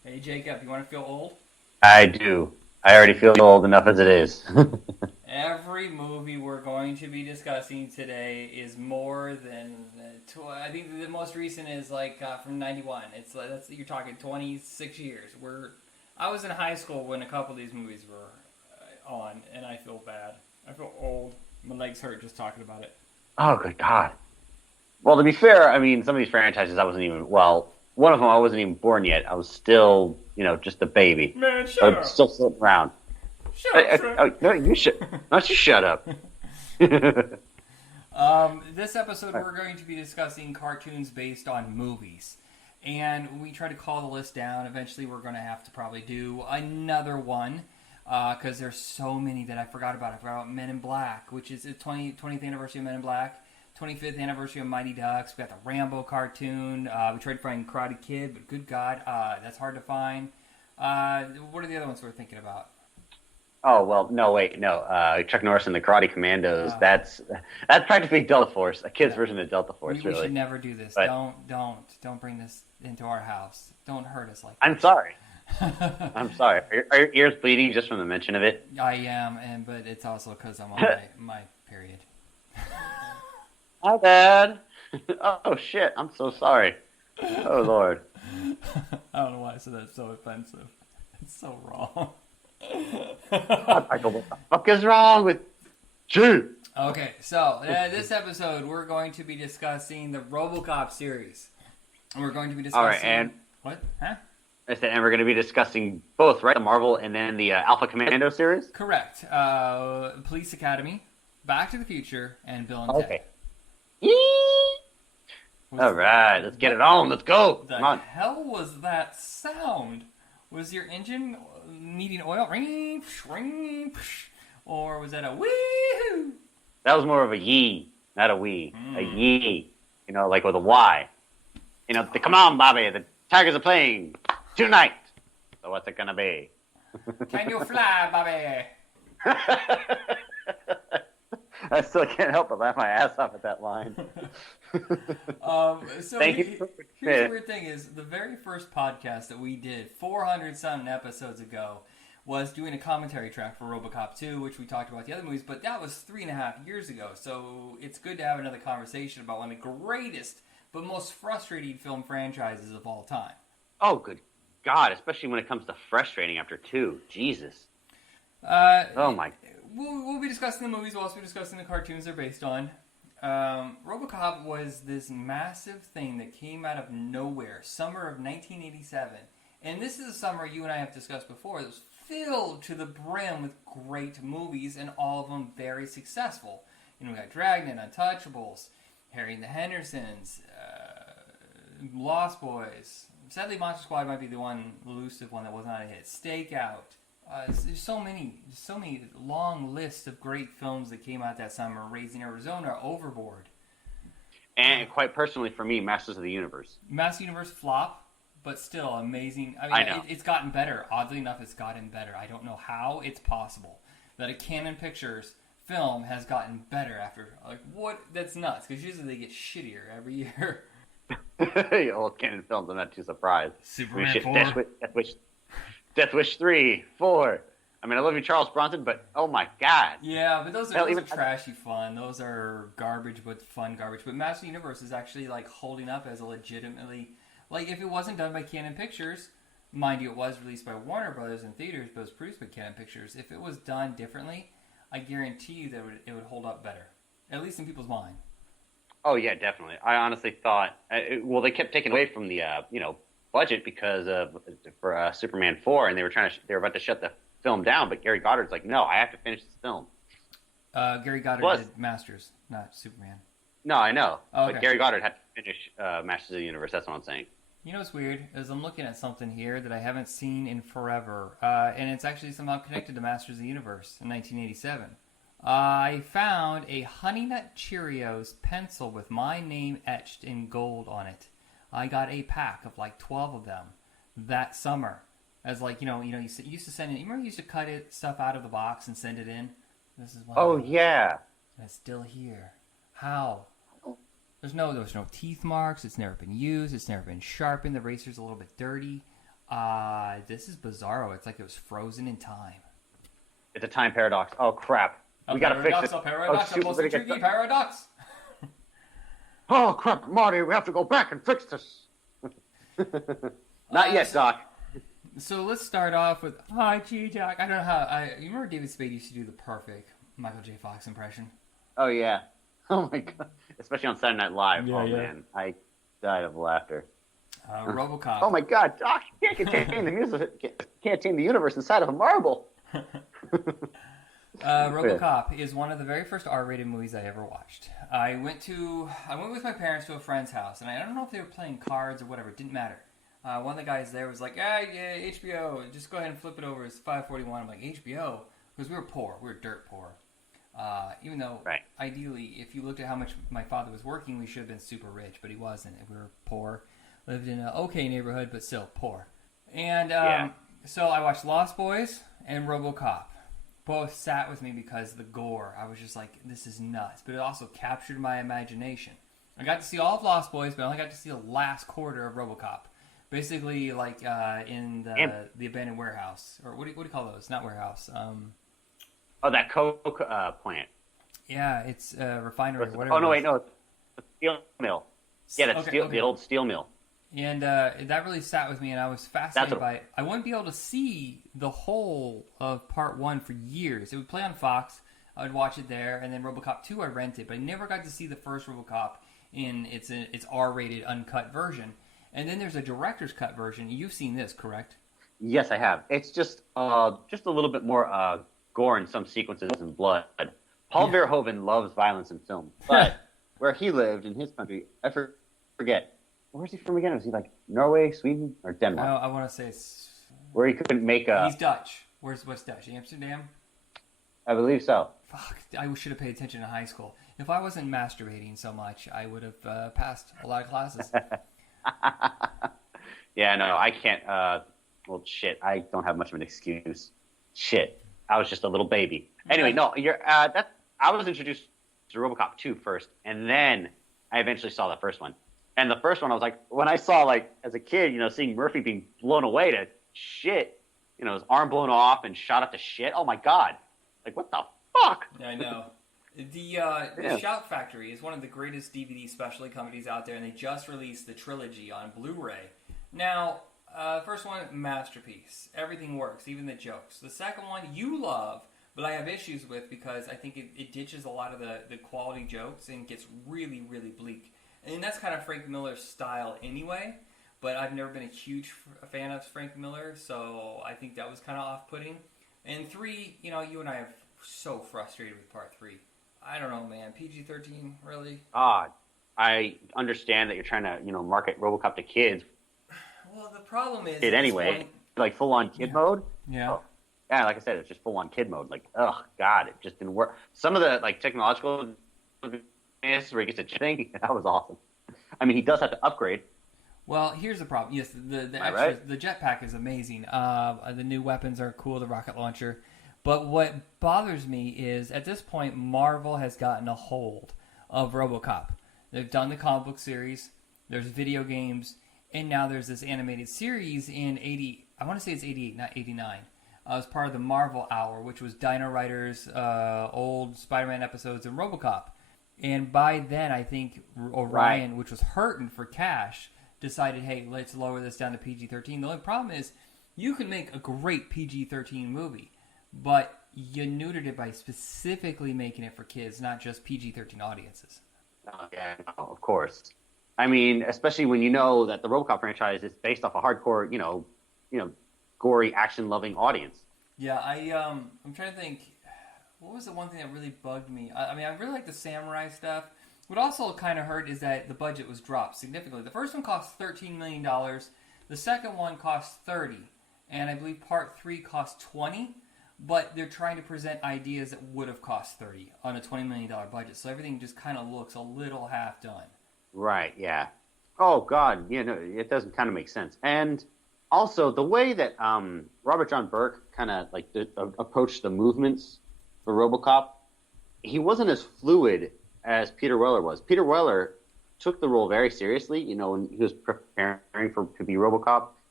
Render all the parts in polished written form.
Hey Jacob, you want to feel old? I do. I already feel old enough as it is. Every movie we're going to be discussing today is more than I think the most recent is from '91. It's like that's you're talking 26 years. I was in high school when a couple of these movies were on, and I feel bad. I feel old. My legs hurt just talking about it. Oh, good God. Well, to be fair, I mean, some of these franchises I wasn't even, well, one of them I wasn't even born yet. I was still, just a baby. Man, I shut was up! still floating around. Shut up, Trent. No, not you shut up. This episode, we're going to be discussing cartoons based on movies. And we try to call the list down. Eventually, we're going to have to probably do another one because there's so many that I forgot about. I forgot about Men in Black, which is the 20th anniversary of Men in Black, 25th anniversary of Mighty Ducks. We got the Rambo cartoon. We tried to find Karate Kid, but good God, that's hard to find. What are the other ones we're thinking about? Oh, well, no, wait, no. Chuck Norris and the Karate Commandos, that's practically Delta Force, a kid's Yeah. version of Delta Force, We really. should never do this. But Don't bring this into our house. Don't hurt us like I'm sorry. that. I'm sorry. Are your ears bleeding just from the mention of it? I am, but it's also because I'm on my period. My bad. Oh, shit. I'm so sorry. Oh, Lord. I don't know why I said that's so offensive. It's so wrong. Michael, what the fuck is wrong with you? Okay, so this episode we're going to be discussing the RoboCop series. And we're going to be discussing. All right, and What? Huh? I said, and we're going to be discussing both, right? The Marvel and then the Alpha Commando series. Correct. Police Academy, Back to the Future, and Bill and Ted. Okay. Yee! All right, let's get it on. Let's go. The Come on. hell was that sound? Was your engine needing oil? Ring, ring, or was that a wee-hoo? That was more of a yee, not a wee. A Mm. yee. Like with a Y. Come on, Bobby. The Tigers are playing tonight. So what's it gonna be? Can you fly, Bobby? I still can't help but laugh my ass off at that line. So Thank you. here's the weird thing is the very first podcast that we did 400 something episodes ago was doing a commentary track for RoboCop 2, which we talked about the other movies, but that was 3.5 years ago. So it's good to have another conversation about one of the greatest but most frustrating film franchises of all time. Oh, good God! Especially when it comes to frustrating after two. Jesus. Uh, Oh my. we'll be discussing the movies. We'll also be discussing the cartoons they're based on. RoboCop was this massive thing that came out of nowhere, summer of 1987. And this is a summer you and I have discussed before that was filled to the brim with great movies, and all of them very successful. We got Dragnet, Untouchables, Harry and the Hendersons, Lost Boys. Sadly, Monster Squad might be the one elusive one that was not a hit. Stakeout. There's so many long lists of great films that came out that summer. Raising Arizona, Overboard. And quite personally for me, Masters of the Universe. Mass Universe flop, but still amazing. I know. It's gotten better. Oddly enough, it's gotten better. I don't know how it's possible that a Canon Pictures film has gotten better after, what? That's nuts, because usually they get shittier every year. Old canon films, I'm not too surprised. Superman Shit, 4. Death Wish 3, 4. I mean, I love you, Charles Bronson, but oh my God. Yeah, but those Hell, are even- trashy fun. Those are garbage, but fun garbage. But Master Universe is actually holding up as a legitimately if it wasn't done by Canon Pictures, mind you, it was released by Warner Brothers in theaters, but it was produced by Canon Pictures. If it was done differently, I guarantee you that it would hold up better, at least in people's mind. Oh yeah, definitely. I honestly thought, well, they kept taking away from the, budget because for Superman 4, and they were about to shut the film down, but Gary Goddard's like, no, I have to finish this film. Gary Goddard Plus- did Masters, not Superman. No, I know, Oh, okay. but Gary Goddard had to finish Masters of the Universe. That's what I'm saying. You know what's weird is I'm looking at something here that I haven't seen in forever, and it's actually somehow connected to Masters of the Universe in 1987. I found a Honey Nut Cheerios pencil with my name etched in gold on it. I got a pack of 12 of them that summer. As you used to send it. You remember you used to cut stuff out of the box and send it in. This is one. Oh of those. yeah. And it's still here. How? There's no teeth marks. It's never been used. It's never been sharpened. The eraser's a little bit dirty. This is bizarro. It's like it was frozen in time. It's a time paradox. Oh crap! We gotta fix it. A paradox, a most intriguing paradox. Oh crap, Marty! We have to go back and fix this. Not yet, Doc. So let's start off with "Hi, G Doc." I don't know how. You remember David Spade used to do the perfect Michael J. Fox impression. Oh yeah. Oh my god. Especially on Saturday Night Live. Yeah, man, I died of laughter. RoboCop. Oh my god, Doc! You can't contain the music. Can't contain the universe inside of a marble. RoboCop is one of the very first R-rated movies I ever watched. I went with my parents to a friend's house, and I don't know if they were playing cards or whatever. It didn't matter. One of the guys there was like, yeah, HBO. Just go ahead and flip it over. It's $5.41. I'm like, HBO? Because we were poor. We were dirt poor. Even though, ideally, if you looked at how much my father was working, we should have been super rich, but he wasn't. We were poor. Lived in an okay neighborhood, but still poor. And so I watched Lost Boys and RoboCop. Both sat with me because of the gore. I was just like, this is nuts. But it also captured my imagination. I got to see all of Lost Boys, but I only got to see the last quarter of RoboCop. Basically, like in the abandoned warehouse. Or what do you call those? Not warehouse. That Coke plant. Yeah, it's a refinery. Oh, no, wait, no. It's a steel mill. Yeah, that's the old steel mill. And that really sat with me, and I was fascinated by it. I wouldn't be able to see the whole of Part 1 for years. It would play on Fox. I would watch it there, and then RoboCop 2 I rented, but I never got to see the first RoboCop in its R-rated uncut version. And then there's a director's cut version. You've seen this, correct? Yes, I have. It's just a little bit more gore in some sequences and blood. Paul Verhoeven loves violence in film, but where he lived in his country, I forget. Where's he from again? Was he like Norway, Sweden, or Denmark? I want to say it's... Where he couldn't make a... He's Dutch. What's Dutch? Amsterdam? I believe so. Fuck, I should have paid attention in high school. If I wasn't masturbating so much, I would have passed a lot of classes. Yeah, no, I can't... well, shit, I don't have much of an excuse. Shit, I was just a little baby. Anyway, no, I was introduced to RoboCop 2 first, and then I eventually saw the first one. And the first one, I was like, when I saw, like, as a kid, seeing Murphy being blown away to shit, his arm blown off and shot up to shit. Oh my god! Like, what the fuck? Yeah, I know. The Shout Factory is one of the greatest DVD specialty companies out there, and they just released the trilogy on Blu-ray. Now, first one, masterpiece. Everything works, even the jokes. The second one, you love, but I have issues with because I think it ditches a lot of the quality jokes and gets really, really bleak. And that's kind of Frank Miller's style anyway, but I've never been a huge fan of Frank Miller, so I think that was kind of off-putting. And 3, you and I are so frustrated with Part 3. I don't know, man. PG-13, really? I understand that you're trying to, market RoboCop to kids. Well, the problem is... Anyway, like full-on kid mode? Yeah. Oh. Yeah, like I said, it's just full-on kid mode. Like, oh, God, it just didn't work. Some of the, technological... where he gets a thing. That was awesome. I mean, he does have to upgrade. Well, here's the problem. Yes, the jetpack is amazing. The new weapons are cool, the rocket launcher. But what bothers me is, at this point, Marvel has gotten a hold of RoboCop. They've done the comic book series, there's video games, and now there's this animated series in 80... I want to say it's 88, not 89. As part of the Marvel Hour, which was Dino Riders, old Spider-Man episodes, and RoboCop. And by then, I think Orion, which was hurting for cash, decided, hey, let's lower this down to PG-13. The only problem is, you can make a great PG-13 movie, but you neutered it by specifically making it for kids, not just PG-13 audiences. Oh, yeah, no, of course. I mean, especially when you know that the RoboCop franchise is based off a hardcore, gory, action-loving audience. Yeah, I'm trying to think... What was the one thing that really bugged me? I mean, I really like the samurai stuff. What also kind of hurt is that the budget was dropped significantly. The first one cost $13 million. The second one cost $30 million. And I believe Part 3 cost $20 million. But they're trying to present ideas that would have cost $30 million on a $20 million budget. So everything just kind of looks a little half done. Right, yeah. Oh, God. Yeah, no, it doesn't kind of make sense. And also, the way that Robert John Burke kind of approached the movements for RoboCop, he wasn't as fluid as Peter Weller was. Peter Weller took the role very seriously, when he was preparing to be RoboCop.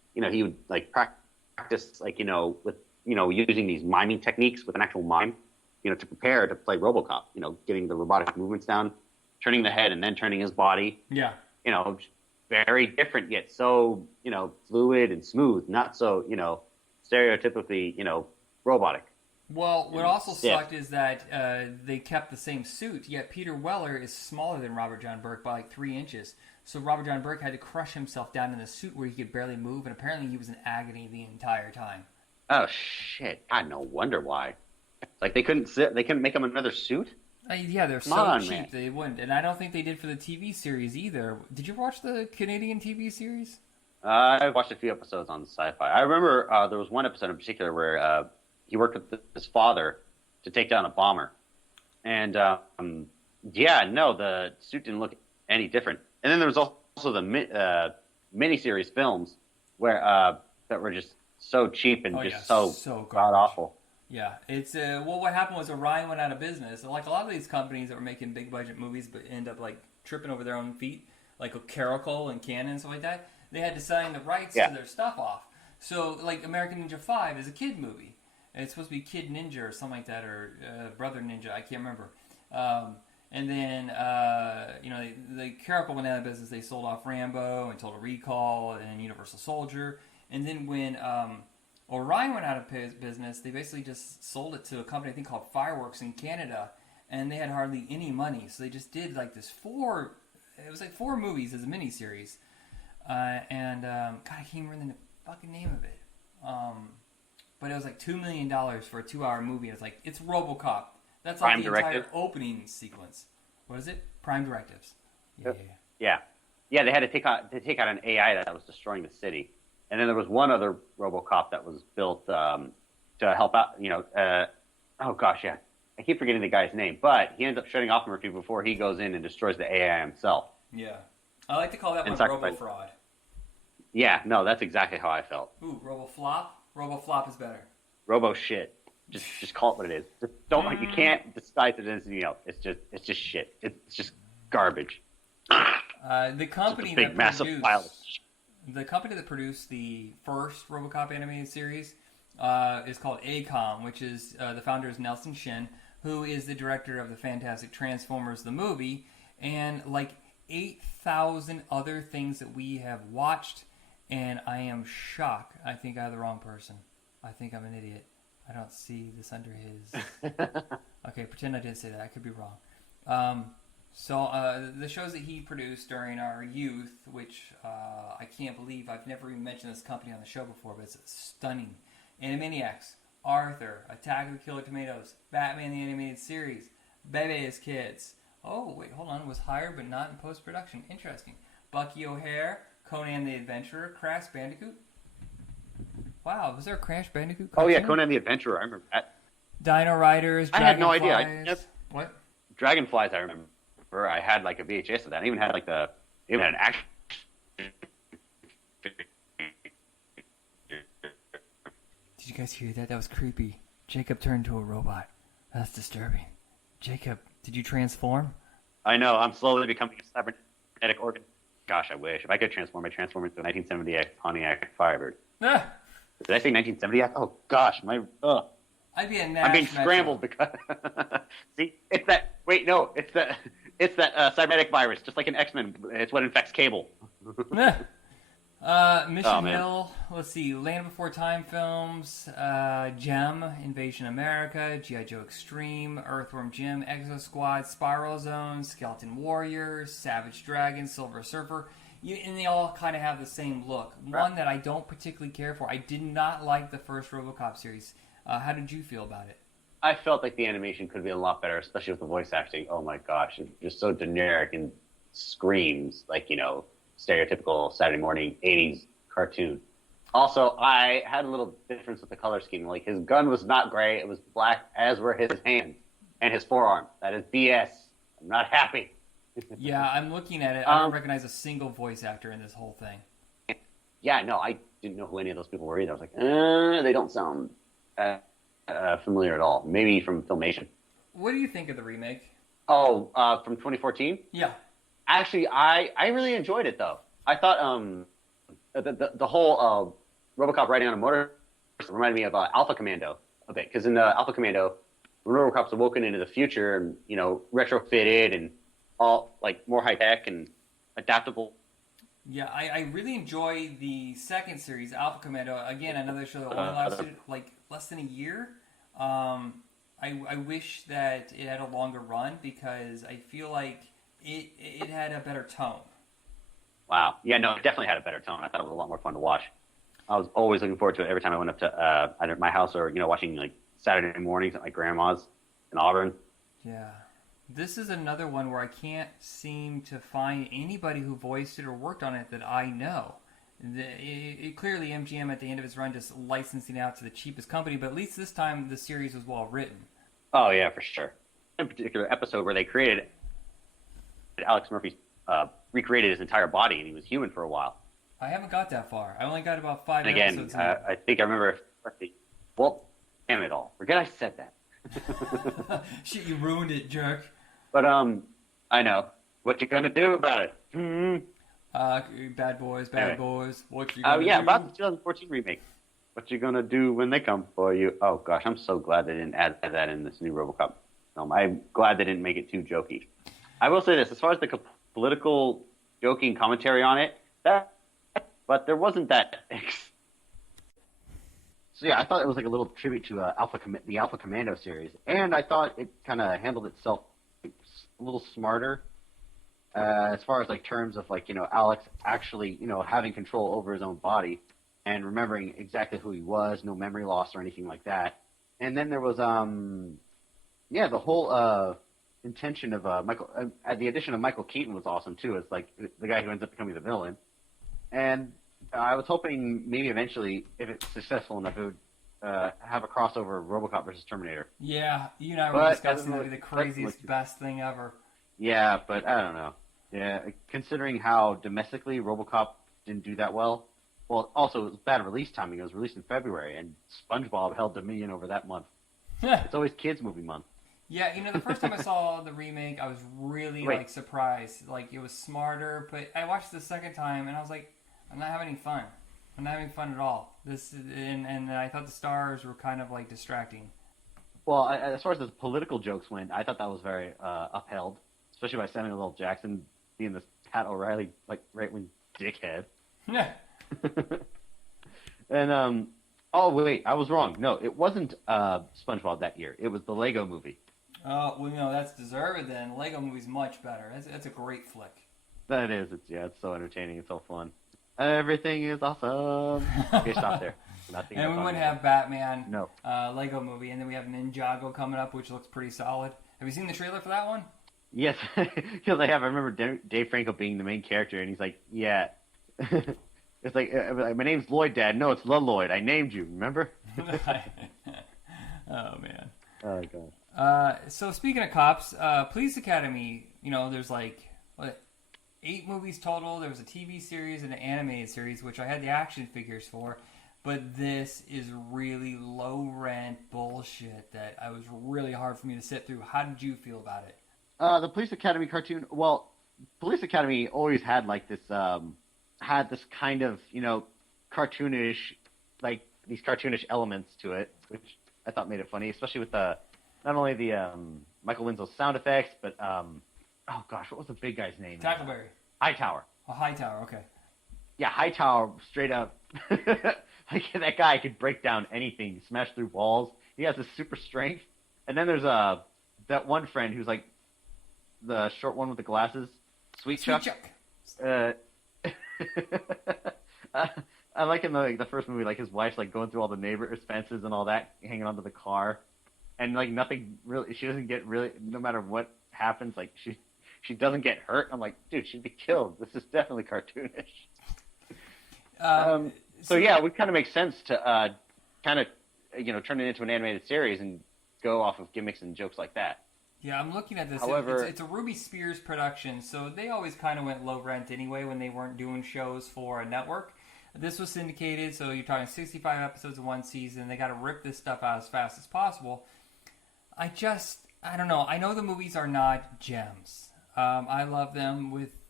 he would like practice like with using these miming techniques with an actual mime, to prepare to play RoboCop. Getting the robotic movements down, turning the head and then turning his body. Yeah. Very different yet so fluid and smooth, not so stereotypically robotic. Well, what also stiff. sucked is that they kept the same suit, yet Peter Weller is smaller than Robert John Burke by like 3 inches. So Robert John Burke had to crush himself down in the suit where he could barely move, and apparently he was in agony the entire time. Oh shit! God, no wonder why. Like they couldn't make him another suit. Yeah, they're so cheap man. They wouldn't, and I don't think they did for the TV series either. Did you watch the Canadian TV series? I watched a few episodes on Sci-Fi. I remember there was one episode in particular where he worked with his father to take down a bomber, and the suit didn't look any different. And then there was also the miniseries films where that were just so cheap and so god awful. Yeah, it's what happened was Orion went out of business. Like a lot of these companies that were making big budget movies but end up like tripping over their own feet, like Caracal and Canon and stuff like that. They had to sign the rights to their stuff off. So like American Ninja 5 is a kid movie. And it's supposed to be Kid Ninja or something like that, or Brother Ninja. I can't remember. And then the Caracal went out of business. They sold off Rambo and Total Recall and Universal Soldier. And then when Orion went out of business, they basically just sold it to a company I think called Fireworks in Canada, and they had hardly any money, so they just did like this 4 movies as a miniseries, God, I can't remember the fucking name of it, but it was like $2 million for a 2-hour movie, and it's RoboCop. That's like the entire opening sequence. What is it? Prime Directives. Yeah. They had to take out an AI that was destroying the city. And then there was one other RoboCop that was built to help out. I keep forgetting the guy's name, but he ends up shutting off Murphy before he goes in and destroys the AI himself. Yeah, I like to call that one RoboFraud. Yeah, no, that's exactly how I felt. Ooh, RoboFlop. RoboFlop is better. Robo shit. Just call it what it is. Just don't. You can't disguise it as anything else. It's just shit. It's just garbage. The company big, massive pile of shit. The company that produced the first RoboCop animated series is called ACOM, which is the founder is Nelson Shin, who is the director of the Fantastic Transformers, the movie, and like 8,000 other things that we have watched, and I am shocked. I think I have the wrong person. I think I'm an idiot. I don't see this under his... Okay, pretend I did say that. I could be wrong. The shows that he produced during our youth, which I can't believe I've never even mentioned this company on the show before, but it's stunning. Animaniacs, Arthur, Attack of the Killer Tomatoes, Batman the Animated Series, Bebe's Kids. Oh, wait, hold on. Was hired but not in post-production. Interesting. Bucky O'Hare, Conan the Adventurer, Crash Bandicoot. Wow, was there a Crash Bandicoot cartoon? Oh, yeah, Conan the Adventurer. I remember that. Dino Riders, I had no idea. What? Dragonflies, I remember. I had like a VHS of that. I even had an action. Did you guys hear that? That was creepy. Jacob turned into a robot. That's disturbing. Jacob, did you transform? I know. I'm slowly becoming a cybernetic organ. Gosh, I wish. If I could transform, I'd transform into a 1970X Pontiac Firebird. Ah. Did I say 1970X? Oh, gosh. I'd be a Nash I'm being Metro. scrambled because... See? It's that... Wait, no. It's that cybernetic virus, just like an X-Men. It's what infects Cable. Mission Hill, let's see, Land Before Time films, Gem, Invasion America, G.I. Joe Extreme, Earthworm Jim, Exo Squad, Spiral Zone, Skeleton Warrior, Savage Dragon, Silver Surfer, and they all kind of have the same look. One that I don't particularly care for. I did not like the first RoboCop series. How did you feel about it? I felt like the animation could be a lot better, especially with the voice acting. Oh my gosh, it's just so generic and screams like, stereotypical Saturday morning 80s cartoon. Also, I had a little difference with the color scheme. Like, his gun was not gray. It was black, as were his hands and his forearm. That is BS. I'm not happy. Yeah, I'm looking at it. I don't recognize a single voice actor in this whole thing. Yeah, no, I didn't know who any of those people were either. I was like, they don't sound familiar at all. Maybe from Filmation. What do you think of the remake? Oh, from 2014? Yeah. Actually, I really enjoyed it, though. I thought the whole RoboCop riding on a motor reminded me of Alpha Commando a bit, because in Alpha Commando, when RoboCop's awoken into the future and retrofitted and all like more high tech and adaptable. Yeah, I really enjoy the second series, Alpha Commando. Again, another show that only lasted like less than a year. I wish that it had a longer run because I feel like it had a better tone. Wow. Yeah, no, it definitely had a better tone. I thought it was a lot more fun to watch. I was always looking forward to it every time I went up to either my house or watching like Saturday mornings at my grandma's in Auburn. Yeah. This is another one where I can't seem to find anybody who voiced it or worked on it that I know. Clearly, MGM at the end of its run just licensing out to the cheapest company, but at least this time the series was well written. Oh, yeah, for sure. In a particular episode where they created Alex Murphy recreated his entire body and he was human for a while. I haven't got that far. I only got about 5 and again, episodes. I think I remember. Well, damn it all. Forget I said that. Shit, you ruined it, jerk. But I know. What you gonna do about it? Mm-hmm. Bad boys. What you Oh gonna yeah, do? about the 2014 remake. What you gonna do when they come for you? Oh gosh, I'm so glad they didn't add that in this new RoboCop film. I'm glad they didn't make it too jokey. I will say this: as far as the political joking commentary on it, but there wasn't that. So yeah, I thought it was like a little tribute to the Alpha Commando series, and I thought it kind of handled itself a little smarter as far as like terms of like Alex actually having control over his own body and remembering exactly who he was, no memory loss or anything like that. And then there was the whole intention of Michael. The addition of Michael Keaton was awesome too. It's like the guy who ends up becoming the villain, and I was hoping maybe eventually, if it's successful enough, it would have a crossover RoboCop versus Terminator. Yeah, you and I were discussing that would be the craziest, best thing ever. Yeah, but I don't know. Yeah, considering how domestically RoboCop didn't do that well. Well, also it was bad release timing. It was released in February, and SpongeBob held dominion over that month. It's always kids movie month. Yeah, the first time I saw the remake, I was really surprised. Like it was smarter, but I watched it the second time, and I was like, I'm not having any fun. I'm not having fun at all. And I thought the stars were kind of like distracting. Well, as far as the political jokes went, I thought that was very upheld, especially by Samuel L. Jackson being this Pat O'Reilly like right wing dickhead. Yeah. And oh wait, I was wrong. No, it wasn't SpongeBob that year. It was the Lego Movie. Oh well, that's deserved then. The Lego Movie's much better. That's a great flick. That is. It's so entertaining. It's so fun. Everything is awesome. Okay, stop there. And we wouldn't have Batman. No. Lego Movie, and then we have Ninjago coming up, which looks pretty solid. Have you seen the trailer for that one? Yes, because I have. I remember Dave Franco being the main character, and he's like, "Yeah." It's like, my name's Lloyd, Dad. No, it's Lloyd. I named you. Remember? Oh man. Oh god. So speaking of cops, Police Academy. There's like 8 movies total. There was a TV series and an animated series, which I had the action figures for. But this is really low rent bullshit that I was really hard for me to sit through. How did you feel about it? The Police Academy cartoon. Well, Police Academy always had like this kind of cartoonish, like these cartoonish elements to it, which I thought made it funny, especially with not only the Michael Winslow's sound effects, but oh gosh, what was the big guy's name? Tackleberry. Hightower. Oh, Hightower. Okay. Yeah, Hightower, straight up. Like that guy could break down anything, smash through walls. He has this super strength. And then there's that one friend who's like the short one with the glasses, Sweet Chuck. I like in the first movie, like his wife's like going through all the neighbors' fences and all that, hanging onto the car, and like nothing really. She doesn't get really, no matter what happens, like she doesn't get hurt. I'm like, dude, she'd be killed. This is definitely cartoonish. So yeah, it would kind of make sense to kind of turn it into an animated series and go off of gimmicks and jokes like that. Yeah, I'm looking at this. However, it's a Ruby Spears production, so they always kind of went low rent anyway when they weren't doing shows for a network. This was syndicated, so you're talking 65 episodes in one season. They got to rip this stuff out as fast as possible. I don't know. I know the movies are not gems. I love them with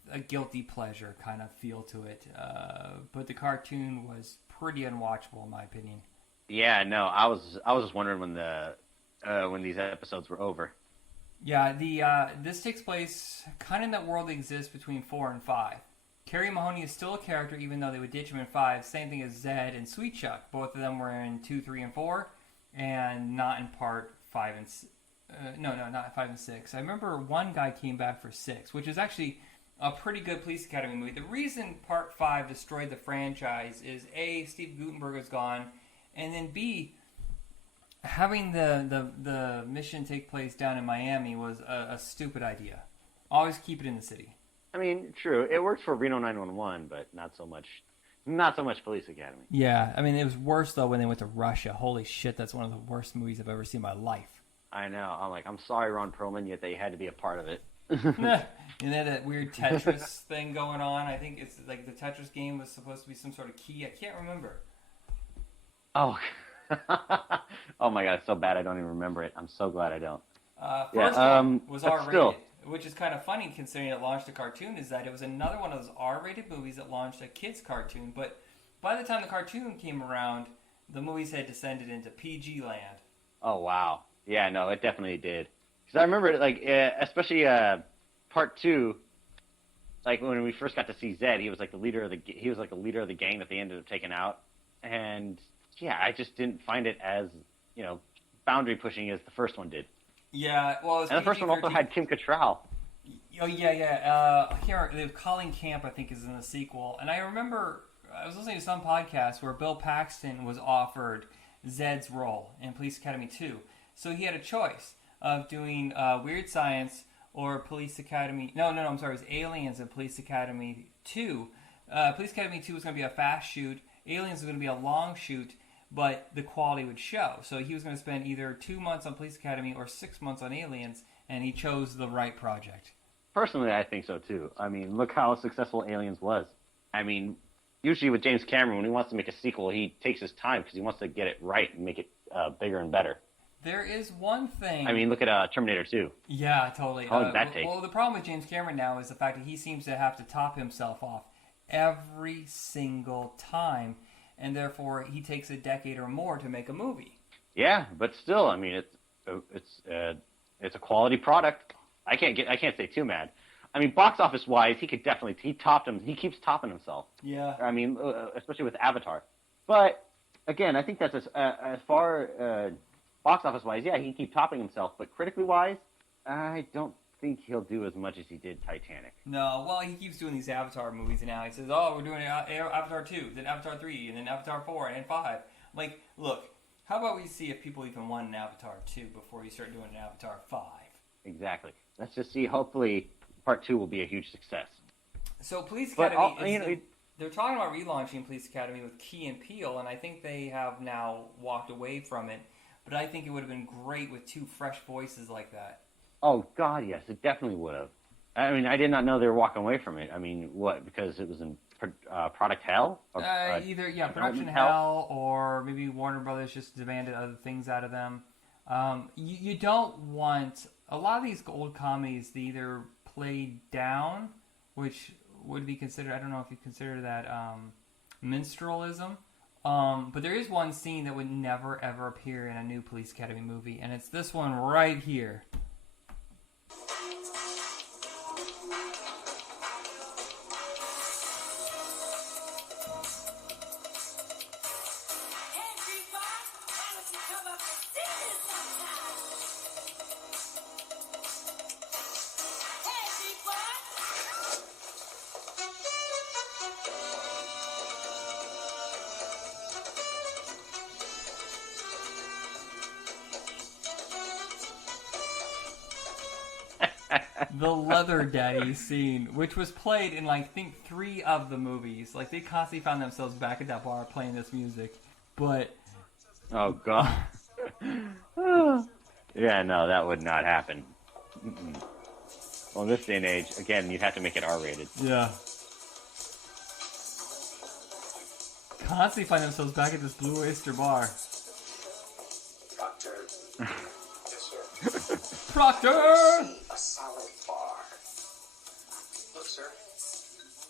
a guilty pleasure kind of feel to it. But the cartoon was pretty unwatchable in my opinion. Yeah, no, I was just wondering when these episodes were over. Yeah, this takes place kind of in that world that exists between 4 and 5. Carrie Mahoney is still a character, even though they would ditch him in 5. Same thing as Zed and Sweet Chuck. Both of them were in 2, 3, and 4, and not in part 5 and not 5 and 6. I remember one guy came back for 6, which is actually a pretty good Police Academy movie. The reason part 5 destroyed the franchise is A, Steve Guttenberg is gone, and then B, having the mission take place down in Miami was a stupid idea. Always keep it in the city. I mean, true, it worked for Reno 911, but not so much Police Academy. Yeah, I mean, it was worse, though, when they went to Russia. Holy shit, that's one of the worst movies I've ever seen in my life. I know. I'm sorry, Ron Perlman, yet they had to be a part of it. And then that weird Tetris thing going on. I think it's like the Tetris game was supposed to be some sort of key. I can't remember. Oh, oh my god, it's so bad I don't even remember it. I'm so glad I don't. First one was R-rated, still. which is kind of funny considering it launched a cartoon, is that it was another one of those R-rated movies that launched a kid's cartoon, but by the time the cartoon came around, the movies had descended into PG land. Oh, wow. Yeah, no, it definitely did. Because I remember, like, especially part 2, like when we first got to see Zed, he was like the leader of the gang that they ended up taking out, and yeah, I just didn't find it as, boundary pushing as the first one did. Yeah, well, it was and the first one also had Kim Cattrall. Oh yeah. I can't remember. Colleen Camp, I think, is in the sequel, and I remember I was listening to some podcast where Bill Paxton was offered Zed's role in Police Academy 2, so he had a choice of doing Weird Science or Police Academy. No, I'm sorry, it was Aliens and Police Academy 2. Police Academy 2 was going to be a fast shoot. Aliens was going to be a long shoot, but the quality would show. So he was going to spend either 2 months on Police Academy or 6 months on Aliens, and he chose the right project. Personally, I think so too. I mean, look how successful Aliens was. I mean, usually with James Cameron, when he wants to make a sequel, he takes his time because he wants to get it right and make it bigger and better. There is one thing... I mean, look at Terminator 2. Yeah, totally. How did that take? Well, the problem with James Cameron now is the fact that he seems to have to top himself off every single time, and therefore he takes a decade or more to make a movie. Yeah, but still, I mean, it's a quality product. I can't say too mad. I mean, box office wise, he keeps topping himself. Yeah. I mean, especially with Avatar. But again, I think that's as far box office wise, yeah, he can keep topping himself. But critically wise, I don't think he'll do as much as he did Titanic. No, well, he keeps doing these Avatar movies now. He says, "Oh, we're doing Avatar 2, then Avatar 3, and then Avatar 4, and 5." Like, look, how about we see if people even want an Avatar 2 before you start doing an Avatar 5? Exactly. Let's just see. Hopefully, part 2 will be a huge success. So, Police Academy they're talking about relaunching Police Academy with Key and Peele, and I think they have now walked away from it. But I think it would have been great with 2 fresh voices like that. Oh, God, yes. It definitely would have. I mean, I did not know they were walking away from it. I mean, what? Because it was in product hell? Or, production hell, or maybe Warner Brothers just demanded other things out of them. You don't want... A lot of these old comedies, they either play down, which would be considered... I don't know if you consider that minstrelsism. But there is one scene that would never, ever appear in a new Police Academy movie, and it's this one right here. The Leather Daddy scene, which was played in, I think, 3 of the movies. Like, they constantly found themselves back at that bar playing this music. But... Oh, God. Yeah, no, that would not happen. Mm-mm. Well, in this day and age, again, you'd have to make it R-rated. Yeah. Constantly find themselves back at this Blue Oyster bar. Proctor. Yes, sir. Proctor! A solid bar. Look, sir,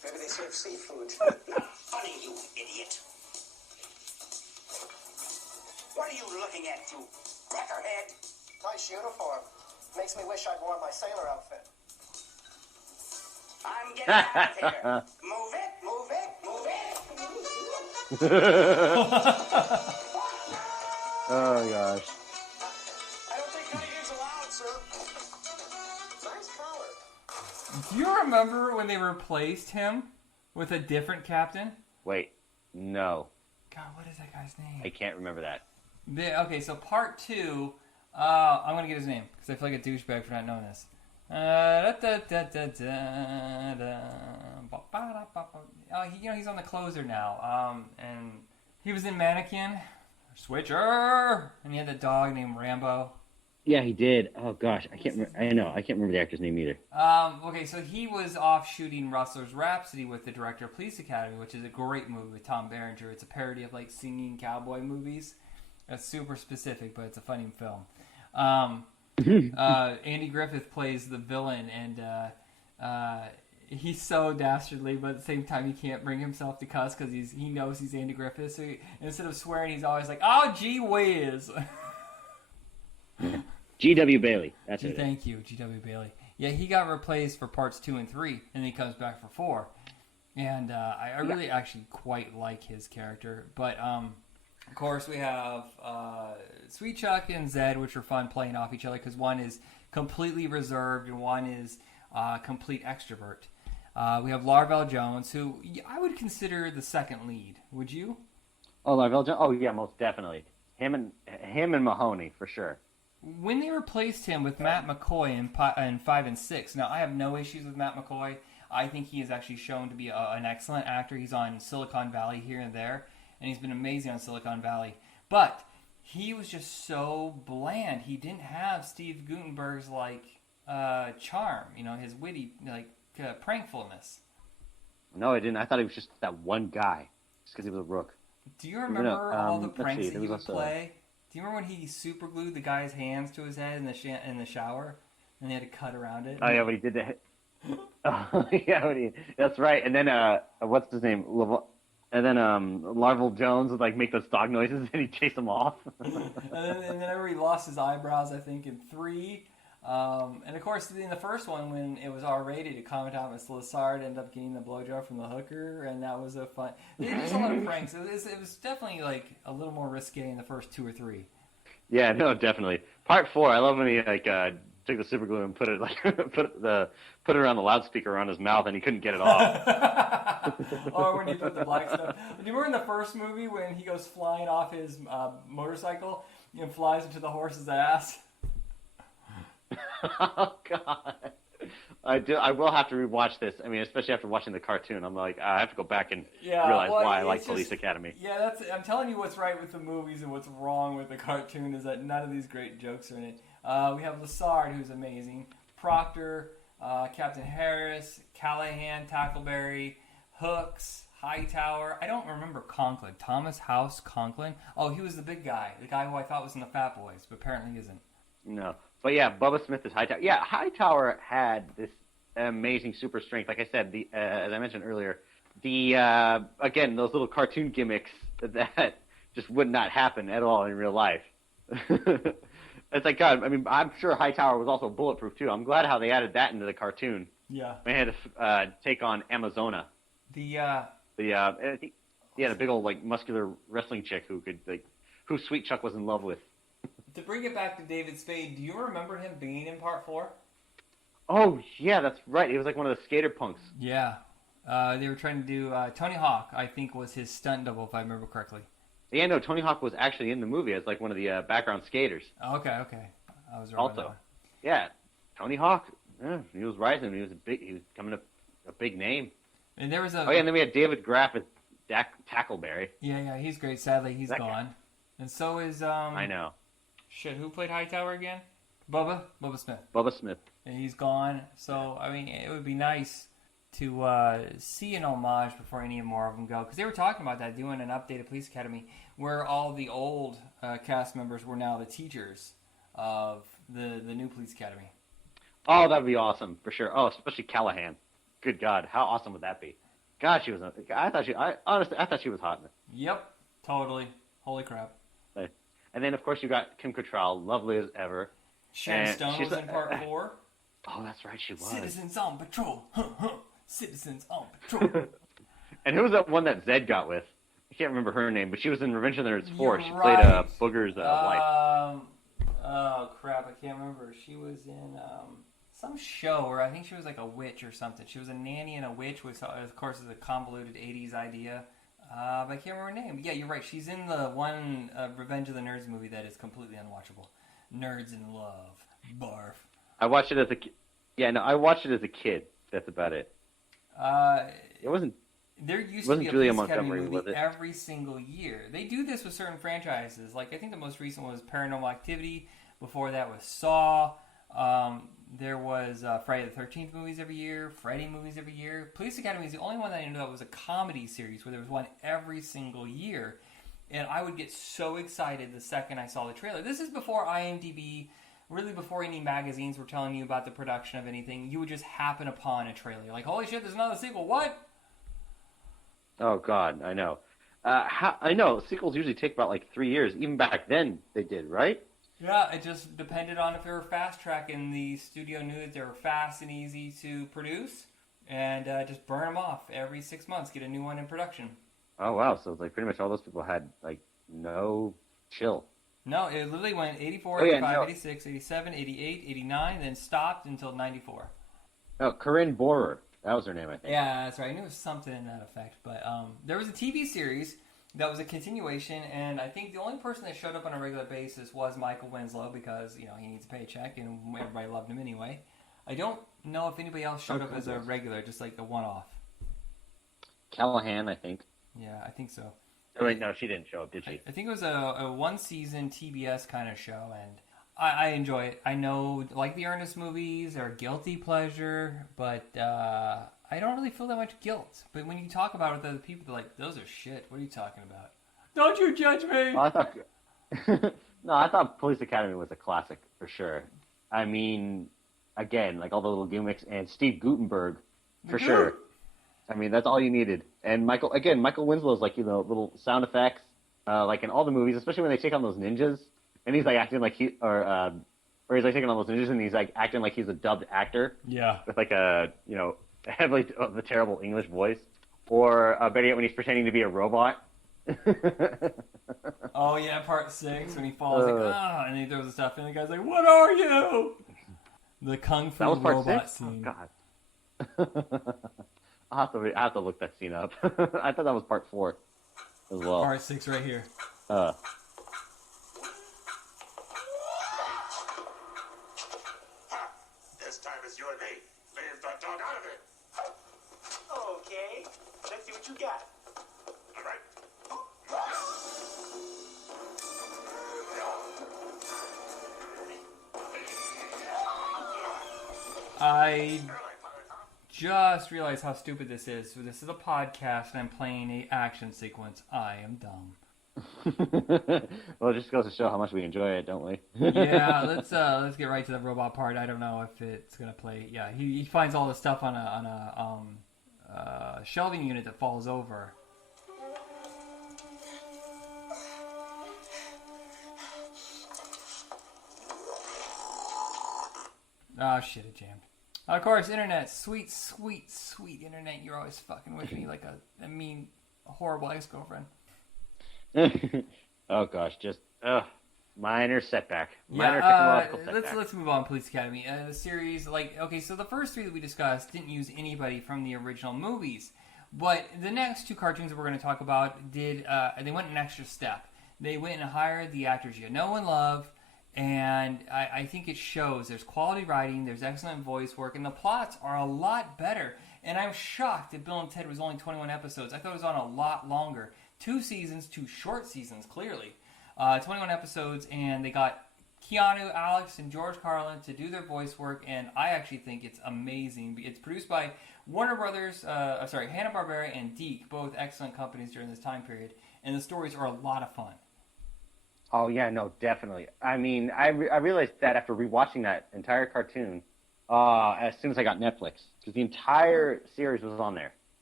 Maybe they serve seafood. Not funny, you idiot. What are you looking at, you crackerhead? Nice uniform. Makes me wish I'd worn my sailor outfit. I'm getting out of here. Move it, move it, move it. Oh gosh. I don't think cutting is allowed, sir. Nice collar. Do you remember when they replaced him with a different captain? Wait, no, God, what is that guy's name? I can't remember that. Okay, so part 2, I'm going to get his name, because I feel like a douchebag for not knowing this. He's on the closer now, and he was in Mannequin, Switcher, and he had the dog named Rambo. Yeah, he did. Oh gosh, I can't. I know. I can't remember the actor's name either. Okay, so he was off shooting Rustler's Rhapsody with the director of Police Academy, which is a great movie with Tom Berenger. It's a parody of like singing cowboy movies. It's super specific, but it's a funny film. Andy Griffith plays the villain, and he's so dastardly, but at the same time he can't bring himself to cuss because he knows he's Andy Griffith. So instead of swearing, he's always like, "Oh, gee whiz." G.W. Bailey. That's it. Thank you, G.W. Bailey. Yeah, he got replaced for parts 2 and 3, and then he comes back for 4. And I really actually quite like his character. But, of course, we have Sweet Chuck and Zed, which are fun playing off each other, because one is completely reserved and one is complete extrovert. We have Larvell Jones, who I would consider the second lead. Would you? Oh, Larvell Jones? Oh, yeah, most definitely. Him and Mahoney, for sure. When they replaced him with Matt McCoy in 5 and 6, now I have no issues with Matt McCoy. I think he is actually shown to be an excellent actor. He's on Silicon Valley here and there, and he's been amazing on Silicon Valley. But he was just so bland. He didn't have Steve Guttenberg's charm, his witty prankfulness. No, I didn't. I thought he was just that one guy, just because he was a rook. Do you remember all the pranks that he would play? Do you remember when he super glued the guy's hands to his head in the shower, and they had to cut around it? Oh yeah, but he did that. Oh yeah, that's right. And then what's his name? And then Larval Jones would make those dog noises, and he'd chase them off. and then he lost his eyebrows, I think, in 3. And of course, in the first one, when it was R-rated, it commented on Miss Lazard ended up getting the blowjob from the hooker, and that was a fun. There's a lot of pranks. It was definitely a little more risque in the first 2 or 3. Yeah, no, definitely. Part 4, I love when he took the super glue and put it put it around the loudspeaker around his mouth, and he couldn't get it off. Or when he put the black stuff. Do you remember in the first movie when he goes flying off his motorcycle and flies into the horse's ass? Oh God, I will have to rewatch this. I mean, especially after watching the cartoon, I'm like, I have to go back and realize why I like Police Academy. Yeah, I'm telling you what's right with the movies and what's wrong with the cartoon is that none of these great jokes are in it. We have Lazard, who's amazing, Proctor, Captain Harris, Callahan, Tackleberry, Hooks, Hightower. I don't remember Conklin. Thomas House Conklin. Oh, he was the big guy, the guy who I thought was in the Fat Boys, but apparently isn't. No. But yeah, Bubba Smith is Hightower. Yeah, Hightower had this amazing super strength. Like I said, as I mentioned earlier, again, those little cartoon gimmicks that just would not happen at all in real life. It's like, God, I mean, I'm sure Hightower was also bulletproof too. I'm glad how they added that into the cartoon. Yeah. They had to take on Amazona. The big old muscular wrestling chick who Sweet Chuck was in love with. To bring it back to David Spade, do you remember him being in part 4? Oh, yeah, that's right. He was one of the skater punks. Yeah. They were trying to do... Tony Hawk, I think, was his stunt double, if I remember correctly. Yeah, no, Tony Hawk was actually in the movie as one of the background skaters. Okay. I was wrong. Also, yeah, Tony Hawk, he was rising. He was becoming a big name. And there was a... Oh, yeah, and then we had David Graff as Tackleberry. Yeah, he's great. Sadly, he's gone. Guy. And so is... I know. Shit, who played Hightower again? Bubba Smith. Bubba Smith. And he's gone. So, I mean, it would be nice to see an homage before any more of them go. Because they were talking about that, doing an updated Police Academy where all the old cast members were now the teachers of the new Police Academy. Oh, that would be awesome, for sure. Oh, especially Callahan. Good God, how awesome would that be? God, she was. I honestly, I thought she was hot. Yep, totally. Holy crap. And then, of course, you got Kim Cattrall, lovely as ever. Sharon And Stone she's was in part 4. Oh, that's right, she was. Citizens on patrol. Citizens on patrol. And who was that one that Zed got with? I can't remember her name, but she was in Revenge of the Nerds 4. You're She right. played Booger's wife. Oh crap! I can't remember. She was in some show where I think she was like a witch or something. She was a nanny and a witch, which of course is a convoluted '80s idea. But I can't remember her name. But yeah, you're right. She's in the one Revenge of the Nerds movie that is completely unwatchable. Nerds in Love. Barf. I watched it as a kid. Yeah, no, I watched it as a kid. That's about it. It wasn't. There used to Wasn't be a Julia Police Academy Montgomery, was movie it? every single year. They do this with certain franchises. Like I think the most recent was Paranormal Activity. Before that was Saw. There was Friday the 13th movies every year. Freddy movies every year. Police Academy is the only one that I know that was a comedy series where there was one every single year. And I would get so excited the second I saw the trailer. This is before IMDb, really before any magazines were telling you about the production of anything. You would just happen upon a trailer. You're like, holy shit, there's another sequel. What? Oh God, I know. I know sequels usually take about like 3 years. Even back then, they did, right? Yeah, it just depended on if they were fast track and the studio knew that they were fast and easy to produce, and just burn them off every 6 months, get a new one in production. Oh wow, so like pretty much all those people had like no chill. No, it literally went 84, Oh, yeah, 85, no. 86, 87, 88, 89, then stopped until 94. Oh, Corinne Bohrer, that was her name, I think. Yeah, that's right. I knew it was something in that effect. But there was a TV series that was a continuation, and I think the only person that showed up on a regular basis was Michael Winslow because, you know, he needs a paycheck, and everybody loved him anyway. I don't know if anybody else showed up as a regular, just like a one-off. Callahan, I think. Yeah, I think so. Oh, wait, no, she didn't show up, did she? I think it was a one-season TBS kind of show, and I enjoy it. I know, like the Ernest movies, they're a guilty pleasure, but I don't really feel that much guilt. But when you talk about it with other people, they're like, those are shit. What are you talking about? Don't you judge me! Well, I thought... No, I thought Police Academy was a classic, for sure. I mean, again, like all the little gimmicks, and Steve Guttenberg, for sure. I mean, that's all you needed. And Michael Winslow's like, you know, little sound effects, like in all the movies, especially when they take on those ninjas, and he's like acting like or he's like taking on those ninjas, and he's like acting like he's a dubbed actor. Yeah. With like a, you know, heavily the terrible English voice, or better yet, when he's pretending to be a robot. Oh yeah, part 6 when he falls, and he throws the stuff, and the guy's like, "What are you?" The kung fu That was part robot 6? scene. Oh God. I have to look that scene up. I thought that was part 4 as well. Part 6 right here. This time it's your day. Leave the dog out of it. Okay, let's see what you got. All right. I just realized how stupid this is. So this is a podcast, and I'm playing a action sequence. I am dumb. Well, it just goes to show how much we enjoy it, don't we? Yeah, let's get right to the robot part. I don't know if it's gonna play. Yeah, he finds all the stuff on a shelving unit that falls over. Oh shit, it jammed. Of course, internet, sweet, sweet, sweet internet. You're always fucking with me like a mean, horrible ex-girlfriend. Oh gosh, just minor setback. Let's move on. Police Academy, the series. Like, okay, so the first 3 that we discussed didn't use anybody from the original movies, but the next 2 cartoons that we're going to talk about did. They went an extra step. They went and hired the actors you know and love. And I think it shows. There's quality writing, there's excellent voice work, and the plots are a lot better. And I'm shocked that Bill and Ted was only 21 episodes. I thought it was on a lot longer. 2 seasons, 2 short seasons, clearly. 21 episodes, and they got Keanu, Alex, and George Carlin to do their voice work, and I actually think it's amazing. It's produced by Warner Brothers, Hanna-Barbera and Deke, both excellent companies during this time period, and the stories are a lot of fun. Oh yeah, no, definitely. I mean, I realized that after rewatching that entire cartoon, as soon as I got Netflix, because the entire series was on there.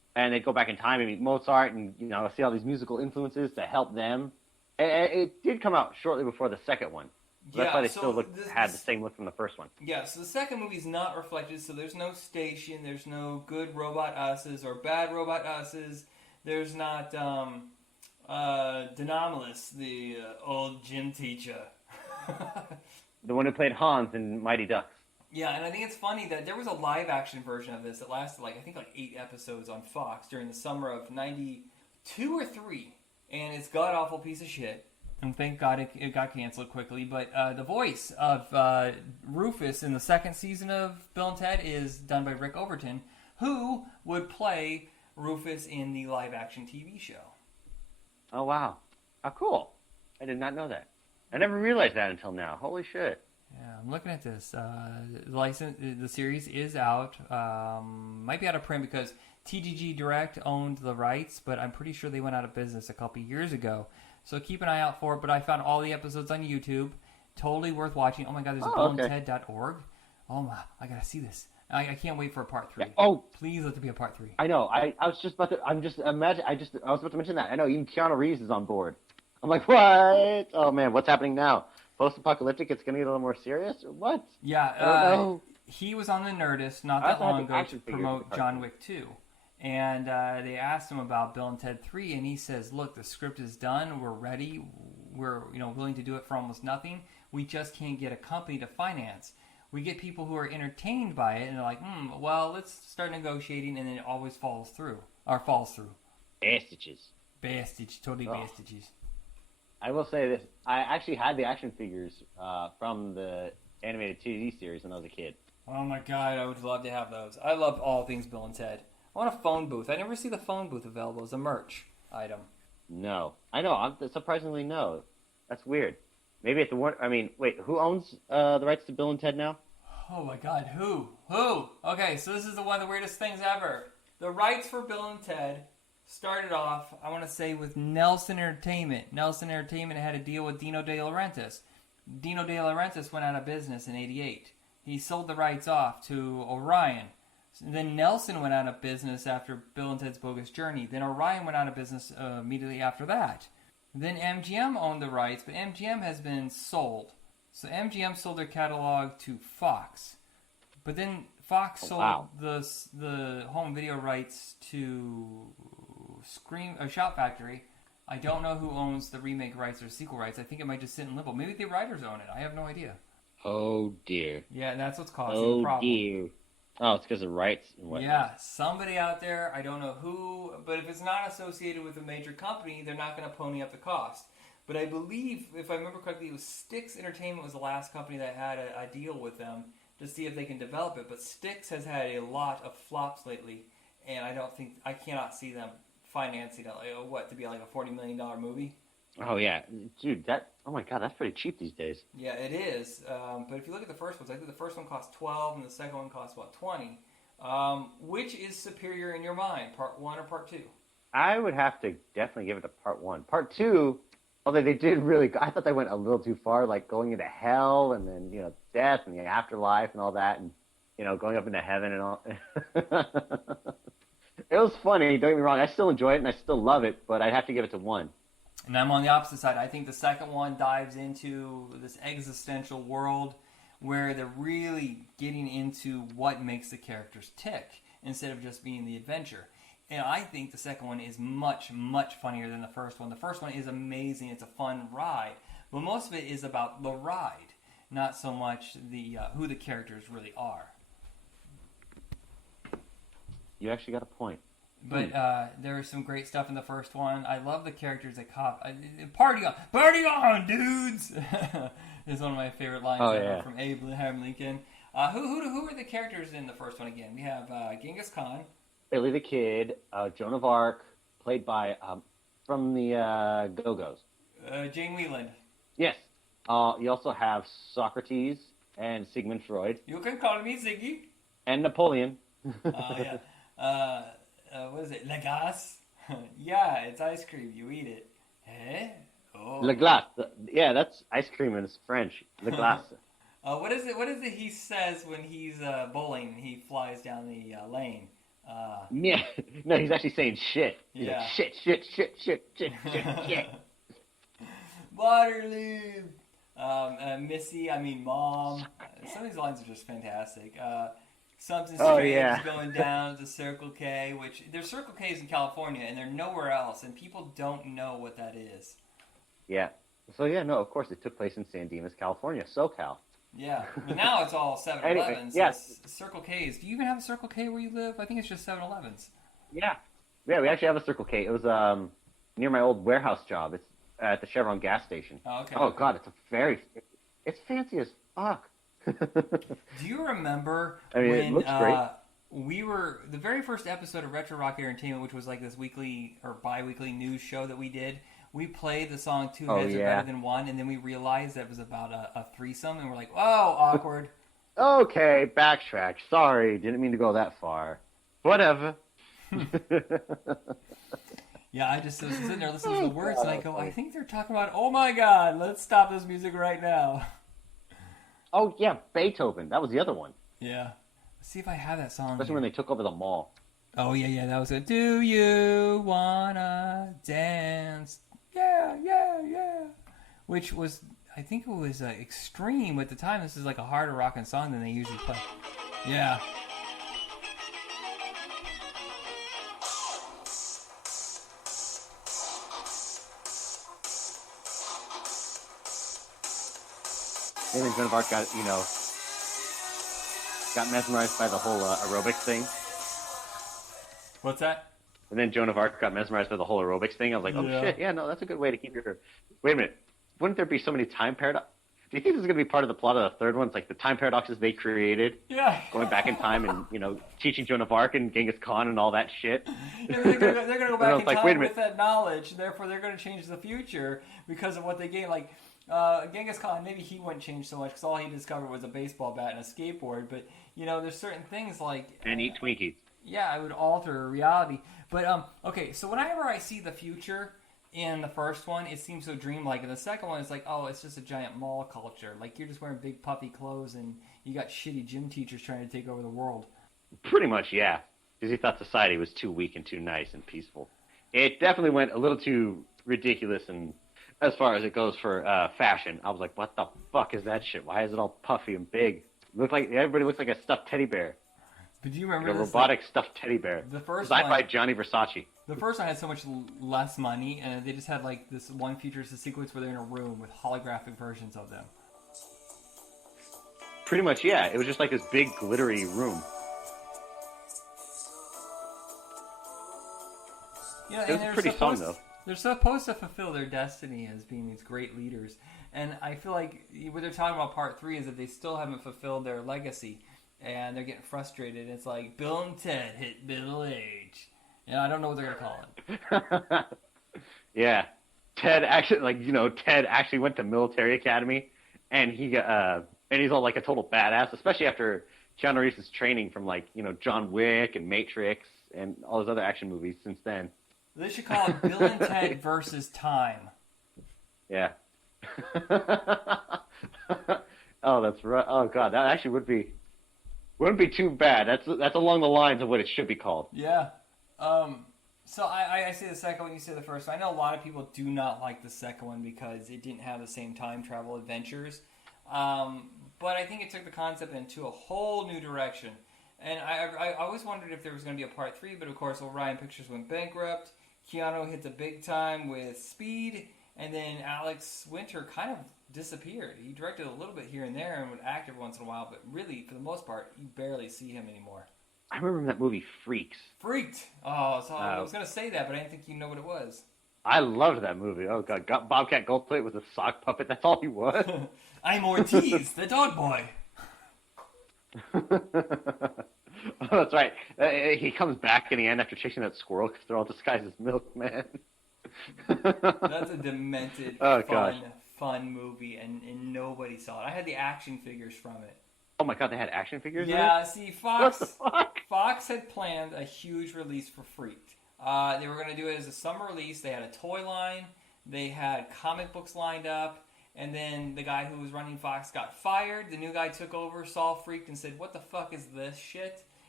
and they'd go back in time and meet Mozart and, see all these musical influences to help them. And it did come out shortly before the second one. So that's why they still had the same look from the first one. Yeah, so the second movie's not reflected, so there's no station, there's no good robot us's or bad robot us's. There's not Denomalus, the old gym teacher. The one who played Hans in Mighty Ducks. Yeah, and I think it's funny that there was a live-action version of this that lasted, I think 8 episodes on Fox during the summer of 92 or 3, and it's god-awful piece of shit. And thank God it got canceled quickly. But the voice of Rufus in the second season of Bill and Ted is done by Rick Overton, who would play Rufus in the live-action TV show. Oh, wow. Oh, cool. I did not know that. I never realized that until now. Holy shit. Yeah, I'm looking at this. The series is out. Might be out of print because TGG Direct owned the rights, but I'm pretty sure they went out of business a couple years ago. So keep an eye out for it, but I found all the episodes on YouTube. Totally worth watching. Oh my God, there's a BillandTed.org. Oh my, I gotta see this. I can't wait for a part 3. Yeah. Oh, please let there be a part 3. I know. I was just about to. I was about to mention that. I know. Even Keanu Reeves is on board. I'm like, what? Oh man, what's happening now? Post-apocalyptic. It's gonna get a little more serious, or what? Yeah. I don't know. He was on the Nerdist not that long ago to promote John Wick 2. And they asked him about Bill and Ted 3, and he says, look, the script is done. We're ready. We're willing to do it for almost nothing. We just can't get a company to finance. We get people who are entertained by it, and they're like, well, let's start negotiating, and then it always falls through. Bastages. Bastage, totally bastages. I will say this. I actually had the action figures from the animated TV series when I was a kid. Oh my God, I would love to have those. I love all things Bill and Ted. I want a phone booth. I never see the phone booth available as a merch item. No. I know. Surprisingly, no. That's weird. Maybe at the one. I mean, wait. Who owns the rights to Bill and Ted now? Oh my God. Who? Okay, so this is one of the weirdest things ever. The rights for Bill and Ted started off, I want to say, with Nelson Entertainment. Nelson Entertainment had a deal with Dino De Laurentiis. Dino De Laurentiis went out of business in '88. He sold the rights off to Orion. Then Nelson went out of business after Bill and Ted's Bogus Journey. Then Orion went out of business immediately after that. Then MGM owned the rights, but MGM has been sold. So MGM sold their catalog to Fox. But then Fox sold the home video rights to Shout Factory. I don't know who owns the remake rights or sequel rights. I think it might just sit in limbo. Maybe the writers own it. I have no idea. Oh, dear. Yeah, and that's what's causing the problem. Oh, dear. Oh, it's because of rights and whatnot. Yeah, somebody out there, I don't know who, but if it's not associated with a major company, they're not going to pony up the cost. But I believe, if I remember correctly, it was Styx Entertainment was the last company that had a deal with them to see if they can develop it. But Styx has had a lot of flops lately, and I cannot see them financing it, to be like a $40 million movie? Oh, yeah. Dude, oh my God, that's pretty cheap these days. Yeah, it is. But if you look at the first ones, I think the first one cost $12 and the second one cost about $20. Which is superior in your mind, part 1 or part 2? I would have to definitely give it to part 1. Part 2, although they did I thought they went a little too far, like going into hell and then, death and the afterlife and all that and, going up into heaven and all. It was funny, don't get me wrong. I still enjoy it and I still love it, but I'd have to give it to 1. And I'm on the opposite side. I think the second one dives into this existential world where they're really getting into what makes the characters tick instead of just being the adventure. And I think the second one is much, much funnier than the first one. The first one is amazing. It's a fun ride. But most of it is about the ride, not so much the who the characters really are. You actually got a point. But there's some great stuff in the first one. I love the characters that party on, dudes! Is one of my favorite lines from Abraham Lincoln. Who are the characters in the first one again? We have Genghis Khan, Billy the Kid, Joan of Arc, played by from the Go-Go's. Jane Wieland. Yes. You also have Socrates and Sigmund Freud. You can call me Ziggy. And Napoleon. Yeah. What is it? La glace? Yeah, it's ice cream. You eat it. Eh? Oh. La glace. Yeah, that's ice cream and it's French. La glace. What is it he says when he's bowling and he flies down the lane? Yeah. No, he's actually saying shit. He's Yeah. like, shit, shit, shit, shit, shit, shit, shit. Waterloo. Missy, I mean Mom. Some of these lines are just fantastic. Something Oh, strange yeah. going down at the Circle K, which there's Circle K's in California and they're nowhere else, and people don't know what that is. Yeah. So, yeah, no, of course, it took place in San Dimas, California, SoCal. Yeah, but now it's all 7-Elevens. Anyway, yeah. Circle K's. Do you even have a Circle K where you live? I think it's just 7-Elevens. Yeah. Yeah, we actually have a Circle K. It was near my old warehouse job. It's at the Chevron gas station. Oh, okay. Oh, God, it's fancy as fuck. Do you remember I mean, when it looks great. we were the very first episode of Retro Rock Entertainment, which was like this weekly or bi-weekly news show that we did? We played the song Two Heads Are Better Than One, and then we realized that it was about a threesome, and we're like, oh, awkward. Okay, backtrack. Sorry, didn't mean to go that far. Whatever. Yeah, I was sitting there listening to the words, and I go, I think they're talking about, oh my God, let's stop this music right now. Oh, yeah, Beethoven. That was the other one. Yeah. Let's see if I have that song. Especially when they took over the mall. Oh, yeah, that was it. Do you wanna dance? Yeah. Which was, I think it was extreme at the time. This is like a harder rocking song than they usually play. Yeah. And then Joan of Arc got mesmerized by the whole aerobics thing. What's that? And then Joan of Arc got mesmerized by the whole aerobics thing. I was like, oh, Yeah. shit, yeah, no, that's a good way to keep your... Wait a minute. Wouldn't there be so many time paradoxes? Do you think this is going to be part of the plot of the third one? It's like the time paradoxes they created, Yeah. going back in time and, teaching Joan of Arc and Genghis Khan and all that shit. Yeah, they're gonna go And I back was in like, time wait a with minute. that knowledge. Therefore, they're going to change the future because of what they gained. Like Genghis Khan, maybe he wouldn't change so much because all he discovered was a baseball bat and a skateboard. But there's certain things like And eat Twinkies. yeah, it would alter reality. But okay, so whenever I see the future in the first one, it seems so dreamlike. And the second one is like, oh, it's just a giant mall culture. Like you're just wearing big puffy clothes and you got shitty gym teachers trying to take over the world. Pretty much, yeah. Because he thought society was too weak and too nice and peaceful. It definitely went a little too ridiculous, and as far as it goes for fashion, I was like, what the fuck is that shit? Why is it all puffy and big? Everybody looks like a stuffed teddy bear. But do you remember Like a this, robotic stuffed teddy bear. the first Designed by one? Gianni Versace. The first one had so much less money, and they just had like this one futuristic sequence where they're in a room with holographic versions of them. Pretty much, yeah. It was just like this big glittery room. Yeah, It was a pretty song, though. They're supposed to fulfill their destiny as being these great leaders, and I feel like what they're talking about part 3 is that they still haven't fulfilled their legacy, and they're getting frustrated. It's like Bill and Ted hit middle age, and I don't know what they're gonna call it. Yeah. Ted actually went to military academy, and he's all like a total badass, especially after Keanu Reeves' training from John Wick and Matrix and all those other action movies since then. They should call it Bill and Ted versus Time. Yeah. Oh, that's right. Oh God, that actually wouldn't be too bad. That's along the lines of what it should be called. Yeah. So I say the second one, you say the first one. I know a lot of people do not like the second one because it didn't have the same time travel adventures. But I think it took the concept into a whole new direction. And I always wondered if there was going to be a part 3, but of course Orion Pictures went bankrupt. Keanu hit the big time with Speed, and then Alex Winter kind of disappeared. He directed a little bit here and there and would act every once in a while, but really, for the most part, you barely see him anymore. I remember that movie Freaks. Freaked! Oh, so I was going to say that, but I didn't think you know what it was. I loved that movie. Oh God, Bobcat Goldthwait was a sock puppet. That's all he was. I'm Ortiz, the dog boy. Oh, that's right. He comes back in the end after chasing that squirrel because they're all disguised as milkman. That's a demented, Oh, gosh. fun movie, and nobody saw it. I had the action figures from it. Oh my God, they had action figures in Yeah, it? see, What the fuck? Fox had planned a huge release for Freaked. They were going to do it as a summer release. They had a toy line. They had comic books lined up. And then the guy who was running Fox got fired. The new guy took over, saw Freaked, and said, what the fuck is this shit?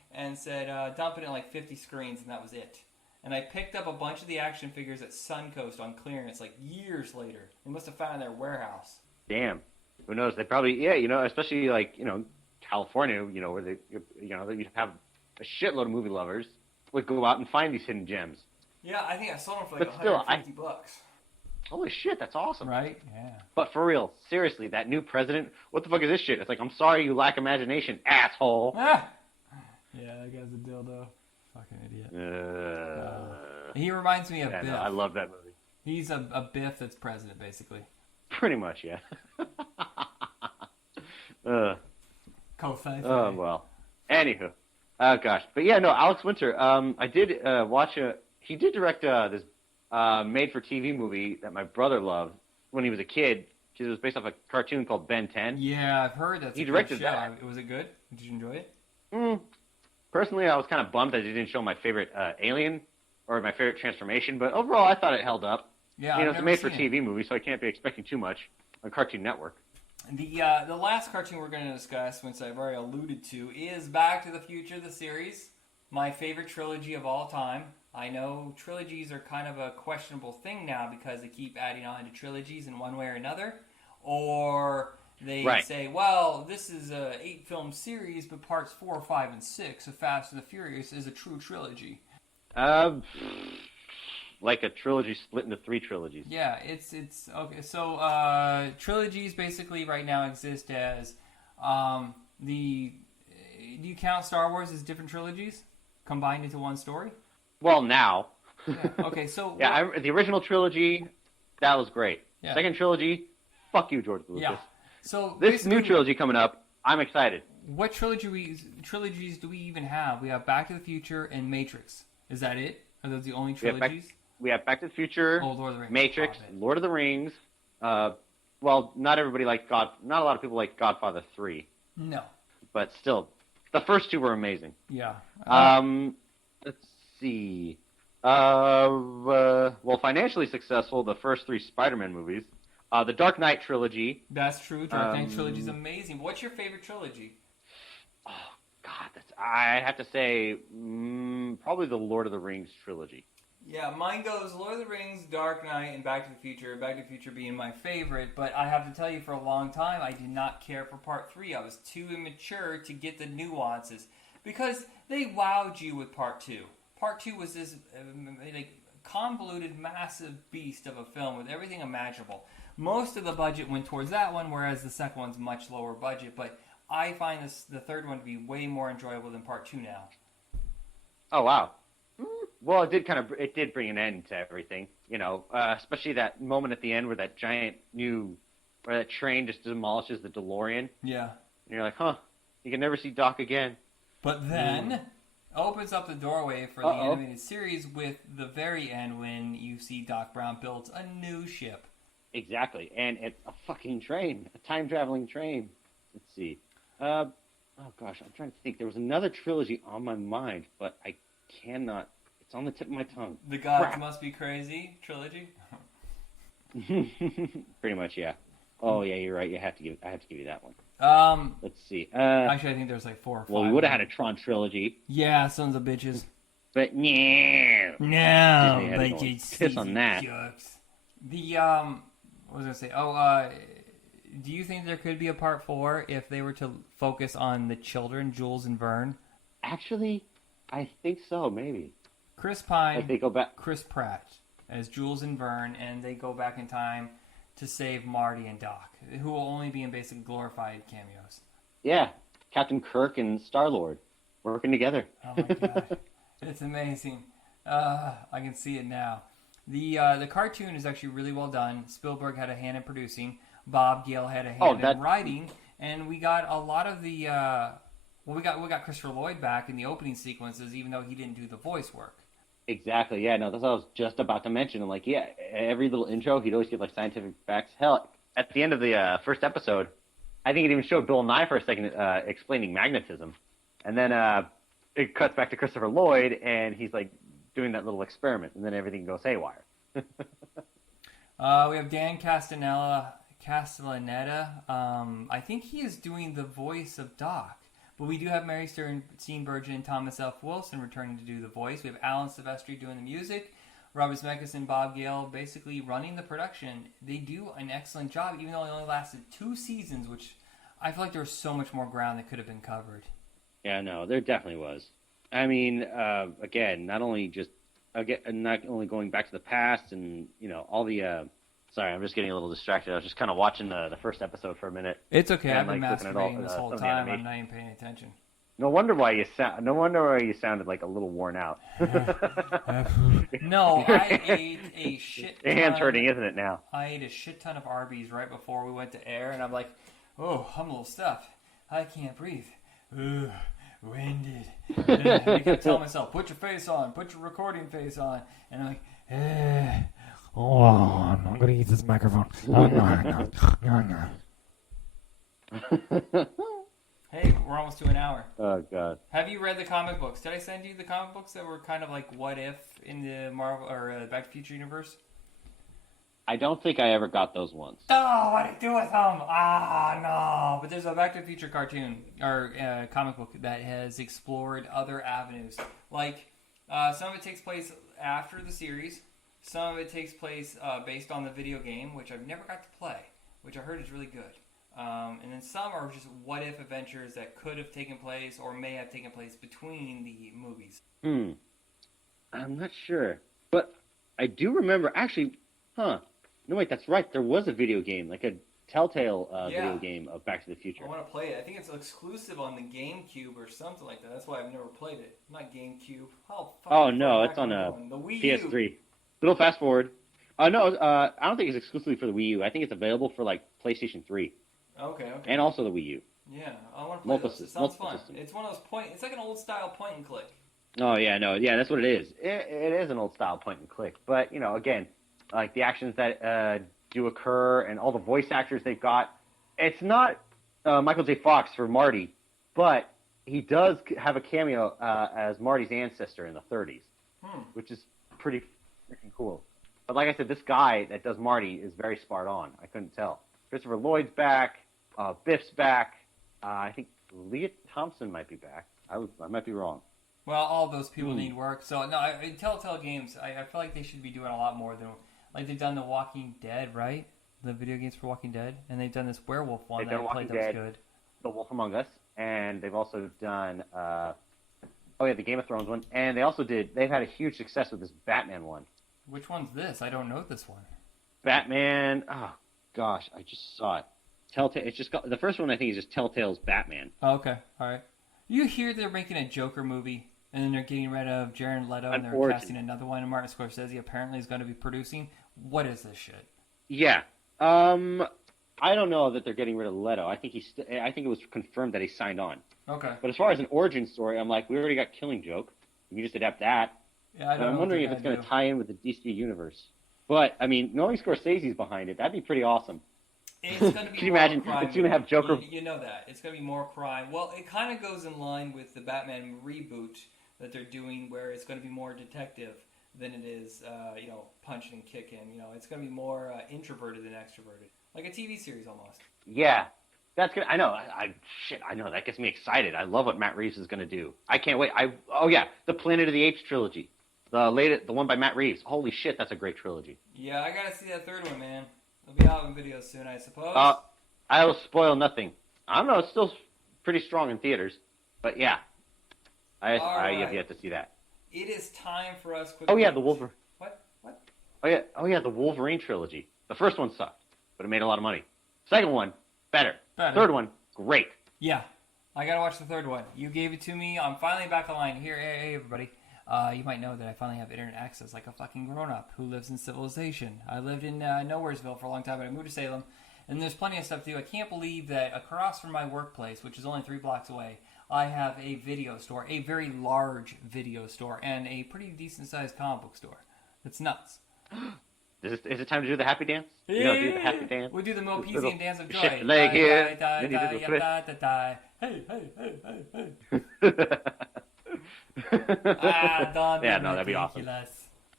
and said dump it in like 50 screens, and that was it. And I picked up a bunch of the action figures at Suncoast on clearance like years later. They must have found in their warehouse. Damn. Who knows? They probably, yeah, you know, especially like, you know, California, you know, where they, you know, you'd have a shitload of movie lovers would go out and find these hidden gems. Yeah, I think I sold them for like But still, $150. Holy shit, that's awesome. Right? Yeah. But for real, seriously, that new president, what the fuck is this shit? It's like, I'm sorry you lack imagination, asshole. Ah! Yeah, that guy's a dildo. Fucking idiot. He reminds me of Biff. No, I love that movie. He's a Biff that's president, basically. Pretty much, yeah. Ko-Fi. Oh, well. Anywho. Oh, gosh. But yeah, no, Alex Winter, I did watch he did direct this made-for-TV movie that my brother loved when he was a kid. It was based off a cartoon called Ben 10. Yeah, I've heard that's He a good directed show. that. Was it good? Did you enjoy it? Personally, I was kind of bummed that they didn't show my favorite alien or my favorite transformation, but overall, I thought it held up. Yeah, you know, I've it's a never seen made-for-TV movie, so I can't be expecting too much on Cartoon Network. The last cartoon we're going to discuss, which I've already alluded to, is Back to the Future, the series. My favorite trilogy of all time. I know trilogies are kind of a questionable thing now because they keep adding on to trilogies in one way or another. Or they say, well, this is a 8-film series, but parts 4, 5, and 6 of Fast and the Furious is a true trilogy. Like a trilogy split into 3 trilogies. Yeah, it's okay. So trilogies basically right now exist as do you count Star Wars as different trilogies combined into one story? Well, now. Yeah. Okay, so yeah, the original trilogy, that was great. Yeah. Second trilogy, fuck you, George Lucas. Yeah. So this new trilogy coming up, I'm excited. What trilogies do we even have? We have Back to the Future and Matrix. Is that it? Are those the only trilogies? We have Back to the Future, Lord of the Rings, Matrix, Lord of the Rings. Well, not everybody liked not a lot of people like Godfather 3. No. But still, the first 2 were amazing. Yeah. Let's see. Well, financially successful, the first 3 Spider-Man movies. The Dark Knight trilogy. That's true. Dark Knight trilogy is amazing. What's your favorite trilogy? Oh, God. I have to say, probably the Lord of the Rings trilogy. Yeah, mine goes Lord of the Rings, Dark Knight, and Back to the Future. Back to the Future being my favorite, but I have to tell you, for a long time, I did not care for Part 3. I was too immature to get the nuances because they wowed you with Part 2. Part 2 was this convoluted, massive beast of a film with everything imaginable. Most of the budget went towards that one, whereas the second one's much lower budget. But I find the third one to be way more enjoyable than Part 2 now. Oh, wow. Well, it did bring an end to everything, you know, especially that moment at the end where that where that train just demolishes the DeLorean. Yeah. And you're like, huh, you can never see Doc again. But then opens up the doorway for the animated series with the very end when you see Doc Brown builds a new ship. Exactly, and it's a fucking train, a time-traveling train. Let's see. Oh, gosh, I'm trying to think. There was another trilogy on my mind, but I cannot. It's on the tip of my tongue. The Gods Must Be Crazy trilogy? Pretty much, yeah. Oh, yeah, you're right. I have to give you that one. Let's see. Actually, I think there's like 4 or 5. Well, we would have had a Tron trilogy. Yeah, sons of bitches. But no. No, but it's piss on that. Jokes. What was I gonna say? Do you think there could be a Part 4 if they were to focus on the children, Jules and Vern? Actually, I think so, maybe. Chris Pine, If they go back. Chris Pratt as Jules and Vern, and they go back in time to save Marty and Doc, who will only be in basic glorified cameos. Yeah, Captain Kirk and Star-Lord working together. Oh my god, it's amazing. I can see it now. The cartoon is actually really well done. Spielberg had a hand in producing. Bob Gale had a hand in writing, and we got a lot of the. We got Christopher Lloyd back in the opening sequences, even though he didn't do the voice work. Exactly. Yeah. No, that's what I was just about to mention. I'm like, yeah, every little intro, he'd always give like scientific facts. Hell, at the end of the first episode, I think it even showed Bill Nye for a second explaining magnetism, and then it cuts back to Christopher Lloyd, and he's like doing that little experiment, and then everything goes haywire. We have Dan Castellaneta. I think he is doing the voice of Doc, But we do have Mary Steenburgen and Thomas F. Wilson returning to do the voice. We have Alan Silvestri doing the music. Robert Zemeckis and Bob Gale basically running the production. They do an excellent job, even though it only lasted 2 seasons, which I feel like there was so much more ground that could have been covered. Yeah, no, there definitely was. I mean, again, not only going back to the past and, all the... sorry, I'm just getting a little distracted. I was just kind of watching the first episode for a minute. It's okay. And, I've been looking at all, masturbating this whole some of the time. I'm animation. not even paying attention. No wonder why you sounded like a little worn out. No, I ate a shit ton. Your hand's hurting, isn't it now? I ate a shit ton of Arby's right before we went to air, and I'm like, oh, I'm a little stuffed. I can't breathe. Ugh, winded. And I kept telling myself, put your face on, put your recording face on. And I'm like, oh, I'm going to use this microphone. Hey, we're almost to an hour. Oh, God. Have you read the comic books? Did I send you the comic books that were kind of like what if in the Marvel or Back to the Future universe? I don't think I ever got those ones. Oh, what do you do with them? No. But there's a Back to the Future cartoon or comic book that has explored other avenues. Like some of it takes place after the series. Some of it takes place based on the video game, which I've never got to play, which I heard is really good. And then some are just what-if adventures that could have taken place or may have taken place between the movies. I'm not sure. But I do remember, actually, no wait, that's right, there was a video game, like a Telltale video game of Back to the Future. I want to play it. I think it's exclusive on the GameCube or something like that. That's why I've never played it. Not GameCube. Oh no, it's on the Wii PS3. U. Little fast forward. No, I don't think it's exclusively for the Wii U. I think it's available for, like, PlayStation 3. Okay. And also the Wii U. Yeah, I want to play this. It sounds fun. System. It's one of those it's like an old style point and click. Oh, yeah, no, yeah, that's what it is. It is an old style point and click. But, again, like the actions that do occur and all the voice actors they've got, it's not Michael J. Fox for Marty, but he does have a cameo as Marty's ancestor in the 30s, which is pretty freaking cool. But like I said, this guy that does Marty is very spot on. I couldn't tell. Christopher Lloyd's back. Biff's back. I think Leah Thompson might be back. I might be wrong. Well, all those people need work. So, no, Telltale Games, I feel like they should be doing a lot more than... Like, they've done The Walking Dead, right? The video games for Walking Dead. And they've done this werewolf one that I played that was good. The Wolf Among Us. And they've also done... the Game of Thrones one. And they've had a huge success with this Batman one. Which one's this? I don't know this one. Batman... Oh, gosh, I just saw it. Telltale. It's just the first one. I think is just Telltale's Batman. Oh, okay, all right. You hear they're making a Joker movie, and then they're getting rid of Jared Leto, and they're casting another one. And Martin Scorsese apparently is going to be producing. What is this shit? Yeah. I don't know that they're getting rid of Leto. I think I think it was confirmed that he signed on. Okay. But as far as an origin story, I'm like, we already got Killing Joke. You can just adapt that. Yeah, I don't know. I'm wondering if it's going to tie in with the DC universe. But I mean, knowing Scorsese's behind it, that'd be pretty awesome. It's going to be Can you imagine? It's going to have Joker. You know that. It's going to be more crime. Well, it kind of goes in line with the Batman reboot that they're doing, where it's going to be more detective than it is, punching and kicking. It's going to be more introverted than extroverted. Like a TV series almost. Yeah. That's good. I know. I know. That gets me excited. I love what Matt Reeves is going to do. I can't wait. The Planet of the Apes trilogy. The one by Matt Reeves. Holy shit, that's a great trilogy. Yeah, I got to see that third one, man. It'll be out in videos soon, I suppose. I will spoil nothing. I don't know. It's still pretty strong in theaters. But yeah. I have yet to see that. It is time for us quickly. Oh, yeah, the Wolverine. What? Oh, yeah, the Wolverine trilogy. The first one sucked, but it made a lot of money. Second one, better. Third one, great. Yeah. I got to watch the third one. You gave it to me. I'm finally back online. Here, hey, everybody. You might know that I finally have internet access like a fucking grown-up who lives in civilization. I lived in Nowheresville for a long time, but I moved to Salem, and there's plenty of stuff to do. I can't believe that across from my workplace, which is only 3 blocks away, I have a video store, a very large video store, and a pretty decent-sized comic book store. It's nuts. Is it time to do the happy dance? Yeah. Do the happy dance. We do the Milpesian dance of joy. Shift leg here. Don't Yeah, no, that'd be awesome.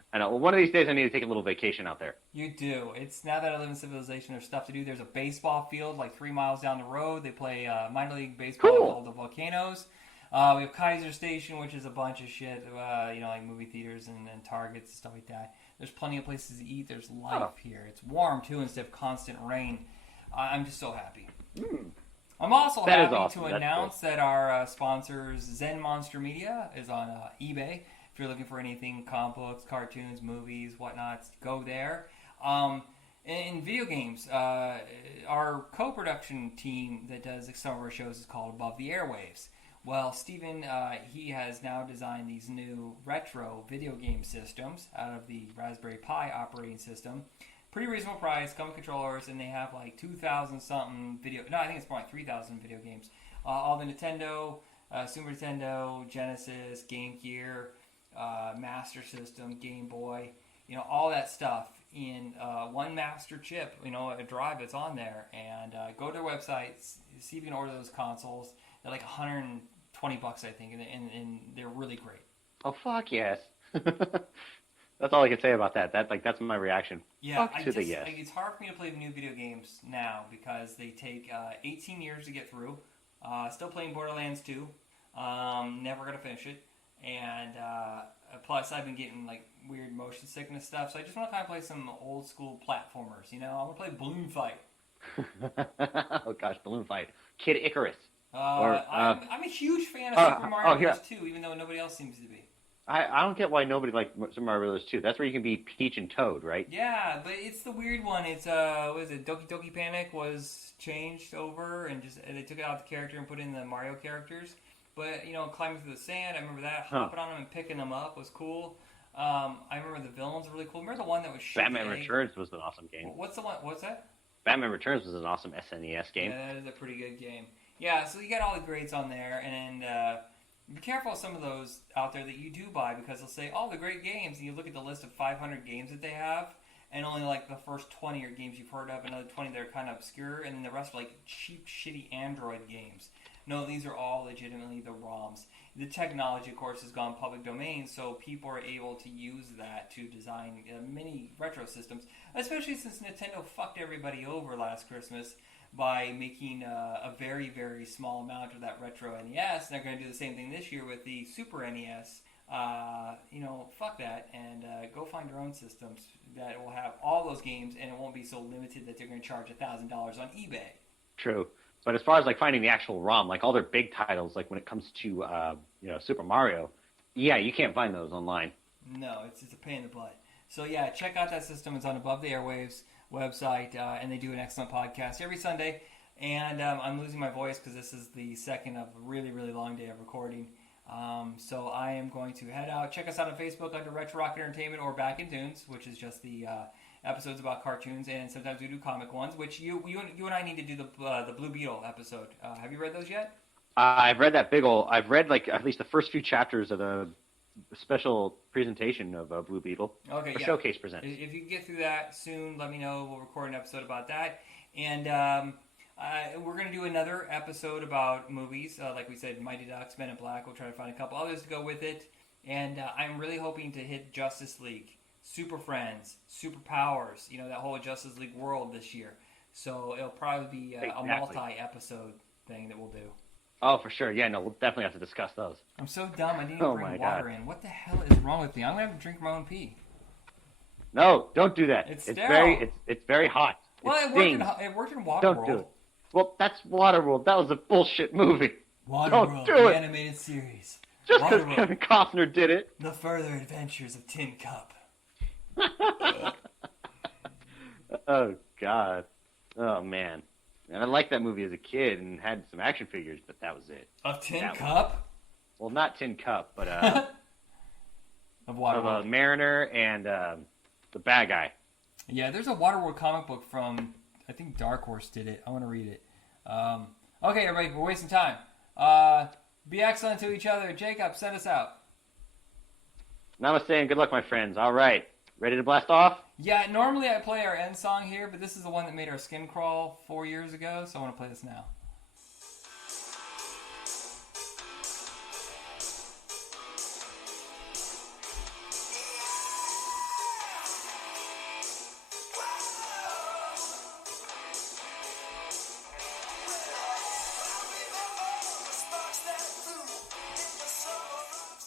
I know. Well, one of these days I need to take a little vacation out there. You do. It's now that I live in civilization, there's stuff to do. There's a baseball field like 3 miles down the road. They play minor league baseball Cool. called the Volcanoes. We have Kaiser Station, which is a bunch of shit, like movie theaters and Targets and stuff like that. There's plenty of places to eat. There's life here. It's warm, too, instead of constant rain. I'm just so happy. I'm also That is happy awesome. to That's announce that our sponsors, Zen Monster Media, is on eBay. If you're looking for anything, comic books, cartoons, movies, whatnot, go there. In video games, our co-production team that does some of our shows is called Above the Airwaves. Well, Steven, he has now designed these new retro video game systems out of the Raspberry Pi operating system. Pretty reasonable price, come with controllers, and they have like 2,000 something video. No, I think it's more like 3,000 video games. All the Nintendo, Super Nintendo, Genesis, Game Gear, Master System, Game Boy, all that stuff in one master chip, a drive that's on there. And go to their website, see if you can order those consoles. They're like $120, I think, and they're really great. Oh, fuck yes. That's all I can say about that. That's my reaction. Yeah, Fuck to the yes. It's hard for me to play the new video games now because they take 18 years to get through. Still playing Borderlands 2. Never gonna finish it. And plus, I've been getting like weird motion sickness stuff. So I just want to kind of play some old school platformers. I want to play Balloon Fight. Oh gosh, Balloon Fight, Kid Icarus. I'm a huge fan of Super Mario yeah. Bros. 2, even though nobody else seems to be. I don't get why nobody likes Super Mario Bros. 2. That's where you can be Peach and Toad, right? Yeah, but it's the weird one. It's what is it? Doki Doki Panic was changed over, and they took out the character and put in the Mario characters. But climbing through the sand, I remember that. Hopping on them and picking them up was cool. I remember the villains were really cool. Remember the one that was Batman Returns was an awesome game. What's the one? What's that? Batman Returns was an awesome SNES game. Yeah, that is a pretty good game. Yeah, so you got all the greats on there, and be careful of some of those out there that you do buy because they'll say, "Oh, the great games," and you look at the list of 500 games that they have, and only like the first 20 are games you've heard of, another 20 that are kind of obscure, and then the rest are like cheap, shitty Android games. No, these are all legitimately the ROMs. The technology, of course, has gone public domain, so people are able to use that to design many retro systems, especially since Nintendo fucked everybody over last Christmas by making a very, very small amount of that retro NES. They're going to do the same thing this year with the Super NES. Fuck that, and go find your own systems that will have all those games, and it won't be so limited that they're going to charge $1,000 on eBay. True. But as far as like finding the actual ROM, like all their big titles, like when it comes to Super Mario, yeah, you can't find those online. No, it's a pain in the butt. So yeah, check out that system. It's on Above the Airwaves website, and they do an excellent podcast every Sunday. And I'm losing my voice because this is the second of a really, really long day of recording. So I am going to head out. Check us out on Facebook under Retro Rock Entertainment or Back in Toons, which is just the episodes about cartoons, and sometimes we do comic ones, which you and I need to do the Blue Beetle episode. Have you read those yet? I've read that big ol'. I've read like at least the first few chapters of the special presentation of Blue Beetle. Okay, yeah. Showcase presents. If you get through that soon, let me know. We'll record an episode about that. And we're going to do another episode about movies. Like we said, Mighty Ducks, Men in Black. We'll try to find a couple others to go with it. And I'm really hoping to hit Justice League, Super Friends, Superpowers, that whole Justice League world this year. So it'll probably be a multi-episode thing that we'll do. Oh, for sure. Yeah, no, we'll definitely have to discuss those. I'm so dumb. I didn't even bring water in. What the hell is wrong with me? I'm going to have to drink my own pee. No, don't do that. It's sterile. It's very hot. Well, it worked in Waterworld. Don't do it. Well, that's Waterworld. That was a bullshit movie. Waterworld, do the it. animated series. Just because Kevin Costner did it. The Further Adventures of Tin Cup. Oh, God. Oh, man. And I liked that movie as a kid and had some action figures, but that was it. Of Tin Cup? Well, not Tin Cup, but of Waterworld. Of Mariner and the bad guy. Yeah, there's a Waterworld comic book from, I think Dark Horse did it. I want to read it. Okay, everybody, we're wasting time. Be excellent to each other. Jacob, send us out. Namaste and good luck, my friends. All right. Ready to blast off? Yeah, normally I play our end song here, but this is the one that made our skin crawl 4 years ago, so I want to play this now.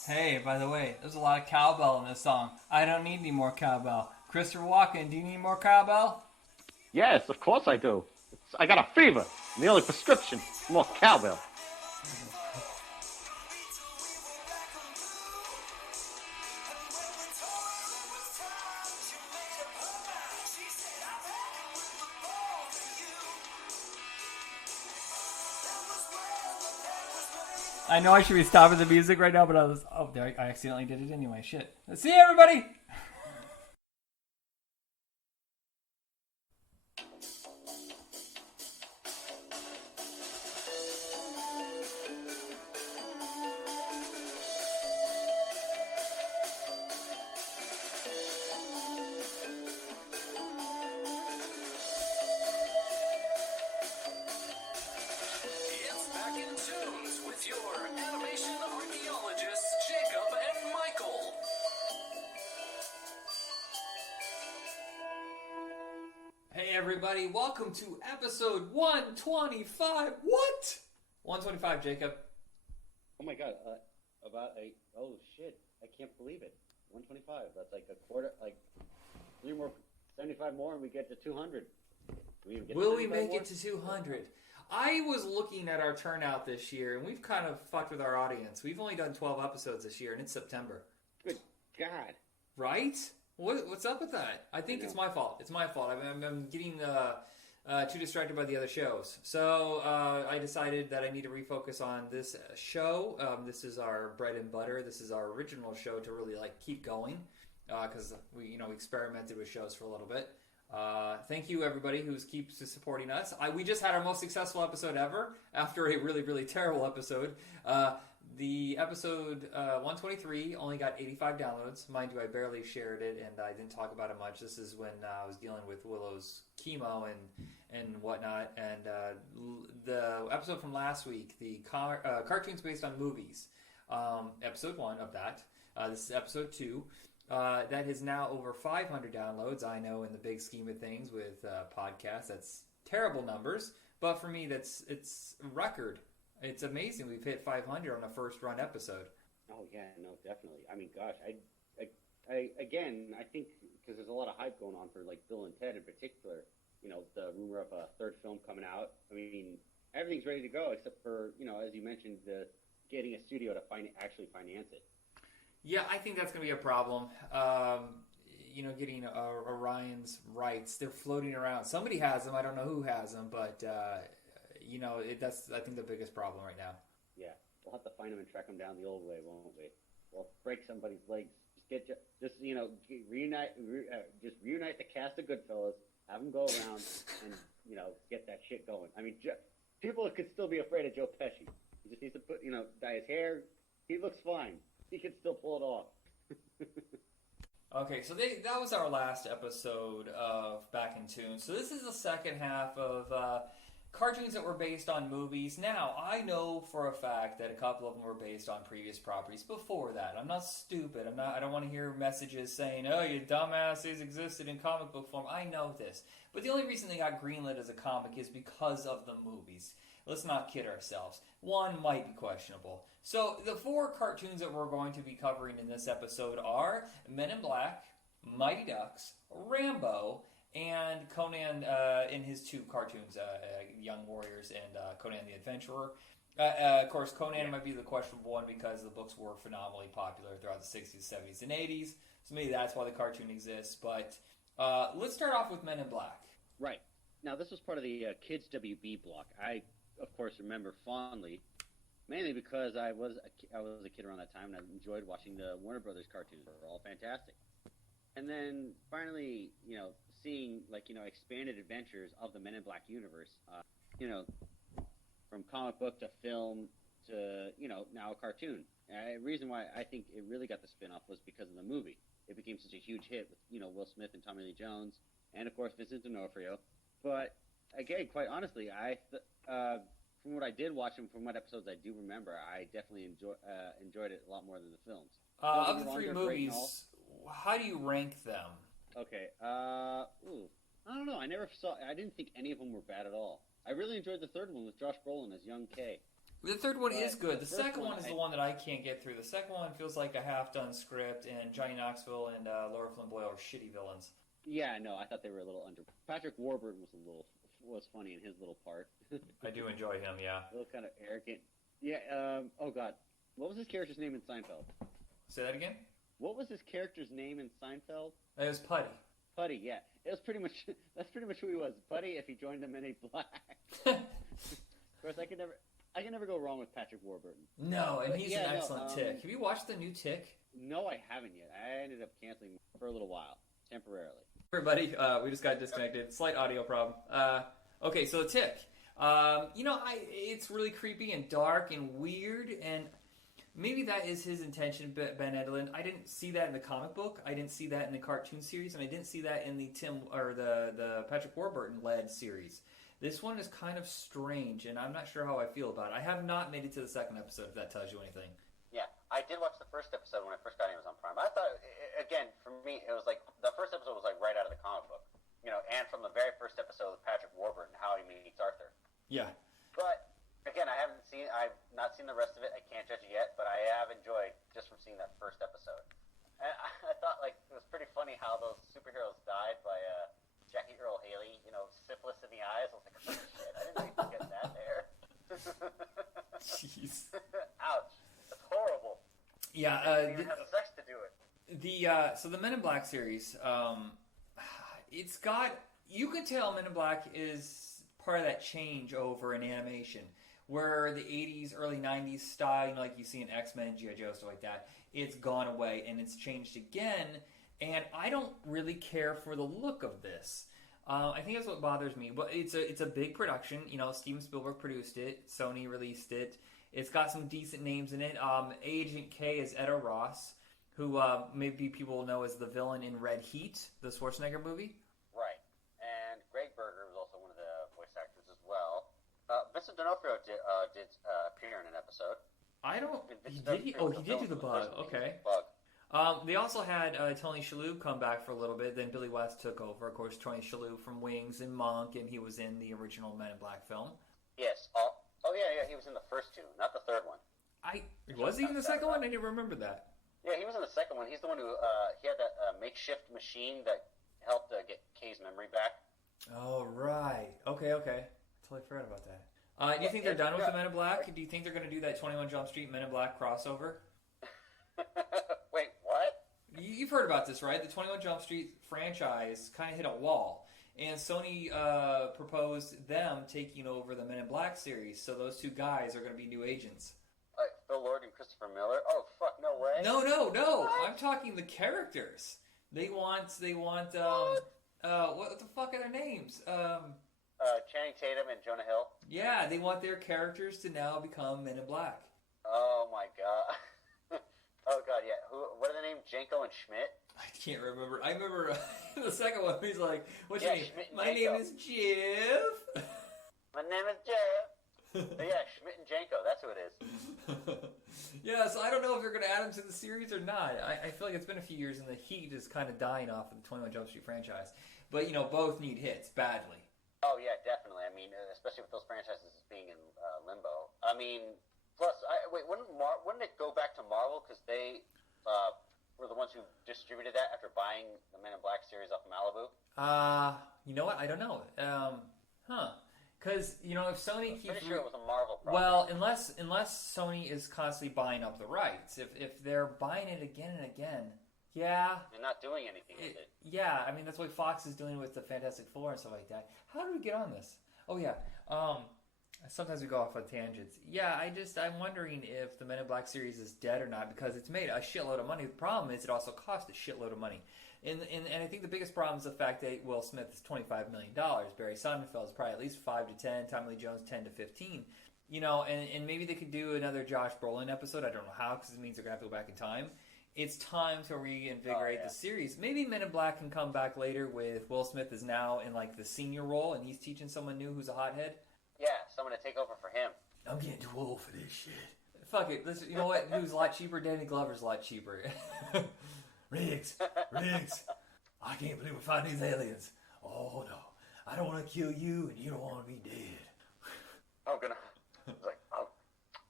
Hey, by the way, there's a lot of cowbell in this song. I don't need any more cowbell. Christopher Walken, do you need more cowbell? Yes, of course I do. I got a fever. And the only prescription is more cowbell. I know I should be stopping the music right now, but I accidentally did it anyway. Shit. See you, everybody! It's back in Toons with your animation archaeologists, Jacob and Michael. Hey, everybody. Welcome to episode 125. What? 125, Jacob. Oh my god, oh shit, I can't believe it. 125, that's like a quarter, like 75 more and we get to 200. Will we make it to 200? I was looking at our turnout this year, and we've kind of fucked with our audience. We've only done 12 episodes this year, and it's September. Good God. Right? What's up with that? I think it's my fault. It's my fault. I'm getting too distracted by the other shows. So I decided that I need to refocus on this show. This is our bread and butter. This is our original show to really keep going because we experimented with shows for a little bit. Thank you, everybody who keeps supporting us. We just had our most successful episode ever after a really, really terrible episode. The episode 123 only got 85 downloads. Mind you, I barely shared it, and I didn't talk about it much. This is when I was dealing with Willow's chemo and whatnot. And the episode from last week, the cartoons based on movies, episode 1 of that. This is episode 2. That is now over 500 downloads. I know in the big scheme of things with podcasts, that's terrible numbers. But for me, it's a record. It's amazing we've hit 500 on a first run episode. Oh yeah, no, definitely. I mean, gosh, I again, I think because there's a lot of hype going on for Bill and Ted in particular. The rumor of a third film coming out. I mean, everything's ready to go except for as you mentioned, getting a studio to actually finance it. Yeah, I think that's going to be a problem. Getting Orion's rights, they're floating around. Somebody has them. I don't know who has them, but that's I think the biggest problem right now. Yeah, we'll have to find them and track them down the old way, won't we? We'll break somebody's legs. Reunite the cast of Goodfellas, have them go around, and get that shit going. I mean, people could still be afraid of Joe Pesci. He just needs to dye his hair. He looks fine. He can still pull it off. Okay, so that was our last episode of Back in Tune. So this is the second half of cartoons that were based on movies. Now, I know for a fact that a couple of them were based on previous properties before that. I'm not stupid. I don't want to hear messages saying, "Oh, you dumbass, these existed in comic book form." I know this. But the only reason they got greenlit as a comic is because of the movies. Let's not kid ourselves. One might be questionable. So the 4 cartoons that we're going to be covering in this episode are Men in Black, Mighty Ducks, Rambo, and Conan in his 2 cartoons, Young Warriors and Conan the Adventurer. Of course, Conan might be the questionable one because the books were phenomenally popular throughout the 60s, 70s, and 80s. So maybe that's why the cartoon exists. But let's start off with Men in Black. Right. Now, this was part of the Kids WB block. I, of course, remember fondly, mainly because I was a kid around that time, and I enjoyed watching the Warner Brothers cartoons. They were all fantastic. And then finally, seeing expanded adventures of the Men in Black universe, from comic book to film to now a cartoon. The reason why I think it really got the spin-off was because of the movie. It became such a huge hit with Will Smith and Tommy Lee Jones, and of course Vincent D'Onofrio. But again, quite honestly, from what I did watch and from what episodes I do remember, I definitely enjoyed it a lot more than the films. Of the 3 movies, how do you rank them? Okay. I don't know. I didn't think any of them were bad at all. I really enjoyed the third one with Josh Brolin as young K. The third one is good. The first second one, one is the one that I can't get through. The second one feels like a half-done script, and Johnny Knoxville and Laura Flynn Boyle are shitty villains. Yeah, no, I thought they were a little under. Patrick Warburton was funny in his little part. I do enjoy him, yeah. A little kind of arrogant. Yeah. Oh God, what was his character's name in Seinfeld? Say that again? What was his character's name in Seinfeld? It was Putty. Putty. Yeah, it was pretty much. That's pretty much who he was. Putty. If he joined the Men in Black. Of course, I can never go wrong with Patrick Warburton. No, and But he's yeah, an no, excellent Tick. Have you watched the new Tick? No, I haven't yet. I ended up canceling for a little while, temporarily. Everybody, we just got disconnected. Slight audio problem. Okay, so the Tick. It's really creepy and dark and weird, and maybe that is his intention, Ben Edlund. I didn't see that in the comic book. I didn't see that in the cartoon series, and I didn't see that in the Patrick Warburton led series. This one is kind of strange, and I'm not sure how I feel about it. I have not made it to the second episode, if that tells you anything. Yeah, I did watch the first episode when I first got Amazon Prime. I thought, again, for me, it was like the first episode was like right out of the comic book, and from the very first episode with Patrick Warburton, how he meets Arthur. Yeah. But again, I've not seen the rest of it. I can't judge it yet, but I have enjoyed just from seeing that first episode. And I thought like it was pretty funny how those superheroes died by Jackie Earl Haley, syphilis in the eyes. I was like, oh shit, I didn't know you could get that there. Jeez. Ouch. That's horrible. Yeah. You even have the sex to do it. So the Men in Black series, it's got, you could tell Men in Black is part of that change over in animation, where the 80s, early 90s style, like you see in X-Men, G.I. Joe, stuff like that, it's gone away and it's changed again, and I don't really care for the look of this. I think that's what bothers me, but it's a big production. Steven Spielberg produced it, Sony released it. It's got some decent names in it. Agent K is Etta Ross, who maybe people know as the villain in Red Heat, the Schwarzenegger movie. Right. And Greg Berger was also one of the voice actors as well. Vincent D'Onofrio did appear in an episode. I don't... He Vincent did? He D'Onofrio did do the was Bug. first Okay. Bug. They also had Tony Shalhoub come back for a little bit. Then Billy West took over. Of course, Tony Shalhoub from Wings and Monk, and he was in the original Men in Black film. Yes. Oh yeah, he was in the first two, not the third one. Was he in the second one? I didn't remember that. Yeah, he was in the second one. He's the one who he had that makeshift machine that helped get Kay's memory back. Oh, right. Okay. Totally forgot about that. Do you think they're done with the Men in Black? Do you think they're going to do that 21 Jump Street Men in Black crossover? Wait, what? You've heard about this, right? The 21 Jump Street franchise kind of hit a wall. And Sony proposed them taking over the Men in Black series. So those two guys are going to be new agents. Phil Lord and Christopher Miller? Oh, fuck, no way. No. What? I'm talking the characters. They want, what the fuck are their names? Channing Tatum and Jonah Hill? Yeah, they want their characters to now become Men in Black. Oh, my God. Oh, God, yeah. What are the names? Janko and Schmidt? I can't remember. I remember the second one. He's like, "What's your name?" My Janko. name is Jeff. My name is Jeff. Yeah, Schmidt and Janko. That's who it is. Yeah, so I don't know if they're going to add him to the series or not. I feel like it's been a few years, and the heat is kind of dying off of the 21 Jump Street franchise. But both need hits badly. Oh yeah, definitely. I mean, especially with those franchises being in limbo. I mean, plus, wouldn't it go back to Marvel because they were the ones who distributed that after buying the Men in Black series off Malibu? You know what? I don't know. Because if Sony keeps, Pretty sure it was a Marvel product. well, unless Sony is constantly buying up the rights, if they're buying it again and again, yeah, they're not doing anything with it. Yeah, I mean that's what Fox is doing with the Fantastic Four and stuff like that. How do we get on this? Oh yeah, sometimes we go off on tangents. Yeah, I'm wondering if the Men in Black series is dead or not because it's made a shitload of money. The problem is it also cost a shitload of money. And I think the biggest problem is the fact that Will Smith is $25 million. Barry Sonnenfeld is probably at least 5 to 10. Tommy Lee Jones 10 to 15. And maybe they could do another Josh Brolin episode. I don't know how because it means they're going to have to go back in time. It's time to reinvigorate the series. Maybe Men in Black can come back later with Will Smith is now in like the senior role and he's teaching someone new who's a hothead. Yeah, someone to take over for him. I'm getting too old for this shit. Fuck it. Listen, you know what? Who's a lot cheaper? Danny Glover's a lot cheaper. Riggs, I can't believe we found these aliens. Oh no, I don't want to kill you, and you don't want to be dead. I'm gonna. It's like,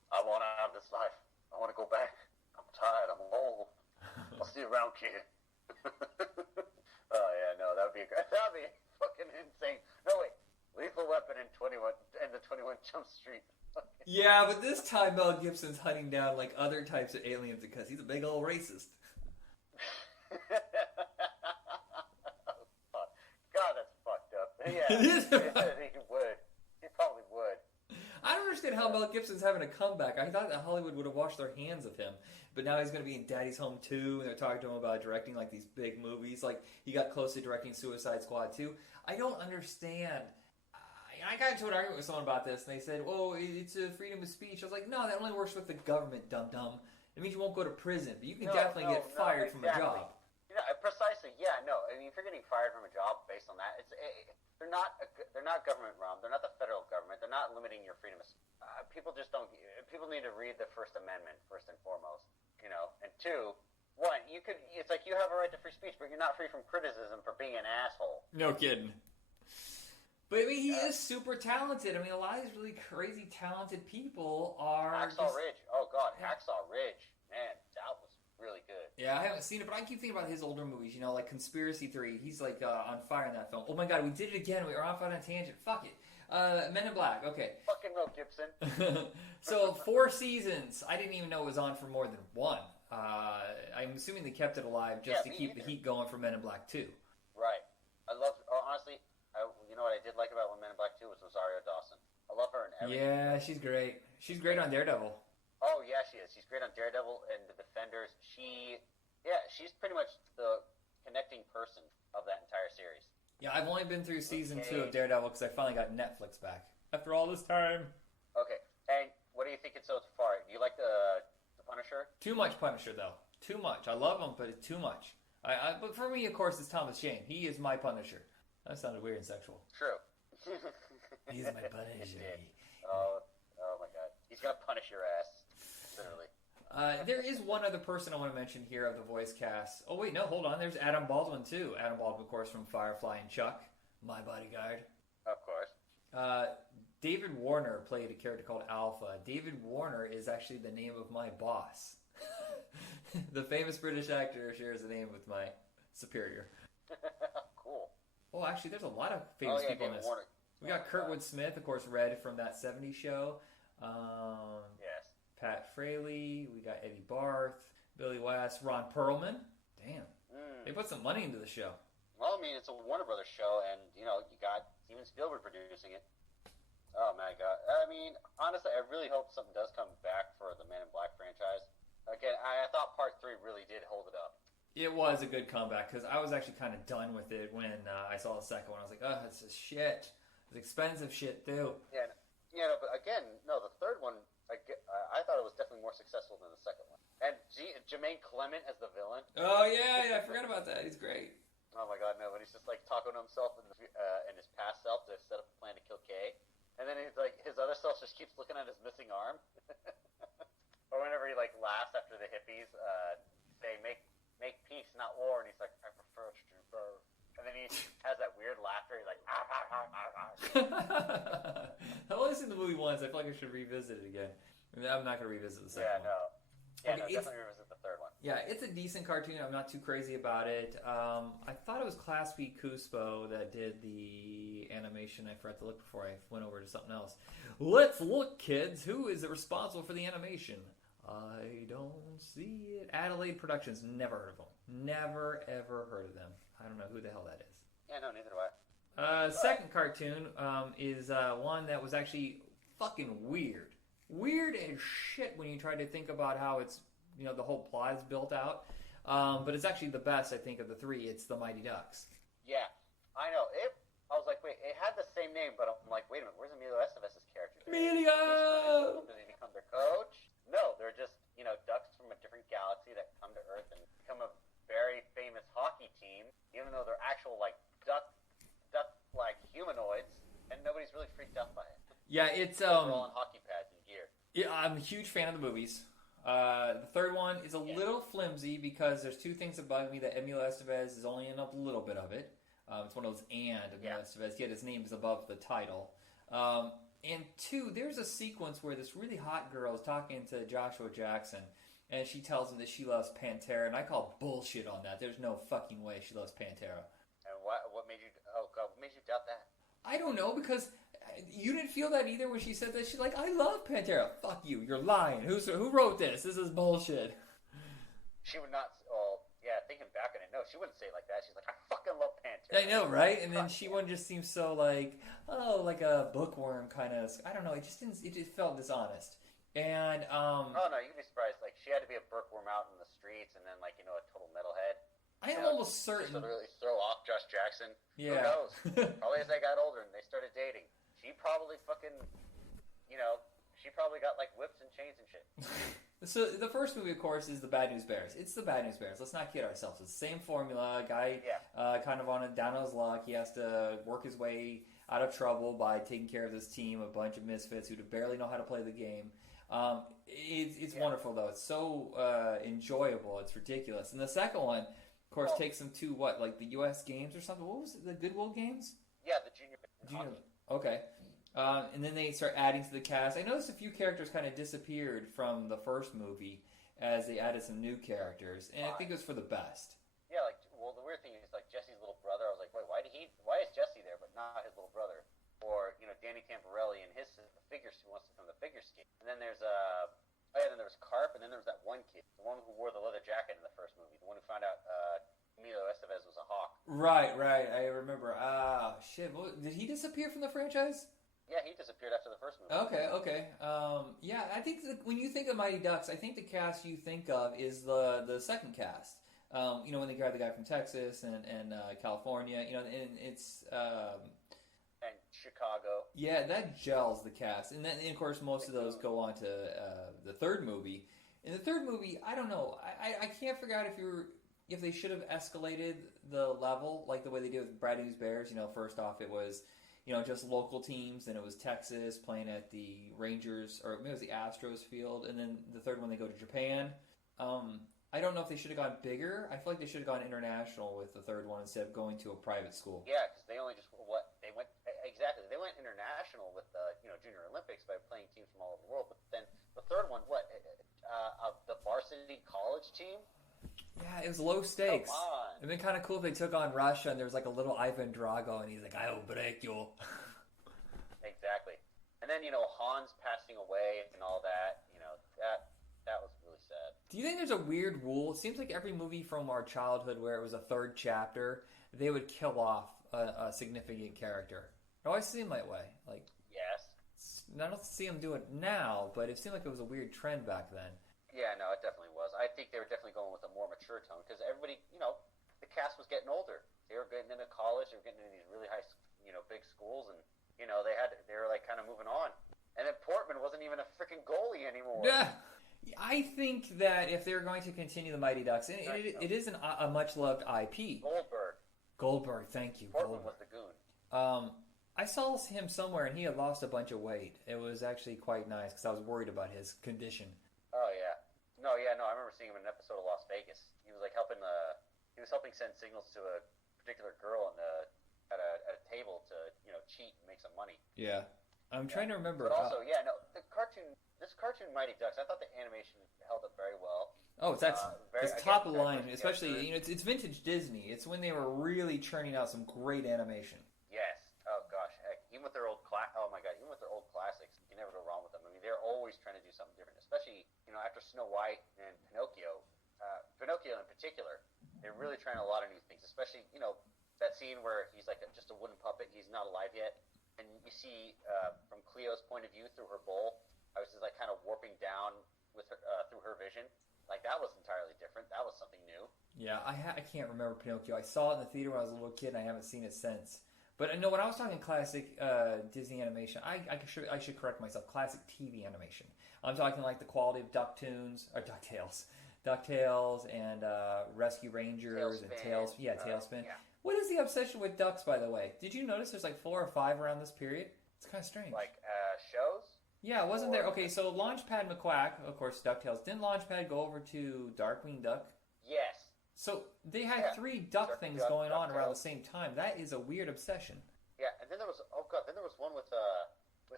see you around, kid. Oh yeah, no, that'd be fucking insane. No wait, Lethal Weapon in 21 and the 21 Jump Street. Yeah, but this time Mel Gibson's hunting down like other types of aliens because he's a big old racist. God, that's fucked up. Yeah, It is. he would. He probably would. I don't understand how Mel Gibson's having a comeback. I thought that Hollywood would have washed their hands of him, but now he's going to be in Daddy's Home 2, and they're talking to him about directing like these big movies. Like he got close to directing Suicide Squad 2. I don't understand. I got into an argument with someone about this, and they said, "Oh, it's a freedom of speech." I was like, "No, that only works with the government, dum dum. It means you won't go to prison, but you can definitely get fired from a job." You know, precisely. Yeah, no. I mean, if you're getting fired from a job based on that, they're not government run. They're not the federal government. They're not limiting your freedom of speech. People just don't. People need to read the First Amendment first and foremost. You know, and two, one, it's like you have a right to free speech, but you're not free from criticism for being an asshole. No kidding. But I mean, he is super talented. I mean, a lot of these really crazy talented people are. Hacksaw Ridge. Oh God, Hacksaw Ridge. Man, that was really good. Yeah, I haven't seen it, but I keep thinking about his older movies. You know, like Conspiracy Theory. He's like on fire in that film. Oh my God, we did it again. We were off on a tangent. Fuck it. Men in Black. Okay. Fucking Mel Gibson. So 4 seasons. I didn't even know it was on for more than 1. I'm assuming they kept it alive just to keep the heat going for Men in Black 2. Right. I love. Honestly. You know what I did like about Men in Black 2 was Rosario Dawson. I love her in everything. Yeah, she's great. She's great on Daredevil. Oh, yeah, she is. She's great on Daredevil and The Defenders. She's pretty much the connecting person of that entire series. Yeah, I've only been through season 2 of Daredevil because I finally got Netflix back. After all this time. Okay, and what do you think so far? Do you like the Punisher? Too much Punisher, though. Too much. I love him, but it's too much. But for me, of course, it's Thomas Jane. He is my Punisher. That sounded weird and sexual. True. He's my Punisher. Oh my God. He's going to punish your ass. Literally. There is one other person I want to mention here of the voice cast. Oh, wait, no, hold on. There's Adam Baldwin, too. Adam Baldwin, of course, from Firefly and Chuck, My Bodyguard. Of course. David Warner played a character called Alpha. David Warner is actually the name of my boss. The famous British actor shares the name with my superior. Cool. Oh, actually, there's a lot of famous people David in this. Warner. We got Kurtwood Smith, of course, Red from that 70s show. Yes. Pat Fraley. We got Eddie Barth, Billy West, Ron Perlman. Damn. They put some money into the show. Well, I mean, it's a Warner Brothers show, and, you got Steven Spielberg producing it. Oh, my God. I mean, honestly, I really hope something does come back for the Men in Black franchise. Again, I thought Part 3 really did hold it up. It was a good comeback, because I was actually kind of done with it when I saw the second one. I was like, oh, this is shit. It's expensive shit, too. Yeah, but again, no, the third one, I thought it was definitely more successful than the second one. And Jermaine Clement as the villain. Oh, yeah, I forgot about that. He's great. Oh, my God, no, when he's just, talking to himself in his past self to set up a plan to kill Kay. And then he's his other self just keeps looking at his missing arm. Or whenever he, laughs after the hippies say, make peace, not war, and he's like, I prefer to do both. And then he has that weird laughter. He's like, ah, ah, ah, ah, ah. I've only seen the movie once. I feel like I should revisit it again. I mean, I'm not going to revisit the second one. Definitely revisit the third one. Yeah, it's a decent cartoon. I'm not too crazy about it. I thought it was Class B Cuspo that did the animation. I forgot to look before I went over to something else. Let's look, kids. Who is responsible for the animation? I don't see it. Adelaide Productions. Never heard of them. Never, ever heard of them. I don't know who the hell that is. Yeah, no, neither do I. Second cartoon is one that was actually fucking weird. Weird as shit when you try to think about how it's, the whole plot is built out. But it's actually the best, I think, of the 3. It's The Mighty Ducks. Yeah, I know. I was like, wait, it had the same name, but I'm like, wait a minute, where's Emilio Estevez's character? Emilio! Does he become their coach? No, they're just, ducks from a different galaxy that come to Earth and become a very famous hockey team, even though they're actual, duck-like humanoids, and nobody's really freaked out by it. Yeah, it's, They're all in hockey pads and gear. Yeah, I'm a huge fan of the movies. The third one is a little flimsy because there's 2 things that bug me. That Emilio Estevez is only in a little bit of it. It's one of those Emilio Estevez, yet his name is above the title. And 2, there's a sequence where this really hot girl is talking to Joshua Jackson, and she tells him that she loves Pantera, and I call bullshit on that. There's no fucking way she loves Pantera. And what made you? Oh God, what made you doubt that? I don't know, because you didn't feel that either when she said that. She's like, I love Pantera. Fuck you. You're lying. Who wrote this? This is bullshit. She would not. Oh, yeah. Thinking back on it, no, she wouldn't say it like that. She's like, I fucking love Pantera. I know, right? And then she one just seems so like, oh, like a bookworm kind of. I don't know. It just didn't. It just felt dishonest. And Oh no, you'd be surprised. Like she had to be a bookworm out in the streets, and then like a total metalhead. I am almost certain. To really throw off Josh Jackson. Yeah. Who knows? Probably as they got older and they started dating, she probably fucking, she probably got like whips and chains and shit. So the first movie, of course, is the Bad News Bears. It's the Bad News Bears. Let's not kid ourselves. It's the same formula. Guy, kind of down on his luck. He has to work his way out of trouble by taking care of this team, a bunch of misfits who barely know how to play the game. It's wonderful though. It's so enjoyable. It's ridiculous. And the second one, of course, takes them to like the U.S. Games or something. What was it? The Goodwill Games? Yeah, the junior. Okay. And then they start adding to the cast. I noticed a few characters kind of disappeared from the first movie as they added some new characters, and I think it was for the best. Yeah, the weird thing is Jesse's little brother. I was like, wait, why is Jesse there, but not his little brother? Or Danny Tamborelli and his figure wants to become the figure skate. And then there's then there was Carp, and then there was that one kid, the one who wore the leather jacket in the first movie, the one who found out Emilio Estevez was a hawk. Right. I remember. Shit. Did he disappear from the franchise? Yeah, he disappeared after the first movie. Okay. Yeah, I think when you think of Mighty Ducks, I think the cast you think of is the second cast. When they grab the guy from Texas and California, and it's... and Chicago. Yeah, that gels the cast. And then, of course, most of those go on to the third movie. In the third movie, I don't know. I can't figure out if they should have escalated the level like the way they did with Bad News Bears. First off, it was... just local teams. Then it was Texas playing at the Rangers, or maybe it was the Astros field. And then the third one, they go to Japan. I don't know if they should have gone bigger. I feel like they should have gone international with the third one instead of going to a private school. Yeah, because they only they went international with the Junior Olympics by playing teams from all over the world. But then the third one, the varsity college team. Yeah, it was low stakes. Come on. It'd been kind of cool if they took on Russia and there was like a little Ivan Drago and he's like, "I will break you." Exactly. And then Hans passing away and all that. That was really sad. Do you think there's a weird rule? It seems like every movie from our childhood where it was a third chapter, they would kill off a significant character. It always seemed that way. Like, yes. I don't see them do it now, but it seemed like it was a weird trend back then. Yeah, no, it definitely was. I think they were definitely going with a more mature tone because everybody, the cast was getting older. They were getting into college. They were getting into these really high, big schools, and they were like kind of moving on. And then Portman wasn't even a freaking goalie anymore. Yeah. I think that if they're going to continue the Mighty Ducks, and it is a much-loved IP. Goldberg, thank you. Portman was the goon. I saw him somewhere, and he had lost a bunch of weight. It was actually quite nice, because I was worried about his condition. Oh, yeah. No, I remember seeing him in an episode of Las Vegas. He was like helping send signals to a particular girl at a table to, cheat and make some money. Yeah. I'm trying to remember. But also, this cartoon Mighty Ducks, I thought the animation held up very well. Oh, it's excellent. It's top of the line, especially, it's vintage Disney. It's when they were really churning out some great animation. Yes. Oh, gosh. Heck, even with their old classics, you can never go wrong with them. I mean, they're always trying to do something different, especially, after Snow White and Pinocchio. Pinocchio in particular, they're really trying a lot of new things, especially, that scene where he's like just a wooden puppet. He's not alive yet. And you see, from Cleo's point of view through her bowl, I was just like kind of warping down with her through her vision. Like that was entirely different. That was something new. Yeah, I can't remember Pinocchio. I saw it in the theater when I was a little kid, and I haven't seen it since. But no, when I was talking classic Disney animation, I should correct myself. Classic TV animation. I'm talking like the quality of DuckTales, and Rescue Rangers and Tailspin. Yeah, Tailspin. Yeah. What is the obsession with ducks, by the way? Did you notice there's like 4 or 5 around this period? It's kind of strange. Like shows? Yeah, wasn't there? Okay, so Launchpad McQuack, of course, DuckTales. Didn't Launchpad go over to Darkwing Duck? Yes. So they had 3 duck things going on around the same time. That is a weird obsession. Yeah, and then there was one with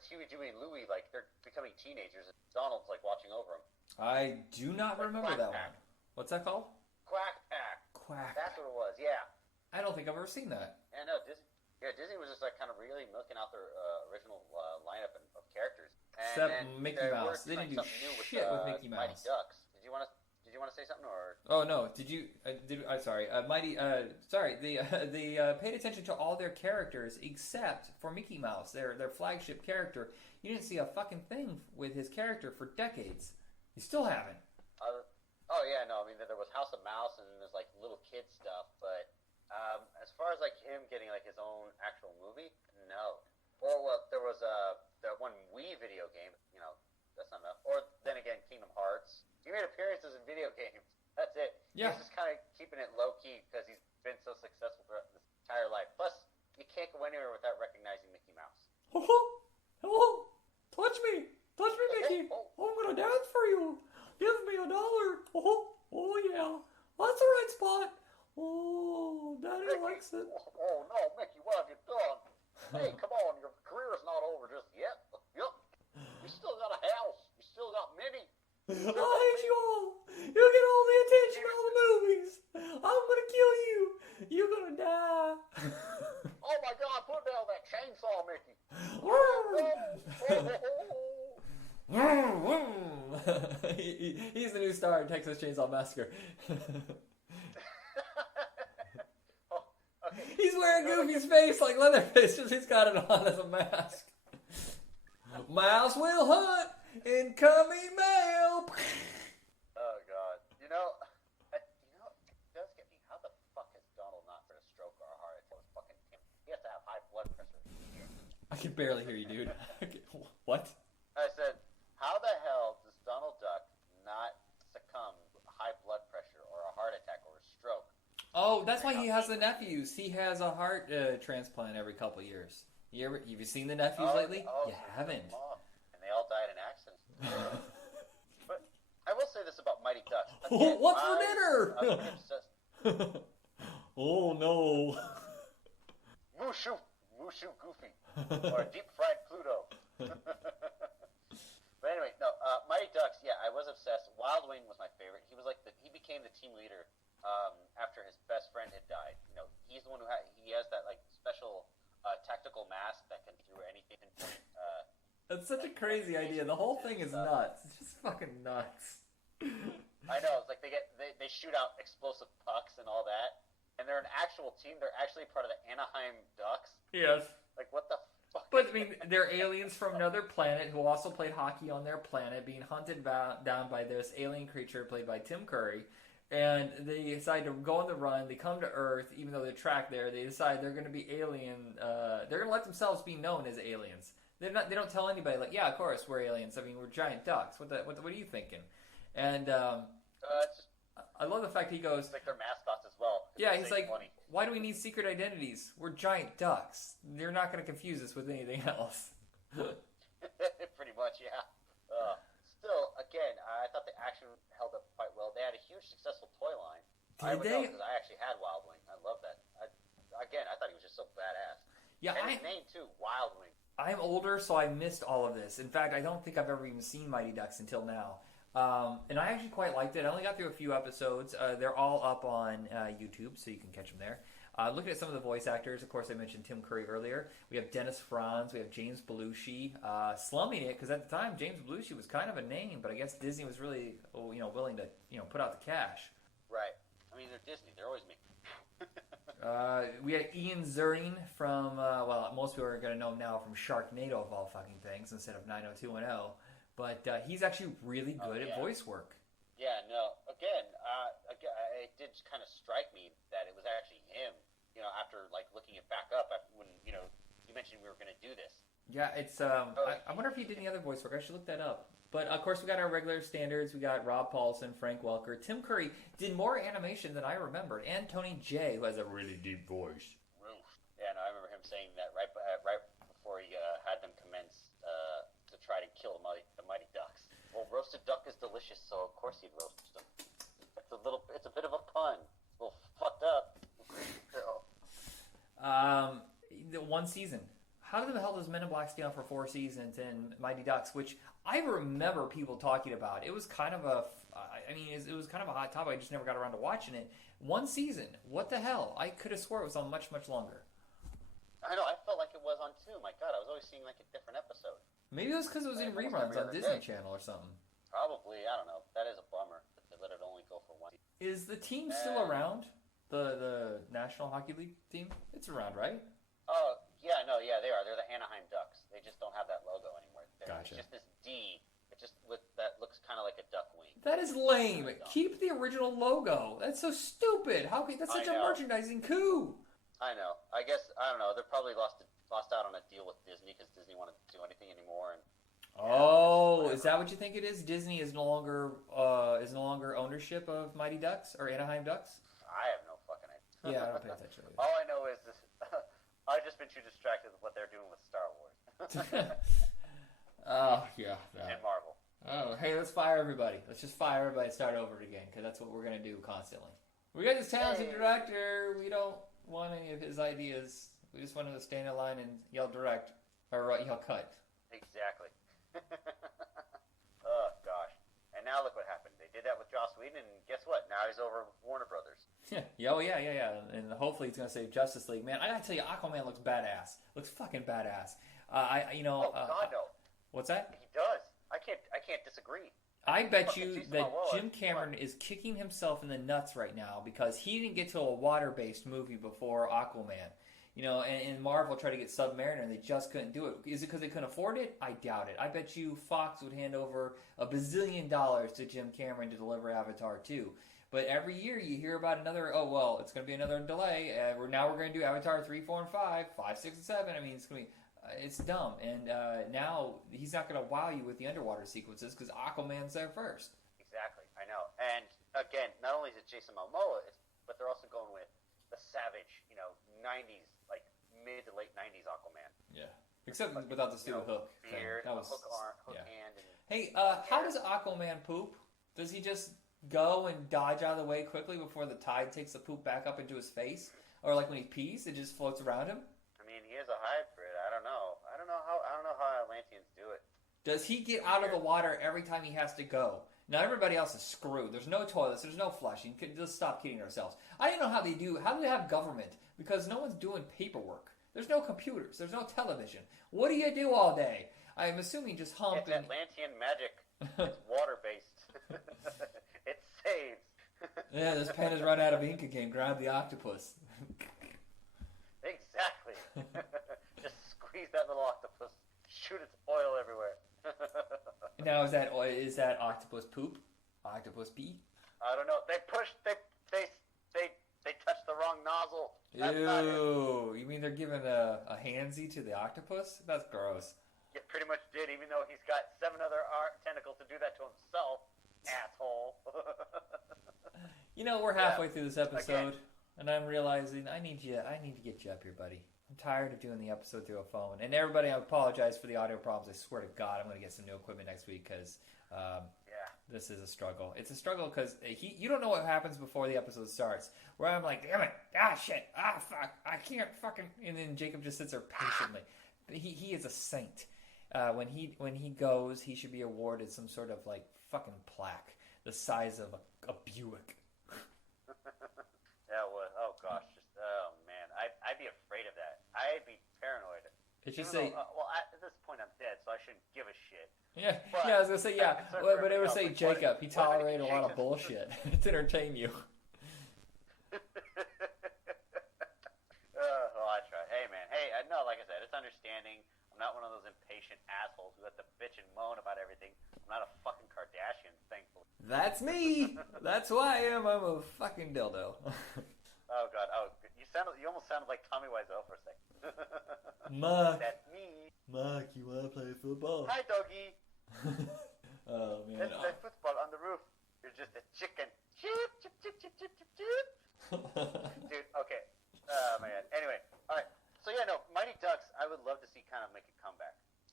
Huey, Dewey, and Louie, like, they're becoming teenagers, and Donald's, like, watching over them. I do not remember Quack that Pack. one. What's that called? Quack Pack. Quack. That's what it was, yeah. I don't think I've ever seen that. And no, Disney was just, like, kind of really milking out their original lineup of characters. And Except then Mickey Mouse. They trying didn't do something new shit with Mickey Mighty Mouse. Ducks. Did you want to say something, or? Oh no! Did you? I'm sorry. Sorry. They paid attention to all their characters except for Mickey Mouse, their flagship character. You didn't see a fucking thing with his character for decades. You still haven't. Oh yeah, no. I mean, there was House of Mouse, and there's like little kid stuff. But as far as like him getting like his own actual movie, no. Or well, there was that one Wii video game. You know, that's not enough. Or then again, Kingdom Hearts. He made appearances in video games. That's it. Yeah. He's just kind of keeping it low key because he's been so successful throughout his entire life. Plus, you can't go anywhere without recognizing Mickey Mouse. Hello, touch me, Mickey. Oh. I'm gonna dance for you. Give me $1. Oh yeah, that's the right spot. Oh, Daddy Mickey, likes it. Oh no, Mickey, what have you done? Hey, come on, your career's not over just yet. Yep. You still got a house. You still got Minnie. I hate you all. You get all the attention in all the movies. I'm gonna kill you. You're gonna die. Oh my God, put down that chainsaw, Mickey. He's the new star in Texas Chainsaw Massacre. Okay. He's wearing Goofy's face like Leatherface, just he's got it on as a mask. Mouse will hunt incoming mail. Oh God, you know, it does get me. How the fuck has Donald not had a stroke or a heart attack? Fucking him. He has to have high blood pressure. I can barely hear you, dude. What? I said, how the hell does Donald Duck not succumb to high blood pressure or a heart attack or a stroke? Oh, that's why he has the nephews. He has a heart transplant every couple of years. Have you seen the nephews lately? You haven't. And they all died in accidents. But I will say this about Mighty Ducks. Oh, what's for dinner? dinner? Oh no. Mushu Goofy. Or deep fried Pluto. But anyway, no, Mighty Ducks, yeah, I was obsessed. Wild Wing was my favorite. He was like he became the team leader after his best friend had died. You know, he's the one who he has that like special tactical mask that can through anything. That's such a crazy idea. The whole thing is nuts. It's just fucking nuts. I know. It's like they shoot out explosive pucks and all that, and they're an actual team. They're actually part of the Anaheim Ducks. Yes. Like what the fuck? But I mean, they're aliens from another planet who also played hockey on their planet, being hunted down by this alien creature played by Tim Curry. And they decide to go on the run. They come to Earth, even though they're tracked there. They decide they're going to be alien. They're going to let themselves be known as aliens. They're not. They don't tell anybody. Like, yeah, of course we're aliens. I mean, we're giant ducks. What are you thinking? And I love the fact he goes. It's like their mascots as well. Yeah, he's like, why do we need secret identities? We're giant ducks. They're not going to confuse us with anything else. Pretty much, yeah. Still, again, I thought the action held up quite well. They had a huge successful toy line. Did they? Because I actually had Wild Wing. I love that. I thought he was just so badass. Yeah, and his name too, Wild Wing. I'm older, so I missed all of this. In fact, I don't think I've ever even seen Mighty Ducks until now. And I actually quite liked it. I only got through a few episodes. They're all up on YouTube, so you can catch them there. Looking at some of the voice actors, of course, I mentioned Tim Curry earlier. We have Dennis Franz. We have James Belushi slumming it, because at the time, James Belushi was kind of a name, but I guess Disney was really willing to put out the cash. Right. I mean, they're Disney. They're always me. We had Ian Ziering from, most people are going to know him now from Sharknado of all fucking things instead of 90210. But he's actually really good at voice work. Yeah, no. Again, it did kind of strike me that it was actually him. After like looking it back up when you mentioned we were going to do this. Yeah, it's. I wonder if he did any other voice work. I should look that up. But of course, we got our regular standards. We got Rob Paulson, Frank Welker, Tim Curry did more animation than I remembered, and Tony Jay, who has a really deep voice. Yeah, no, I remember him saying that right before he had them commence to try to kill the Mighty Ducks. Well, roasted duck is delicious, so of course he'd roast them. It's a bit of a pun. It's a little fucked up. The one season. how the hell does Men in Black stay on for 4 seasons and Mighty Ducks, which I remember people talking about. It was kind of it was kind of a hot topic. I just never got around to watching it. 1 season. What the hell? I could have swore it was on much, much longer. I know. I felt like it was on 2. My God, I was always seeing like a different episode. Maybe it was because it was in reruns on Disney Channel or something. Probably. I don't know. That is a bummer. They let it only go for 1 season. Is the team still around? The National Hockey League team? It's around, right? Oh, yeah, no, yeah, they are. They're the Anaheim Ducks. They just don't have that logo anymore. Gotcha. It's just this D. That looks kind of like a duck wing. That is lame. Keep the original logo. That's so stupid. That's such a merchandising coup. I know. I guess, I don't know. They're probably lost out on a deal with Disney because Disney wanted to do anything anymore. And is that what you think it is? Disney is no longer ownership of Mighty Ducks or Anaheim Ducks? I have no fucking idea. Yeah, I don't pay attention. All I know is this. I've just been too distracted with what they're doing with Star Wars. Oh, yeah. And Marvel. Oh, hey, let's fire everybody. Let's just fire everybody and start over again, because that's what we're going to do constantly. We got this talented director. We don't want any of his ideas. We just want him to stand in line and yell direct, or yell cut. Exactly. Oh, gosh. And now look what happened. They did that with Joss Whedon, and guess what? Now he's over with Warner Brothers. Yeah. And hopefully he's going to save Justice League. Man, I got to tell you, Aquaman looks badass. Looks fucking badass. God, no. What's that? He does. I can't disagree. I bet you that Jim Cameron is kicking himself in the nuts right now because he didn't get to a water-based movie before Aquaman. And Marvel tried to get Submariner and they just couldn't do it. Is it because they couldn't afford it? I doubt it. I bet you Fox would hand over $1 bazillion to Jim Cameron to deliver Avatar 2. But every year you hear about another, it's going to be another delay. We're going to do Avatar 3, 4, and 5, 5, 6, and 7. I mean, it's going to be... it's dumb, and now he's not going to wow you with the underwater sequences because Aquaman's there first. Exactly, I know. And again, not only is it Jason Momoa, but they're also going with the savage, 90s, like mid to late 90s Aquaman. Yeah, except without the stupid hook. Beard, that was hook hand. And, hey, how does Aquaman poop? Does he just go and dodge out of the way quickly before the tide takes the poop back up into his face, or like when he pees, it just floats around him? I mean, he is a hybrid. I don't know how Atlanteans do it. Does he get out of the water every time he has to go? Now everybody else is screwed. There's no toilets. There's no flushing. Just stop kidding ourselves. I didn't know how they do. How do they have government? Because no one's doing paperwork. There's no computers. There's no television. What do you do all day? I'm assuming just hump. It's Atlantean magic. It's water-based. It saves. Yeah, this pen has run out of ink again. Grab the octopus. Exactly. Just squeeze that little octopus. Shoot its oil everywhere. Now is that octopus poop? Octopus pee? I don't know. They touched the wrong nozzle. That's Ew! You mean they're giving a handsy to the octopus? That's gross. Yeah, pretty much did. Even though he's got 7 other tentacles to do that to himself, asshole. We're halfway through this episode, and I'm realizing I need to get you up here, buddy. I'm tired of doing the episode through a phone. And everybody, I apologize for the audio problems. I swear to God, I'm going to get some new equipment next week because this is a struggle. It's a struggle because you don't know what happens before the episode starts. Where I'm like, damn it, shit, fuck, I can't fucking... And then Jacob just sits there patiently. He is a saint. When he goes, he should be awarded some sort of like fucking plaque the size of a Buick. That was, oh gosh, oh man, I'd be afraid of that. I'd be paranoid. It should Even say, though, at this point I'm dead, so I shouldn't give a shit. yeah, But I was gonna say, yeah, but it would say like, Jacob. He what if tolerated a he lot of shakes bullshit to entertain you. Well, I try. Hey man, no, like I said, it's understanding. I'm not one of those impatient assholes who have to bitch and moan about everything. I'm not a fucking Kardashian, thankfully. That's me. That's who I am. I'm a fucking dildo. Oh god, you almost sounded like Tommy Wiseau for a second. Mark, That's me. you wanna play football? Hi, doggy. Oh man. Let's play football on the roof. You're just a chicken. Chip, chip, chip, chip, chip, chip, chip. Dude, okay. Oh my god. Anyway, all right. So yeah, no, Mighty Ducks. I would love to see kind of make a comeback.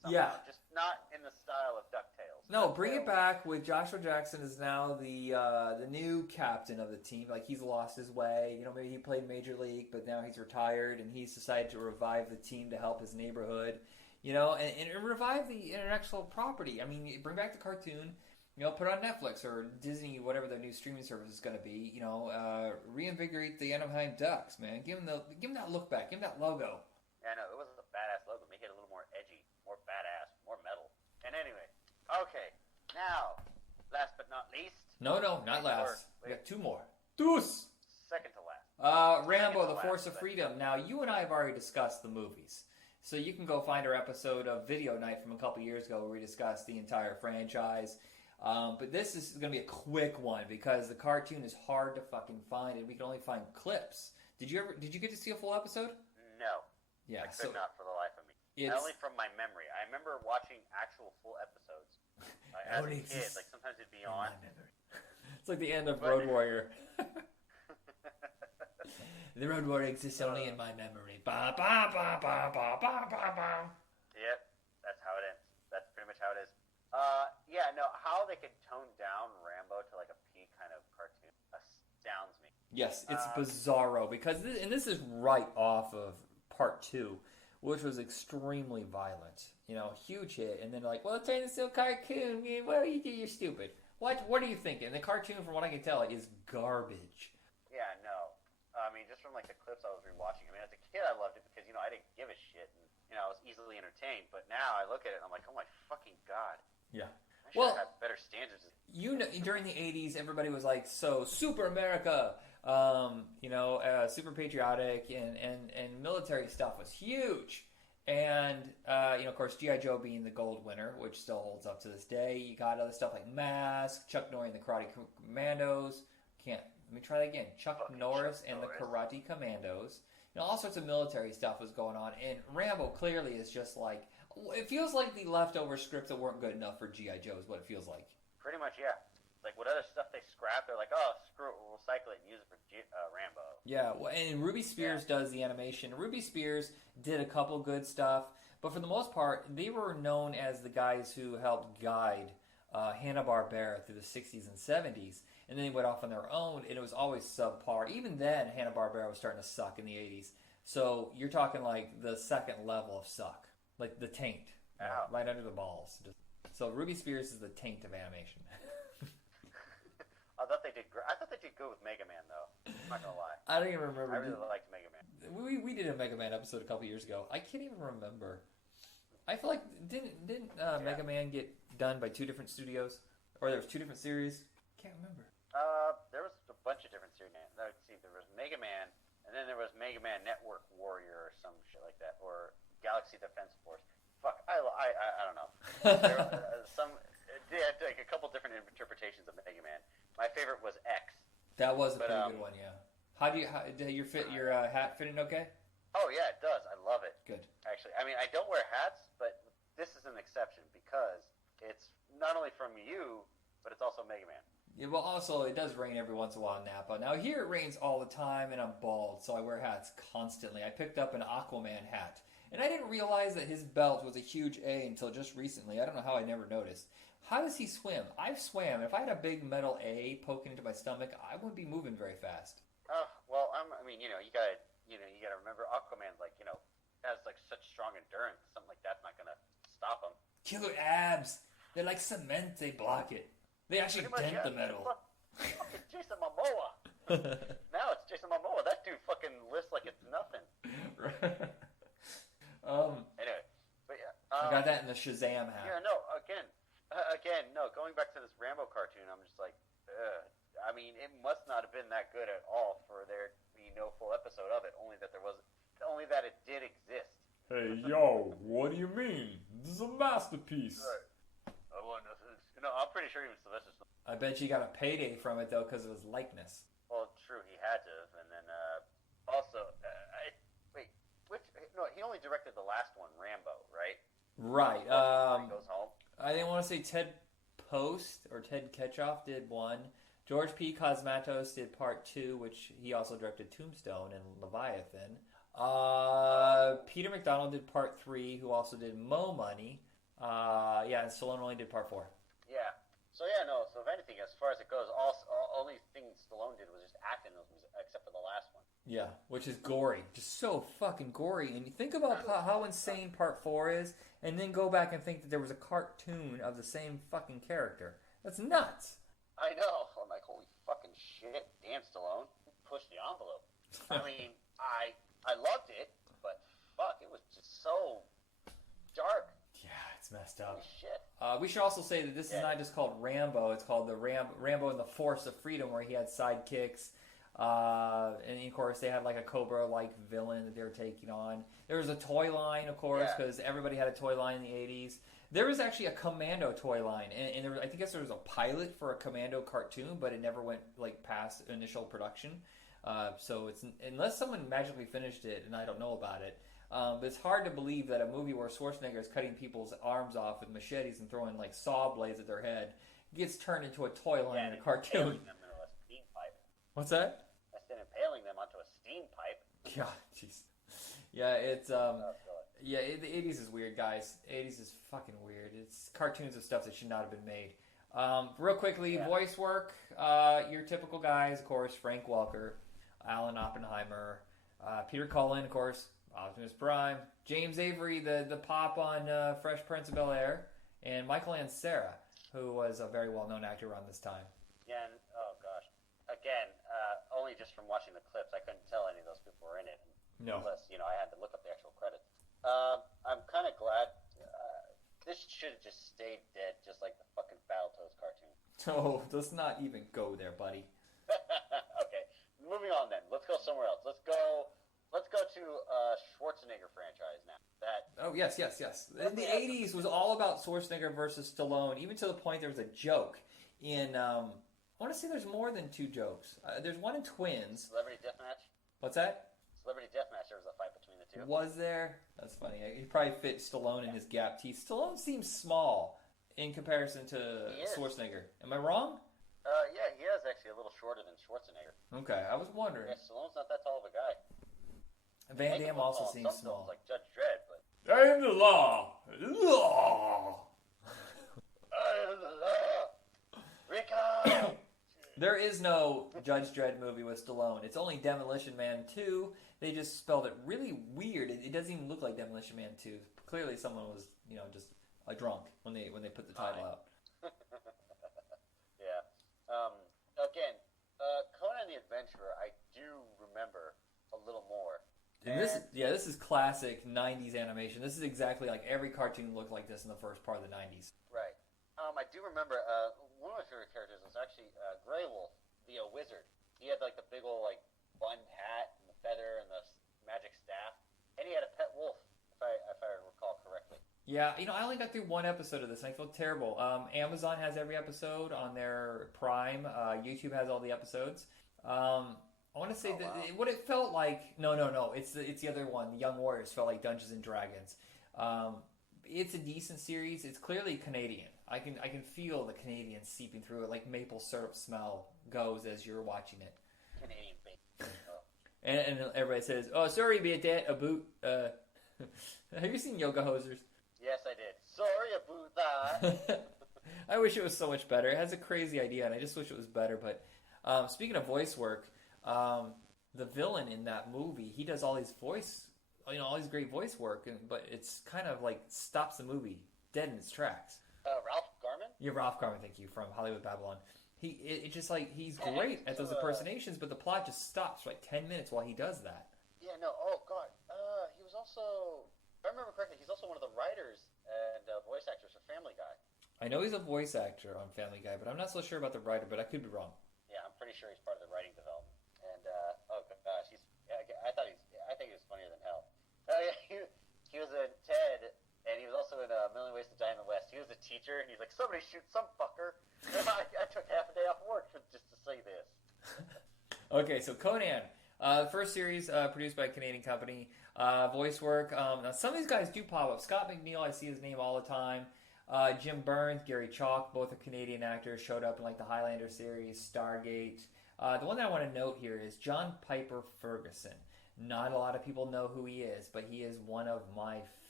somehow. Yeah. Just not in the style of DuckTales. No, bring it back with Joshua Jackson is now the new captain of the team. Like, he's lost his way. You know, maybe he played Major League, but now he's retired, and he's decided to revive the team to help his neighborhood. You know, and revive the intellectual property. I mean, bring back the cartoon. You know, put it on Netflix or Disney, whatever their new streaming service is going to be. You know, reinvigorate the Anaheim Ducks, man. Give them that look back. Give them that logo. Yeah, no, it was a badass logo. Make it a little more edgy, more badass, more metal. And anyway, okay, now, last but not least. No, not last. We got two more. Deuce. Second to last. Rambo, The Force of Freedom. Now, you and I have already discussed the movies. So you can go find our episode of Video Night from a couple years ago where we discussed the entire franchise. But this is going to be a quick one because the cartoon is hard to fucking find and we can only find clips. Did you get to see a full episode? No. Yeah, I could not for the life of me. Only from my memory. I remember watching actual full episodes as a kid. Like, sometimes it'd be on. It's like the end of Road Warrior. The Road Warrior exists only in my memory. Ba ba ba ba ba ba ba ba. Yep, that's how it ends. That's pretty much how it is. How they could tone down Rambo to like a P kind of cartoon astounds me. Yes, it's bizarro because this is right off of Part 2, which was extremely violent. You know, huge hit, and then like, well, turn this into a cartoon. Well, you're stupid. What are you thinking? The cartoon, from what I can tell, is garbage. Yeah, no. I mean, just from like the clips I was rewatching. I mean, as a kid, I loved it because I didn't give a shit, and I was easily entertained. But now I look at it, and I'm like, oh my fucking god. Yeah. I should have better standards. You know, during the 80s, everybody was like, so Super America, super patriotic, and military stuff was huge. And, of course, G.I. Joe being the gold winner, which still holds up to this day. You got other stuff like Mask, Chuck Norris and the Karate Commandos. Let me try that again. Chuck Norris and the Karate Commandos. All sorts of military stuff was going on. And Rambo clearly is just like, it feels like the leftover scripts that weren't good enough for G.I. Joe is what it feels like. Pretty much, yeah. Like, what other stuff they scrap, they're like, oh, screw it, we'll recycle it and use it for Rambo. Yeah, well, and Ruby Spears does the animation. Ruby Spears did a couple good stuff, but for the most part, they were known as the guys who helped guide Hanna-Barbera through the 60s and 70s, and then they went off on their own, and it was always subpar. Even then, Hanna-Barbera was starting to suck in the 80s. So you're talking like the second level of suck. Like the taint. Right under the balls. So Ruby Spears is the taint of animation. I thought they did good with Mega Man, though. I'm not gonna lie. I don't even remember. I really liked Mega Man. We did a Mega Man episode a couple years ago. I can't even remember. I feel like didn't Mega Man get done by two different studios, or there was two different series? Can't remember. There was a bunch of different series. Let's see, there was Mega Man, and then there was Mega Man Network Warrior or some shit like that, or Galaxy Defense Force. Fuck, I don't know. There had like a couple different interpretations of Mega Man. My favorite was X. That was a pretty good one, yeah. How do your hat fitting okay? Oh yeah, it does. I love it. Good. Actually, I mean, I don't wear hats, but this is an exception because it's not only from you, but it's also Mega Man. Yeah, well, also, it does rain every once in a while in Napa. Now, here it rains all the time, and I'm bald, so I wear hats constantly. I picked up an Aquaman hat, and I didn't realize that his belt was a huge A until just recently. I don't know how I never noticed. How does he swim? I've swam. If I had a big metal A poking into my stomach, I wouldn't be moving very fast. Oh, well, you gotta remember Aquaman's has like such strong endurance. Something like that's not gonna stop him. Killer abs. They're like cement. They block it. They actually dent the metal. Fucking Jason Momoa. Now it's Jason Momoa. That dude fucking lifts like it's nothing. Anyway, but yeah. I got that in the Shazam hat. Yeah, no, no, going back to this Rambo cartoon, I'm just like, ugh. I mean, it must not have been that good at all for there to be no full episode of it, only that it did exist. Hey, yo, what do you mean? This is a masterpiece. Right. I'm pretty sure even Sylvester Stallone. I bet you got a payday from it, though, because of his likeness. Well, true, he had to have. And then, also, he only directed the last one, Rambo, right? Right. He goes home. I didn't want to say Ted Post or Ted Ketchoff did one. George P. Cosmatos did part 2, which he also directed Tombstone and Leviathan. Peter McDonald did part 3, who also did Mo Money. Yeah, and Stallone only did part 4. Yeah. So yeah, no. So if anything, as far as it goes, only thing Stallone did was just act in those movies, except for the last one. Yeah, which is gory. Just so fucking gory. And you think about how insane part 4 is, and then go back and think that there was a cartoon of the same fucking character. That's nuts. I know. I'm like, holy fucking shit. Damn, Stallone. Push the envelope. I mean, I loved it, but fuck, it was just so dark. Yeah, it's messed up. Holy shit. We should also say that this is not just called Rambo. It's called the Rambo and the Force of Freedom, where he had sidekicks. And of course, they had like a Cobra-like villain that they were taking on. There was a toy line, of course, because everybody had a toy line in the 80s. There was actually a Commando toy line, and there, I guess there was a pilot for a Commando cartoon, but it never went like past initial production. So it's unless someone magically finished it, and I don't know about it. But it's hard to believe that a movie where Schwarzenegger is cutting people's arms off with machetes and throwing like saw blades at their head gets turned into a toy line in a cartoon. Impaling them into a steam pipe. What's that? Instead of impaling them onto a steam pipe. God, jeez. Yeah, it's yeah, the 80s is weird, guys. 80s is fucking weird. It's cartoons of stuff that should not have been made. Real quickly, voice work. Your typical guys, of course, Frank Welker, Alan Oppenheimer, Peter Cullen, of course, Optimus Prime, James Avery, the pop on Fresh Prince of Bel-Air, and Michael Ansara, who was a very well-known actor around this time. Yeah, and, oh gosh. Again, only just from watching the clips, I couldn't tell any of those people were in it. No. Unless, I had to look up the actual credits. I'm kind of glad. This should have just stayed dead, just like the fucking Battletoads cartoon. Oh, let's not even go there, buddy. Okay, moving on then. Let's go somewhere else. Let's go to Schwarzenegger franchise now. Oh, yes. In the 80s was all about Schwarzenegger versus Stallone, even to the point there was a joke in, I want to say there's more than 2 jokes. There's one in Twins. Celebrity Deathmatch? What's that? Celebrity Deathmatch, there was a fight between the two. Was there? That's funny. He probably fit Stallone in his gap teeth. Stallone seems small in comparison to Schwarzenegger. Am I wrong? Yeah, he is actually a little shorter than Schwarzenegger. Okay, I was wondering. Yeah, Stallone's not that tall of a guy. Van Damme also seems small. Like Judge Dredd, but I am the law. Rico! There is no Judge Dredd movie with Stallone. It's only Demolition Man 2. They just spelled it really weird. It doesn't even look like Demolition Man 2. Clearly someone was, just a drunk when they put the title out. Yeah. Again, Conan the Adventurer, I do remember a little more. And this is classic 90s animation. This is exactly like every cartoon looked like this in the first part of the 90s. Right. I do remember one of my favorite characters was actually Grey Wolf, the wizard. He had like the big old like bun hat and the feather and the magic staff, and he had a pet wolf, if I recall correctly. Yeah, I only got through one episode of this, and I feel terrible. Amazon has every episode on their Prime. YouTube has all the episodes. I want to say what it felt like. No. It's the other one. The Young Warriors felt like Dungeons and Dragons. It's a decent series. It's clearly Canadian. I can feel the Canadian seeping through it, like maple syrup smell goes as you're watching it. Canadian bacon. And everybody says, "Oh, sorry about that, a boot." Have you seen Yoga Hosers? Yes, I did. Sorry about that. I wish it was so much better. It has a crazy idea, and I just wish it was better. But speaking of voice work, the villain in that movie, he does all these all these great voice work, but it's kind of like stops the movie dead in its tracks. Ralph Garman? Yeah, Ralph Garman, thank you, from Hollywood Babylon. It's just like he's great at those impersonations, but the plot just stops for like 10 minutes while he does that. Yeah, no, oh god. He was also, if I remember correctly, he's also one of the writers and voice actors for Family Guy. I know he's a voice actor on Family Guy, but I'm not so sure about the writer, but I could be wrong. Yeah, I'm pretty sure he's part of the writing development. And, oh gosh, I think he was funnier than hell. He was in Ted, and he was also in A Million Ways to Die in the West. He was a teacher, and he's like, somebody shoot some fucker. I took half a day off work just to say this. Okay, so Conan. The first series produced by a Canadian company. Voice work. Now some of these guys do pop up. Scott McNeil, I see his name all the time. Jim Burns, Gary Chalk, both are Canadian actors, showed up in like the Highlander series, Stargate. The one that I want to note here is John Piper Ferguson. Not a lot of people know who he is, but he is one of my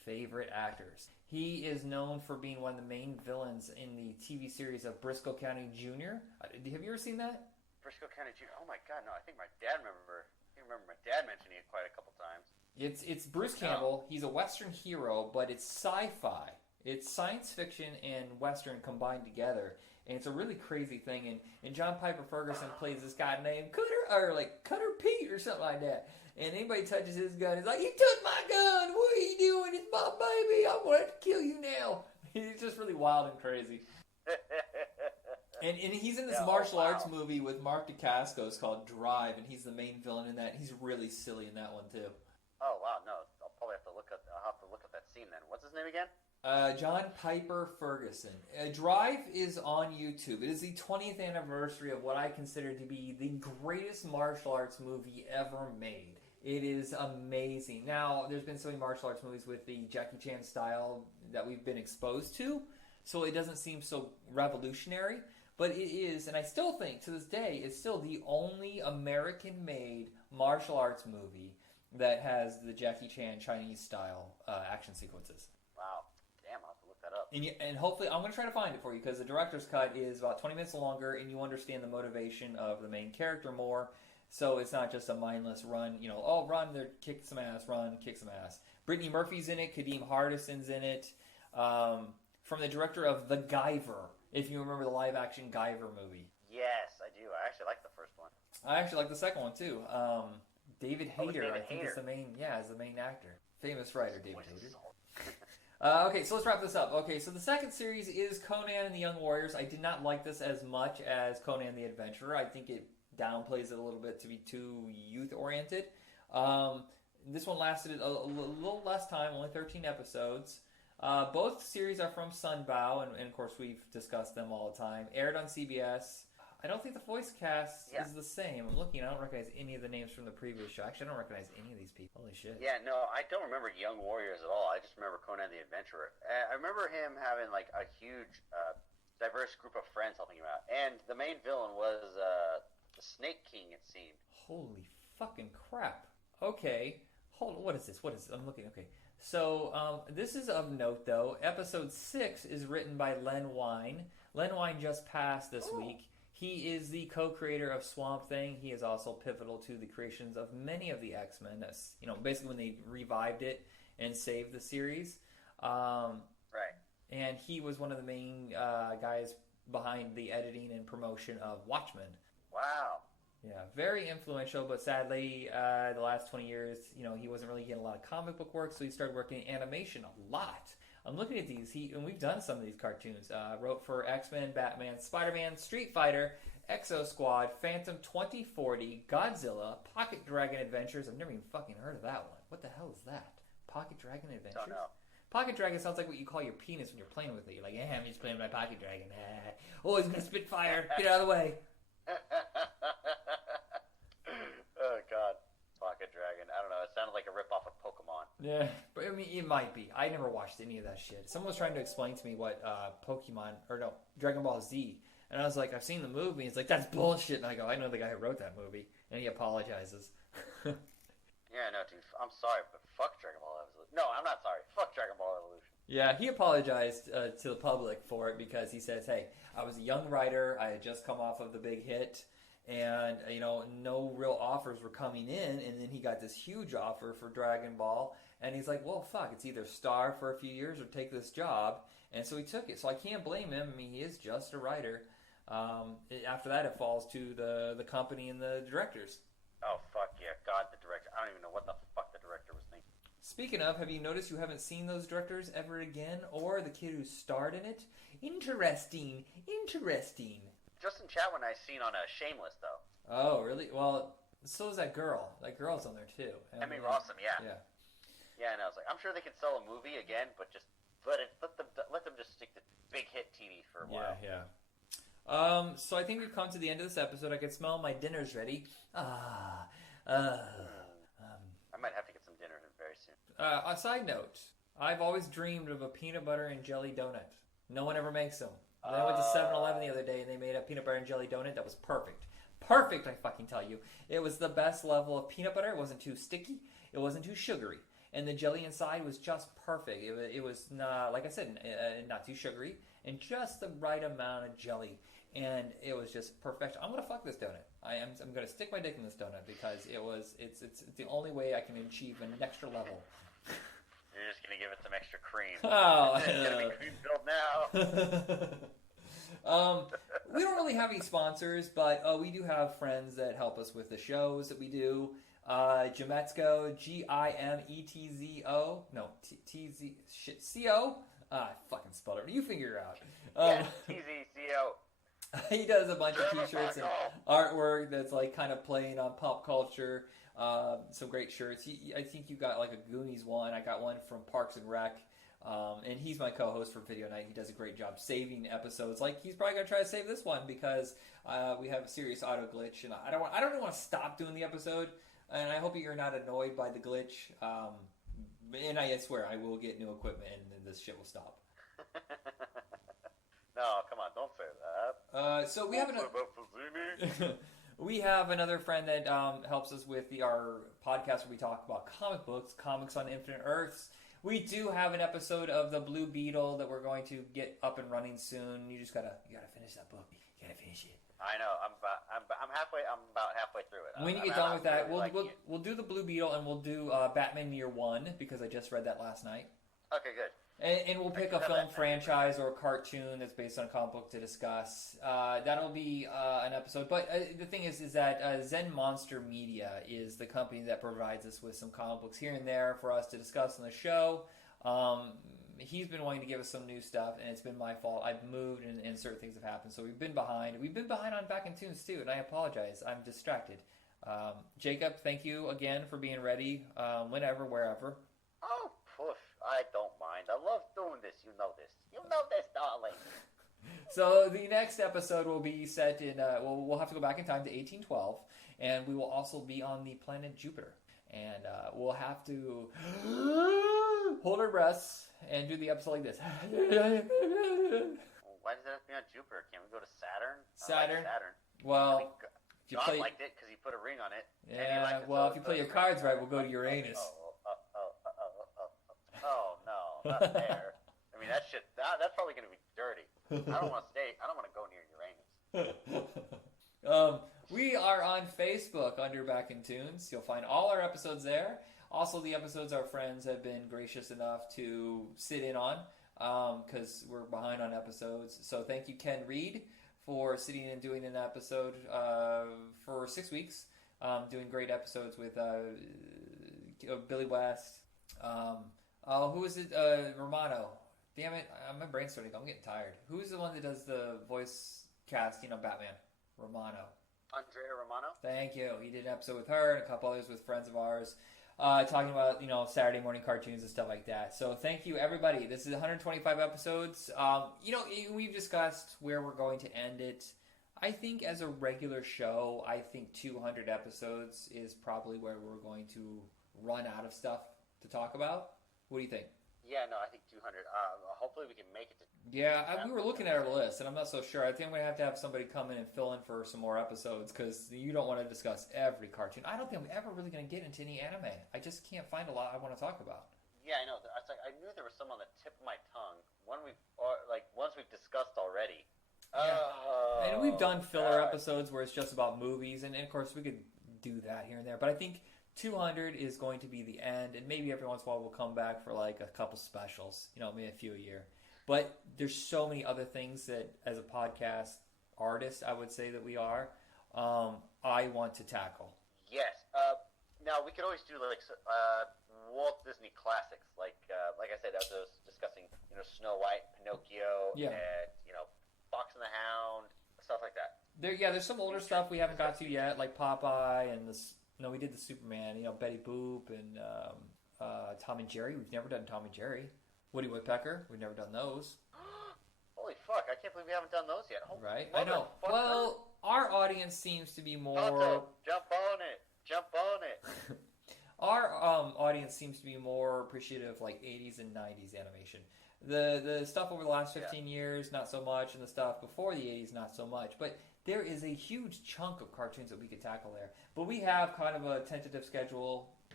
favorite actors. He is known for being one of the main villains in the TV series of Briscoe County Jr. Have you ever seen that? Briscoe County Jr. Oh my God, no! I think my dad I remember my dad mentioning it quite a couple times. It's Bruce Campbell. He's a Western hero, but it's sci-fi. It's science fiction and Western combined together, and it's a really crazy thing. And John Piper Ferguson plays this guy named Cutter Pete or something like that. And anybody touches his gun, he's like, "You took my gun! What are you doing? It's my baby! I'm going to have to kill you now!" He's just really wild and crazy. And he's in this martial arts movie with Mark Dacascos called Drive, and he's the main villain in that. And he's really silly in that one too. Oh wow, no! I'll probably have to look at that scene then. What's his name again? John Piper Ferguson. Drive is on YouTube. It is the 20th anniversary of what I consider to be the greatest martial arts movie ever made. It is amazing. Now, there's been so many martial arts movies with the Jackie Chan style that we've been exposed to, so it doesn't seem so revolutionary, but it is, and I still think, to this day, it's still the only American-made martial arts movie that has the Jackie Chan Chinese style action sequences. Wow. Damn, I'll have to look that up. And hopefully, I'm going to try to find it for you, because the director's cut is about 20 minutes longer, and you understand the motivation of the main character more, so it's not just a mindless run, run, there, kick some ass, run, kick some ass. Brittany Murphy's in it, Kadeem Hardison's in it, from the director of The Guyver, if you remember the live-action Guyver movie. Yes, I do. I actually like the first one. I actually like the second one, too. David Hayter, David I think, Hayter. is the main actor. Famous writer, David Hayter. Okay, so let's wrap this up. Okay, so the second series is Conan and the Young Warriors. I did not like this as much as Conan the Adventurer. I think it downplays it a little bit to be too youth-oriented. This one lasted a little less time, only 13 episodes. Both series are from Sunbow, and of course we've discussed them all the time. Aired on CBS. I don't think the voice cast is the same. I'm looking, I don't recognize any of the names from the previous show. Actually, I don't recognize any of these people. Holy shit. Yeah, no, I don't remember Young Warriors at all. I just remember Conan the Adventurer. I remember him having like a huge, diverse group of friends helping him out. And the main villain was the Snake King, it seemed. Holy fucking crap. Okay. Hold on, what is this? I'm looking, okay. So, this is of note, though. Episode 6 is written by Len Wein. Len Wein just passed this week. He is the co-creator of Swamp Thing. He is also pivotal to the creations of many of the X-Men. That's, basically when they revived it and saved the series. Right. And he was one of the main guys behind the editing and promotion of Watchmen. Wow. Yeah, very influential, but sadly, the last 20 years, he wasn't really getting a lot of comic book work, so he started working in animation a lot. I'm looking at these, and we've done some of these cartoons. Wrote for X-Men, Batman, Spider-Man, Street Fighter, Exo Squad, Phantom 2040, Godzilla, Pocket Dragon Adventures. I've never even fucking heard of that one. What the hell is that? Pocket Dragon Adventures? Don't know. Pocket Dragon sounds like what you call your penis when you're playing with it. You're like, I'm just playing with my Pocket Dragon. Oh, he's going to spit fire. Get out of the way. Oh, God. Pocket Dragon. I don't know. It sounded like a ripoff of Pokemon. Yeah, but it might be. I never watched any of that shit. Someone was trying to explain to me what Dragon Ball Z. And I was like, I've seen the movie. He's like, that's bullshit. And I go, I know the guy who wrote that movie. And he apologizes. Yeah, no, dude. I'm sorry, but fuck Dragon Ball Evolution. No, I'm not sorry. Fuck Dragon Ball Evolution. Yeah, he apologized to the public for it because he says, hey, I was a young writer. I had just come off of the big hit. And, no real offers were coming in. And then he got this huge offer for Dragon Ball. And he's like, well, fuck, it's either star for a few years or take this job. And so he took it. So I can't blame him. I mean, he is just a writer. After that, it falls to the company and the directors. Oh, fuck yeah. God, the director. I don't even know what the fuck the director was thinking. Speaking of, have you noticed you haven't seen those directors ever again? Or the kid who starred in it? Interesting. Justin Chatwin I've seen on Shameless, though. Oh, really? Well, so is that girl. That girl's on there, too. Emmy Rossum, yeah. Yeah. Yeah, and I was like, I'm sure they could sell a movie again, but just let them just stick to big hit TV for a while. Yeah. So I think we've come to the end of this episode. I can smell my dinner's ready. I might have to get some dinner very soon. A side note, I've always dreamed of a peanut butter and jelly donut. No one ever makes them. Then I went to 7-Eleven the other day and they made a peanut butter and jelly donut that was perfect. Perfect, I fucking tell you. It was the best level of peanut butter. It wasn't too sticky. It wasn't too sugary. and the jelly inside was just perfect. It was not, like I said, not too sugary, and just the right amount of jelly, and it was just perfect. I'm gonna fuck this donut. I'm gonna stick my dick in this donut because it's the only way I can achieve an extra level. You're just gonna give it some extra cream. Oh, It's gonna be cream filled now. we don't really have any sponsors, but we do have friends that help us with the shows that we do. Gimetzo, Gimetzo. No, T-Z, shit, C-O? I fucking spelled it. You figure it out. Yeah, TZCO. He does a bunch of t-shirts and artwork that's like kind of playing on pop culture. Some great shirts. I think you got like a Goonies one. I got one from Parks and Rec. And he's my co-host for Video Night. He does a great job saving episodes. Like, he's probably gonna try to save this one because we have a serious auto glitch, and I don't want to stop doing the episode. And I hope you're not annoyed by the glitch. And I swear I will get new equipment, and then this shit will stop. No, come on, don't say that. So we have we have another friend that helps us with our podcast where we talk about comic books, Comics on Infinite Earths. We do have an episode of the Blue Beetle that we're going to get up and running soon. You gotta finish that book. You gotta finish it. I know. I'm about halfway through it. When you get done with that, we'll do the Blue Beetle and we'll do Batman Year One because I just read that last night. Okay, good. And we'll pick a film franchise or a cartoon that's based on a comic book to discuss. That'll be an episode. But the thing is that Zen Monster Media is the company that provides us with some comic books here and there for us to discuss on the show. He's been wanting to give us some new stuff, and it's been my fault. I've moved, and certain things have happened, so we've been behind. We've been behind on Back in Toons, too, and I apologize. I'm distracted. Jacob, thank you again for being ready, whenever, wherever. Oh, poof. I don't mind. I love doing this. You know this. You know this, darling. So the next episode will be set in, we'll have to go back in time to 1812, and we will also be on the planet Jupiter. And we'll have to hold our breaths and do the episode like this. Why does it have to be on Jupiter? Can't we go to Saturn? Saturn? I like Saturn. Well, John liked it because he put a ring on it. Yeah, well, if you play your cards right, we'll go to Uranus. Oh, no, not there. I mean, that shit, that's probably going to be dirty. I don't want to go near Uranus. We are on Facebook under Back in Toons. You'll find all our episodes there. Also, the episodes our friends have been gracious enough to sit in on because we're behind on episodes. So thank you, Ken Reed, for sitting and doing an episode for 6 weeks, doing great episodes with Billy West. Who is it? Romano. Damn it, my brain's starting to go. I'm getting tired. Who's the one that does the voice cast, Batman? Romano. Andrea Romano? Thank you. He did an episode with her and a couple others with friends of ours, talking about, Saturday morning cartoons and stuff like that. So thank you, everybody. This is 125 episodes. We've discussed where we're going to end it. I think as a regular show, 200 episodes is probably where we're going to run out of stuff to talk about. What do you think? Yeah, no, I think 200. Hopefully we can make it to... Yeah, we were looking at our list, and I'm not so sure. I think I'm going to have somebody come in and fill in for some more episodes, because you don't want to discuss every cartoon. I don't think I'm ever really going to get into any anime. I just can't find a lot I want to talk about. Yeah, I know. I knew there was some on the tip of my tongue. Once we've discussed already. Yeah. And we've done filler episodes where it's just about movies, and of course we could do that here and there. But I think 200 is going to be the end, and maybe every once in a while we'll come back for like a couple specials, maybe a few a year. But there's so many other things that, as a podcast artist, I would say that we are, I want to tackle. Yes. Now, we could always do Walt Disney classics, like I said, I was discussing, Snow White, Pinocchio, and, Fox and the Hound, stuff like that. There's some older stuff we haven't got to yet, like Popeye and we did the Superman, Betty Boop and Tom and Jerry. We've never done Tom and Jerry. Woody Woodpecker. We've never done those. Holy fuck! I can't believe we haven't done those yet. Right? I know. Well, our audience seems to be more. Jump on it! Jump on it! Our audience seems to be more appreciative of like 80s and 90s animation. The stuff over the last 15 years, not so much, and the stuff before the 80s, not so much. But there is a huge chunk of cartoons that we could tackle there. But we have kind of a tentative schedule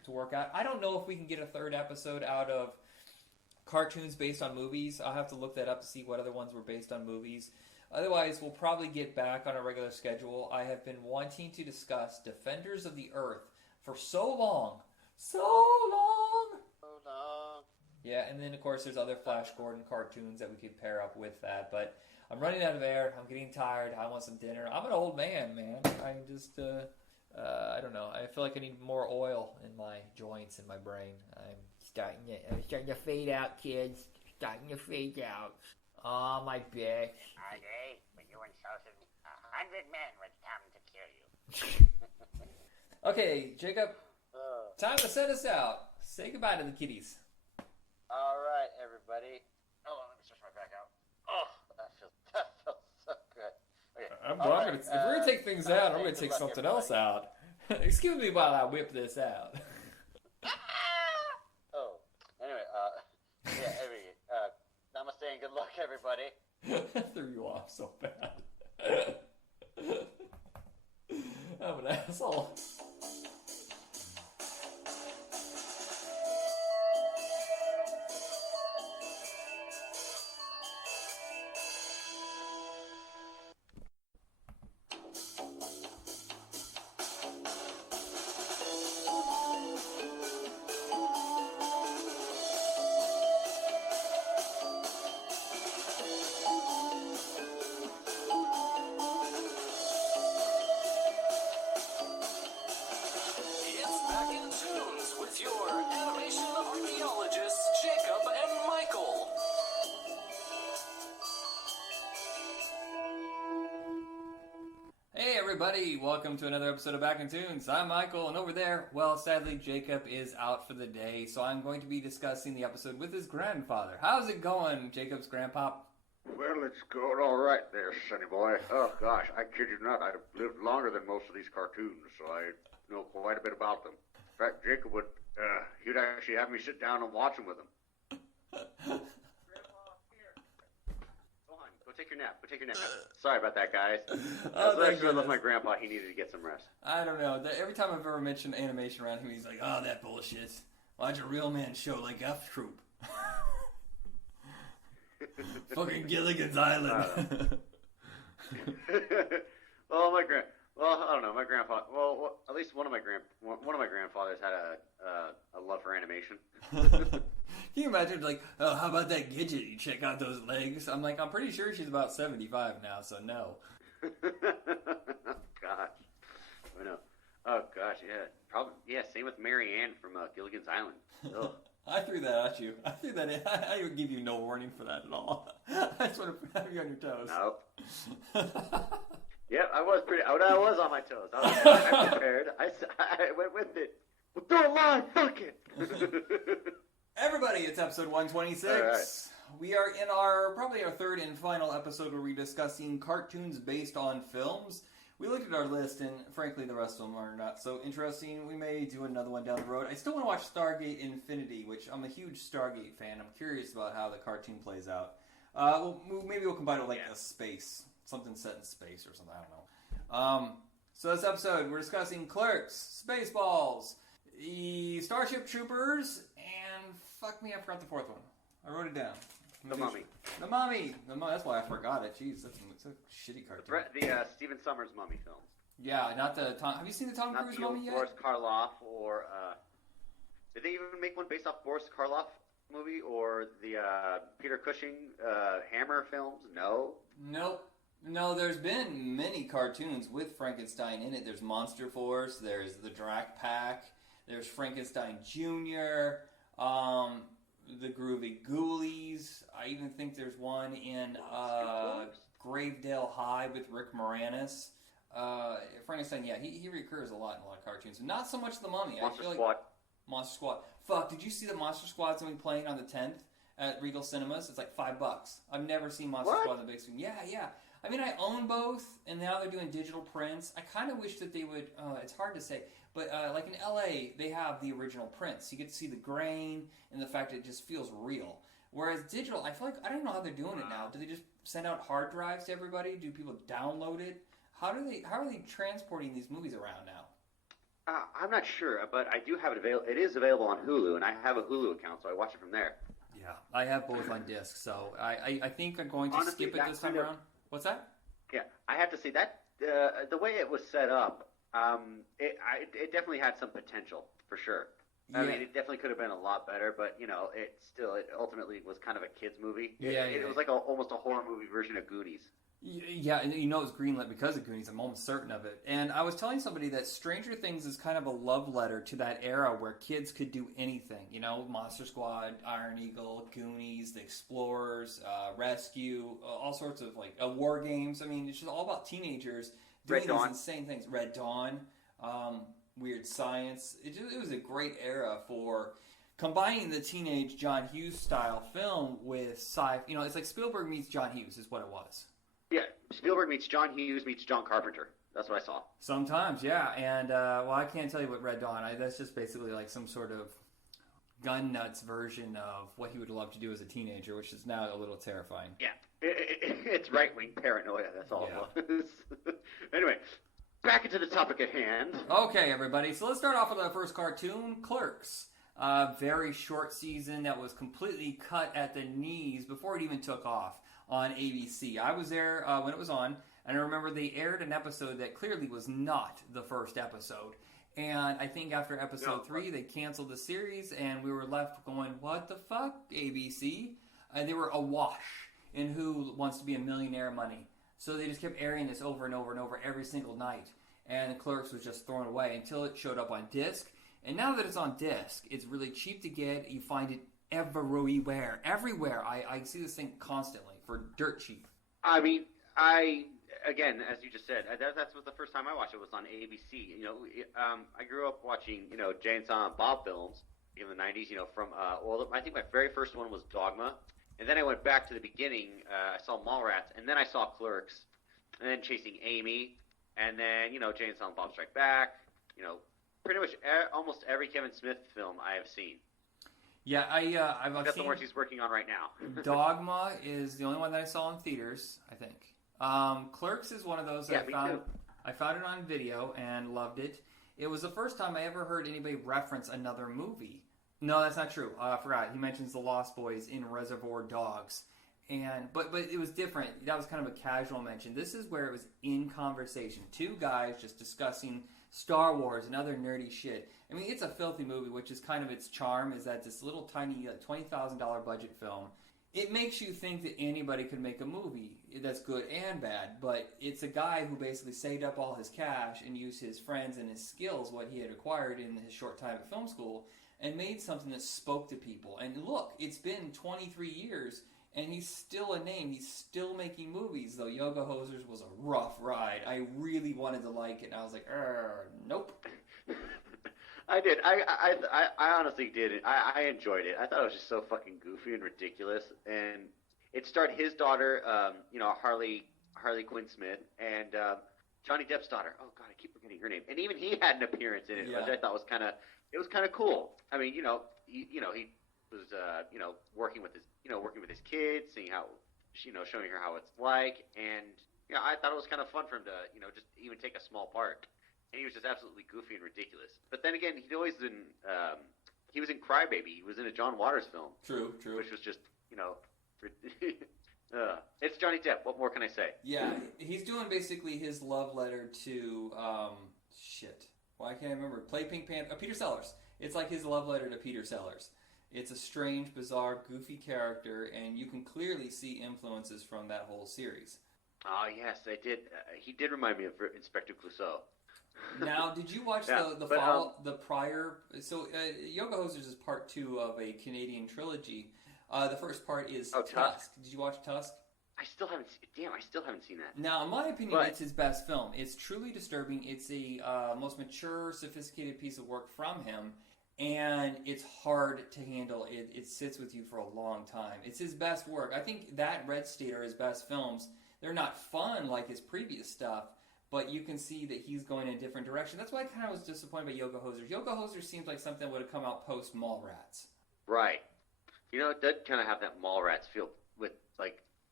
to work out. I don't know if we can get a third episode out of cartoons based on movies. I'll have to look that up to see what other ones were based on movies. Otherwise, we'll probably get back on a regular schedule. I have been wanting to discuss Defenders of the Earth for so long. So long! Yeah, and then, of course, there's other Flash Gordon cartoons that we could pair up with that. But I'm running out of air. I'm getting tired. I want some dinner. I'm an old man, man. I'm just, I don't know. I feel like I need more oil in my joints and my brain. I'm starting to fade out, kids. Starting to fade out. Oh, my back. Okay, but you insulted 100 men would come to kill you. Okay, Jacob. Time to set us out. Say goodbye to the kitties. All right, everybody. Oh, let me stretch my back out. Oh, that feels so good. Okay. If we're gonna take things out, I'm gonna take something else out. Excuse me while I whip this out. Oh, anyway, namaste and good luck, everybody. That threw you off so bad. I'm an asshole. It's back in Toons with your animation archaeologists, Jacob and Michael. Hey everybody, welcome to another episode of Back in Toons. I'm Michael, and over there, well, sadly, Jacob is out for the day, so I'm going to be discussing the episode with his grandfather. How's it going, Jacob's grandpop? Well, it's going all right there, sonny boy. Oh, gosh, I kid you not. I've lived longer than most of these cartoons, so I know quite a bit about them. In fact, Jacob would, he'd actually have me sit down and watch them with him. Go on, go take your nap. Go take your nap. Sorry about that, guys. Oh, That's thank actually I left goodness. my grandpa. He needed to get some rest. I don't know. Every time I've ever mentioned animation around him, he's like, oh, that bullshit. Watch a real man show like F Troop. Fucking Gilligan's Island. Well, I don't know. My grandpa. Well, at least one of my grandfathers had a love for animation. Can you imagine, like, oh, how about that Gidget? You check out those legs. I'm like, I'm pretty sure she's about 75 now, so no. Gosh, I know. Oh gosh, yeah. Probably, yeah. Same with Mary Ann from Gilligan's Island. Ugh. I threw that at you. I threw that in. I would give you no warning for that at all. I just want to have you on your toes. Nope. Yeah, I was on my toes. I prepared. I went with it. We'll do it live. Fuck it. Everybody, it's episode 126. We are in probably our third and final episode where we're discussing cartoons based on films. We looked at our list, and frankly, the rest of them are not so interesting. We may do another one down the road. I still want to watch Stargate Infinity, which I'm a huge Stargate fan. I'm curious about how the cartoon plays out. Maybe we'll combine it with like a space, something set in space or something. I don't know. So this episode, we're discussing Clerks, Spaceballs, the Starship Troopers, and fuck me, I forgot the fourth one. I wrote it down. The Mummy. The Mummy. That's why I forgot it. Jeez, that's a shitty cartoon. The Stephen Sommers Mummy films. Yeah, not the Tom. Have you seen the Tom Not Cruise the Mummy old yet? Boris Karloff or did they even make one based off Boris Karloff movie or the Peter Cushing Hammer films? No. Nope. No, there's been many cartoons with Frankenstein in it. There's Monster Force. There's the Drac Pack. There's Frankenstein Jr. The Groovy Ghoulies. I even think there's one in Gravedale High with Rick Moranis. Frankenstein, yeah, he recurs a lot in a lot of cartoons. Not so much the Mummy. Monster I feel Squad. Like Monster Squad. Fuck, did you see that Monster Squad's going to be playing on the 10th at Regal Cinemas? It's like $5. I've never seen Monster What? Squad on the big screen. Yeah. I mean, I own both, and now they're doing digital prints. I kind of wish that they would, it's hard to say, but like in LA, they have the original prints. You get to see the grain and the fact that it just feels real. Whereas digital, I feel like, I don't know how they're doing it now. Do they just send out hard drives to everybody? Do people download it? How are they transporting these movies around now? I'm not sure, but I do have it available. It is available on Hulu, and I have a Hulu account, so I watch it from there. Yeah, I have both on disc, so I think I'm going to Honestly, skip it this time around. What's that? Yeah, I have to say that the way it was set up, it definitely had some potential for sure. I mean, it definitely could have been a lot better, but it ultimately was kind of a kids movie. It was like almost a horror movie version of Goonies. Yeah, and it was greenlit because of Goonies. I'm almost certain of it. And I was telling somebody that Stranger Things is kind of a love letter to that era where kids could do anything. Monster Squad, Iron Eagle, Goonies, The Explorers, Rescue, all sorts of war games. I mean, it's just all about teenagers doing these insane things. Red Dawn, Weird Science. It was a great era for combining the teenage John Hughes style film with sci. It's like Spielberg meets John Hughes is what it was. Yeah, Spielberg meets John Hughes meets John Carpenter. That's what I saw. Sometimes, yeah. And, I can't tell you what Red Dawn, that's just basically like some sort of gun nuts version of what he would love to do as a teenager, which is now a little terrifying. Yeah, it's right-wing paranoia, that's all it was. Anyway, back into the topic at hand. Okay, everybody, so let's start off with our first cartoon, Clerks. Very short season that was completely cut at the knees before it even took off on ABC. I was there when it was on, and I remember they aired an episode that clearly was not the first episode. And I think after episode 3, they canceled the series, and we were left going, what the fuck, ABC? They were awash in Who Wants to Be a Millionaire money. So they just kept airing this over and over and over every single night. And Clerks was just thrown away until it showed up on disc. And now that it's on disc, it's really cheap to get. You find it everywhere. I see this thing constantly for dirt cheap. I mean, again, as you just said, that was the first time I watched it was on ABC. I grew up watching, Jay and Silent Bob films in the 90s, from, I think my very first one was Dogma. And then I went back to the beginning. I saw Mallrats, and then I saw Clerks, and then Chasing Amy, and then, Jay and Silent Bob Strike Back, pretty much almost every Kevin Smith film I have seen. Yeah, I've That's seen the one she's working on right now. Dogma is the only one that I saw in theaters, I think. Clerks is one of those that I found it on video and loved it. It was the first time I ever heard anybody reference another movie. No, that's not true. I forgot. He mentions the Lost Boys in Reservoir Dogs. But it was different. That was kind of a casual mention. This is where it was in conversation. Two guys just discussing Star Wars and other nerdy shit. I mean, it's a filthy movie, which is kind of its charm, is that this little tiny $20,000 budget film, it makes you think that anybody could make a movie that's good and bad, but it's a guy who basically saved up all his cash and used his friends and his skills, what he had acquired in his short time at film school, and made something that spoke to people. And look, it's been 23 years, and he's still a name. He's still making movies, though Yoga Hosers was a rough ride. I really wanted to like it, and I was like, nope. I did. I honestly did. I enjoyed it. I thought it was just so fucking goofy and ridiculous. And it starred his daughter, Harley Quinn Smith, and Johnny Depp's daughter. Oh God, I keep forgetting her name. And even he had an appearance in it, which I thought was kind of cool. I mean, he was working with his kids, seeing how, showing her how it's like, and I thought it was kind of fun for him to just even take a small part. And he was just absolutely goofy and ridiculous. But then again, he was in Crybaby. He was in a John Waters film. True. Which was just, it's Johnny Depp. What more can I say? Yeah, he's doing basically his love letter to, why can't I remember? Play Pink Panther, Peter Sellers. It's like his love letter to Peter Sellers. It's a strange, bizarre, goofy character, and you can clearly see influences from that whole series. Oh, yes, I did. He did remind me of Inspector Clouseau. Now, did you watch the prior? So, Yoga Hosers is part 2 of a Canadian trilogy. The first part is Tusk. Did you watch Tusk? I still haven't seen that. Now, in my opinion, it's his best film. It's truly disturbing. It's a most mature, sophisticated piece of work from him, and it's hard to handle. It sits with you for a long time. It's his best work. I think that Red State are his best films. They're not fun like his previous stuff, but you can see that he's going in a different direction. That's why I kind of was disappointed by Yoga Hosers. Yoga Hosers seems like something that would have come out post Mallrats. Right. It does kind of have that Mallrats feel with,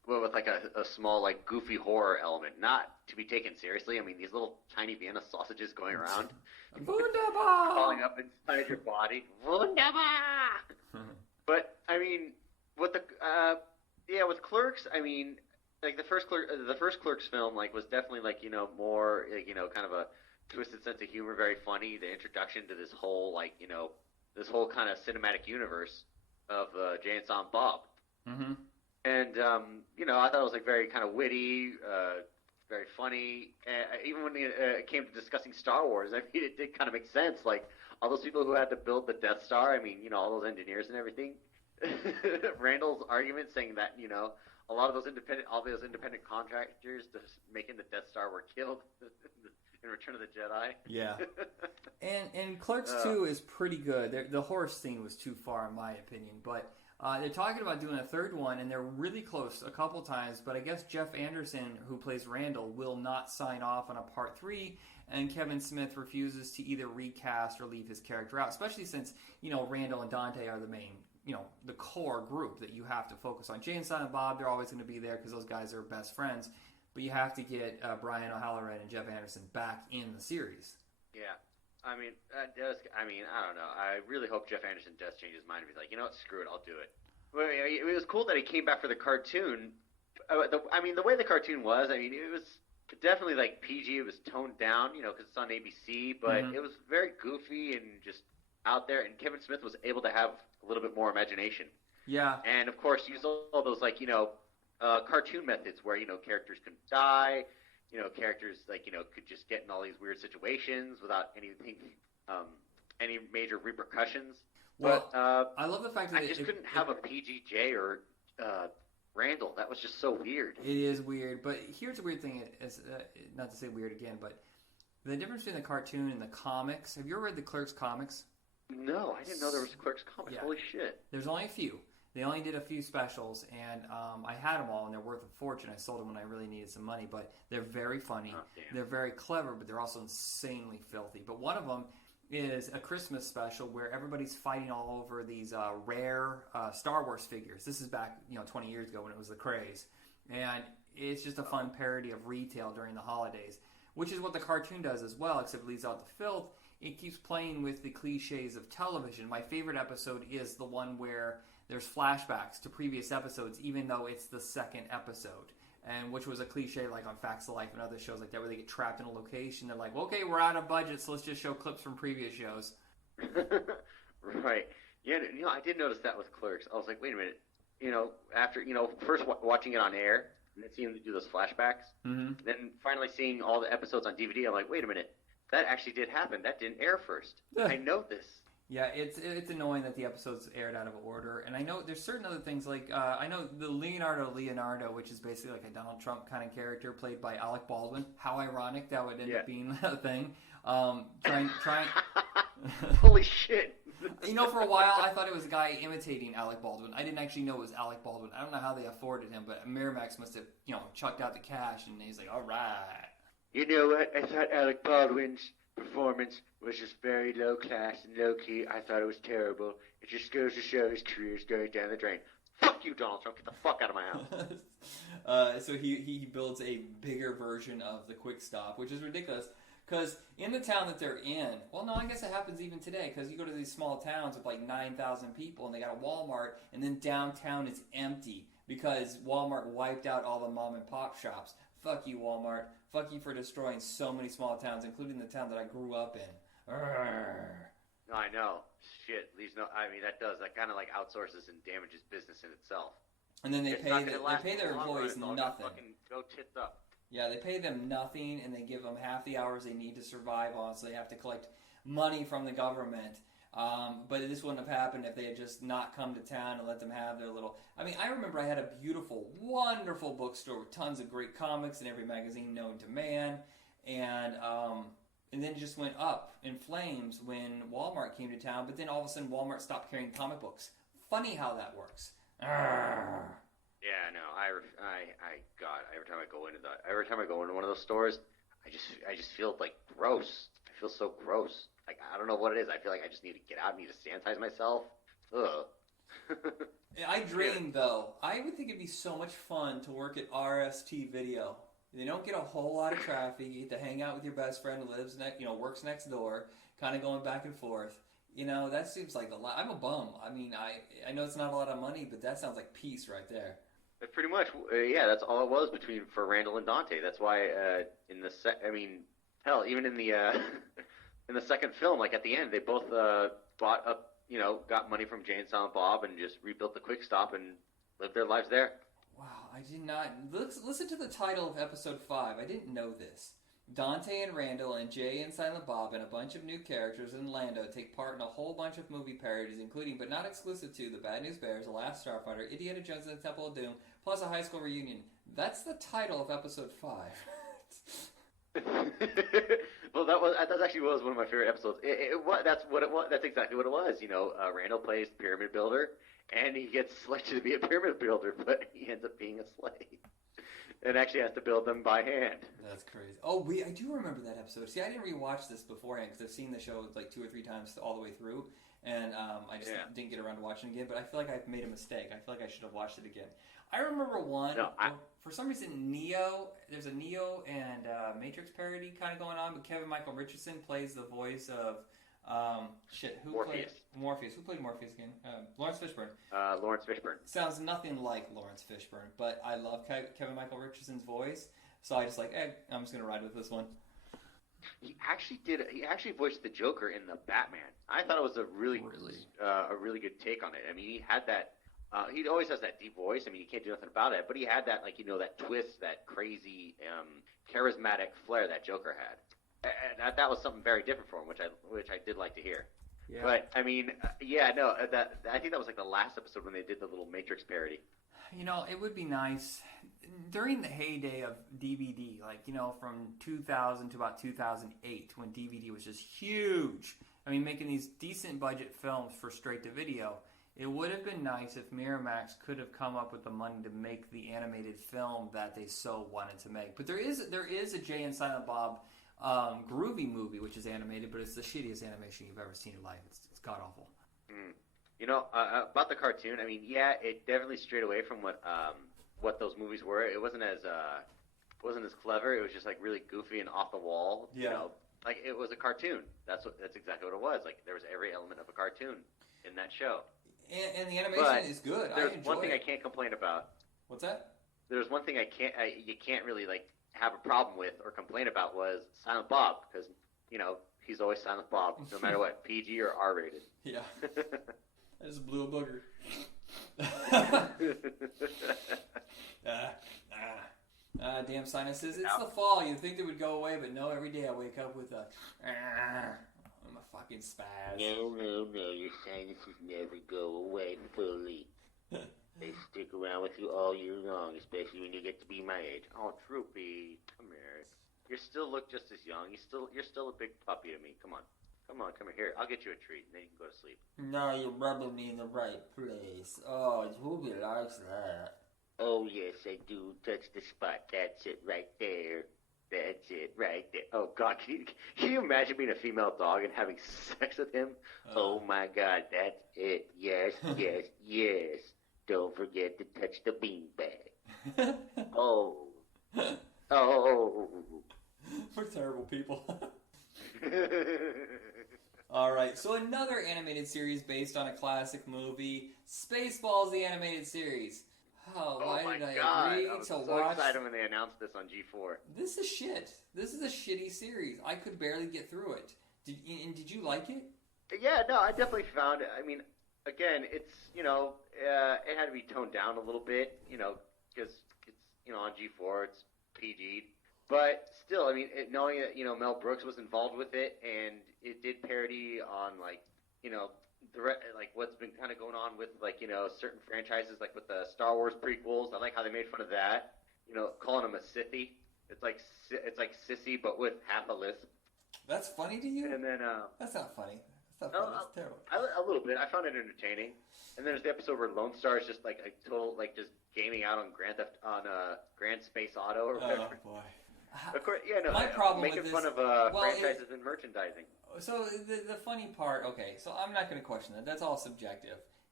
well, with like a small like goofy horror element, not to be taken seriously. I mean, these little tiny Vienna sausages going around, Wunderbar! crawling up inside your body. Wunderbar! But I mean, with with Clerks, I mean, like the first Clerks film, like was definitely like more like, kind of a twisted sense of humor, very funny. The introduction to this whole like this whole kind of cinematic universe of Jay and Silent Bob. Mm-hmm. And I thought it was like very kind of witty, very funny. Even when it came to discussing Star Wars, I mean, it did kind of make sense. Like all those people who had to build the Death Star. I mean, all those engineers and everything. Randall's argument saying that a lot of those independent contractors just making the Death Star were killed in Return of the Jedi. Yeah. And Clerks 2 is pretty good. The horror scene was too far, in my opinion, but. They're talking about doing a third one, and they're really close a couple times, but I guess Jeff Anderson, who plays Randall, will not sign off on a part 3, and Kevin Smith refuses to either recast or leave his character out, especially since, Randall and Dante are the main, the core group that you have to focus on. Jay and Silent Bob, they're always going to be there because those guys are best friends, but you have to get Brian O'Halloran and Jeff Anderson back in the series. Yeah. I mean, I don't know. I really hope Jeff Anderson does change his mind and be like, you know what, screw it, I'll do it. Well, it was cool that he came back for the cartoon. The way the cartoon was, I mean, it was definitely like PG. It was toned down, because it's on ABC, but it was very goofy and just out there. And Kevin Smith was able to have a little bit more imagination. Yeah. And of course, use all those like cartoon methods where characters can die. Characters like could just get in all these weird situations without anything, any major repercussions. Well, but I love the fact that I just couldn't have a PGJ or Randall. That was just so weird. It is weird, but here's a weird thing. Is not to say weird again, but the difference between the cartoon and the comics. Have you ever read the Clerks comics? No, I didn't know there was Clerks comics. Yeah. Holy shit! There's only a few. They only did a few specials, and I had them all, and they're worth a fortune. I sold them when I really needed some money, but they're very funny. Oh, damn. They're very clever, but they're also insanely filthy. But one of them is a Christmas special where everybody's fighting all over these rare Star Wars figures. This is back 20 years ago when it was the craze. And it's just a fun parody of retail during the holidays, which is what the cartoon does as well, except it leaves out the filth. It keeps playing with the cliches of television. My favorite episode is the one where there's flashbacks to previous episodes, even though it's the second episode, and which was a cliche like on Facts of Life and other shows like that, where they get trapped in a location. They're like, okay, we're out of budget, so let's just show clips from previous shows. Right. Yeah, I did notice that with Clerks. I was like, wait a minute. After, first watching it on air, and then seeing them do those flashbacks, then finally seeing all the episodes on DVD, I'm like, wait a minute. That actually did happen. That didn't air first. I know this. Yeah, it's annoying that the episodes aired out of order, and I know there's certain other things like I know the Leonardo, which is basically like a Donald Trump kind of character played by Alec Baldwin. How ironic that would end up being a thing. Trying. Holy shit! For a while I thought it was a guy imitating Alec Baldwin. I didn't actually know it was Alec Baldwin. I don't know how they afforded him, but Miramax must have chucked out the cash, and he's like, all right. You know what? I thought Alec Baldwin's performance was just very low class and low key. I thought it was terrible. It just goes to show his career's going down the drain. Fuck you, Donald Trump. Get the fuck out of my house. So he builds a bigger version of the Quick Stop, which is ridiculous. Because in the town that they're in, well, no, I guess it happens even today. Because you go to these small towns with like 9,000 people, and they got a Walmart, and then downtown is empty because Walmart wiped out all the mom and pop shops. Fuck you, Walmart. Fuck you for destroying so many small towns, including the town that I grew up in. I know. Shit. That does. That kind of like outsources and damages business in itself. And then they pay their employees nothing. Fucking go tits up. Yeah, they pay them nothing, and they give them half the hours they need to survive on, so they have to collect money from the government. But this wouldn't have happened if they had just not come to town and let them have their little... I remember I had a beautiful, wonderful bookstore with tons of great comics and every magazine known to man, and then it just went up in flames when Walmart came to town, but then all of a sudden Walmart stopped carrying comic books. Funny how that works. Yeah, no, God, every time I go into one of those stores, I just feel like gross. I feel so gross. Like, I don't know what it is. I feel like I just need to get out, need to sanitize myself. Ugh. I dream, though. I would think it'd be so much fun to work at RST Video. They don't get a whole lot of traffic. You get to hang out with your best friend who lives works next door, kind of going back and forth. That seems like a lot. I'm a bum. I mean, I know it's not a lot of money, but that sounds like peace right there. Pretty much, yeah. That's all it was for Randall and Dante. That's why even in the in the second film, like at the end, they both bought up, got money from Jay and Silent Bob and just rebuilt the Quick Stop and lived their lives there. Wow, I did not. Listen to the title of episode 5. I didn't know this. Dante and Randall and Jay and Silent Bob and a bunch of new characters in Lando take part in a whole bunch of movie parodies, including but not exclusive to The Bad News Bears, The Last Starfighter, Indiana Jones and the Temple of Doom, plus a high school reunion. That's the title of episode 5. Well, that actually was one of my favorite episodes. That's exactly what it was. Randall plays pyramid builder, and he gets selected to be a pyramid builder, but he ends up being a slave, and actually has to build them by hand. That's crazy. Oh, I do remember that episode. See, I didn't rewatch this beforehand because I've seen the show like 2 or 3 times all the way through, and I just didn't get around to watching it again. But I feel like I've made a mistake. I feel like I should have watched it again. I remember one. For some reason, Neo. There's a Neo and Matrix parody kind of going on, but Kevin Michael Richardson plays the voice of Morpheus. Morpheus. Who played Morpheus again? Lawrence Fishburne. Lawrence Fishburne. Sounds nothing like Lawrence Fishburne, but I love Kevin Michael Richardson's voice, so I just I'm just gonna ride with this one. He actually voiced the Joker in the Batman. I thought it was a really good take on it. I mean, he had that. He always has that deep voice. I mean, you can't do nothing about it. But he had that, that twist, that crazy, charismatic flair that Joker had. And that was something very different for him, which I did like to hear. Yeah. But I mean, I think that was like the last episode when they did the little Matrix parody. It would be nice during the heyday of DVD, from 2000 to about 2008, when DVD was just huge. I mean, making these decent budget films for straight to video. It would have been nice if Miramax could have come up with the money to make the animated film that they so wanted to make. But there is a Jay and Silent Bob Groovy movie, which is animated, but it's the shittiest animation you've ever seen in life. It's god awful. About the cartoon, I mean, it definitely strayed away from what those movies were. It wasn't as clever. It was just like really goofy and off the wall. Yeah. Like it was a cartoon. That's exactly what it was. Like there was every element of a cartoon in that show. And the animation is good. There's one thing I can't complain about. What's that? There's one thing you can't really have a problem with or complain about was Silent Bob, because he's always Silent Bob no matter what, PG or R rated. Yeah. I just blew a booger. Damn sinuses. It's the fall. You'd think they would go away, but no, every day I wake up with I'm a fucking spaz. No, your sinuses never go away fully. They stick around with you all year long, especially when you get to be my age. Oh, Troopy, come here. You still look just as young. You're still a big puppy to me. Come on, here. I'll get you a treat, and then you can go to sleep. No, you're rubbing me in the right place. Oh, Troopy likes that. Oh, yes, I do. Touch the spot. That's it right there. That's it right there. Oh, God, can you imagine being a female dog and having sex with him? Oh, my God, that's it. Yes, yes. Don't forget to touch the beanbag. Oh. We're terrible people. All right, so another animated series based on a classic movie, Spaceballs, the animated series. Oh, why did I agree I was to so watch? excited when they announced this on G4. This is shit. This is a shitty series. I could barely get through it. Did you like it? Yeah, no, I definitely found it. I mean, again, it's, it had to be toned down a little bit, because it's, on G4, it's PG. But still, I mean, knowing that, Mel Brooks was involved with it, and it did parody on, what's been kind of going on with, certain franchises, like with the Star Wars prequels. I like how they made fun of that, calling him a Sithy. It's like Sissy, but with half a lisp. That's funny to you? And then, that's not funny. That's not funny. It's terrible. A little bit. I found it entertaining. And then there's the episode where Lone Star is just like a total, just gaming out on Grand Space Auto or whatever. Oh boy. Of course, My problem making with fun this, of franchises and merchandising. So the funny part, okay, so I'm not going to question that. That's all subjective.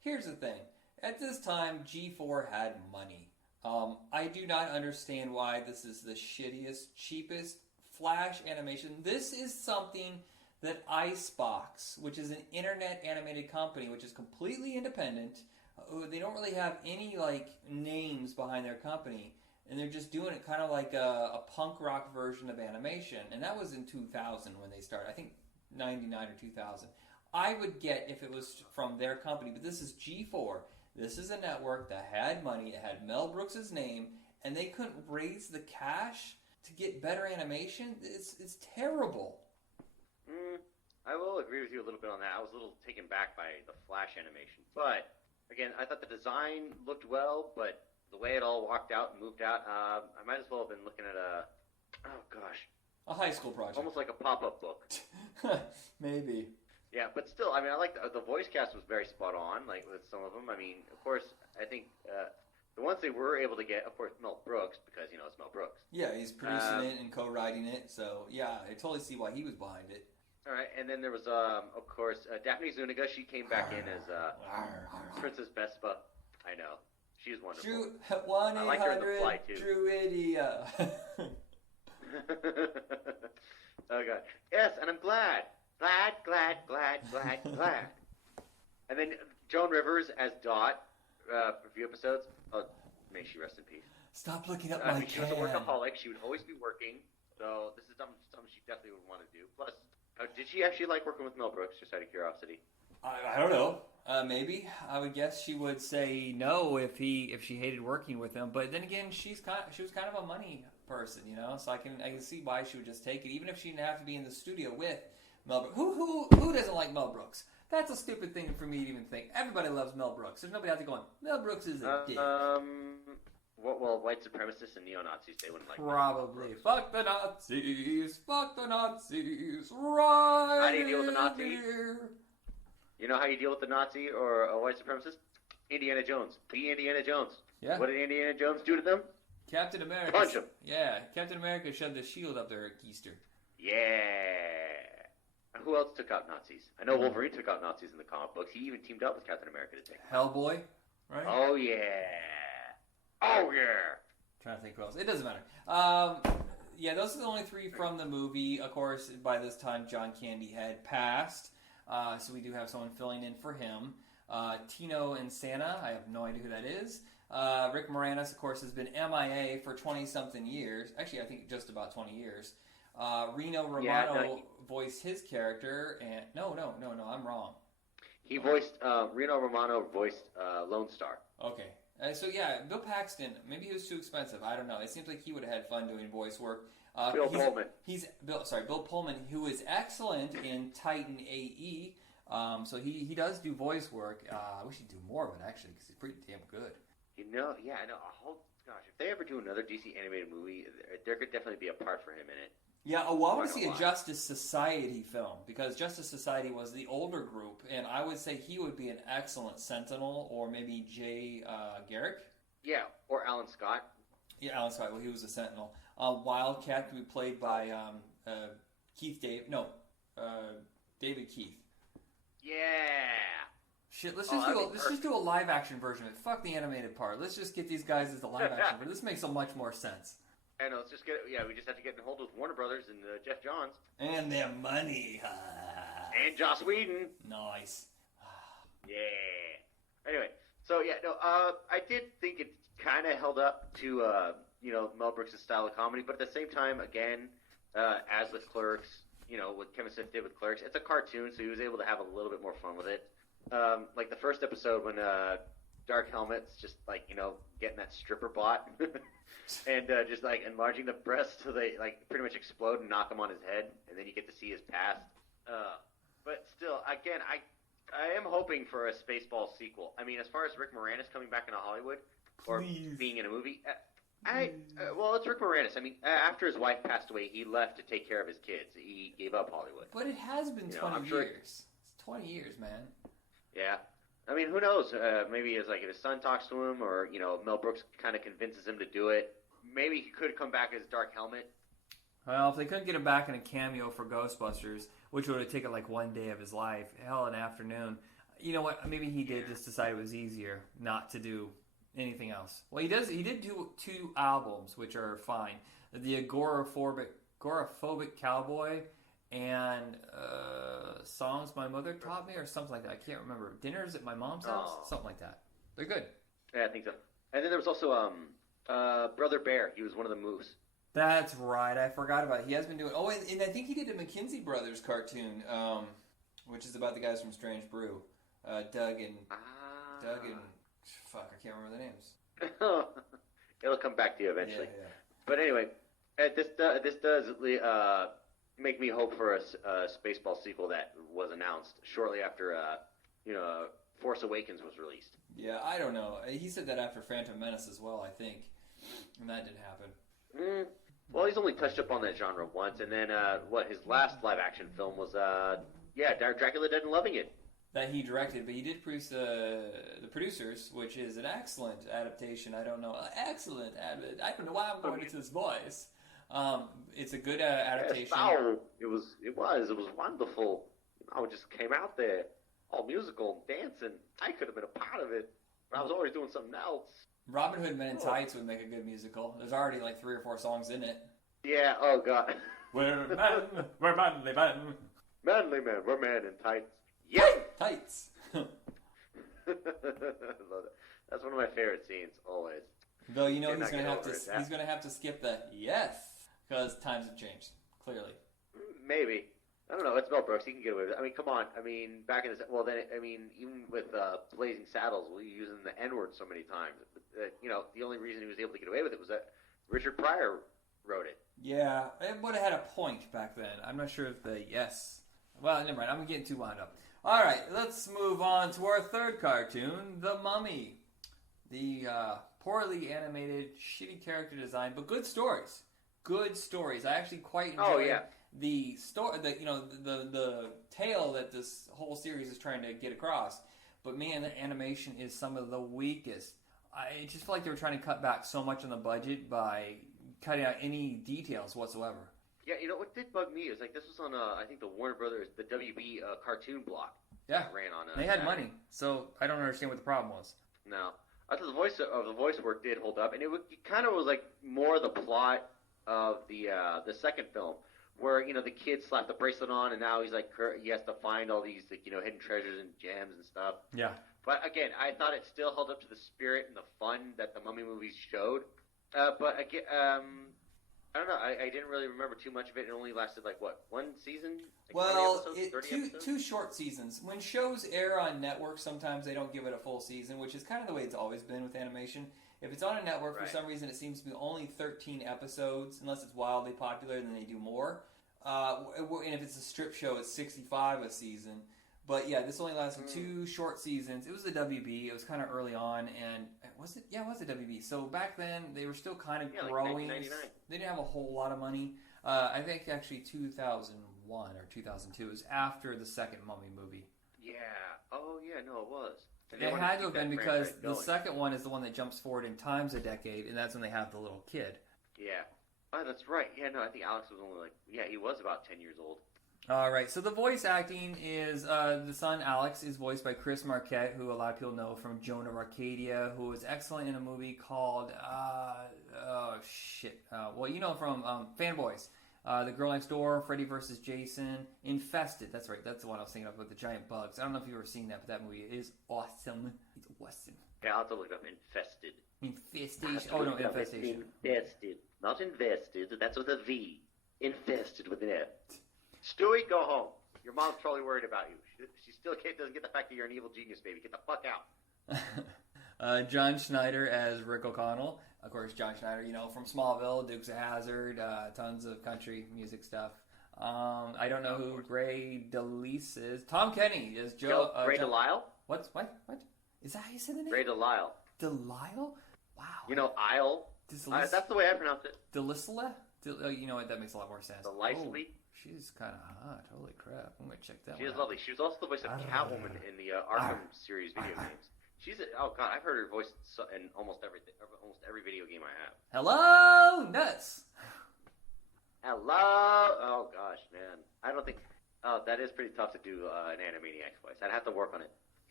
Here's the thing. At this time, G4 had money. I do not understand why this is the shittiest, cheapest Flash animation. This is something that Icebox, which is an internet animated company, which is completely independent, they don't really have any like names behind their company, and they're just doing it kind of like a punk rock version of animation. And that was in 2000 when they started. I think 99 or 2000. I would get if it was from their company, but this is G4. This is a network that had money, it had Mel Brooks' name, and they couldn't raise the cash to get better animation. It's terrible. I will agree with you a little bit on that. I was a little taken back by the Flash animation. But, again, I thought the design looked well, but the way it all walked out and moved out, I might as well have been looking at a high school project. Almost like a pop-up book. Maybe. Yeah, but still, I mean, I like the voice cast was very spot on, like with some of them. I mean, of course, I think the ones they were able to get, of course, Mel Brooks, because, it's Mel Brooks. Yeah, he's producing it and co-writing it, so, yeah, I totally see why he was behind it. All right, and then there was, of course, Daphne Zuniga. She came back in as Princess Vespa. I know. She's wonderful. 1-800 Druidia. Oh, God. Yes, and I'm glad. Glad. And then Joan Rivers as Dot for a few episodes. Oh, may she rest in peace. Stop looking up my She was a workaholic. She would always be working. So this is something she definitely would want to do. Plus, did she actually like working with Mel Brooks, just out of curiosity? I don't know. Maybe. I would guess she would say no if she hated working with him. But then again, she was kind of a money person, So I can see why she would just take it, even if she didn't have to be in the studio with Mel Brooks. Who doesn't like Mel Brooks? That's a stupid thing for me to even think. Everybody loves Mel Brooks. There's nobody out there going, Mel Brooks is a dick. Well, white supremacists and neo-Nazis, they wouldn't like Probably. Fuck the Nazis. Fuck the Nazis. Right. How do you deal with the Nazi? Here. You know how you deal with the Nazi or a white supremacist? Indiana Jones. Be Indiana Jones. Yeah. What did Indiana Jones do to them? Captain America. Punch him. Yeah. Captain America shoved a shield up their keister. Yeah. Who else took out Nazis? I know Wolverine took out Nazis in the comic books. He even teamed up with Captain America to take them out. Hellboy. Right? Oh, yeah. Trying to think who else. It doesn't matter. Yeah, those are the only three from the movie. Of course, by this time, John Candy had passed. So we do have someone filling in for him. Tino and Santa, I have no idea who that is. Rick Moranis, of course, has been MIA for 20-something years. Actually, I think just about 20 years. Reno Romano voiced his character, and no, I'm wrong. He voiced, Reno Romano voiced Lone Star. Okay. So yeah, Bill Paxton, maybe he was too expensive. I don't know. It seems like he would have had fun doing voice work. Bill Pullman. Bill Pullman, who is excellent in Titan AE. So he does do voice work. I wish he'd do more of it, actually, because he's pretty damn good. I know. Gosh, if they ever do another DC animated movie, there could definitely be a part for him in it. Yeah, I want to see a Justice Society film, because Justice Society was the older group, and I would say he would be an excellent Sentinel, or maybe Jay Garrick. Yeah, or Alan Scott. Yeah, Alan Scott. Well, he was a Sentinel. Wildcat could be played by David Keith. Yeah. Shit, let's just do a live action version of it. Fuck the animated part. Let's just get these guys as the live action version. This makes so much more sense. I know. Let's just we just have to get in hold with Warner Brothers and Jeff Johns and their money. And Joss Whedon. Nice. Yeah. Anyway, so I did think it kind of held up to Mel Brooks' style of comedy, but at the same time, again, as with Clerks, what Kevin Smith did with Clerks, it's a cartoon, so he was able to have a little bit more fun with it. Like the first episode when Dark Helmet's just getting that stripper bot and just enlarging the breasts so they pretty much explode and knock him on his head, and then you get to see his past. But still, again, I am hoping for a Spaceball sequel. I mean, as far as Rick Moranis coming back into Hollywood or being in a movie, well, it's Rick Moranis. I mean, after his wife passed away, he left to take care of his kids. He gave up Hollywood. But it has been 20 years. It's 20 years, man. Yeah. I mean, who knows? Maybe it's if his son talks to him, or Mel Brooks kind of convinces him to do it. Maybe he could come back as Dark Helmet. Well, if they couldn't get him back in a cameo for Ghostbusters, which would have taken 1 day of his life, hell, an afternoon, you know what? Maybe he did just decide it was easier not to do anything else. Well, he does. He did do 2 albums, which are fine. The Agoraphobic Cowboy and Songs My Mother Taught Me, or something like that. I can't remember. Dinners at My Mom's House, something like that. They're good. Yeah, I think so. And then there was also Brother Bear. He was one of the moves. That's right. I forgot about it. He has been doing. Oh, and I think he did a McKinsey Brothers cartoon, which is about the guys from Strange Brew, Doug and fuck, I can't remember the names. It'll come back to you eventually. Yeah. But anyway, this does make me hope for a Spaceball sequel that was announced shortly after Force Awakens was released. Yeah, I don't know. He said that after Phantom Menace as well, I think, and that didn't happen. Well, he's only touched up on that genre once, and then his last live action film was Dracula Dead and Loving It. That he directed, but he did produce The Producers, which is an excellent adaptation. I don't know. Excellent. I don't know why I'm going into this voice. It's a good adaptation. Yes, it was wonderful. I just came out there, all musical and dancing. I could have been a part of it, but I was always doing something else. Robin Hood Men in Tights would make a good musical. There's already like 3 or 4 songs in it. Yeah, oh God. We're manly men. Manly men, we're man in tights. Yeah! Tights. Love it. That's one of my favorite scenes, always. Though he's gonna have to skip the yes, because times have changed, clearly. Maybe. I don't know. It's Mel Brooks. He can get away with it. I mean, come on. I mean, back in the... Well, then, I mean, even with Blazing Saddles, we were using the N-word so many times. The only reason he was able to get away with it was that Richard Pryor wrote it. Yeah, it would have had a point back then. I'm not sure if the yes... Well, never mind. I'm getting too wound up. All right, let's move on to our third cartoon, The Mummy. The poorly animated, shitty character design, but good stories. Good stories. I actually quite enjoy the story. The tale that this whole series is trying to get across. But man, the animation is some of the weakest. I just feel like they were trying to cut back so much on the budget by cutting out any details whatsoever. Yeah, you know what did bug me is like this was on I think the Warner Brothers, the WB cartoon block. Yeah, ran on. They had money, so I don't understand what the problem was. No, I thought the voice work did hold up, and it kind of was like more the plot of the second film, where the kid slapped the bracelet on, and now he has to find all these hidden treasures and gems and stuff. Yeah. But again, I thought it still held up to the spirit and the fun that the Mummy movies showed. But again, I don't know. I didn't really remember too much of it. It only lasted one season? Well, 2 short seasons. When shows air on network, sometimes they don't give it a full season, which is kind of the way it's always been with animation. If it's on a network, for some reason, it seems to be only 13 episodes, unless it's wildly popular, then they do more. And if it's a strip show, it's 65 a season. But yeah, this only lasted 2 short seasons. It was the WB. It was kind of early on, and was it? Yeah, it was the WB. So back then, they were still kind of growing. Like they didn't have a whole lot of money. I think actually 2001 or 2002 is after the second Mummy movie. Yeah. Oh yeah, no, it was. It had to have been because the second one is the one that jumps forward in time's a decade, and that's when they have the little kid. Yeah. Oh, that's right. Yeah, no, I think Alex was only he was about 10 years old. All right, so the voice acting is the son Alex is voiced by Chris Marquette, who a lot of people know from Joan of Arcadia, who was excellent in a movie called from Fanboys, The Girl Next Door, Freddy vs. Jason, Infested. That's right, that's the one I was thinking of with the giant bugs. I don't know if you've ever seen that, but that movie is awesome. It's awesome. Yeah, I'll have to look it up. Infested. Infestation. Oh no, Infestation. Infested, not invested. That's with a V. Infested with an F. Stewie, go home. Your mom's probably worried about you. She still doesn't get the fact that you're an evil genius, baby. Get the fuck out. John Schneider as Rick O'Connell. Of course, John Schneider, from Smallville, Dukes of Hazzard, tons of country music stuff. I don't know who Ray DeLise is. Tom Kenny is Joe. Ray Delisle? What? Is that how you say the name? Ray Delisle. Delisle? Wow. Isle. That's the way I pronounce it. Delisle? You know what? That makes a lot more sense. Delisle. She's kind of hot. Holy crap. I'm going to check that She one is lovely. She was also the voice of Catwoman in the Arkham series video games. Oh God, I've heard her voice in almost every video game I have. Hello, nuts. Hello. Oh gosh, man. I don't think. Oh, that is pretty tough to do an Animaniacs voice. I'd have to work on it.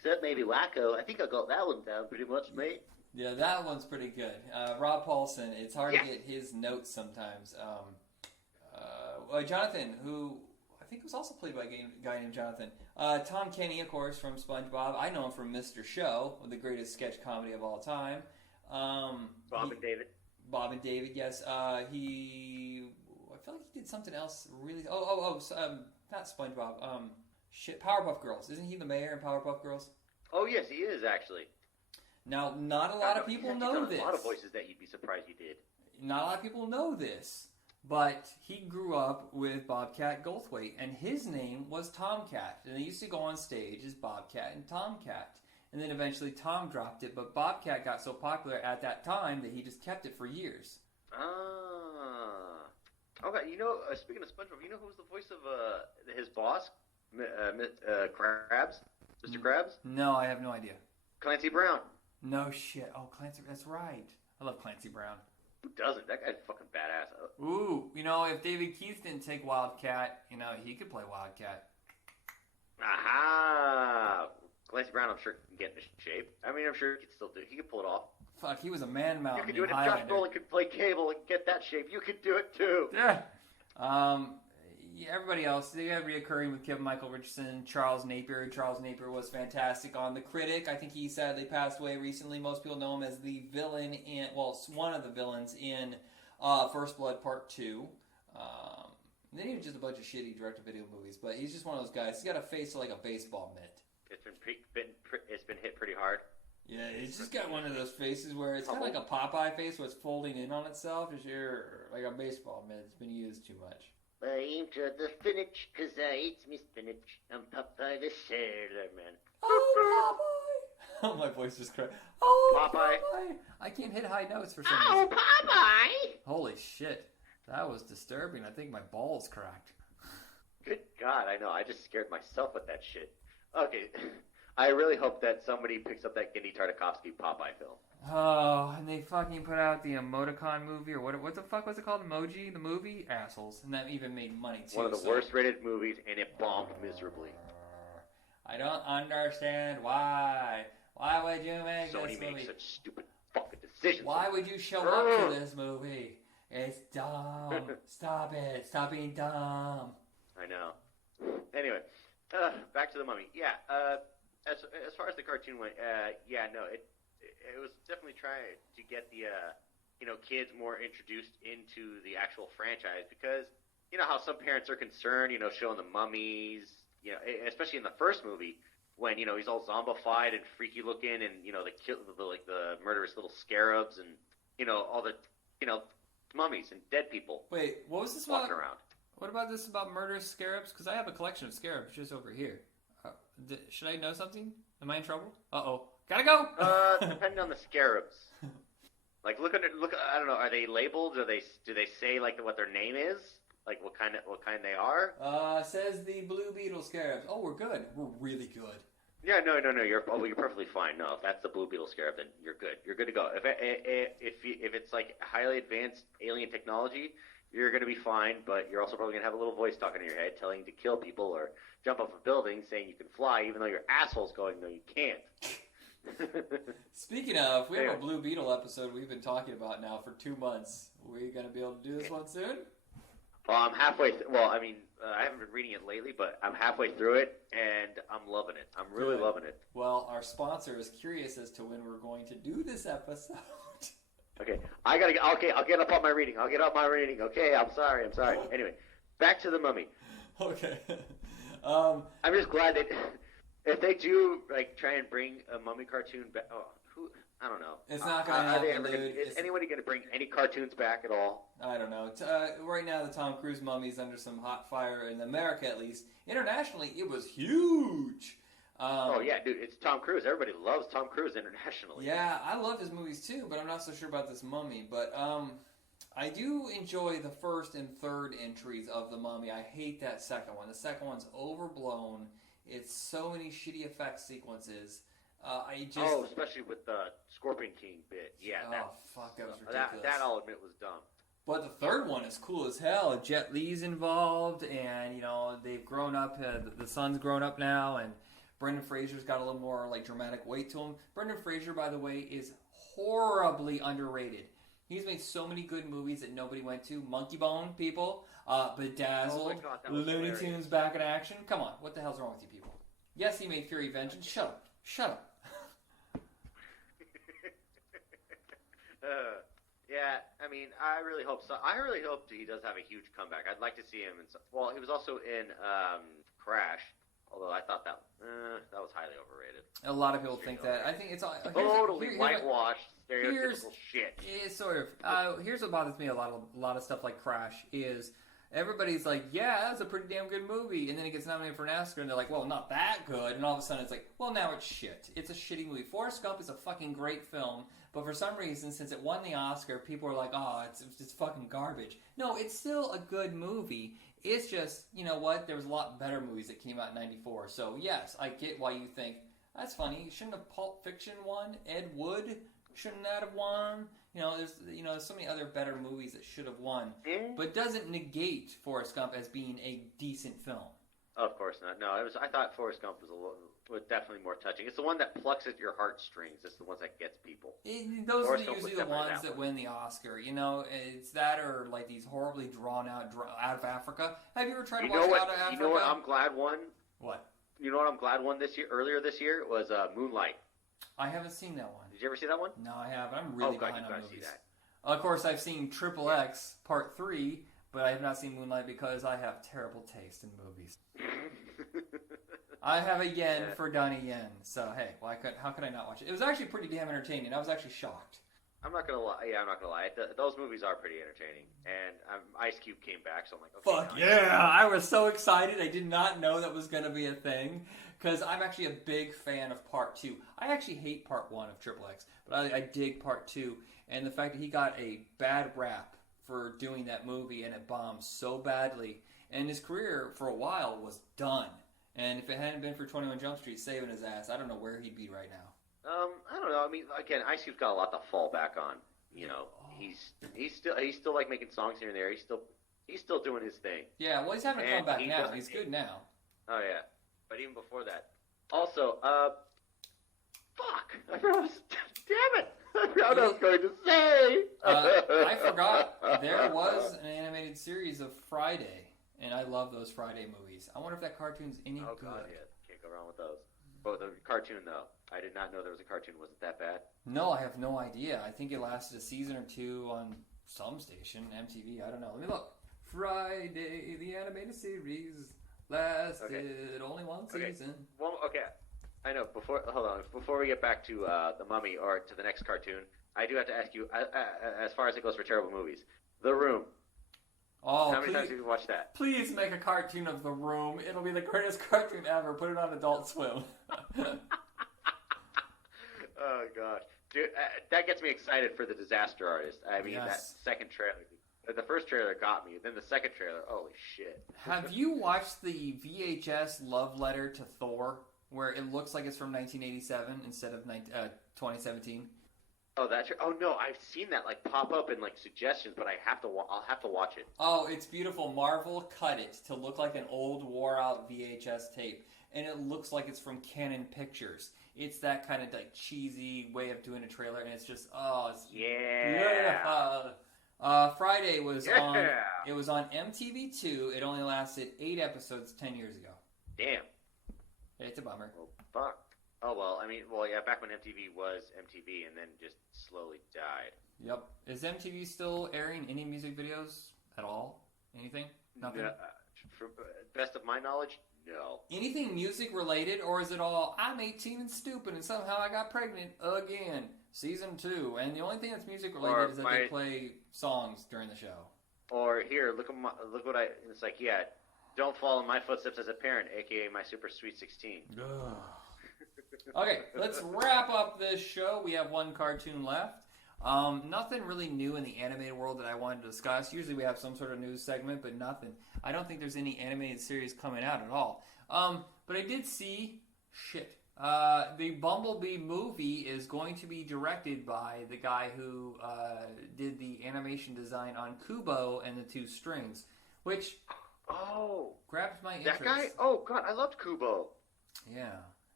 Except maybe Wacko. I think I got that one down pretty much, mate. Yeah, that one's pretty good. Rob Paulson, it's hard Yeah. to get his notes sometimes. Jonathan, who I think was also played by a guy named Jonathan. Tom Kenny, of course, from SpongeBob. I know him from Mr. Show, the greatest sketch comedy of all time. Bob and David. Bob and David, yes. I feel like he did something else really. Not SpongeBob. Powerpuff Girls. Isn't he the mayor in Powerpuff Girls? Oh, yes, he is, actually. Now, not a lot of people know this. A lot of voices that you'd be surprised you did. Not a lot of people know this, but he grew up with Bobcat Goldthwait, and his name was Tomcat. And they used to go on stage as Bobcat and Tomcat. And then eventually Tom dropped it, but Bobcat got so popular at that time that he just kept it for years. Ah. Okay, speaking of SpongeBob, you know who's the voice of his boss? Krabs? Mr. Krabs? No, I have no idea. Clancy Brown. No shit. Oh, Clancy, that's right. I love Clancy Brown. Who doesn't? That guy's fucking badass. Ooh, if David Keith didn't take Wildcat, he could play Wildcat. Aha! Clancy Brown, I'm sure, can get into shape. I mean, I'm sure he could still do it. He could pull it off. Fuck, he was a man mountain. You could do it if Highlander. Josh Brolin could play Cable and get that shape. You could do it too. Yeah. Everybody else, they had reoccurring with Kevin Michael Richardson, Charles Napier. Charles Napier was fantastic on The Critic. I think he sadly passed away recently. Most people know him as the villain one of the villains in First Blood Part 2. Then he was just a bunch of shitty direct-to-video movies, but he's just one of those guys. He's got a face like a baseball mitt. It's been hit pretty hard. Yeah, he's just got one of those faces where it's kind of like a Popeye face where it's folding in on itself. It's like a baseball mitt. It's been used too much. I ain't got the spinach, 'cause I eats me spinach. I'm Popeye the Sailor Man. Oh, Popeye! Oh, my voice just cracked. Oh, Popeye. Popeye! I can't hit high notes for some Oh, reason. Popeye! Holy shit. That was disturbing. I think my balls cracked. Good God, I know. I just scared myself with that shit. Okay, I really hope that somebody picks up that Gendy Tartakovsky Popeye film. Oh, and they fucking put out the Emoticon movie, or what the fuck was it called? Emoji, the movie? Assholes. And that even made money, too. One of the worst rated movies, and it bombed miserably. I don't understand why. Why would you make Sony this makes movie? such stupid fucking decisions. Why would you show up to this movie? It's dumb. Stop it. Stop being dumb. I know. Anyway, back to the Mummy. Yeah, as far as the cartoon went, it was definitely trying to get the kids more introduced into the actual franchise, because you know how some parents are concerned, showing the mummies, especially in the first movie when he's all zombified and freaky looking, and the murderous little scarabs, and all the mummies and dead people. Wait, what was this about? Walking around. What about this about murderous scarabs? Because I have a collection of scarabs just over here. Should I know something? Am I in trouble? Uh-oh. Gotta go! Depending on the scarabs. Like, look. I don't know. Are they labeled? Do they say like what their name is? Like what kind they are? Says the blue beetle scarabs. Oh, we're good. We're really good. Yeah, no. You're perfectly fine. No, if that's the blue beetle scarab, then you're good. You're good to go. If it's like highly advanced alien technology, you're gonna be fine. But you're also probably gonna have a little voice talking in your head, telling you to kill people or jump off a building, saying you can fly, even though your asshole's going, no, you can't. Speaking of, we have a Blue Beetle episode we've been talking about now for 2 months. We gonna be able to do this one soon? Well, I'm halfway. I haven't been reading it lately, but I'm halfway through it, and I'm loving it. I'm really loving it. Well, our sponsor is curious as to when we're going to do this episode. Okay, I'll get up on my reading. Okay, I'm sorry. Anyway, back to the Mummy. Okay. I'm just glad that if they do try and bring a Mummy cartoon back, I don't know. It's not going to happen, dude. Is anybody going to bring any cartoons back at all? I don't know. Right now, the Tom Cruise Mummy is under some hot fire in America, at least. Internationally, it was huge. Oh yeah, dude, it's Tom Cruise. Everybody loves Tom Cruise internationally. Yeah, I love his movies too, but I'm not so sure about this Mummy. But I do enjoy the first and third entries of the Mummy. I hate that second one. The second one's overblown. It's so many shitty effect sequences. Especially with the Scorpion King bit. Yeah. Fuck, that was ridiculous. That I'll admit was dumb. But the third one is cool as hell. Jet Li's involved, and they've grown up. The son's grown up now, and Brendan Fraser's got a little more like dramatic weight to him. Brendan Fraser, by the way, is horribly underrated. He's made so many good movies that nobody went to. Monkey Bone, people. Bedazzled. Oh my God, that was Looney hilarious. Tunes Back in Action. Come on, what the hell's wrong with you people? Yes, he made Fury Vengeance. Shut up. Shut up. Yeah, I mean, I really hope so. I really hope he does have a huge comeback. I'd like to see him in. Well, he was also in Crash, although I thought that was highly overrated. A lot of people think that. I think it's all Totally whitewashed, stereotypical shit. It's sort of. Here's what bothers me a lot of stuff like Crash is everybody's like, yeah, that's a pretty damn good movie, and then it gets nominated for an Oscar, and they're like, well, not that good, and all of a sudden it's like, well, now it's shit. It's a shitty movie. Forrest Gump is a fucking great film, but for some reason, since it won the Oscar, people are like, oh, it's fucking garbage. No, it's still a good movie. It's just, you know what, there was a lot better movies that came out in 94, so yes, I get why you think, that's funny, shouldn't have Pulp Fiction won? Ed Wood? Shouldn't that have won? There's so many other better movies that should have won, but doesn't negate Forrest Gump as being a decent film. Of course not. No, I thought Forrest Gump was definitely more touching. It's the one that plucks at your heartstrings. It's the ones that gets people. Those Forrest are Gump was usually the definitely ones that that one. win the Oscar. It's that or like these horribly drawn out of Africa. Have you ever tried to watch Out of Africa? You know what I'm glad won? What? You know what I'm glad won this year? Earlier this year was Moonlight. I haven't seen that one. Did you ever see that one? No, I haven't. I'm really God, behind you on gotta see movies. that. Of course, I've seen Triple X Part 3, but I have not seen Moonlight because I have terrible taste in movies. I have a yen for Donnie Yen, so hey, how could I not watch it? It was actually pretty damn entertaining. I was actually shocked. I'm not gonna lie. Yeah, I'm not gonna lie. Those movies are pretty entertaining, and Ice Cube came back, so I'm like, okay. Fuck yeah! I was so excited. I did not know that was going to be a thing because I'm actually a big fan of Part 2. I actually hate Part 1 of Triple X, but I dig Part 2, and the fact that he got a bad rap for doing that movie and it bombed so badly, and his career for a while was done. And if it hadn't been for 21 Jump Street saving his ass, I don't know where he'd be right now. I don't know. I mean, again, Ice Cube's got a lot to fall back on. You know, he's still like making songs here and there. He's still doing his thing. Yeah, well, he's having a And comeback he now. doesn't- He's good now. Oh yeah, but even before that. Also, fuck! I forgot. Damn it! I forgot what I was going to say. I forgot there was an animated series of Friday, and I love those Friday movies. I wonder if that cartoon's any Oh good. god, yeah, can't go wrong with those. But the cartoon though, I did not know there was a cartoon. Was it that bad? No, I have no idea. I think it lasted a season or two on some station, MTV. I don't know. Let me look. Friday, the animated series lasted only one season. Well, okay. I know. Before we get back to the Mummy or to the next cartoon, I do have to ask you, as far as it goes for terrible movies, The Room. Oh, How many times have you watched that? please make a cartoon of The Room. It'll be the greatest cartoon ever. Put it on Adult Swim. Oh gosh, dude, that gets me excited for the Disaster Artist. I mean, Yes. that second trailer. The first trailer got me. Then the second trailer, holy shit. Have you watched the VHS love letter to Thor, where it looks like it's from 1987 instead of 2017? Oh, that's. Oh no, I've seen that like pop up in like suggestions, but I'll have to watch it. Oh, it's beautiful. Marvel cut it to look like an old, wore-out VHS tape, and it looks like it's from Canon Pictures. It's that kind of like cheesy way of doing a trailer, and it's just it's Friday was on. It was on MTV2. It only lasted 8 episodes 10 years ago. Damn. It's a bummer. Well, fuck. Oh well, I mean, yeah, back when MTV was MTV, and then just slowly died. Yep. Is MTV still airing any music videos at all? Anything? Nothing? No, from best of my knowledge, no. Anything music related, or is it all, I'm 18 and stupid and somehow I got pregnant again? Season 2. And the only thing that's music related is that they play songs during the show. Or here, look what I. It's like, yeah, don't follow in my footsteps as a parent, aka my super sweet 16. Okay, let's wrap up this show. We have one cartoon left. Nothing really new in the animated world that I wanted to discuss. Usually we have some sort of news segment, but nothing. I don't think there's any animated series coming out at all. But I did see, the Bumblebee movie is going to be directed by the guy who did the animation design on Kubo and the Two Strings, which Oh, grabs my interest. that guy? Oh god, I loved Kubo. Yeah.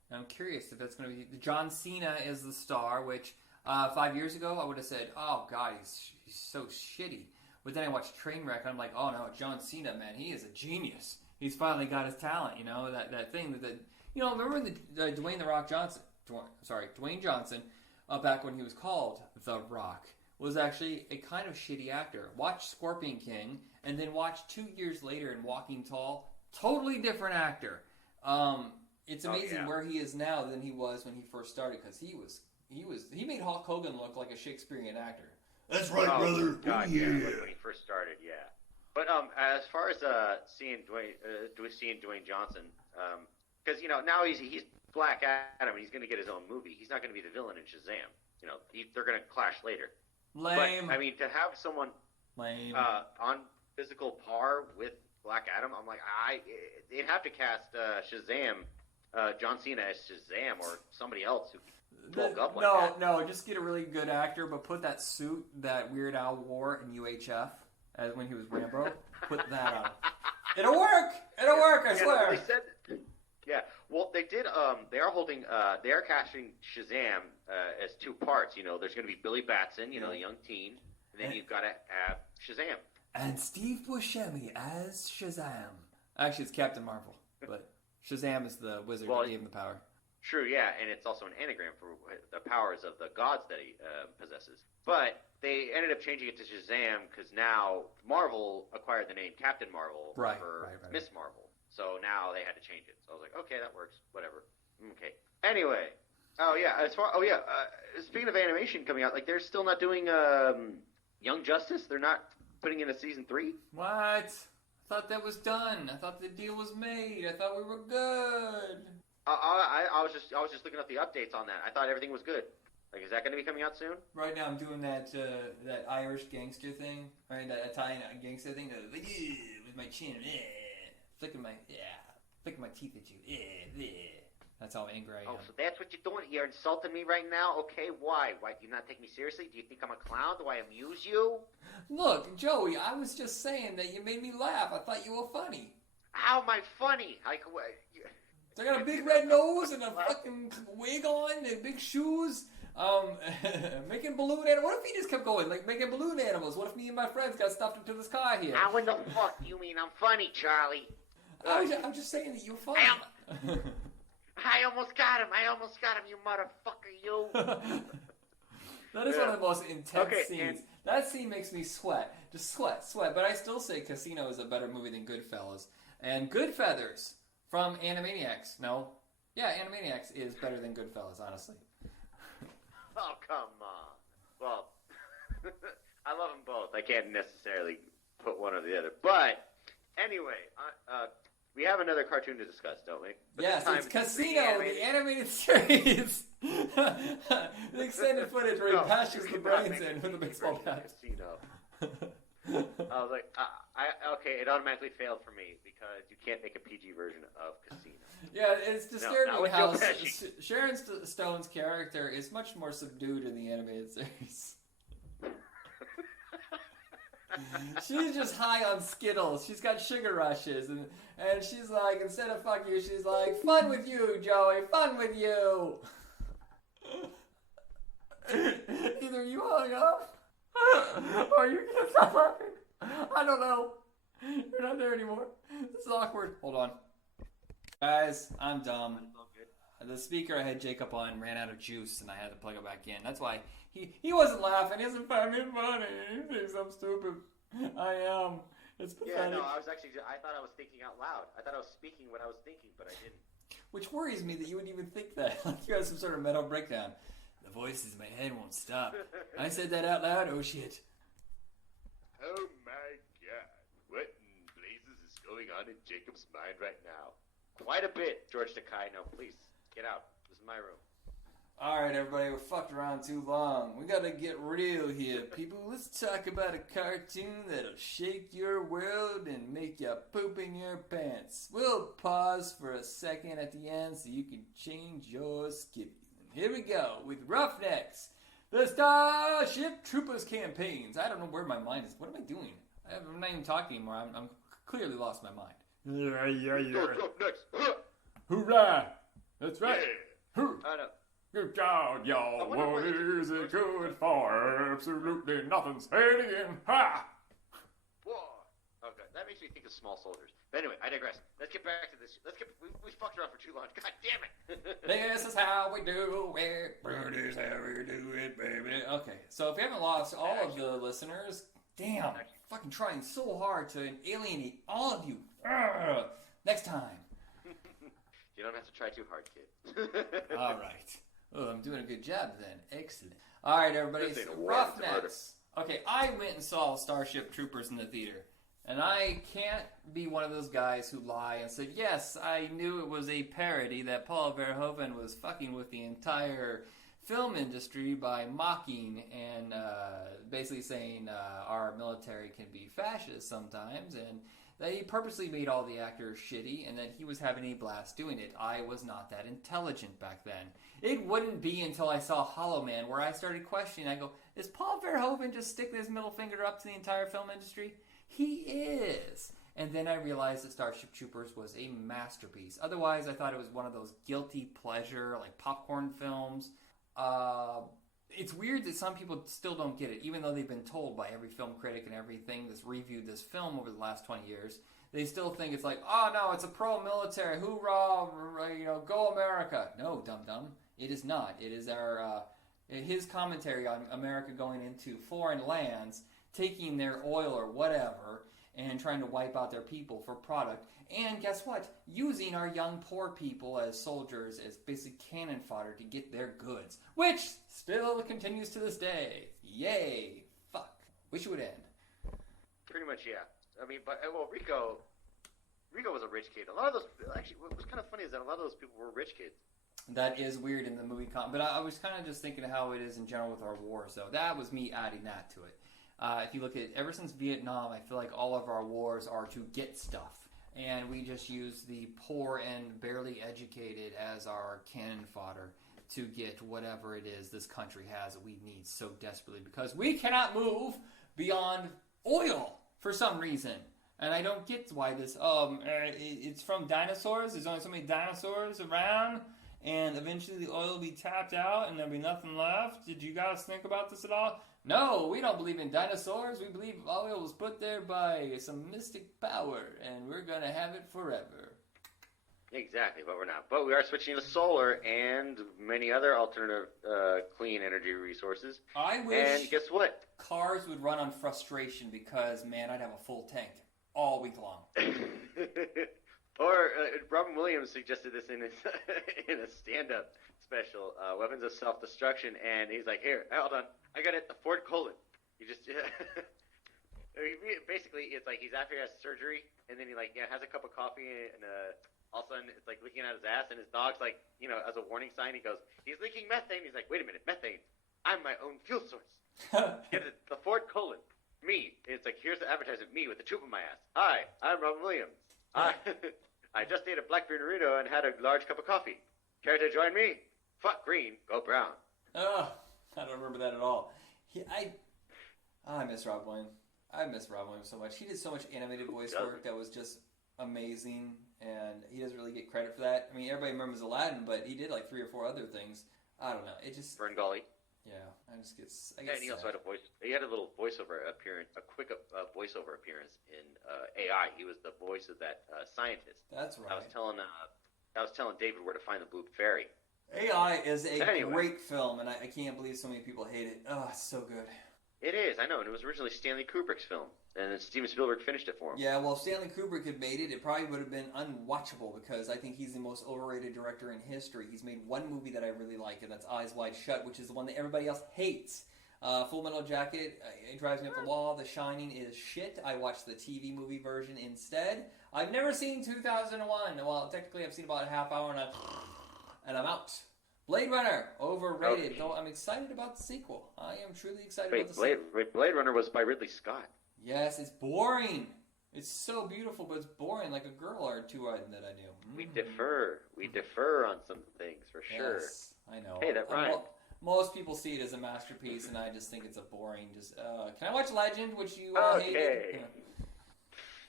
And I'm curious if that's going to be... John Cena is the star, which 5 years ago I would have said, oh, God, he's so shitty. But then I watched Trainwreck, and I'm like, oh, no, John Cena, man, he is a genius. He's finally got his talent, you know, that thing. Remember Dwayne The Rock Johnson, Dwayne Johnson, back when he was called The Rock, was actually a kind of shitty actor. Watch Scorpion King, and then watch 2 years later in Walking Tall, totally different actor. It's amazing where he is now than he was when he first started, because he made Hulk Hogan look like a Shakespearean actor. That's right, brother. God, yeah, like when he first started, yeah. But as far as seeing Dwayne Johnson, because now he's Black Adam, and he's going to get his own movie. He's not going to be the villain in Shazam. They're going to clash later. Lame. But I mean, to have someone on physical par with Black Adam, I'm like, they'd have to cast Shazam, John Cena as Shazam, or somebody else who bulk up like that. No, just get a really good actor, but put that suit that Weird Al wore in UHF as when he was Rambo. Put that on. It'll work. I swear. They said, yeah. Well, they did. They are casting Shazam as two parts. There's going to be Billy Batson, the young teen, and then you've got to have Shazam. And Steve Buscemi as Shazam. Actually, it's Captain Marvel, but Shazam is the wizard that gave him the power. True, yeah, and it's also an anagram for the powers of the gods that he possesses. But they ended up changing it to Shazam because now Marvel acquired the name Captain Marvel for Miss Marvel. So now they had to change it. So I was like, okay, that works. Whatever. Okay. Anyway. Speaking of animation coming out, they're still not doing Young Justice? They're not putting in a season 3? What? I thought that was done. I thought the deal was made. I thought we were good. I was just looking at the updates on that. I thought everything was good. Is that going to be coming out soon? Right now, I'm doing that Irish gangster thing, right? That Italian gangster thing, with my chin, flicking my teeth at you. That's how angry I am. Oh, so that's what you're doing? You're insulting me right now? Okay, why? Why do you not take me seriously? Do you think I'm a clown? Do I amuse you? Look, Joey, I was just saying that you made me laugh. I thought you were funny. How am I funny? I got a big red nose and a fucking wig on and big shoes. Making balloon animals. What if he just kept going, making balloon animals? What if me and my friends got stuffed into this car here? How in the fuck do you mean I'm funny, Charlie? I'm just saying that you're funny. I almost got him, you motherfucker, you. That is one of the most intense scenes. That scene makes me sweat. Just sweat. But I still say Casino is a better movie than Goodfellas. And Goodfeathers from Animaniacs. No. Yeah, Animaniacs is better than Goodfellas, honestly. Oh, come on. Well, I love them both. I can't necessarily put one or the other. But, anyway, we have another cartoon to discuss, don't we? But yes, it's Casino, the animated series. The extended footage where he bashes the brains in with a baseball bat. Casino. I was like, okay, it automatically failed for me because you can't make a PG version of Casino. Yeah, it's disturbing how Sharon Stone's character is much more subdued in the animated series. She's just high on Skittles. She's got sugar rushes, and she's like, instead of fuck you, she's like, fun with you, Joey, fun with you. Either you hung up, or you can't stop laughing. I don't know. You're not there anymore. This is awkward. Hold on. Guys, I'm dumb. The speaker I had Jacob on ran out of juice, and I had to plug it back in. That's why he wasn't laughing. He doesn't find me funny. He thinks I'm stupid. I am. It's pathetic. Yeah, no, I thought I was thinking out loud. I thought I was speaking what I was thinking, but I didn't. Which worries me that you would even think that. Like you had some sort of mental breakdown. The voices in my head won't stop. I said that out loud? Oh, shit. Oh, my God. What in blazes is going on in Jacob's mind right now? Quite a bit, George Takei. No, please, get out. This is my room. Alright, everybody, we're fucked around too long. We gotta get real here, people. Let's talk about a cartoon that'll shake your world and make you poop in your pants. We'll pause for a second at the end so you can change your skippy. Here we go with Roughnecks, the Starship Troopers campaigns. I don't know where my mind is. What am I doing? I'm not even talking anymore. I'm clearly lost my mind. Roughnecks. Hoorah! That's right. Who? Oh, no. Good God, y'all. I wonder What what the is it first one good was. for? Absolutely nothing. Say it again. Ha! Whoa. Okay, that makes me think of Small Soldiers. But anyway, I digress. Let's get back to this. We fucked around for too long. God damn it. This is how we do it. This is how we do it, baby. Okay, so if we haven't lost all of the listeners, damn, fucking trying so hard to alienate all of you. Ugh. Next time. You don't have to try too hard, kid. All right. Oh, I'm doing a good job then. Excellent. All right, everybody. This ain't So a war, it's a murder. Roughnecks. Okay, I went and saw Starship Troopers in the theater. And I can't be one of those guys who lie and say, yes, I knew it was a parody that Paul Verhoeven was fucking with the entire film industry by mocking and basically saying our military can be fascist sometimes, and that he purposely made all the actors shitty and that he was having a blast doing it. I was not that intelligent back then. It wouldn't be until I saw Hollow Man where I started questioning. I go, is Paul Verhoeven just sticking his middle finger up to the entire film industry? He is. And then I realized that Starship Troopers was a masterpiece. Otherwise, I thought it was one of those guilty pleasure, like popcorn films. It's weird that some people still don't get it, even though they've been told by every film critic and everything that's reviewed this film over the last 20 years. They still think it's like, oh no, it's a pro-military, hoorah, go America. No, dum-dum, it is not. It is his commentary on America going into foreign lands, taking their oil or whatever, and trying to wipe out their people for product. And guess what? Using our young poor people as soldiers as basic cannon fodder to get their goods. Which still continues to this day. Yay. Fuck. Wish it would end. Pretty much, yeah. I mean, but, well, Rico was a rich kid. A lot of those, actually, what was kind of funny is that a lot of those people were rich kids. That is weird in the movie. But I was kind of just thinking of how it is in general with our wars, though. That was me adding that to it. If you look at ever since Vietnam, I feel like all of our wars are to get stuff. And we just use the poor and barely educated as our cannon fodder to get whatever it is this country has that we need so desperately, because we cannot move beyond oil for some reason. And I don't get why this, it's from dinosaurs. There's only so many dinosaurs around, and eventually the oil will be tapped out and there'll be nothing left. Did you guys think about this at all? No, we don't believe in dinosaurs. We believe oil was put there by some mystic power, and we're going to have it forever. Exactly, but we're not. But we are switching to solar and many other alternative clean energy resources. I wish And guess what? cars would run on frustration because, man, I'd have a full tank all week long. Or Robin Williams suggested this in his in a stand-up special, Weapons of Self-Destruction, and he's like, here, hold on, I got it, the Ford Colon. You just, basically, it's like he's after he has surgery, and then he has a cup of coffee, and all of a sudden, it's like leaking out his ass, and his dog's like, as a warning sign, he goes, he's leaking methane. He's like, wait a minute, methane, I'm my own fuel source. Get it, the Ford Colon, me. It's like, here's the advertisement, me with the tube in my ass. Hi, I'm Robin Williams. I just ate a blackberry burrito and had a large cup of coffee. Care to join me? Fuck green, go brown. Oh, I don't remember that at all. I miss Rob Williams. I miss Rob Williams so much. He did so much animated voice work that was just amazing, and he doesn't really get credit for that. I mean, everybody remembers Aladdin, but he did like 3 or 4 other things. I don't know. It just... Ferngully. Yeah, I get And he sad. also had a voice. He had a little voiceover appearance, a quick voiceover appearance in AI. He was the voice of that scientist. That's right. I was telling David where to find the Blue Fairy. AI is a Anyway. great film, and I can't believe so many people hate it. Oh, it's so good. It is, I know, and it was originally Stanley Kubrick's film, and then Steven Spielberg finished it for him. Yeah, well, if Stanley Kubrick had made it, it probably would have been unwatchable, because I think he's the most overrated director in history. He's made one movie that I really like, and that's Eyes Wide Shut, which is the one that everybody else hates. Full Metal Jacket, it drives me up the wall. The Shining is shit. I watched the TV movie version instead. I've never seen 2001. Well, technically I've seen about a half hour, and I'm out. Blade Runner, overrated. Okay. Though I'm excited about the sequel. I am truly excited about the Wait, sequel. Blade Runner was by Ridley Scott. Yes, it's boring. It's so beautiful, but it's boring, like a girl or two that I knew. We defer on some things, for sure. Yes, I know. Hey, that rhymed. Most people see it as a masterpiece, and I just think it's a boring. Can I watch Legend, which you Okay. hated?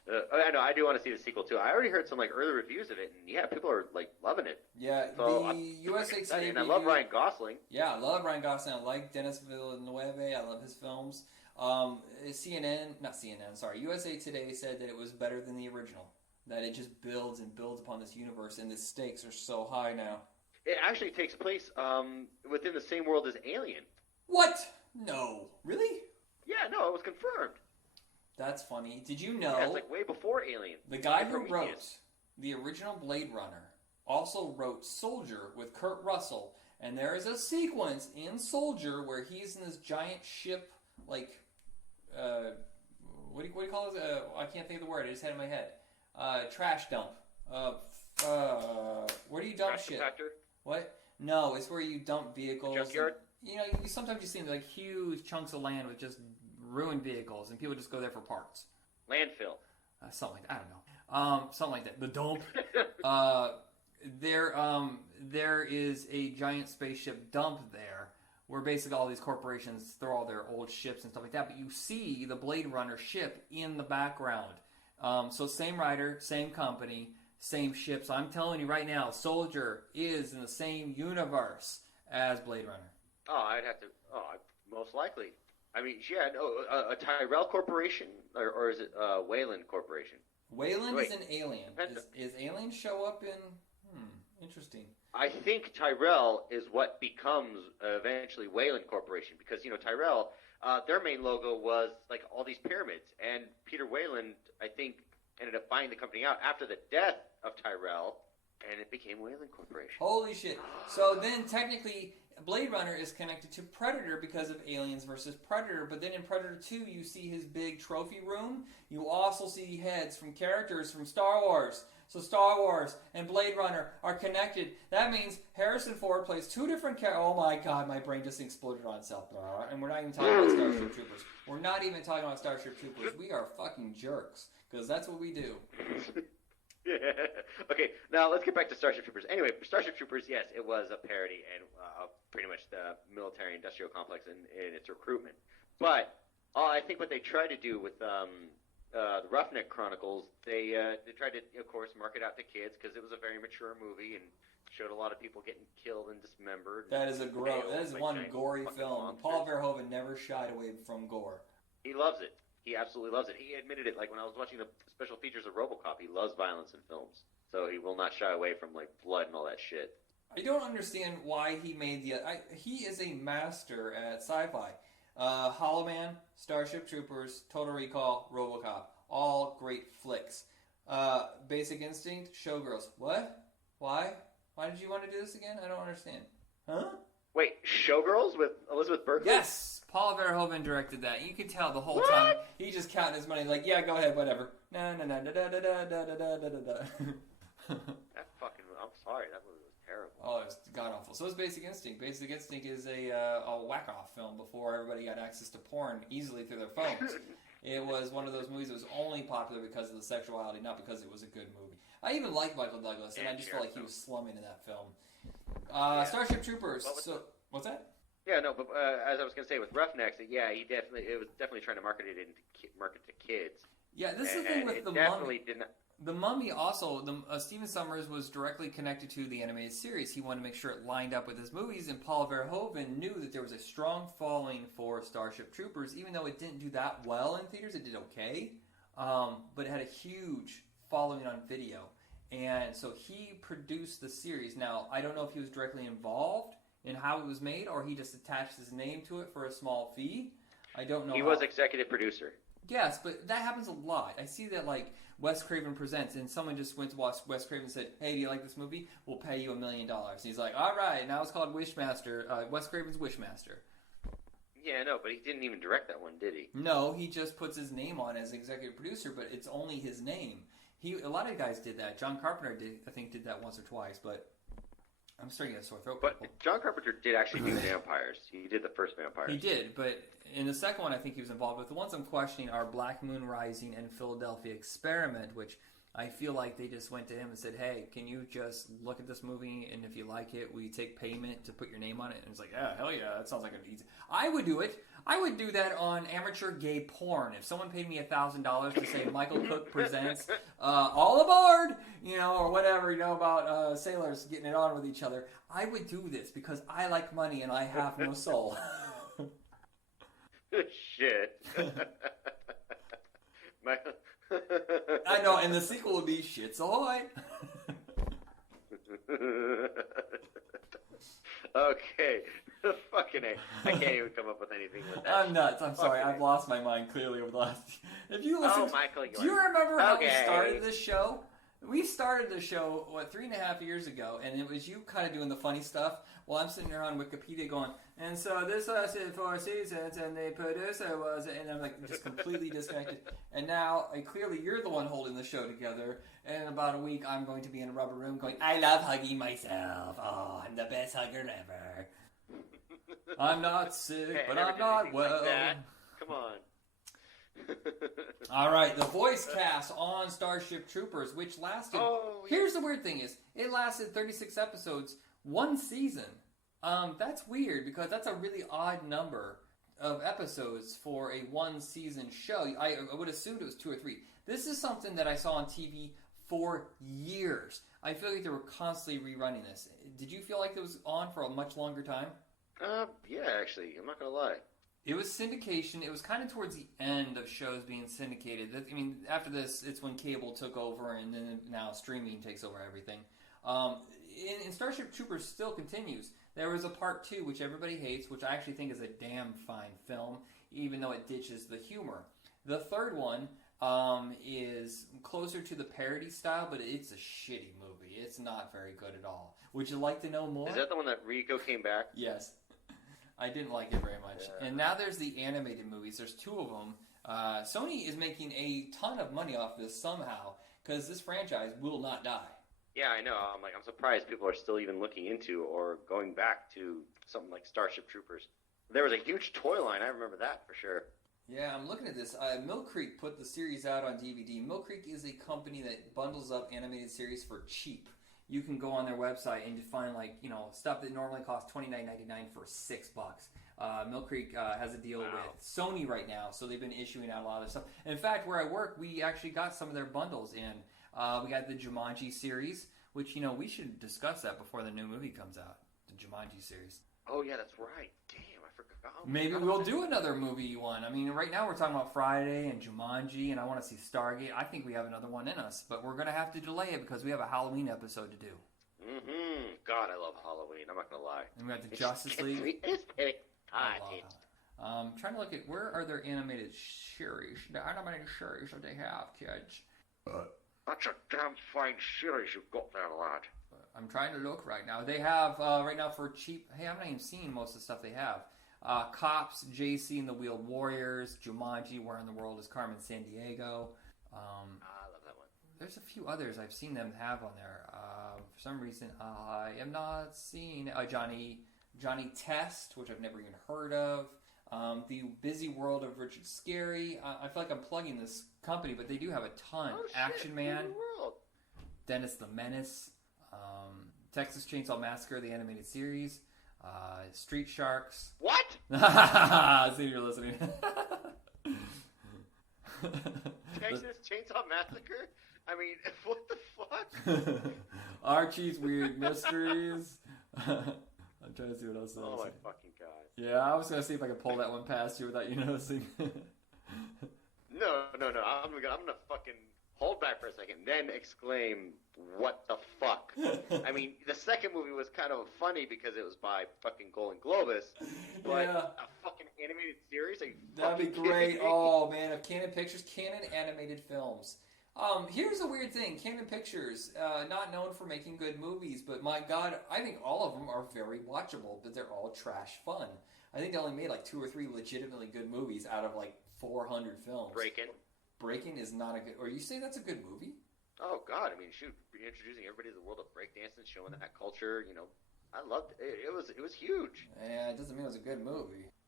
I know. I do want to see the sequel too. I already heard some like early reviews of it, and yeah, people are like loving it. Yeah, So the I'm USA excited, Today. and I love Ryan Gosling. Yeah, I love Ryan Gosling. I like Dennis Villeneuve. I love his films. USA Today said that it was better than the original. That it just builds and builds upon this universe, and the stakes are so high now. It actually takes place within the same world as Alien. What? No. Really? Yeah, no, it was confirmed. That's funny. Did you know Yeah, it's like way before Alien. the guy who Prometheus. wrote the original Blade Runner also wrote Soldier with Kurt Russell, and there is a sequence in Soldier where he's in this giant ship, like, what do you call it? I can't think of the word. I just had it in my head. Trash dump. Where do you dump Trash shit? compactor? What? No, it's where you dump vehicles. Junkyard? You know, sometimes you see like huge chunks of land with just ruined vehicles, and people just go there for parts. Landfill. Something like that. I don't know. Something like that. The dump. There is a giant spaceship dump there, where basically all these corporations throw all their old ships and stuff like that. But you see the Blade Runner ship in the background. So same writer, same company, same ships. I'm telling you right now, Soldier is in the same universe as Blade Runner. Oh, I'd have to. Oh, most likely. I mean, yeah, no, a Tyrell Corporation, or is it Wayland Corporation? Wayland Wait. is an alien. Is Alien show up in? Interesting. I think Tyrell is what becomes eventually Wayland Corporation, because Tyrell, their main logo was like all these pyramids, and Peter Wayland, I think, ended up buying the company out after the death of Tyrell, and it became Wayland Corporation. Holy shit. So then technically Blade Runner is connected to Predator because of Aliens versus Predator, but then in Predator 2 you see his big trophy room. You also see heads from characters from Star Wars. So Star Wars and Blade Runner are connected. That means Harrison Ford plays two different characters. Oh my god, my brain just exploded on itself. And we're not even talking about Starship Troopers. We're not even talking about Starship Troopers. We are fucking jerks, because that's what we do. Yeah. Okay, now let's get back to Starship Troopers. Anyway, Starship Troopers, yes, it was a parody and pretty much the military-industrial complex in its recruitment. But I think what they tried to do with the Roughneck Chronicles, they tried to, of course, market out to kids because it was a very mature movie and showed a lot of people getting killed and dismembered. That is one gory fucking film. monsters. Paul Verhoeven never shied away from gore. He loves it. He absolutely loves it. He admitted it. Like when I was watching the special features of RoboCop, he loves violence in films, so he will not shy away from like blood and all that shit. I don't understand why he made he is a master at sci-fi. Hollow Man, Starship Troopers, Total Recall, RoboCop, all great flicks. Basic Instinct, Showgirls. What? Why? Why did you want to do this again? I don't understand. Huh? Wait, Showgirls with Elizabeth Berkley? Yes! Paul Verhoeven directed that. You could tell the whole time. He just counting his money like, yeah, go ahead, whatever. No, da da da da da da da da da. That fucking, I'm sorry, that movie was terrible. Oh, it was god-awful. So is Basic Instinct. Basic Instinct is a whack-off film before everybody got access to porn easily through their phones. It was one of those movies that was only popular because of the sexuality, not because it was a good movie. I even liked Michael Douglas, and I just felt like he was slumming in that film. Starship Troopers. What's that? Yeah, no, but as I was gonna say with Roughnecks, it was definitely trying to market to kids. Yeah, this is the thing with the Mummy. The Mummy also, Stephen Sommers was directly connected to the animated series. He wanted to make sure it lined up with his movies, and Paul Verhoeven knew that there was a strong following for Starship Troopers. Even though it didn't do that well in theaters, it did okay, but it had a huge following on video. And so he produced the series. Now, I don't know if he was directly involved in how it was made, or he just attached his name to it for a small fee. I don't know. He was executive producer. Yes, but that happens a lot. I see that, like, Wes Craven Presents, and someone just went to watch Wes Craven and said, hey, do you like this movie? We'll pay you $1 million. And he's like, all right, now it's called Wishmaster, Wes Craven's Wishmaster. Yeah, no, but he didn't even direct that one, did he? No, he just puts his name on as executive producer, but it's only his name. A lot of guys did that. John Carpenter did that once or twice, but I'm starting to get a sore throat. But John Carpenter did actually do Vampires. He did the first Vampires. He did, but in the second one I think he was involved with. The ones I'm questioning are Black Moon Rising and Philadelphia Experiment, which I feel like they just went to him and said, hey, can you just look at this movie, and if you like it, we take payment to put your name on it? And it's like, yeah, hell yeah, that sounds like an easy. I would do it. I would do that on amateur gay porn. If someone paid me $1,000 to say Michael Cook presents All Aboard, or whatever, about sailors getting it on with each other, I would do this because I like money and I have no soul. Shit. I know, and the sequel would be Shits Ahoy. Okay. Fucking A. I can't even come up with anything with that. I'm nuts. I'm sorry. I've lost my mind clearly over the last... If you listen... Oh, Michael, do you remember how we started this show? We started the show, 3.5 years ago, and it was you kind of doing the funny stuff while I'm sitting there on Wikipedia going, and so this lasted 4 seasons, and the producer was, and I'm like just completely disconnected. And now, clearly, you're the one holding the show together, and in about a week, I'm going to be in a rubber room going, I love hugging myself. Oh, I'm the best hugger ever. I'm not sick, but I'm not well. Like come on. All right, the voice cast on Starship Troopers, which lasted... Here's the weird thing is, it lasted 36 episodes, 1 season. That's weird, because that's a really odd number of episodes for a 1-season show. I would assume it was 2 or 3. This is something that I saw on TV for years. I feel like they were constantly rerunning this. Did you feel like it was on for a much longer time? Yeah, actually. I'm not going to lie. It was syndication. It was kind of towards the end of shows being syndicated. I mean, after this, it's when cable took over, and then now streaming takes over everything. And Starship Troopers still continues. There was a part 2, which everybody hates, which I actually think is a damn fine film, even though it ditches the humor. The third one is closer to the parody style, but it's a shitty movie. It's not very good at all. Would you like to know more? Is that the one that Rico came back? Yes. I didn't like it very much. Yeah. And now there's the animated movies. There's 2 of them. Sony is making a ton of money off this somehow, because this franchise will not die. Yeah, I know. I'm surprised people are still even looking into or going back to something like Starship Troopers. There was a huge toy line. I remember that for sure. Yeah, I'm looking at this. Mill Creek put the series out on DVD. Mill Creek is a company that bundles up animated series for cheap. You can go on their website and find stuff that normally costs $29.99 for $6. Mill Creek has a deal with Sony right now, so they've been issuing out a lot of stuff. In fact, where I work, we actually got some of their bundles in. We got the Jumanji series, which we should discuss that before the new movie comes out. The Jumanji series. Oh yeah, that's right. Damn, I forgot. Maybe we'll do another movie one. I mean, right now we're talking about Friday and Jumanji, and I want to see Stargate. I think we have another one in us, but we're going to have to delay it because we have a Halloween episode to do. Mm-hmm. God, I love Halloween. I'm not going to lie. And we got the Justice League. I'm trying to look at where are their animated series. The animated series that they have, kids. That's a damn fine series you've got there, lad. I'm trying to look right now. They have, right now for cheap... Hey, I'm not even seeing most of the stuff they have. Cops, JC and the Wheeled Warriors, Jumanji, Where in the World is Carmen Sandiego. I love that one. There's a few others I've seen them have on there. For some reason, I am not seeing... Johnny Test, which I've never even heard of. The Busy World of Richard Scarry. I feel like I'm plugging this company, but they do have a ton. Oh, shit, Action Man, World. Dennis the Menace, Texas Chainsaw Massacre, the animated series, Street Sharks. What? See if you're listening. Texas Chainsaw Massacre? I mean, what the fuck? Archie's Weird Mysteries. I'm trying to see what else. Oh my fucking god. Yeah, I was gonna see if I could pull that one past you without you noticing. No. I'm gonna fucking hold back for a second, then exclaim, "What the fuck?" I mean, the second movie was kind of funny because it was by fucking Golden Globus, but a fucking animated series? Are you That'd be fucking great. kidding me? Oh man, if Canon Pictures, Canon Animated Films. Here's a weird thing. Canon Pictures, not known for making good movies, but my god, I think all of them are very watchable, but they're all trash fun. I think they only made like 2 or 3 legitimately good movies out of like 400 films. Breaking is not a good... Or you say that's a good movie? Oh god, I mean, shoot, introducing everybody to the world of breakdancing, showing that culture, I loved it. It was huge. Yeah, it doesn't mean it was a good movie.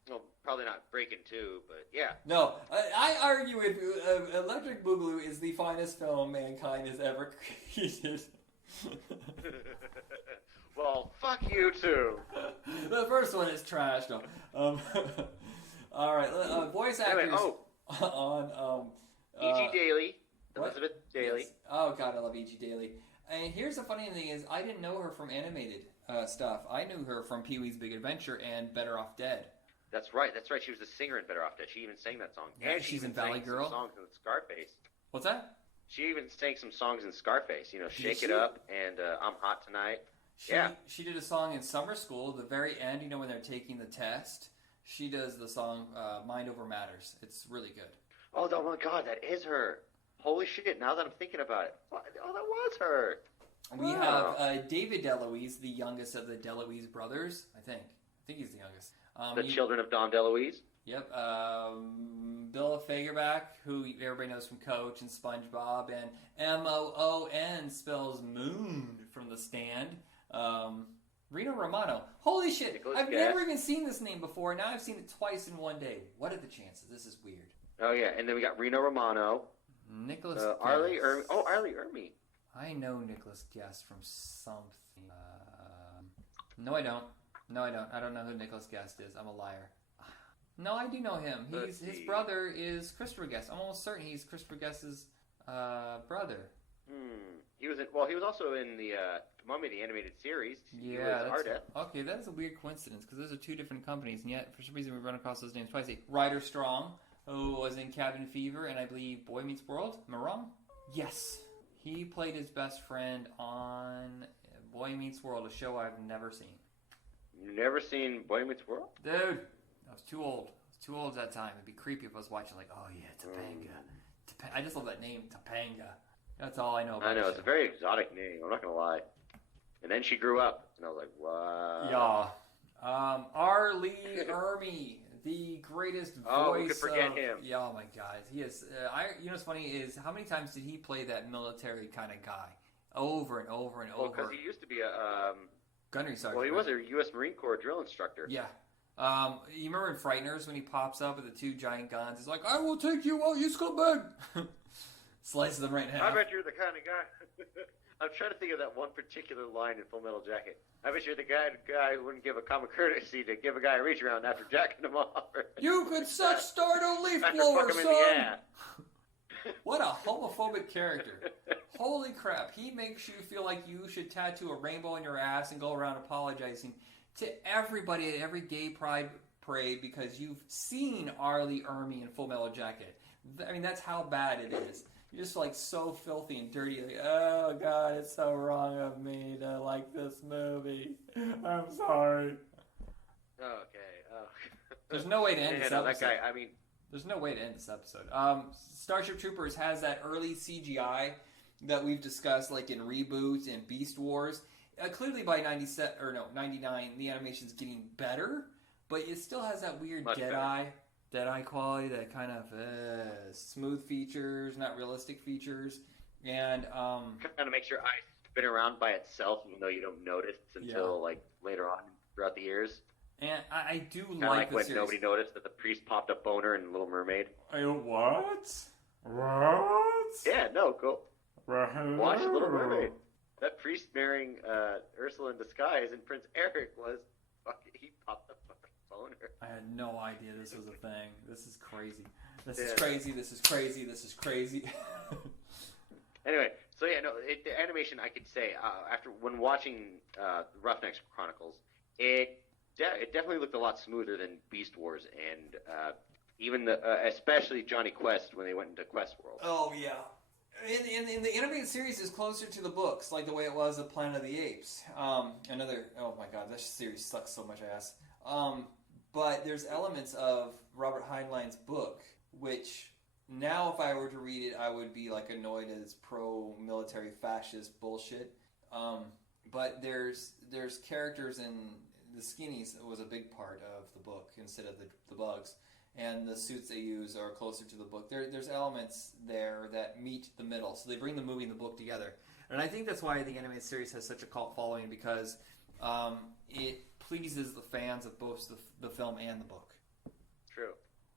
Well, probably not Breaking 2, but yeah. No, I argue with Electric Boogaloo is the finest film mankind has ever created. Well, fuck you too. The first one is trash, though. All right, voice actors Anyway, on E.G. Daily, what? Elizabeth Daily. Yes. Oh God, I love E.G. Daily. And here's the funny thing is, I didn't know her from animated stuff. I knew her from Pee-wee's Big Adventure and Better Off Dead. That's right. She was the singer in Better Off Dead. She even sang that song. Yeah, and she's she even in Valley sang Girl. some songs in Scarface. What's that? She even sang some songs in Scarface. You know, Shake she? It Up and I'm Hot Tonight. She did a song in summer school. The very end, you know, when they're taking the test, she does the song "Mind Over Matters." It's really good. Oh my God, that is her. Holy shit! Now that I'm thinking about it, oh, that was her. We have David DeLuise, the youngest of the DeLuise brothers. I think he's the youngest. The children of Dom DeLuise. Yep. Bill Fagerback, who everybody knows from Coach and SpongeBob, and Moon spells moon from The Stand. Reno Romano. Holy shit! Nicholas I've Guest. never even seen this name before. Now I've seen it twice in one day. What are the chances? This is weird. Oh yeah, and then we got Reno Romano. Nicholas Arlie Guest. Arlie Ermey. I know Nicholas Guest from something. No, I don't. I don't know who Nicholas Guest is. I'm a liar. No, I do know him. His brother is Christopher Guest. I'm almost certain he's Christopher Guest's brother. He was also in the Mummy the animated series. He Yeah, was Ardeth. okay. That's a weird coincidence because those are two different companies, and yet for some reason we run across those names twice. Ryder Strong, who was in Cabin Fever and I believe Boy Meets World. Am I wrong? Yes, he played his best friend on Boy Meets World, a show I've never seen. You never seen Boy Meets World? Dude, I was too old. At that time. It'd be creepy if I was watching like, oh yeah, Topanga. I just love that name, Topanga. That's all I know about I know, the it's a show. very exotic name, I'm not going to lie. And then she grew up, and I was like, wow. Yeah. R. Lee Ermey, the greatest voice Oh, who could forget of... him? Yeah, oh my God. He is... you know what's funny is, how many times did he play that military kind of guy? Over and over and Well, over. because he used to be a... Gunnery sergeant. Well, he right? was a U.S. Marine Corps drill instructor. Yeah. You remember in Frighteners when he pops up with the two giant guns? He's like, I will take you out, you scumbag! Slices them right in half. I bet you're the kind of guy... I'm trying to think of that one particular line in Full Metal Jacket. I bet you're the guy who wouldn't give a common courtesy to give a guy a reach around after jacking him off. You could such start a leaf After blower, fucking him son! in the ass. What a homophobic character. Holy crap. He makes you feel like you should tattoo a rainbow in your ass and go around apologizing to everybody at every gay pride parade because you've seen Arlie Ermey in Full Metal Jacket. I mean, that's how bad it is. You're just like so filthy and dirty. Like, oh God, it's so wrong of me to like this movie. I'm sorry. Okay. Oh. There's no way to end this no, episode. that guy, I mean... There's no way to end this episode. Starship Troopers has that early CGI that we've discussed, like in Reboot and Beast Wars. Clearly by 99, the animation's getting better, but it still has that weird Deadeye quality, that kind of smooth features, not realistic features, and kind of makes your eyes spin around by itself, even though you don't notice until like later on throughout the years. And I do Kind of like like the when series. nobody noticed that the priest popped up boner in Little Mermaid. What? What? Yeah, no, go watch Little Mermaid. That priest marrying Ursula in disguise and Prince Eric was he popped up fucking boner. I had no idea this was a thing. This is crazy. This is Yeah. crazy. This is crazy. This is crazy. Anyway, so yeah, no, the animation I could say when watching Roughnecks Chronicles, it definitely looked a lot smoother than Beast Wars and even especially Johnny Quest when they went into Quest World. Oh yeah. In the animated series is closer to the books, like the way it was at Planet of the Apes. Oh my God, that series sucks so much ass. But there's elements of Robert Heinlein's book, which now if I were to read it, I would be like annoyed as pro-military fascist bullshit. But there's characters in the skinnies that was a big part of the book instead of the bugs. And the suits they use are closer to the book. There's elements there that meet the middle. So they bring the movie and the book together. And I think that's why the animated series has such a cult following, because it pleases the fans of both the film and the book.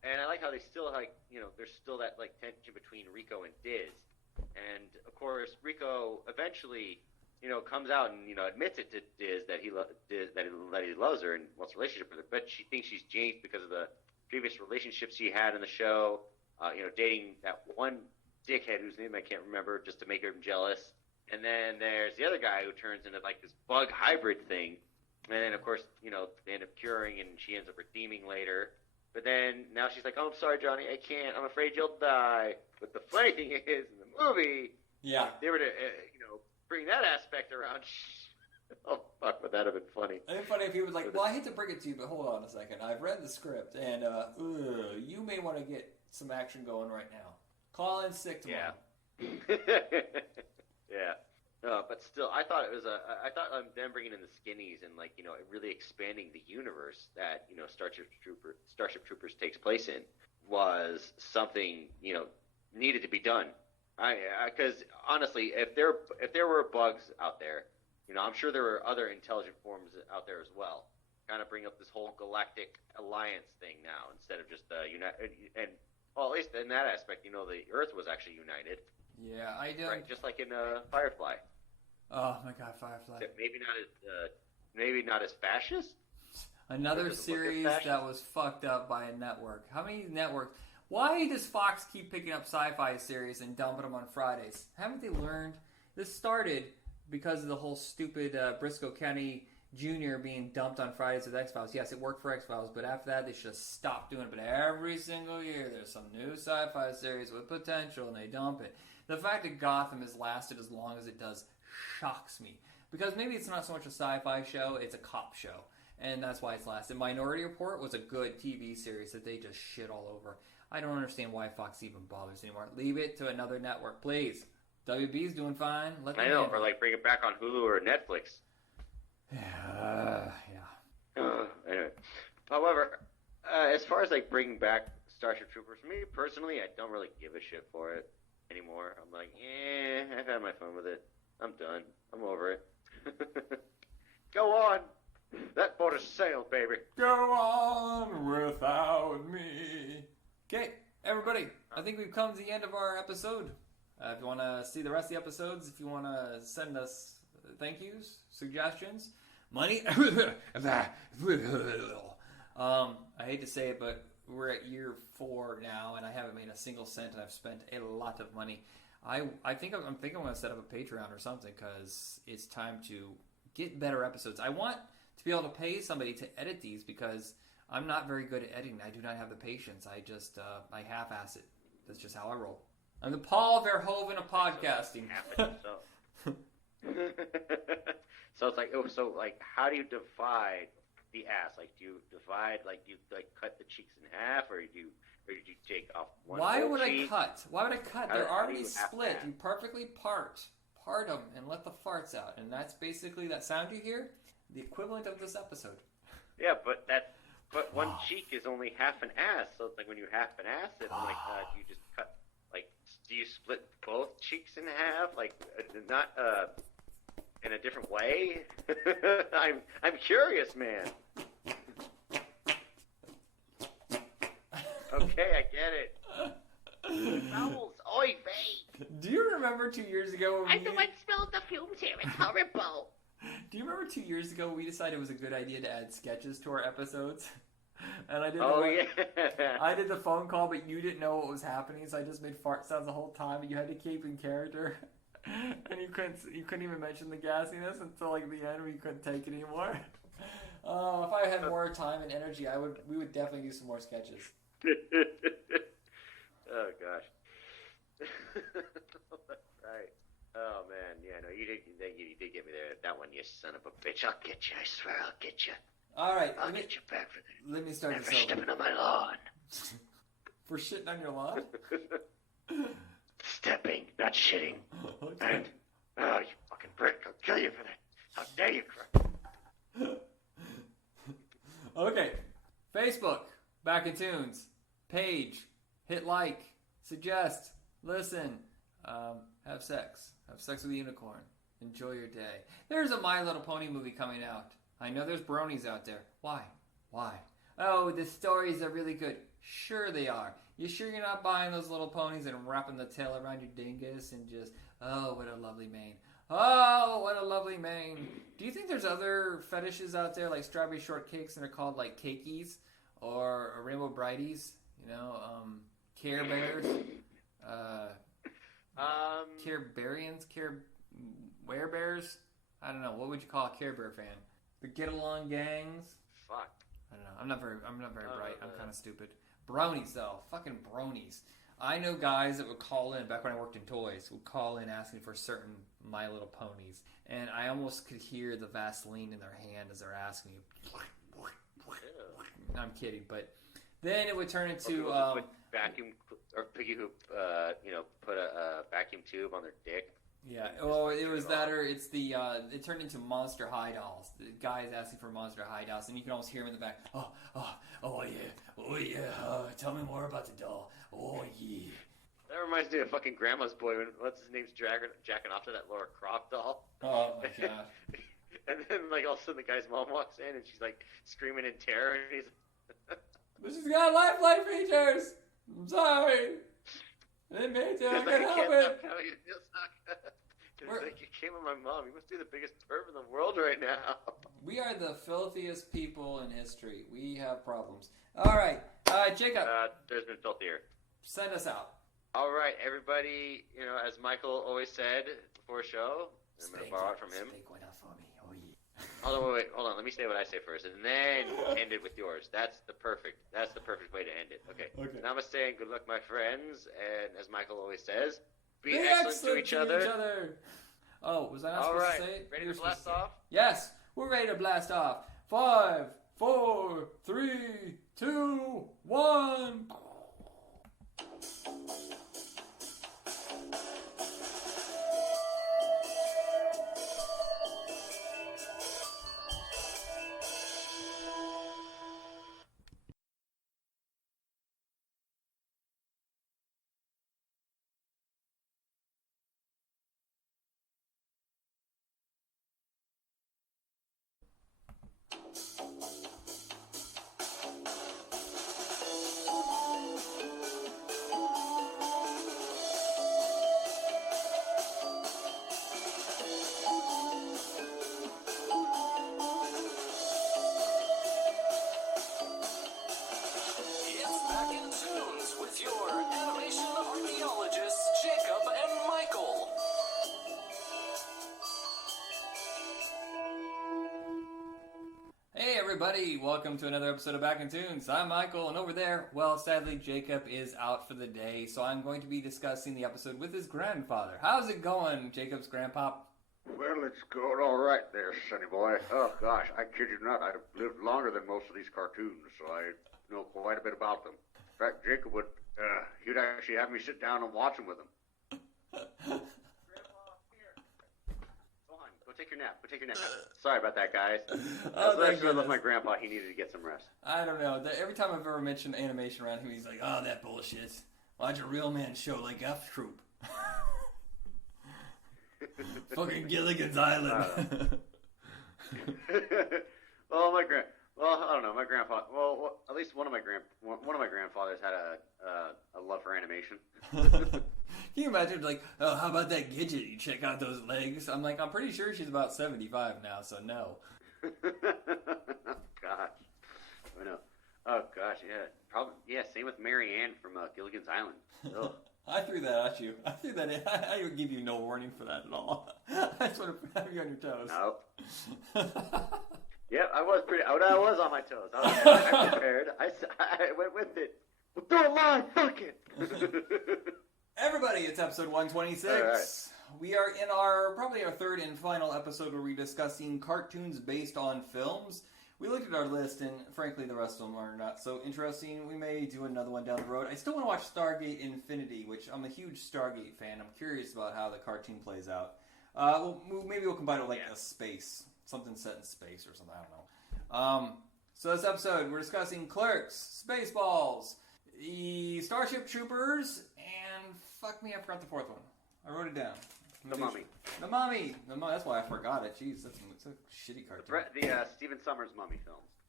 And I like how they still there's still that like tension between Rico and Diz, and of course Rico eventually comes out and admits it to Diz that he loves her and wants a relationship with her, but she thinks she's jinxed because of the previous relationships she had in the show, dating that one dickhead whose name I can't remember just to make her jealous. And then there's the other guy who turns into like this bug hybrid thing, and then of course they end up curing and she ends up redeeming later. But then now she's like, "Oh, I'm sorry, Johnny, I can't. I'm afraid you'll die." But the funny thing is, in the movie, they were to bring that aspect around. Oh fuck, would that have been funny? It'd be funny if he was like, "Well, I hate to break it to you, but hold on a second. I've read the script, and you may want to get some action going right now. Call in sick tomorrow." Yeah. But still, I thought it was them bringing in the skinnies and really expanding the universe that Starship Troopers takes place in was something needed to be done. Because honestly, if there were bugs out there, I'm sure there were other intelligent forms out there as well. Kind of bring up this whole galactic alliance thing now instead of just united. And well, at least in that aspect, the Earth was actually united. Yeah, I do. Right, just like in Firefly. Oh my God, Firefly. Maybe not as fascist. Another series that was fucked up by a network. How many networks? Why does Fox keep picking up sci-fi series and dumping them on Fridays? Haven't they learned? This started because of the whole stupid Briscoe County Jr. being dumped on Fridays with X-Files. Yes, it worked for X-Files, but after that they should have stopped doing it. But every single year there's some new sci-fi series with potential and they dump it. The fact that Gotham has lasted as long as it does shocks me. Because maybe it's not so much a sci-fi show, it's a cop show. And that's why it's lasted. Minority Report was a good TV series that they just shit all over. I don't understand why Fox even bothers anymore. Leave it to another network, please. WB's doing fine. I know, or bring it back on Hulu or Netflix. Yeah. Anyway. However, as far as bringing back Starship Troopers, me personally, I don't really give a shit for it anymore. I'm like, I've had my fun with it. I'm done. I'm over it. Go on. That boat has sailed, baby. Go on without me. Okay, everybody. I think we've come to the end of our episode. If you want to see the rest of the episodes, if you want to send us thank yous, suggestions, money. I hate to say it, but we're at year 4 now, and I haven't made a single cent, and I've spent a lot of money. I'm thinking I'm going to set up a Patreon or something because it's time to get better episodes. I want to be able to pay somebody to edit these because I'm not very good at editing. I do not have the patience. I just I half-ass it. That's just how I roll. I'm the Paul Verhoeven of podcasting. So it's how do you divide the ass? Do you divide do you cut the cheeks in half, or do you take off one? Why would cheek? I cut? Why would I cut? They're already split. half? You perfectly part them and let the farts out, and that's basically that sound you hear, the equivalent of this episode. Yeah, but one cheek is only half an ass. So it's when you half an ass it, do you just cut? Do you split both cheeks in half? Not in a different way? I'm curious, man. Okay, I get it. Vowels, oy vey. Do you remember 2 years ago? I'm the one spilled the fumes here. It's horrible. Do you remember 2 years ago we decided it was a good idea to add sketches to our episodes? And I did. I did the phone call, but you didn't know what was happening, so I just made fart sounds the whole time, and you had to keep in character. And you couldn't even mention the gassiness until the end when you couldn't take it anymore. If I had more time and energy, we would definitely do some more sketches. Oh gosh. Right. Oh man, yeah, no, you did get me there. That one, you son of a bitch. I'll get you. I swear, I'll get you. All right, I'll get you back for that. Let me start Never this over. stepping on my lawn. For shitting on your lawn? Stepping, not shitting. Okay. And you fucking prick! I'll kill you for that. How dare you, Crick? Okay, Facebook, Back in Toons, page, hit like, suggest, listen, have sex with a unicorn, enjoy your day. There's a My Little Pony movie coming out. I know there's bronies out there. Why? Oh, the stories are really good. Sure they are. You sure you're not buying those little ponies and wrapping the tail around your dingus and just, oh, what a lovely mane. Oh, what a lovely mane. Do you think there's other fetishes out there like strawberry shortcakes and they're called like cakeys or rainbow brighties? You know, Care Bears? Care Bearians? Care Werebears? I don't know. What would you call a Care Bear fan? The Get Along Gangs? Fuck. I don't know. I'm not very bright. I'm kind of stupid. Bronies, though. Fucking bronies. I know guys that would call in, back when I worked in toys, would call in asking for certain My Little Ponies. And I almost could hear the Vaseline in their hand as they're asking me. I'm kidding, but then it would turn into... vacuum, or piggy who, put a vacuum tube on their dick. Yeah, oh, it was that, or it's the, it turned into Monster High Dolls. The guy's asking for Monster High Dolls, and you can almost hear him in the back, oh yeah, tell me more about the doll, oh yeah. That reminds me of fucking Grandma's Boy, when, what's his name's jacking off to that Laura Croft doll. Oh my god. And then, like, all of a sudden the guy's mom walks in, and she's, like, screaming in terror, and he's... But she's got lifelike features! I'm sorry! I didn't mean to, I can't help it! It's like, you came with my mom. You must be the biggest perv in the world right now. We are the filthiest people in history. We have problems. Alright, Jacob. There's been filthier. Send us out. Alright, everybody, as Michael always said before a show, I'm going to borrow it from him. Speak one out for me. Oh, yeah. Hold on. Let me say what I say first, and then end it with yours. That's the perfect way to end it. Okay. Namaste and good luck, my friends. And as Michael always says, be excellent to each other. Oh, was I not supposed to say it? Ready to blast off? Yes, we're ready to blast off. 5, 4, 3, 2, 1. It's back in Toons with your animation archaeologists, Jacob and Michael. Hey everybody, welcome to another episode of Back in Toons. I'm Michael, and over there, well, sadly, Jacob is out for the day, so I'm going to be discussing the episode with his grandfather. How's it going, Jacob's grandpa? Well, it's going all right there, sonny boy. Oh, gosh, I kid you not. I've lived longer than most of these cartoons, so I know quite a bit about them. In fact, Jacob would, he'd actually have me sit down and watch them with him. Grandpa, here. Go on. Go take your nap. Sorry about that, guys. Oh, I love my grandpa. He needed to get some rest. I don't know. Every time I've ever mentioned animation around him, he's like, oh, that bullshit. Watch a real man show like F Troop. Fucking Gilligan's Island. Well, I don't know. My grandpa. Well, at least one of my grandfathers had a love for animation. Can you imagine, like, oh, how about that Gidget? You check out those legs. I'm like, I'm pretty sure she's about 75 now, so no. Gosh, I know. Oh gosh, yeah. Probably, yeah. Same with Mary Ann from Gilligan's Island. Ugh. I threw that at you. I threw that in. I would give you no warning for that at all. I just want to have you on your toes. Nope. Yeah, I was on my toes. I prepared. I went with it. We'll do it live. Fuck it. Everybody, it's episode 126. All right. We are in probably our third and final episode where we're discussing cartoons based on films. We looked at our list, and frankly, the rest of them are not so interesting. We may do another one down the road. I still want to watch Stargate Infinity, which I'm a huge Stargate fan. I'm curious about how the cartoon plays out. Maybe we'll combine it with like a space, something set in space or something. I don't know. So this episode, we're discussing Clerks, Spaceballs, the Starship Troopers, and fuck me, I forgot the fourth one. I wrote it down. The Mummy. The Mummy. That's why I forgot it. Jeez, that's a shitty cartoon. The Stephen Sommers Mummy films.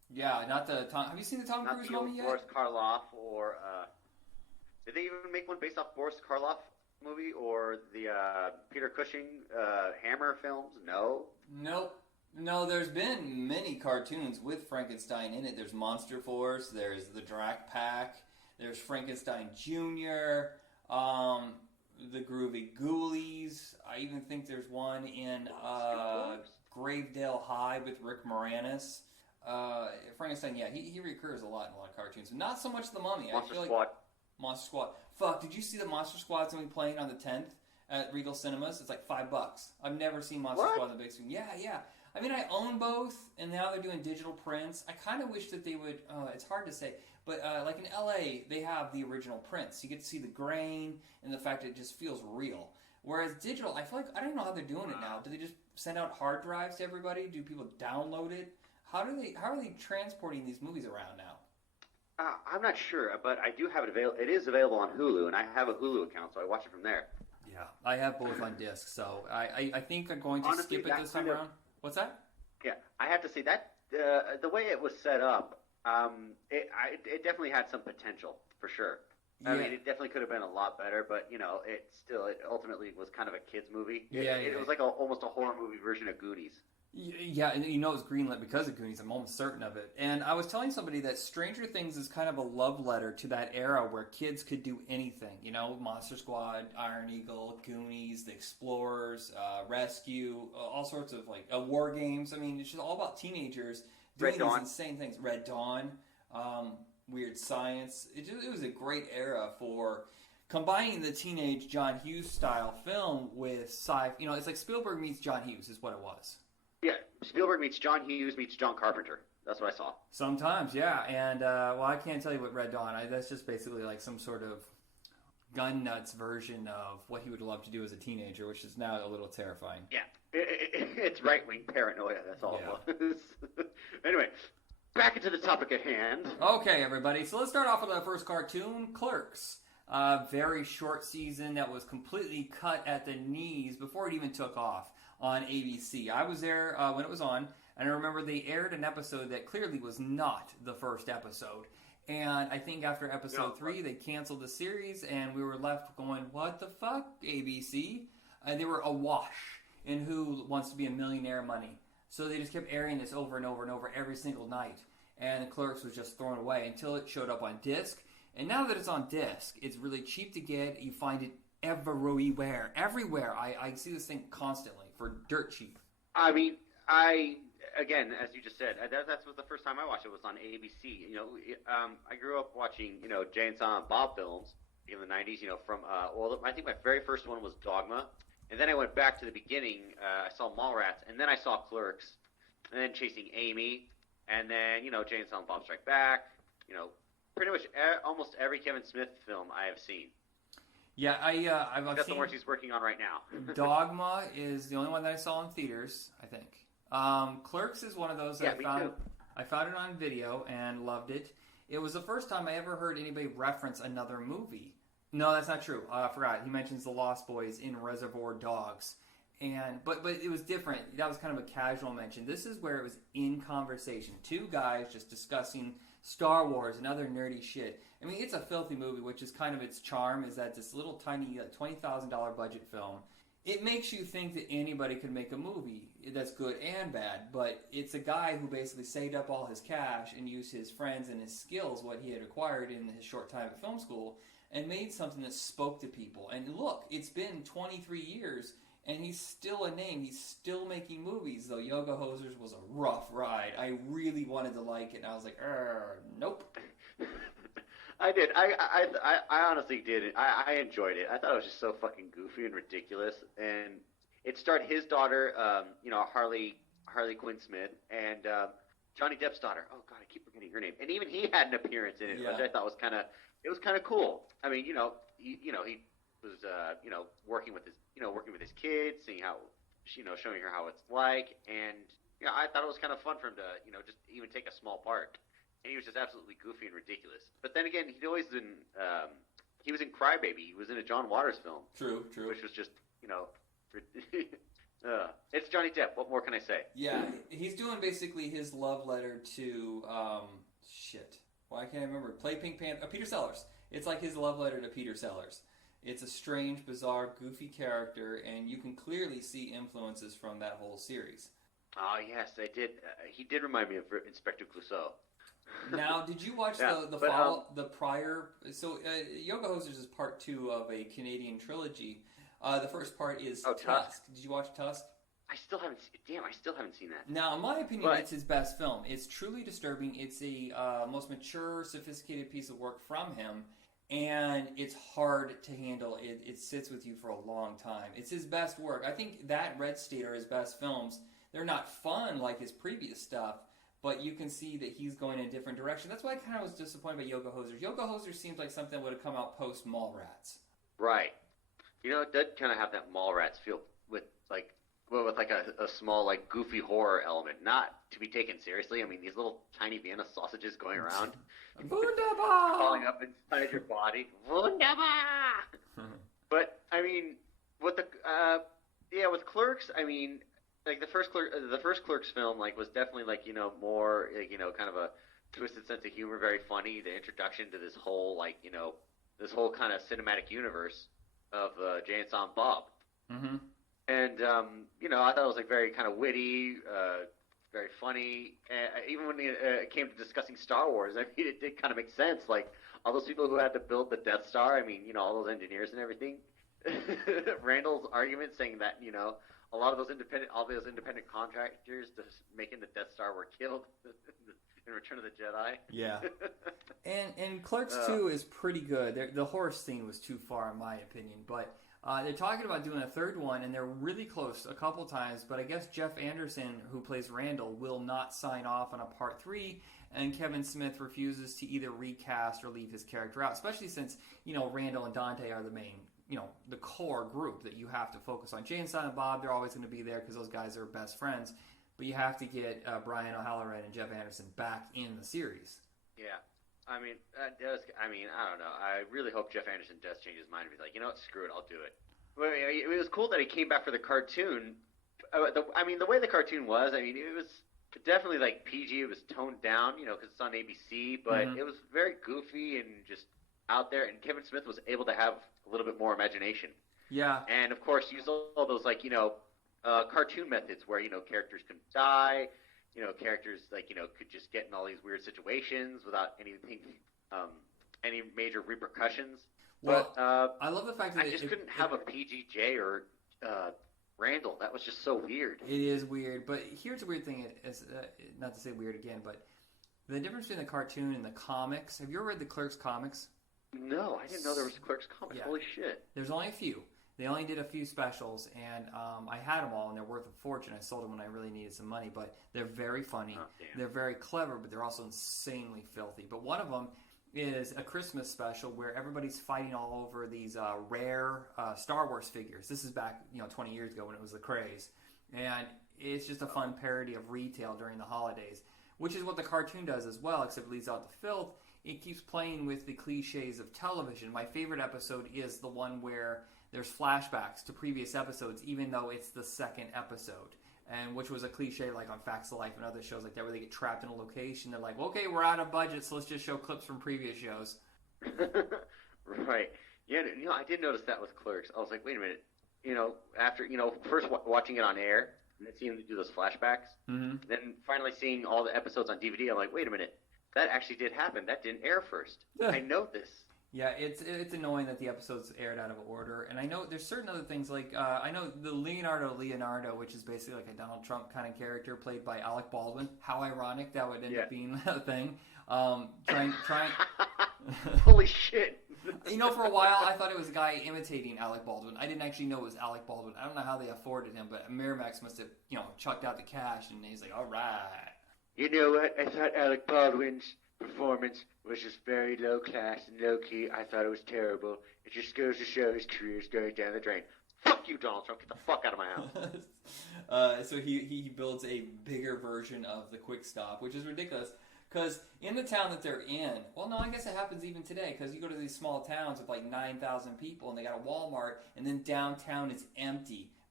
Yeah, not the Tom. Have you seen the Tom Not Cruise the old Mummy yet? Boris Karloff, or did they even make one based off Boris Karloff movie or the Peter Cushing Hammer films? No. Nope. No, there's been many cartoons with Frankenstein in it. There's Monster Force, there's the Drac Pack, there's Frankenstein Jr., the Groovy Ghoulies. I even think there's one in Gravedale High with Rick Moranis. Frankenstein, yeah, he recurs a lot in a lot of cartoons. Not so much the Mummy. Monster I feel Squad. like Monster Squad. Fuck, did you see the Monster Squad's going to be playing on the 10th at Regal Cinemas? It's like $5. I've never seen Monster Squad on the big screen. Yeah. I mean, I own both, and now they're doing digital prints. I kind of wish that they would, it's hard to say, but like in LA, they have the original prints. You get to see the grain and the fact that it just feels real. Whereas digital, I feel like, I don't know how they're doing it now. Do they just send out hard drives to everybody? Do people download it? How are they transporting these movies around now? I'm not sure, but I do have it available. It is available on Hulu, and I have a Hulu account, so I watch it from there. Yeah, I have both on disc, so I think I'm going to Honestly, skip it this time around. What's that? Yeah, I have to say that the way it was set up, it definitely had some potential for sure. I mean, it definitely could have been a lot better, but you know, it ultimately was kind of a kids movie. It was like almost a horror movie version of Goonies. Yeah, and you know it's greenlit because of Goonies. I'm almost certain of it. And I was telling somebody that Stranger Things is kind of a love letter to that era where kids could do anything. You know, Monster Squad, Iron Eagle, Goonies, The Explorers, Rescue, all sorts of like war games. I mean, it's just all about teenagers doing these insane things. Red Dawn, Weird Science. It was a great era for combining the teenage John Hughes style film with sci. You know, it's like Spielberg meets John Hughes is what it was. Yeah, Spielberg meets John Hughes meets John Carpenter. That's what I saw. Sometimes, yeah. And, well, I can't tell you what Red Dawn, that's just basically like some sort of gun nuts version of what he would love to do as a teenager, which is now a little terrifying. Yeah, it's right-wing paranoia. That's all it was. Anyway, back into the topic at hand. Okay, everybody. So let's start off with our first cartoon, Clerks. Very short season that was completely cut at the knees before it even took off on ABC. I was there when it was on, and I remember they aired an episode that clearly was not the first episode. And I think after episode 3, they canceled the series, and we were left going, what the fuck, ABC? And they were awash in Who Wants to Be a Millionaire money. So they just kept airing this over and over and over every single night. And Clerks was just thrown away until it showed up on disc. And now that it's on disc, it's really cheap to get. You find it everywhere. I see this thing constantly for dirt cheap. I mean, again, as you just said, that's was the first time I watched it was on ABC. You know, I grew up watching, you know, Jay and Silent Bob films in the 90s, you know, from, I think my very first one was Dogma. And then I went back to the beginning. I saw Mallrats, and then I saw Clerks, and then Chasing Amy, and then, you know, Jay and Silent Bob Strike Back, you know, pretty much almost every Kevin Smith film I have seen. Yeah, I've that's seen the one she's working on right now. Dogma is the only one that I saw in theaters, I think. Clerks is one of those that I found it on video and loved it. It was the first time I ever heard anybody reference another movie. No, that's not true. I forgot. He mentions the Lost Boys in Reservoir Dogs. But it was different. That was kind of a casual mention. This is where it was in conversation. Two guys just discussing Star Wars and other nerdy shit. I mean, it's a filthy movie, which is kind of its charm, is that this little tiny $20,000 budget film, it makes you think that anybody could make a movie that's good and bad, but it's a guy who basically saved up all his cash and used his friends and his skills, what he had acquired in his short time at film school, and made something that spoke to people. And look, it's been 23 years, and he's still a name. He's still making movies, though Yoga Hosers was a rough ride. I really wanted to like it, and I was like, nope. I did. I honestly did. I enjoyed it. I thought it was just so fucking goofy and ridiculous. And it starred his daughter, you know, Harley Quinn Smith, and Johnny Depp's daughter. Oh God, I keep forgetting her name. And even he had an appearance in it, which I thought was kind of cool. I mean, he was working with his kids, seeing how, showing her how it's like, and I thought it was kind of fun for him to, just even take a small part. And he was just absolutely goofy and ridiculous. But then again, he was in Crybaby. He was in a John Waters film. True. Which was just, it's Johnny Depp. What more can I say? Yeah, he's doing basically his love letter to shit. Why can't I remember? Play Pink Panther. Peter Sellers. It's like his love letter to Peter Sellers. It's a strange, bizarre, goofy character, and you can clearly see influences from that whole series. Oh yes, I did. He did remind me of Inspector Clouseau. Now, did you watch the prior? So, Yoga Hosers is part 2 of a Canadian trilogy. The first part is Tusk. Did you watch Tusk? I still haven't seen that. Now, in my opinion, it's his best film. It's truly disturbing. It's the most mature, sophisticated piece of work from him, and it's hard to handle. It sits with you for a long time. It's his best work. I think that Red State are his best films. They're not fun like his previous stuff, but you can see that he's going in a different direction. That's why I kind of was disappointed by Yoga Hosers. Yoga Hosers seems like something that would have come out post Mallrats. Right. You know, it did kind of have that Mallrats feel with a small, like, goofy horror element. Not to be taken seriously. I mean, these little tiny Vienna sausages going around. Wunderbar! Crawling up inside your body. Wunderbar! But, I mean, with with Clerks, I mean, like, the first Clerks film, like, was definitely, like, you know, more, you know, kind of a twisted sense of humor, very funny. The introduction to this whole, like, you know, this whole kind of cinematic universe of Jay and Silent Bob. Mm-hmm. And, you know, I thought it was, like, very kind of witty, very funny. Even when it came to discussing Star Wars, I mean, it did kind of make sense. Like, all those people who had to build the Death Star, I mean, you know, all those engineers and everything. Randall's argument saying that, you know, a lot of those independent contractors just making the Death Star were killed in Return of the Jedi. Yeah. And Clerks 2 is pretty good. The horse scene was too far, in my opinion, but they're talking about doing a third one, and they're really close a couple times, but I guess Jeff Anderson, who plays Randall, will not sign off on a part 3, and Kevin Smith refuses to either recast or leave his character out, especially since, you know, Randall and Dante are the main, you know, the core group that you have to focus on. Jay and Silent Bob, they're always going to be there because those guys are best friends, but you have to get Brian O'Halloran and Jeff Anderson back in the series. Yeah. I mean, I don't know. I really hope Jeff Anderson does change his mind and be like, you know what, screw it, I'll do it. Well, it was cool that he came back for the cartoon. The way the cartoon was, I mean, it was definitely like PG. It was toned down, you know, because it's on ABC, but it was very goofy and just out there. And Kevin Smith was able to have a little bit more imagination. Yeah. And of course, use all those, like, you know, cartoon methods where, you know, characters could die. You know, characters, like, you know, could just get in all these weird situations without anything, any major repercussions. Well, but I love the fact that I just couldn't have a PGJ or Randall. That was just so weird. It is weird, but here's a weird thing. Is, not to say weird again, but the difference between the cartoon and the comics. Have you ever read the Clerks comics? No, I didn't know there was Clerks comics. Yeah. Holy shit. There's only a few. They only did a few specials, and I had them all, and they're worth a fortune. I sold them when I really needed some money, but they're very funny. Oh, they're very clever, but they're also insanely filthy. But one of them is a Christmas special where everybody's fighting all over these rare Star Wars figures. This is back, 20 years ago when it was the craze. And it's just a fun parody of retail during the holidays, which is what the cartoon does as well, except it leaves out the filth. It keeps playing with the cliches of television. My favorite episode is the one where there's flashbacks to previous episodes, even though it's the second episode. And which was a cliche like on Facts of Life and other shows like that where they get trapped in a location. They're like, okay, we're out of budget, so let's just show clips from previous shows. Right. Yeah, I did notice that with Clerks. I was like, wait a minute. After, first watching it on air, and then seeing them do those flashbacks, then finally seeing all the episodes on DVD, I'm like, wait a minute. That actually did happen. That didn't air first. I know this. Yeah, it's annoying that the episodes aired out of order. And I know there's certain other things like, I know the Leonardo, which is basically like a Donald Trump kind of character played by Alec Baldwin. How ironic that would end up being a thing. Trying. Holy shit. For a while I thought it was a guy imitating Alec Baldwin. I didn't actually know it was Alec Baldwin. I don't know how they afforded him, but Miramax must have, chucked out the cash, and he's like, all right. You know what? I thought Alec Baldwin's performance was just very low class and low key. I thought it was terrible. It just goes to show his career's going down the drain. Fuck you, Donald Trump. Get the fuck out of my house. So he builds a bigger version of the Quick Stop, which is ridiculous. Because in the town that they're in, well, no, I guess it happens even today. Because you go to these small towns with like 9,000 people, and they got a Walmart, and then downtown is empty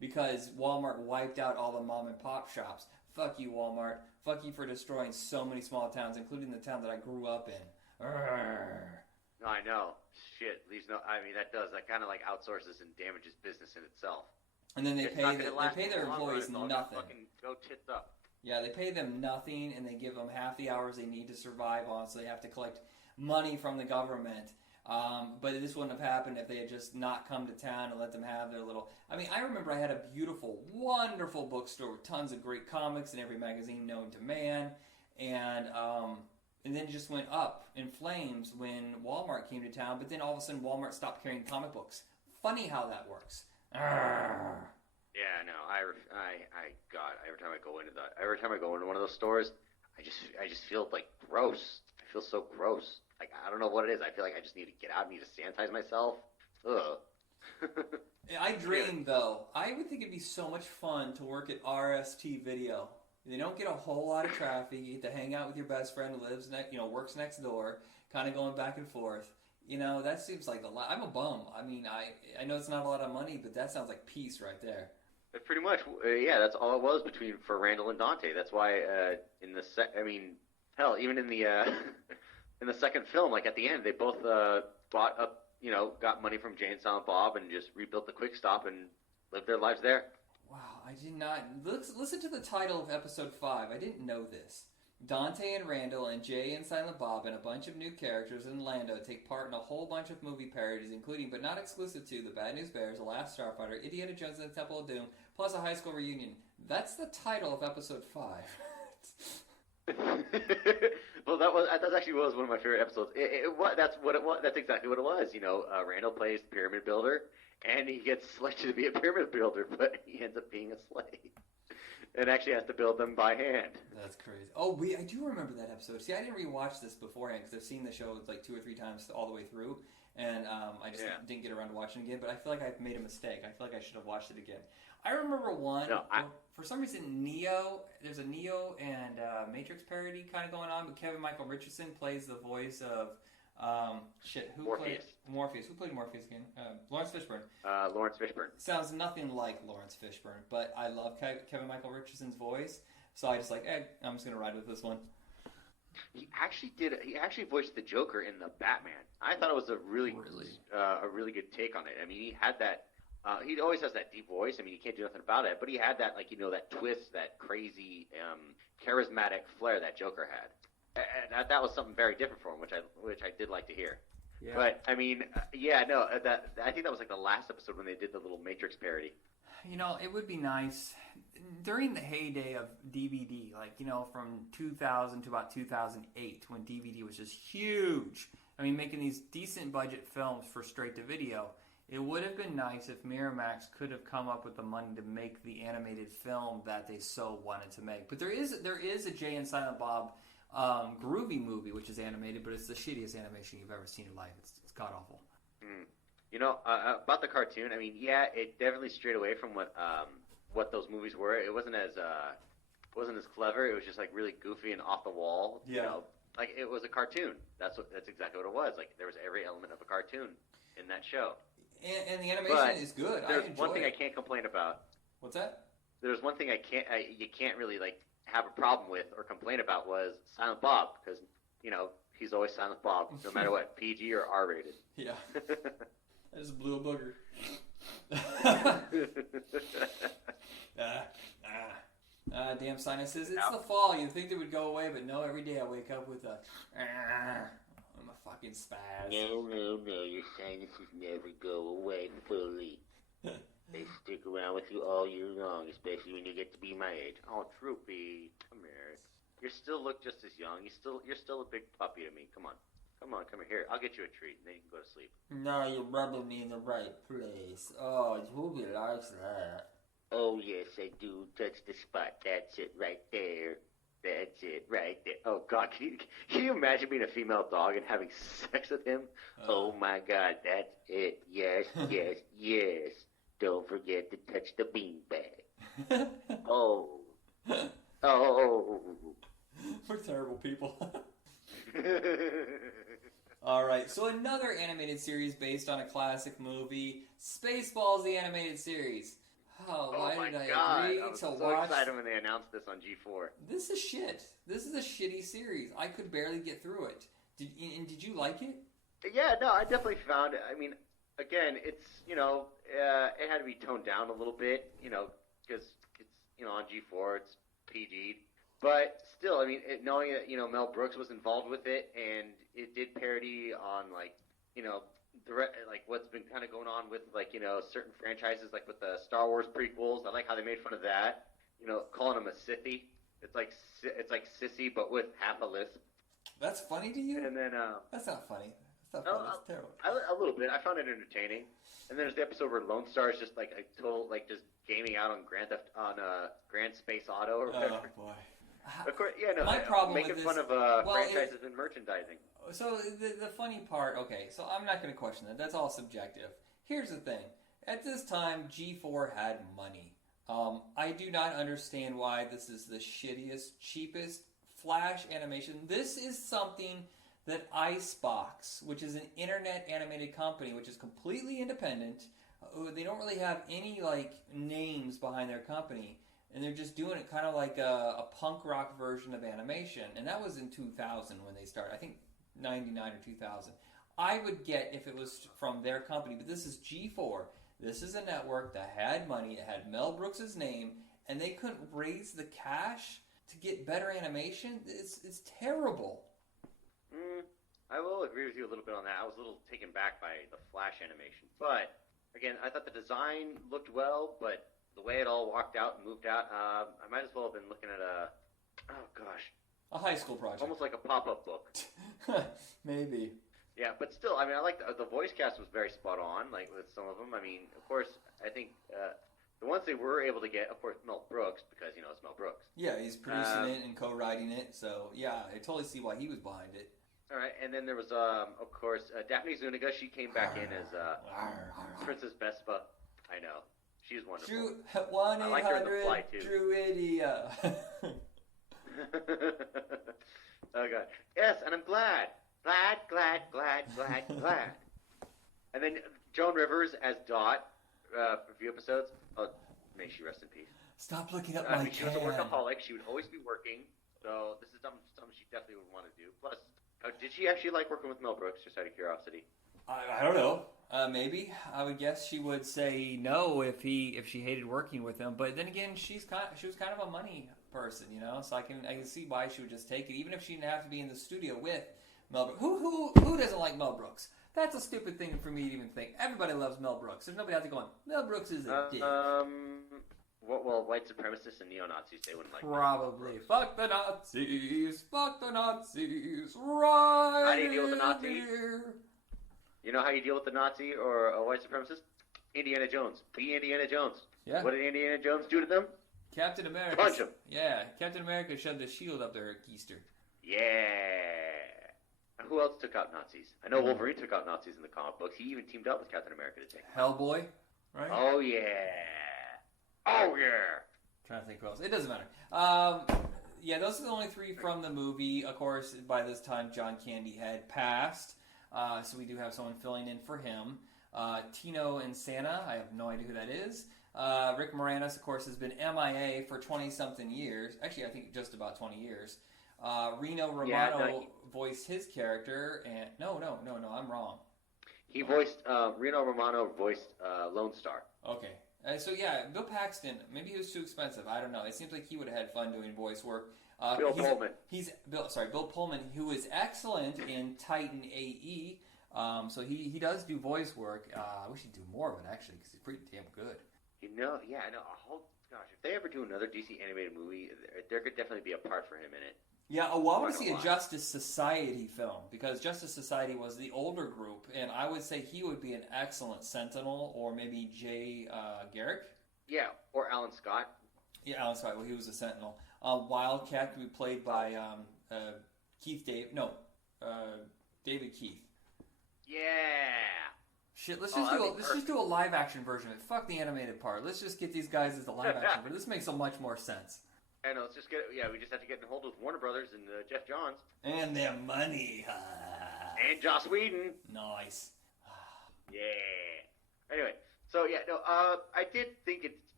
because Walmart wiped out all the mom and pop shops. Fuck you, Walmart. Fuck you for destroying so many small towns, including the town that I grew up in. Arrgh. No, I know. Shit, leaves no. I mean, that kind of like outsources and damages business in itself. And then they It's not pay gonna last their in the long run. employees It's all gonna nothing. Fucking go tits up. Yeah, they pay them nothing, and they give them half the hours they need to survive on, so they have to collect money from the government. But this wouldn't have happened if they had just not come to town and let them have their little... I mean, I remember I had a beautiful, wonderful bookstore with tons of great comics in every magazine known to man, and then it just went up in flames when Walmart came to town, but then all of a sudden Walmart stopped carrying comic books. Funny how that works. Arrgh. Yeah, no, God, every time I go into one of those stores, I just feel like gross. I feel so gross. Like, I don't know what it is. I feel like I just need to get out, need to sanitize myself. Ugh. I dream, though. I would think it'd be so much fun to work at RST Video. They don't get a whole lot of traffic. You get to hang out with your best friend who lives works next door, kind of going back and forth. That seems like a lot. I'm a bum. I mean, I know it's not a lot of money, but that sounds like peace right there. Pretty much, yeah. That's all it was for Randall and Dante. That's why even in the in the second film, like at the end, they both bought up, got money from Jay and Silent Bob and just rebuilt the Quick Stop and lived their lives there. Wow, I did not. Listen to the title of episode 5. I didn't know this. Dante and Randall and Jay and Silent Bob and a bunch of new characters in Lando take part in a whole bunch of movie parodies, including but not exclusive to The Bad News Bears, The Last Starfighter, Indiana Jones and the Temple of Doom, plus a high school reunion. That's the title of episode 5. Well, that actually was one of my favorite episodes. That's exactly what it was. Randall plays pyramid builder, and he gets selected to be a pyramid builder, but he ends up being a slave. And actually has to build them by hand. That's crazy. Oh, I do remember that episode. See, I didn't rewatch this beforehand because I've seen the show like 2 or 3 times all the way through, and I just didn't get around to watching it again. But I feel like I've made a mistake. I feel like I should have watched it again. I remember one. No, for some reason, there's a Neo and Matrix parody kind of going on, but Kevin Michael Richardson plays the voice of Morpheus. Morpheus. Who played Morpheus again? Lawrence Fishburne. Lawrence Fishburne. Sounds nothing like Lawrence Fishburne, but I love Kevin Michael Richardson's voice, so I just I'm just gonna ride with this one. He actually voiced the Joker in the Batman. I thought it was a really good take on it. I mean, he had that. He always has that deep voice. I mean, you can't do nothing about it, but he had that that twist, that crazy, charismatic flair that Joker had. And that was something very different for him, which I did like to hear. Yeah. But I mean, I think that was like the last episode when they did the little Matrix parody. It would be nice during the heyday of DVD, from 2000 to about 2008, when DVD was just huge. I mean, making these decent budget films for straight to video. It would have been nice if Miramax could have come up with the money to make the animated film that they so wanted to make. But there is a Jay and Silent Bob groovy movie, which is animated, but it's the shittiest animation you've ever seen in life. It's god awful. About the cartoon, I mean, yeah, it definitely strayed away from what those movies were. It wasn't as clever. It was just like really goofy and off the wall. Yeah. Like it was a cartoon. That's exactly what it was. Like there was every element of a cartoon in that show. And the animation is good. There's one thing I can't complain about. What's that? There's one thing you can't really have a problem with or complain about was Silent Bob, because he's always Silent Bob, no matter what, PG or R rated. Yeah. I just blew a booger. Damn sinuses. It's the fall. You'd think they would go away, but no, every day I wake up with I'm a fucking spaz. No, your sinuses never go away fully. They stick around with you all year long, especially when you get to be my age. Oh, Troopy, come here. You still look just as young. You're still a big puppy to me. Come here. I'll get you a treat, and then you can go to sleep. No, you're rubbing me in the right place. Oh, Troopy likes that. Oh, yes, I do. Touch the spot. That's it right there. That's it right there. Oh, God, can you imagine being a female dog and having sex with him? Oh, my God, that's it. Yes, yes, yes. Don't forget to touch the beanbag. Oh. We're terrible people. Alright, so another animated series based on a classic movie, Spaceballs the animated series. Oh, Oh why my did I god! agree I was to so watch? excited when they announced this on G4. This is shit. This is a shitty series. I could barely get through it. Did you like it? Yeah, no, I definitely found it. I mean, again, it's it had to be toned down a little bit, because it's on G4, it's PG, but still, I mean, knowing that Mel Brooks was involved with it, and it did parody on like what's been kind of going on with certain franchises, like with the Star Wars prequels. I like how they made fun of that. Calling him a sissy. It's like sissy, but with half a lisp. That's funny to you? And then That's not funny. That's not funny. That's terrible. a little bit. I found it entertaining. And then there's the episode where Lone Star is just like a total just gaming out on Grand Space Auto or whatever. Oh boy. Of course, yeah, no. My problem making with fun this- of franchises and merchandising. So the funny part, okay, so I'm not going to question that. That's all subjective. Here's the thing. At this time, G4 had money. I do not understand why this is the shittiest, cheapest Flash animation. This is something that Icebox, which is an internet animated company, which is completely independent, they don't really have any names behind their company, and they're just doing it kind of like a punk rock version of animation. And that was in 2000 when they started. I think 99 or 2000. I would get if it was from their company, but this is G4. This is a network that had money. It had Mel Brooks' name, and they couldn't raise the cash to get better animation. It's terrible. I will agree with you a little bit on that. I was a little taken back by the Flash animation. But, again, I thought the design looked well, but the way it all walked out and moved out, I might as well have been looking at A high school project. almost like a pop-up book. Maybe. Yeah, but still, I mean, I like the voice cast was very spot on, like with some of them. I mean, of course, I think the ones they were able to get, of course, Mel Brooks, because, it's Mel Brooks. Yeah, he's producing it and co-writing it, so yeah, I totally see why he was behind it. All right, and then there was, of course, Daphne Zuniga. She came back in as Princess Vespa. I know. She's wonderful. 1-800 Druidia. Oh, God. Yes, and I'm glad. Glad. And then Joan Rivers as Dot for a few episodes. Oh, may she rest in peace. Stop looking up my she was a workaholic. She would always be working. So this is something she definitely would want to do. Plus, did she actually like working with Mel Brooks, just out of curiosity? I don't know. Maybe I would guess she would say no if she hated working with him. But then again, she was kind of a money person, So I can see why she would just take it, even if she didn't have to be in the studio with Mel Brooks. Who doesn't like Mel Brooks? That's a stupid thing for me to even think. Everybody loves Mel Brooks. There's nobody out there going, Mel Brooks is a dick. Well, white supremacists and neo-Nazis, they wouldn't like Probably. Fuck the Nazis. Fuck the Nazis. Right. How do you deal with the Nazi? Here. You know how you deal with the Nazi or a white supremacist? Indiana Jones. Be Indiana Jones. Yeah. What did Indiana Jones do to them? Captain America. Punch him. Yeah, Captain America shoved a shield up their keister. Yeah. And who else took out Nazis? I know Wolverine took out Nazis in the comic books. He even teamed up with Captain America to take them out. Hellboy, right? Oh, yeah. Oh, yeah. Trying to think who else. It doesn't matter. Yeah, those are the only three from the movie. Of course, by this time, John Candy had passed. So we do have someone filling in for him. Tino and Santa, I have no idea who that is. Rick Moranis, of course, has been MIA for 20-something years. Actually, I think just about 20 years. Reno Romano voiced his character, and no, I'm wrong. He voiced, Reno Romano voiced Lone Star. Okay. So yeah, Bill Paxton, maybe he was too expensive. I don't know. It seems like he would have had fun doing voice work. Bill Pullman. Bill Pullman, who is excellent in Titan AE. So he does do voice work. I wish he'd do more of it, actually, because he's pretty damn good. Yeah, I know. Gosh, if they ever do another DC animated movie, there could definitely be a part for him in it. Yeah, I want to see a Justice Society film, because Justice Society was the older group, and I would say he would be an excellent Sentinel, or maybe Jay Garrick. Yeah, or Alan Scott. Yeah, Alan Scott. Well, he was a Sentinel. Wildcat could be played by David Keith. Yeah. Shit, let's just do a live action version of it. Fuck the animated part. Let's just get these guys as the live action version. This makes so much more sense. I know. Let's just we just have to get in hold with Warner Brothers and Jeff Johns and their money. And Joss Whedon. Nice. Yeah. Anyway, so I did think it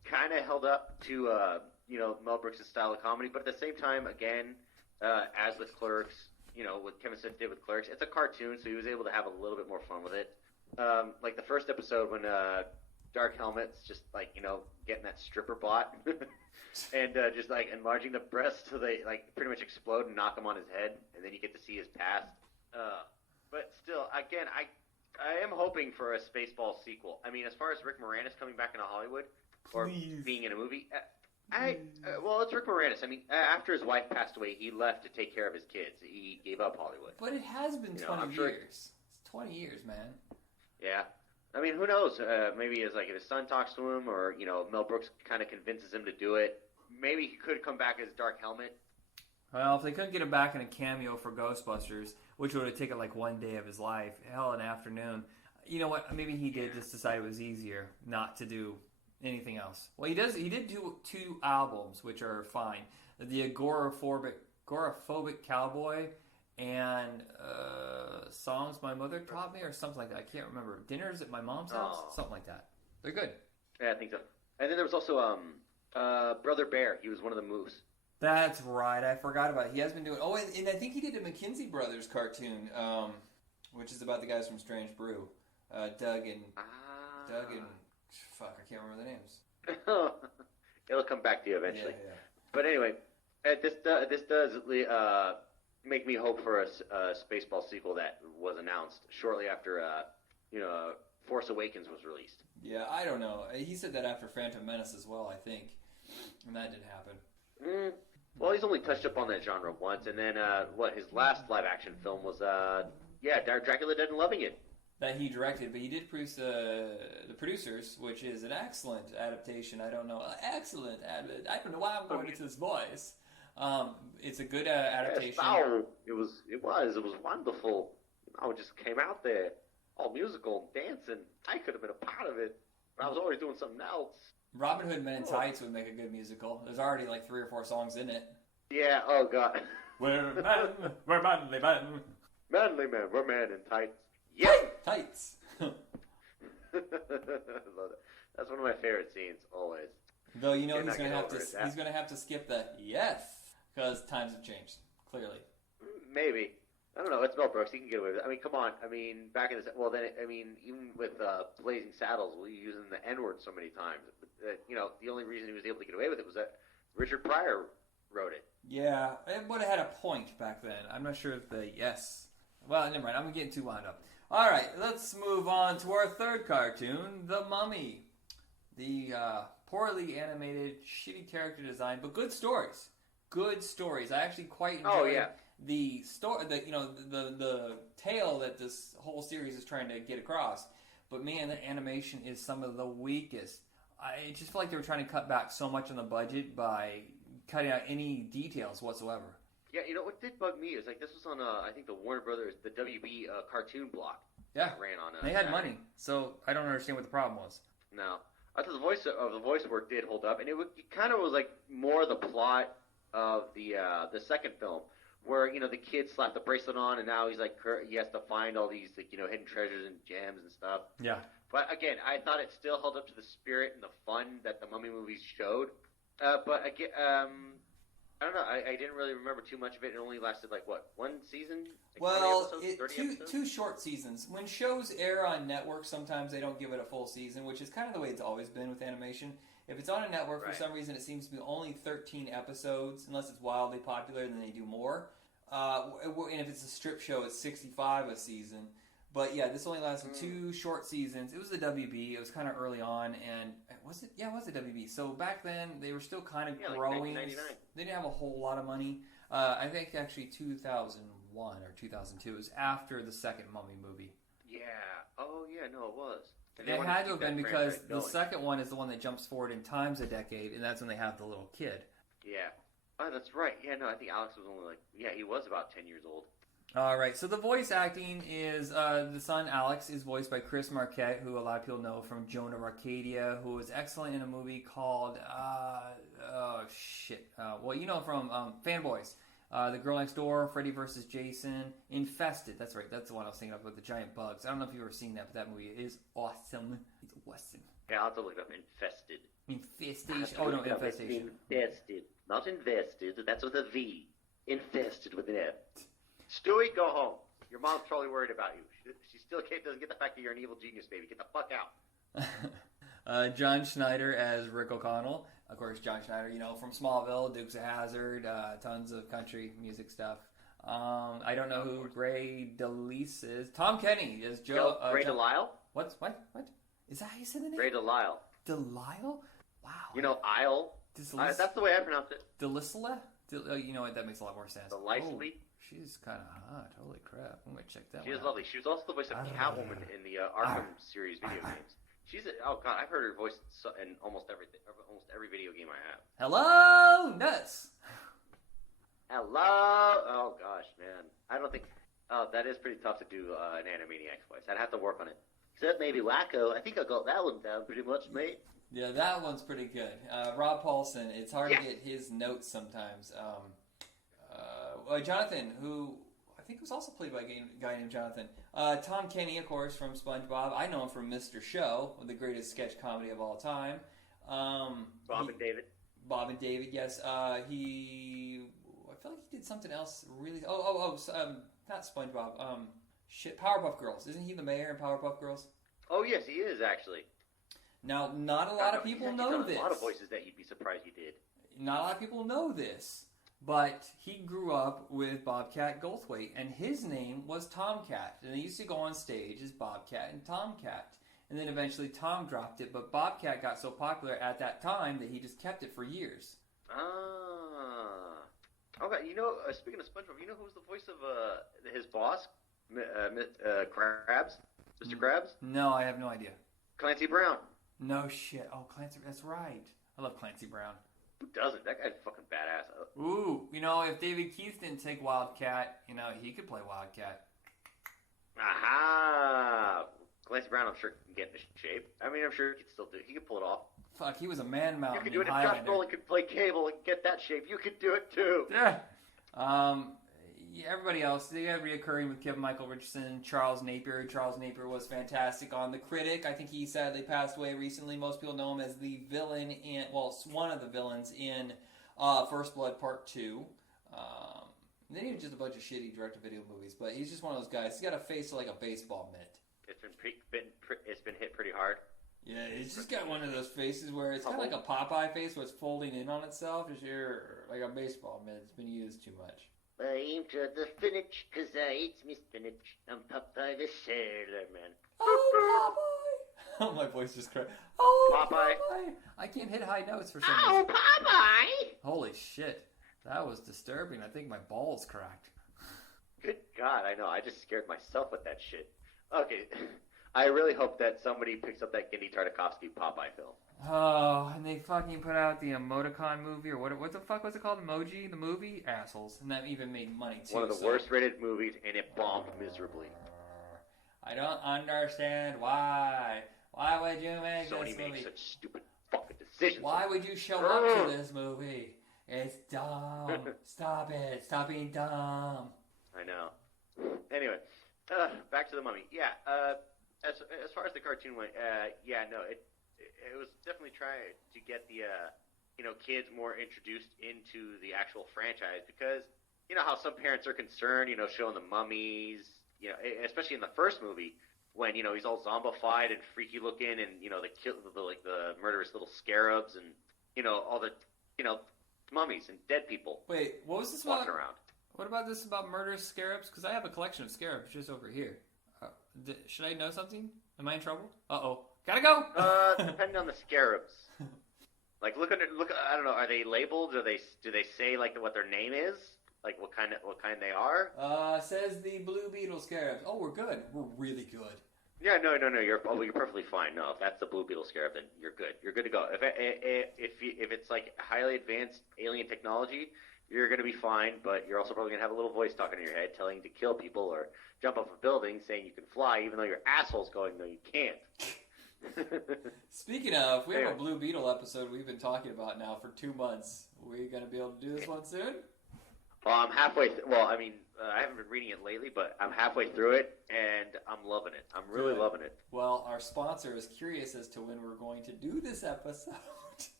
kind of held up to Mel Brooks' style of comedy, but at the same time, again, as with Clerks, what Kevin Smith did with Clerks, it's a cartoon, so he was able to have a little bit more fun with it. Like the first episode when Dark Helmet's just getting that stripper bot and just enlarging the breasts so they pretty much explode and knock him on his head, and then you get to see his past. But still, again, I am hoping for a Spaceball sequel. I mean, as far as Rick Moranis coming back into Hollywood or being in a movie, well, it's Rick Moranis. I mean, after his wife passed away, he left to take care of his kids. He gave up Hollywood. But it has been 20 years. It's 20 years, man. Yeah. I mean, who knows? Maybe if his son talks to him, or Mel Brooks kind of convinces him to do it. Maybe he could come back as Dark Helmet. Well, if they couldn't get him back in a cameo for Ghostbusters, which would have taken one day of his life, hell, an afternoon. You know what? Maybe he did just decide it was easier not to do anything else. Well, he did do 2 albums, which are fine. The Agoraphobic Cowboy and Songs My Mother Taught Me, or something like that. I can't remember. Dinners at My Mom's House? Something like that. They're good. Yeah, I think so. And then there was also Brother Bear. He was one of the Moose. That's right. I forgot about it. He has been doing... Oh, and I think he did a McKinsey Brothers cartoon, which is about the guys from Strange Brew. Doug and... Fuck, I can't remember the names. It'll come back to you eventually. Yeah. But anyway, this does make me hope for a Spaceball sequel that was announced shortly after Force Awakens was released. Yeah, I don't know. He said that after Phantom Menace as well, I think, and that didn't happen. Well, he's only touched up on that genre once, and then his last live-action film was Dracula Dead and Loving It. That he directed, but he did produce The Producers, which is an excellent adaptation. I don't know. Excellent. I don't know why I'm going into this voice. It's a good adaptation. Yes, it was wonderful. It just came out there, all musical and dancing. I could have been a part of it, but I was always doing something else. Robin Hood Men in Tights would make a good musical. There's already 3 or 4 songs in it. Yeah, oh God. We're manly men. Manly men, we're man in tights. Yeah! Tights! I love it. That's one of my favorite scenes, always. Though he's going to have to skip the yes, because times have changed, clearly. Maybe. I don't know. It's Mel Brooks. He can get away with it. I mean, come on. I mean, back in even with Blazing Saddles, we were using the N-word so many times. The only reason he was able to get away with it was that Richard Pryor wrote it. Yeah, it would have had a point back then. I'm not sure if the yes... Well, never mind. I'm getting too wound up. All right, let's move on to our third cartoon, The Mummy. The poorly animated, shitty character design, but good stories. Good stories. I actually quite enjoy the story. The tale that this whole series is trying to get across. But man, the animation is some of the weakest. I just feel like they were trying to cut back so much on the budget by cutting out any details whatsoever. Yeah, what did bug me is this was on I think the Warner Brothers, the WB cartoon block. Yeah, ran on. They had money, so I don't understand what the problem was. No, I thought the voice work did hold up, and it kind of was more the plot of the second film, where the kid slapped the bracelet on, and now he has to find all these hidden treasures and gems and stuff. Yeah. But again, I thought it still held up to the spirit and the fun that the Mummy movies showed. But again, I don't know. I didn't really remember too much of it. It only lasted one season? Well, 30 two short seasons. When shows air on networks, sometimes they don't give it a full season, which is kind of the way it's always been with animation. If it's on a network, for some reason, it seems to be only 13 episodes, unless it's wildly popular, then they do more. And if it's a strip show, it's 65 a season. But yeah, this only lasted 2 short seasons. It was the WB. It was kind of early on, and was it? Yeah, it was the WB. So back then, they were still kind of growing. They didn't have a whole lot of money. I think actually 2001 or 2002 it was after the second Mummy movie. Yeah. Oh yeah, no, it was. And it had to have been because the second one is the one that jumps forward in time's a decade, and that's when they have the little kid. Yeah. Oh, that's right. Yeah, no, I think Alex was only he was about 10 years old. All right, so the voice acting is, the son, Alex, is voiced by Chris Marquette, who a lot of people know from Joan of Arcadia, who was excellent in a movie called, from Fanboys. The Girl Next Door, Freddy vs. Jason, Infested. That's right, that's the one I was thinking of with the giant bugs. I don't know if you've ever seen that, but that movie is awesome. It's awesome. Yeah, I'll have to look it up. Infested. Infestation. Oh no, infestation. Infested. Not invested. That's with a V. Infested with an F. Stewie, go home. Your mom's probably worried about you. She still doesn't get the fact that you're an evil genius, baby. Get the fuck out. John Schneider as Rick O'Connell. Of course, John Schneider, from Smallville, Dukes of Hazzard, tons of country music stuff. I don't know who Ray DeLise is. Tom Kenny is Joe. Ray Delisle? What? Is that how you say the name? Ray Delisle. Delisle? Wow. Isle. That's the way I pronounce it. Delisla? You know what? That makes a lot more sense. Delisle. She's kind of hot. Holy crap. I'm going to check that She one is out. lovely. She was also the voice of Catwoman in the Arkham series video games. Oh god, I've heard her voice in almost every video game I have. Hello, nuts. Hello. Oh gosh, man. I don't think. Oh, that is pretty tough to do an Animaniacs voice. I'd have to work on it. Except maybe Wacko. I think I got that one down pretty much, mate. Yeah, that one's pretty good. Rob Paulson. It's hard to get his notes sometimes. Jonathan, who I think was also played by a guy named Jonathan. Tom Kenny, of course, from SpongeBob. I know him from Mr. Show, the greatest sketch comedy of all time. Bob and David. Bob and David, yes. I feel like he did something else really. Not SpongeBob. Powerpuff Girls. Isn't he the mayor in Powerpuff Girls? Oh yes, he is actually. Now, not a lot of people know this. A lot of voices that you'd be surprised he did. Not a lot of people know this, but he grew up with Bobcat Goldthwait, and his name was Tomcat. And they used to go on stage as Bobcat and Tomcat. And then eventually Tom dropped it, but Bobcat got so popular at that time that he just kept it for years. Okay, speaking of SpongeBob, who was the voice of his boss, Krabs? Mr. Krabs? No, I have no idea. Clancy Brown. No shit. Oh, Clancy, that's right. I love Clancy Brown. Who doesn't? That guy's fucking badass. Ooh, if David Keith didn't take Wildcat, he could play Wildcat. Aha! Clancy Brown, I'm sure, can get into shape. I mean, I'm sure he could still do it. He could pull it off. Fuck, he was a man-mountain. You could do it if Josh Brolin could play Cable and get that shape. You could do it, too. Yeah. Everybody else, they had reoccurring with Kevin Michael Richardson, Charles Napier. Charles Napier was fantastic on The Critic. I think he sadly passed away recently. Most people know him as the villain one of the villains in First Blood Part 2. Then he did just a bunch of shitty direct-to-video movies, but he's just one of those guys. He's got a face like a baseball mitt. It's been hit pretty hard. Yeah, he's just got one of those faces where it's kind of like a Popeye face where it's folding in on itself. It's like a baseball mitt. It's been used too much. I entered the spinach 'cause I ate me spinach. I'm Popeye the Sailor Man. Oh, Popeye! Oh, my voice just cracked. Oh, Popeye! I can't hit high notes for some reason. Oh, Popeye! Holy shit. That was disturbing. I think my balls cracked. Good God, I know. I just scared myself with that shit. Okay. I really hope that somebody picks up that Gendy Tartakovsky Popeye film. Oh, and they fucking put out the Emoticon movie, or what the fuck was it called? Emoji, the movie? Assholes. And that even made money, too. One of the worst rated movies, and it bombed miserably. I don't understand why. Why would you make Sony this movie? makes such stupid fucking decisions. Why would you show up to this movie? It's dumb. Stop it. Stop being dumb. I know. Anyway, back to the Mummy. Yeah, as far as the cartoon went, it was definitely trying to get the kids more introduced into the actual franchise, because how some parents are concerned, showing the mummies, especially in the first movie when he's all zombified and freaky looking, and the murderous little scarabs and all the mummies and dead people. Wait, what was this walking about? around? What about this about murderous scarabs? Because I have a collection of scarabs just over here. Should I know something? Am I in trouble? Uh-oh. Gotta go! Depending on the scarabs. Like, look. I don't know. Are they labeled? Do they say like what their name is? Like what kind they are? Says the blue beetle scarabs. Oh, we're good. We're really good. Yeah, no. You're perfectly fine. No, if that's the blue beetle scarab, then you're good. You're good to go. If it's like highly advanced alien technology, you're gonna be fine. But you're also probably gonna have a little voice talking in your head telling you to kill people or jump off a building, saying you can fly, even though your asshole's going, no, you can't. Speaking of, we have a Blue Beetle episode we've been talking about now for 2 months. We gonna be able to do this one soon? Well, I'm halfway. I haven't been reading it lately, but I'm halfway through it, and I'm loving it. I'm really loving it. Well, our sponsor is curious as to when we're going to do this episode.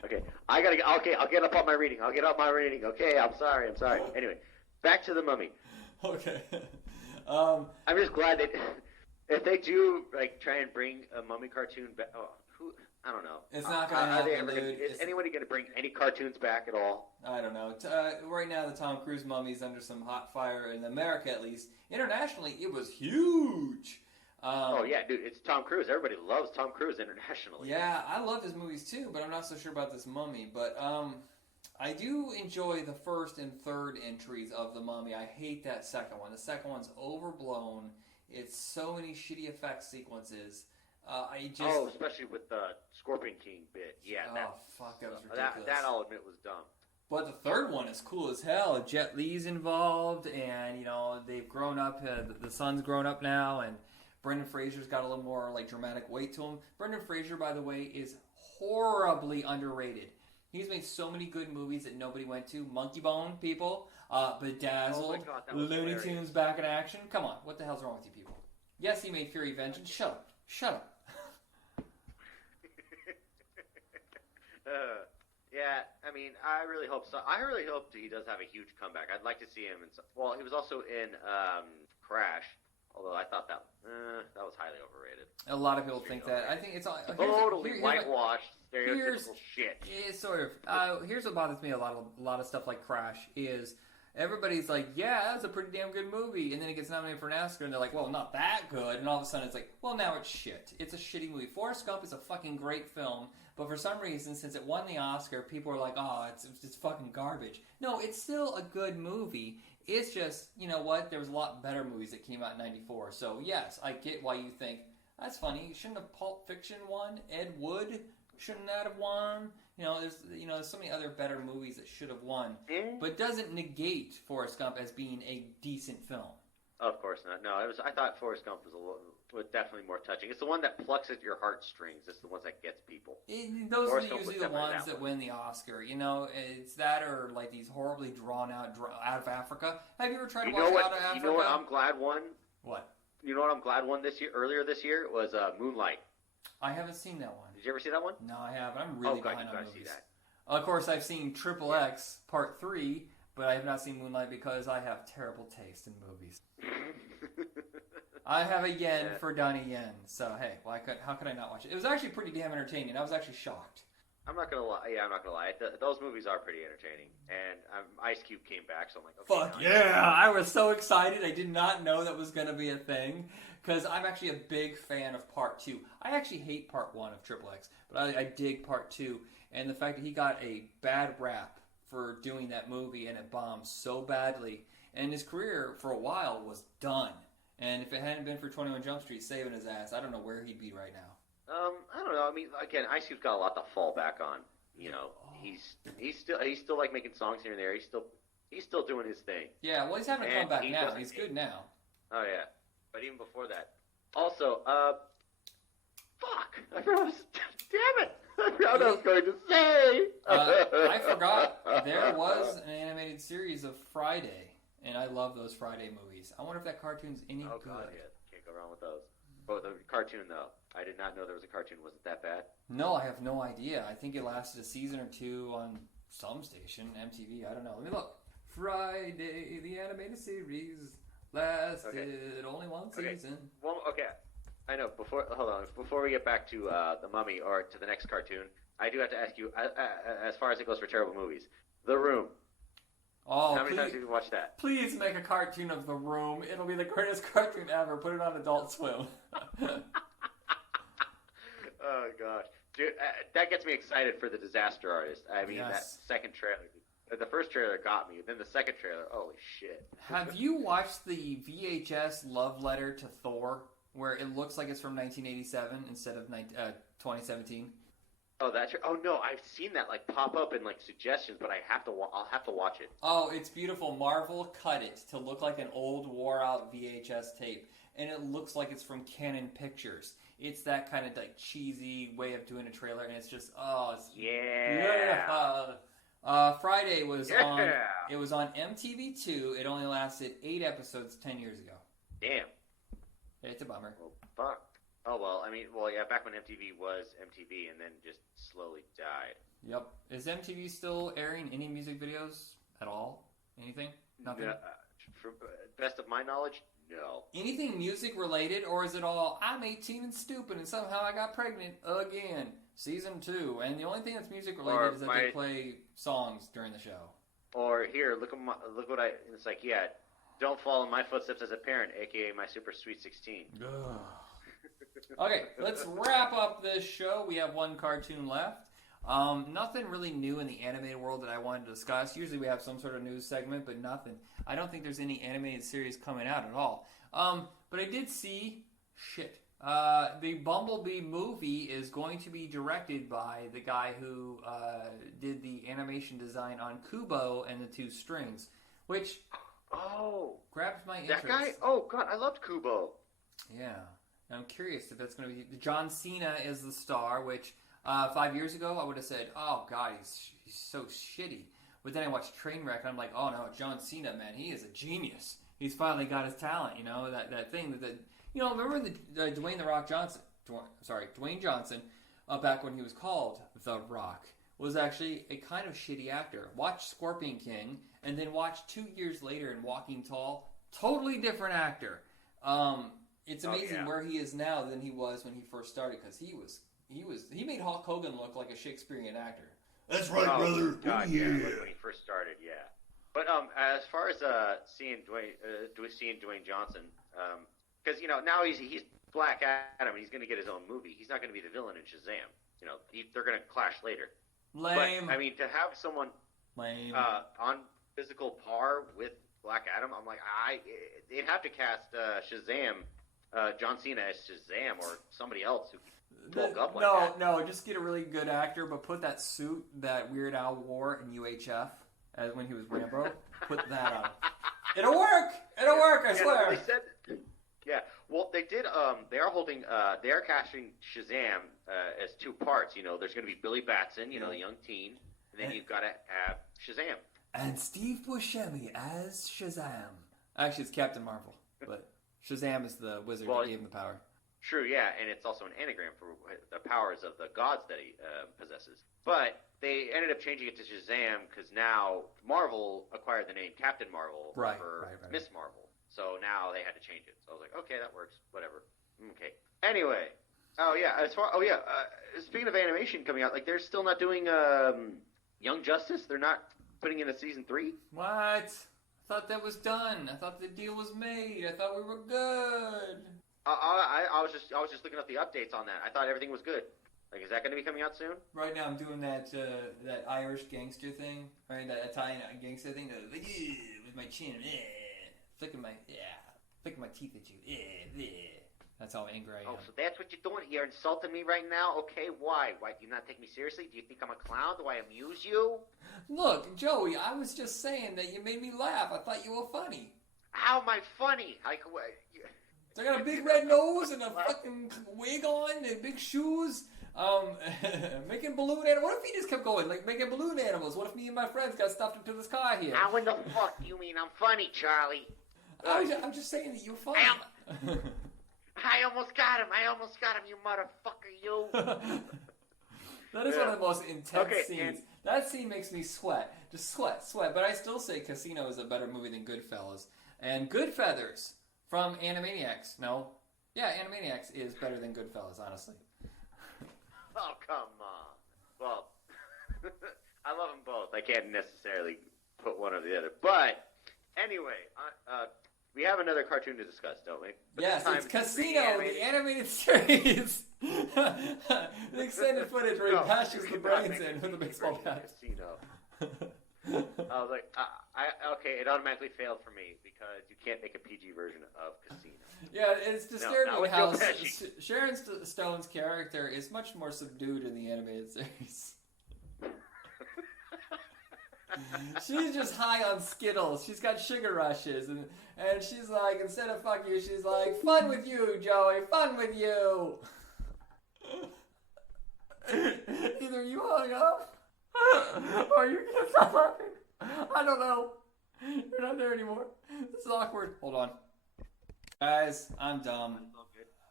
Okay, okay, I'll get up on my reading. Okay, I'm sorry. Anyway, back to the Mummy. Okay. I'm just glad that if they do like try and bring a Mummy cartoon back, I don't know. It's not gonna happen, dude. Is anybody gonna bring any cartoons back at all? I don't know. Right now, the Tom Cruise Mummy's under some hot fire in America, at least. Internationally, it was huge. Oh yeah, dude, it's Tom Cruise. Everybody loves Tom Cruise internationally. Yeah, I love his movies too, but I'm not so sure about this Mummy. But I do enjoy the first and third entries of the Mummy. I hate that second one. The second one's overblown. It's so many shitty effect sequences. Especially with the Scorpion King bit. Yeah. Fuck, that was ridiculous. That I'll admit was dumb. But the third one is cool as hell. Jet Li's involved, and they've grown up. The son's grown up now, and Brendan Fraser's got a little more like dramatic weight to him. Brendan Fraser, by the way, is horribly underrated. He's made so many good movies that nobody went to. Monkey Bone, people. Bedazzled. Oh my God, that was Looney hilarious. Tunes back in action. Come on, what the hell's wrong with you people? Yes, he made Fury Vengeance. Shut up. Yeah, I mean, I really hope so. I really hope he does have a huge comeback. I'd like to see him well, he was also in Crash, although I thought that was highly overrated. A lot of people think that. I think it's all Totally whitewashed, stereotypical shit. It's sort of. Here's what bothers me a lot of stuff like Crash is everybody's like, yeah, that's a pretty damn good movie, and then it gets nominated for an Oscar, and they're like, well, not that good, and all of a sudden it's like, well, now it's shit. It's a shitty movie. Forrest Gump is a fucking great film, but for some reason, since it won the Oscar, people are like, oh, it's fucking garbage. No, it's still a good movie. It's just, you know what, there was a lot better movies that came out in 94, so yes, I get why you think, that's funny, shouldn't have Pulp Fiction won? Ed Wood, shouldn't that have won? There's so many other better movies that should have won, but it doesn't negate Forrest Gump as being a decent film. Of course not. No, I thought Forrest Gump was definitely more touching. It's the one that plucks at your heartstrings. It's the ones that gets people. Those Forrest are Gump was usually the definitely ones that that one. win the Oscar. It's that or like these horribly drawn out of Africa. Have you ever tried to watch Out of Africa? You know what I'm glad won? What? You know what I'm glad won earlier this year was Moonlight. I haven't seen that one. Did you ever see that one? No, I haven't. I'm really God, behind you on gotta movies. see that. Of course, I've seen Triple X Part 3, but I have not seen Moonlight because I have terrible taste in movies. I have a yen for Donnie Yen, so hey, how could I not watch it? It was actually pretty damn entertaining. I was actually shocked. I'm not gonna lie. Yeah, I'm not gonna lie. Those movies are pretty entertaining, and Ice Cube came back, so I'm like, okay. Fuck yeah! I was so excited. I did not know that was gonna be a thing because I'm actually a big fan of Part 2. I actually hate Part 1 of Triple X, but I dig Part 2, and the fact that he got a bad rap for doing that movie and it bombed so badly, and his career for a while was done. And if it hadn't been for 21 Jump Street saving his ass, I don't know where he'd be right now. I don't know. I mean, again, Ice Cube's got a lot to fall back on. He's still like making songs here and there. He's still doing his thing. Yeah, well, he's having to come And back he now. doesn't- He's good now. Oh yeah, but even before that. Also, fuck! I forgot. Damn it! I forgot what I was going to say. I forgot there was an animated series of Friday, and I love those Friday movies. I wonder if that cartoon's any Oh good. god, yeah, can't go wrong with those. But the cartoon though, I did not know there was a cartoon. Was it that bad? No, I have no idea. I think it lasted a season or two on some station, MTV. I don't know. Let me look. Friday, the animated series lasted only one season. Well, okay. I know. Before we get back to the Mummy or to the next cartoon, I do have to ask you, as far as it goes for terrible movies, The Room. Oh, How many times have you watched that? Please make a cartoon of The Room. It'll be the greatest cartoon ever. Put it on Adult Swim. Oh gosh, dude, that gets me excited for the Disaster Artist. I mean, that Yes. second trailer. The first trailer got me. Then the second trailer, holy shit. Have you watched the VHS love letter to Thor, where it looks like it's from 1987 instead of 2017? Oh, that's oh no, I've seen that like pop up in like suggestions, but I'll have to watch it. Oh, it's beautiful. Marvel cut it to look like an old, wore-out VHS tape, and it looks like it's from Canon Pictures. It's that kind of like cheesy way of doing a trailer, and it's just it's Yeah. Friday was Yeah. on. It was on MTV2. It only lasted 8 episodes 10 years ago. Damn. It's a bummer. Well, fuck. Oh well, yeah, back when MTV was MTV, and then just slowly died. Yep. Is MTV still airing any music videos at all? Anything? Nothing? From best of my knowledge, no. Anything music related, or is it all, I'm 18 and stupid and somehow I got pregnant again? Season 2. And the only thing that's music related is that they play songs during the show. Or here, look what I. It's like, yeah, don't follow my footsteps as a parent, aka my super sweet 16. Okay, let's wrap up this show. We have one cartoon left. Nothing really new in the animated world that I wanted to discuss. Usually we have some sort of news segment, but nothing. I don't think there's any animated series coming out at all. But I did see, the Bumblebee movie is going to be directed by the guy who did the animation design on Kubo and the Two Strings, which grabs my interest. That guy? Oh, God, I loved Kubo. Yeah. I'm curious if that's going to be... John Cena is the star, which 5 years ago I would have said, oh, God, he's so shitty. But then I watched Trainwreck, and I'm like, oh, no, John Cena, man, he is a genius. He's finally got his talent, that thing that... remember the Dwayne Johnson, back when he was called The Rock, was actually a kind of shitty actor. Watch Scorpion King, and then watch 2 years later in Walking Tall, totally different actor. It's amazing where he is now than he was when he first started, because he made Hulk Hogan look like a Shakespearean actor. That's right, brother. God, yeah, like when he first started, yeah. But as far as seeing Dwayne Johnson, because now he's Black Adam, and he's going to get his own movie. He's not going to be the villain in Shazam. They're going to clash later. Lame. But to have someone on physical par with Black Adam, I'm like, they'd have to cast Shazam, John Cena as Shazam, or somebody else who woke up like that. No, just get a really good actor, but put that suit that Weird Al wore in UHF when he was Rambo. Put that on. It'll work. I swear. They said, yeah. Well, they did. They are casting Shazam as two parts. There's going to be Billy Batson, the young teen, and then you've got to have Shazam. And Steve Buscemi as Shazam. Actually, it's Captain Marvel, but Shazam is the wizard that gave him the power. True, yeah, and it's also an anagram for the powers of the gods that he possesses. But they ended up changing it to Shazam because now Marvel acquired the name Captain Marvel for Miss Marvel. So now they had to change it. So I was like, okay, that works. Whatever. Okay. Anyway. Speaking of animation coming out, they're still not doing Young Justice? They're not putting in a season 3? What? I thought that was done. I thought the deal was made. I thought we were good. I was just looking up the updates on that. I thought everything was good. Is that going to be coming out soon? Right now I'm doing that Irish gangster thing, right? That Italian gangster thing. With my chin. Flicking my teeth at you. That's how angry I am. Oh, so that's what you're doing? You're insulting me right now? Okay, why? Why, do you not take me seriously? Do you think I'm a clown? Do I amuse you? Look, Joey, I was just saying that you made me laugh. I thought you were funny. How am I funny? I got a big red nose and a fucking wig on and big shoes. Making balloon animals. What if he just kept going, making balloon animals? What if me and my friends got stuffed into this car here? How in the fuck do you mean I'm funny, Charlie? I'm just saying that you're funny. I almost got him, you motherfucker, you. That is one of the most intense scenes. That scene makes me sweat. Just sweat. But I still say Casino is a better movie than Goodfellas. And Goodfeathers from Animaniacs. No. Yeah, Animaniacs is better than Goodfellas, honestly. Oh, come on. Well, I love them both. I can't necessarily put one or the other. But, anyway, we have another cartoon to discuss, don't we? But yes, it's Casino, the animated series. The extended footage where he bashes the brains in with a baseball bat. Casino. I was like, okay, it automatically failed for me because you can't make a PG version of Casino. Yeah, it's disturbing how Sharon Stone's character is much more subdued in the animated series. She's just high on Skittles. She's got sugar rushes, and she's like, instead of fuck you, she's like, fun with you, Joey, fun with you. Either you hung up, or you can't stop laughing. I don't know. You're not there anymore. This is awkward. Hold on. Guys, I'm dumb.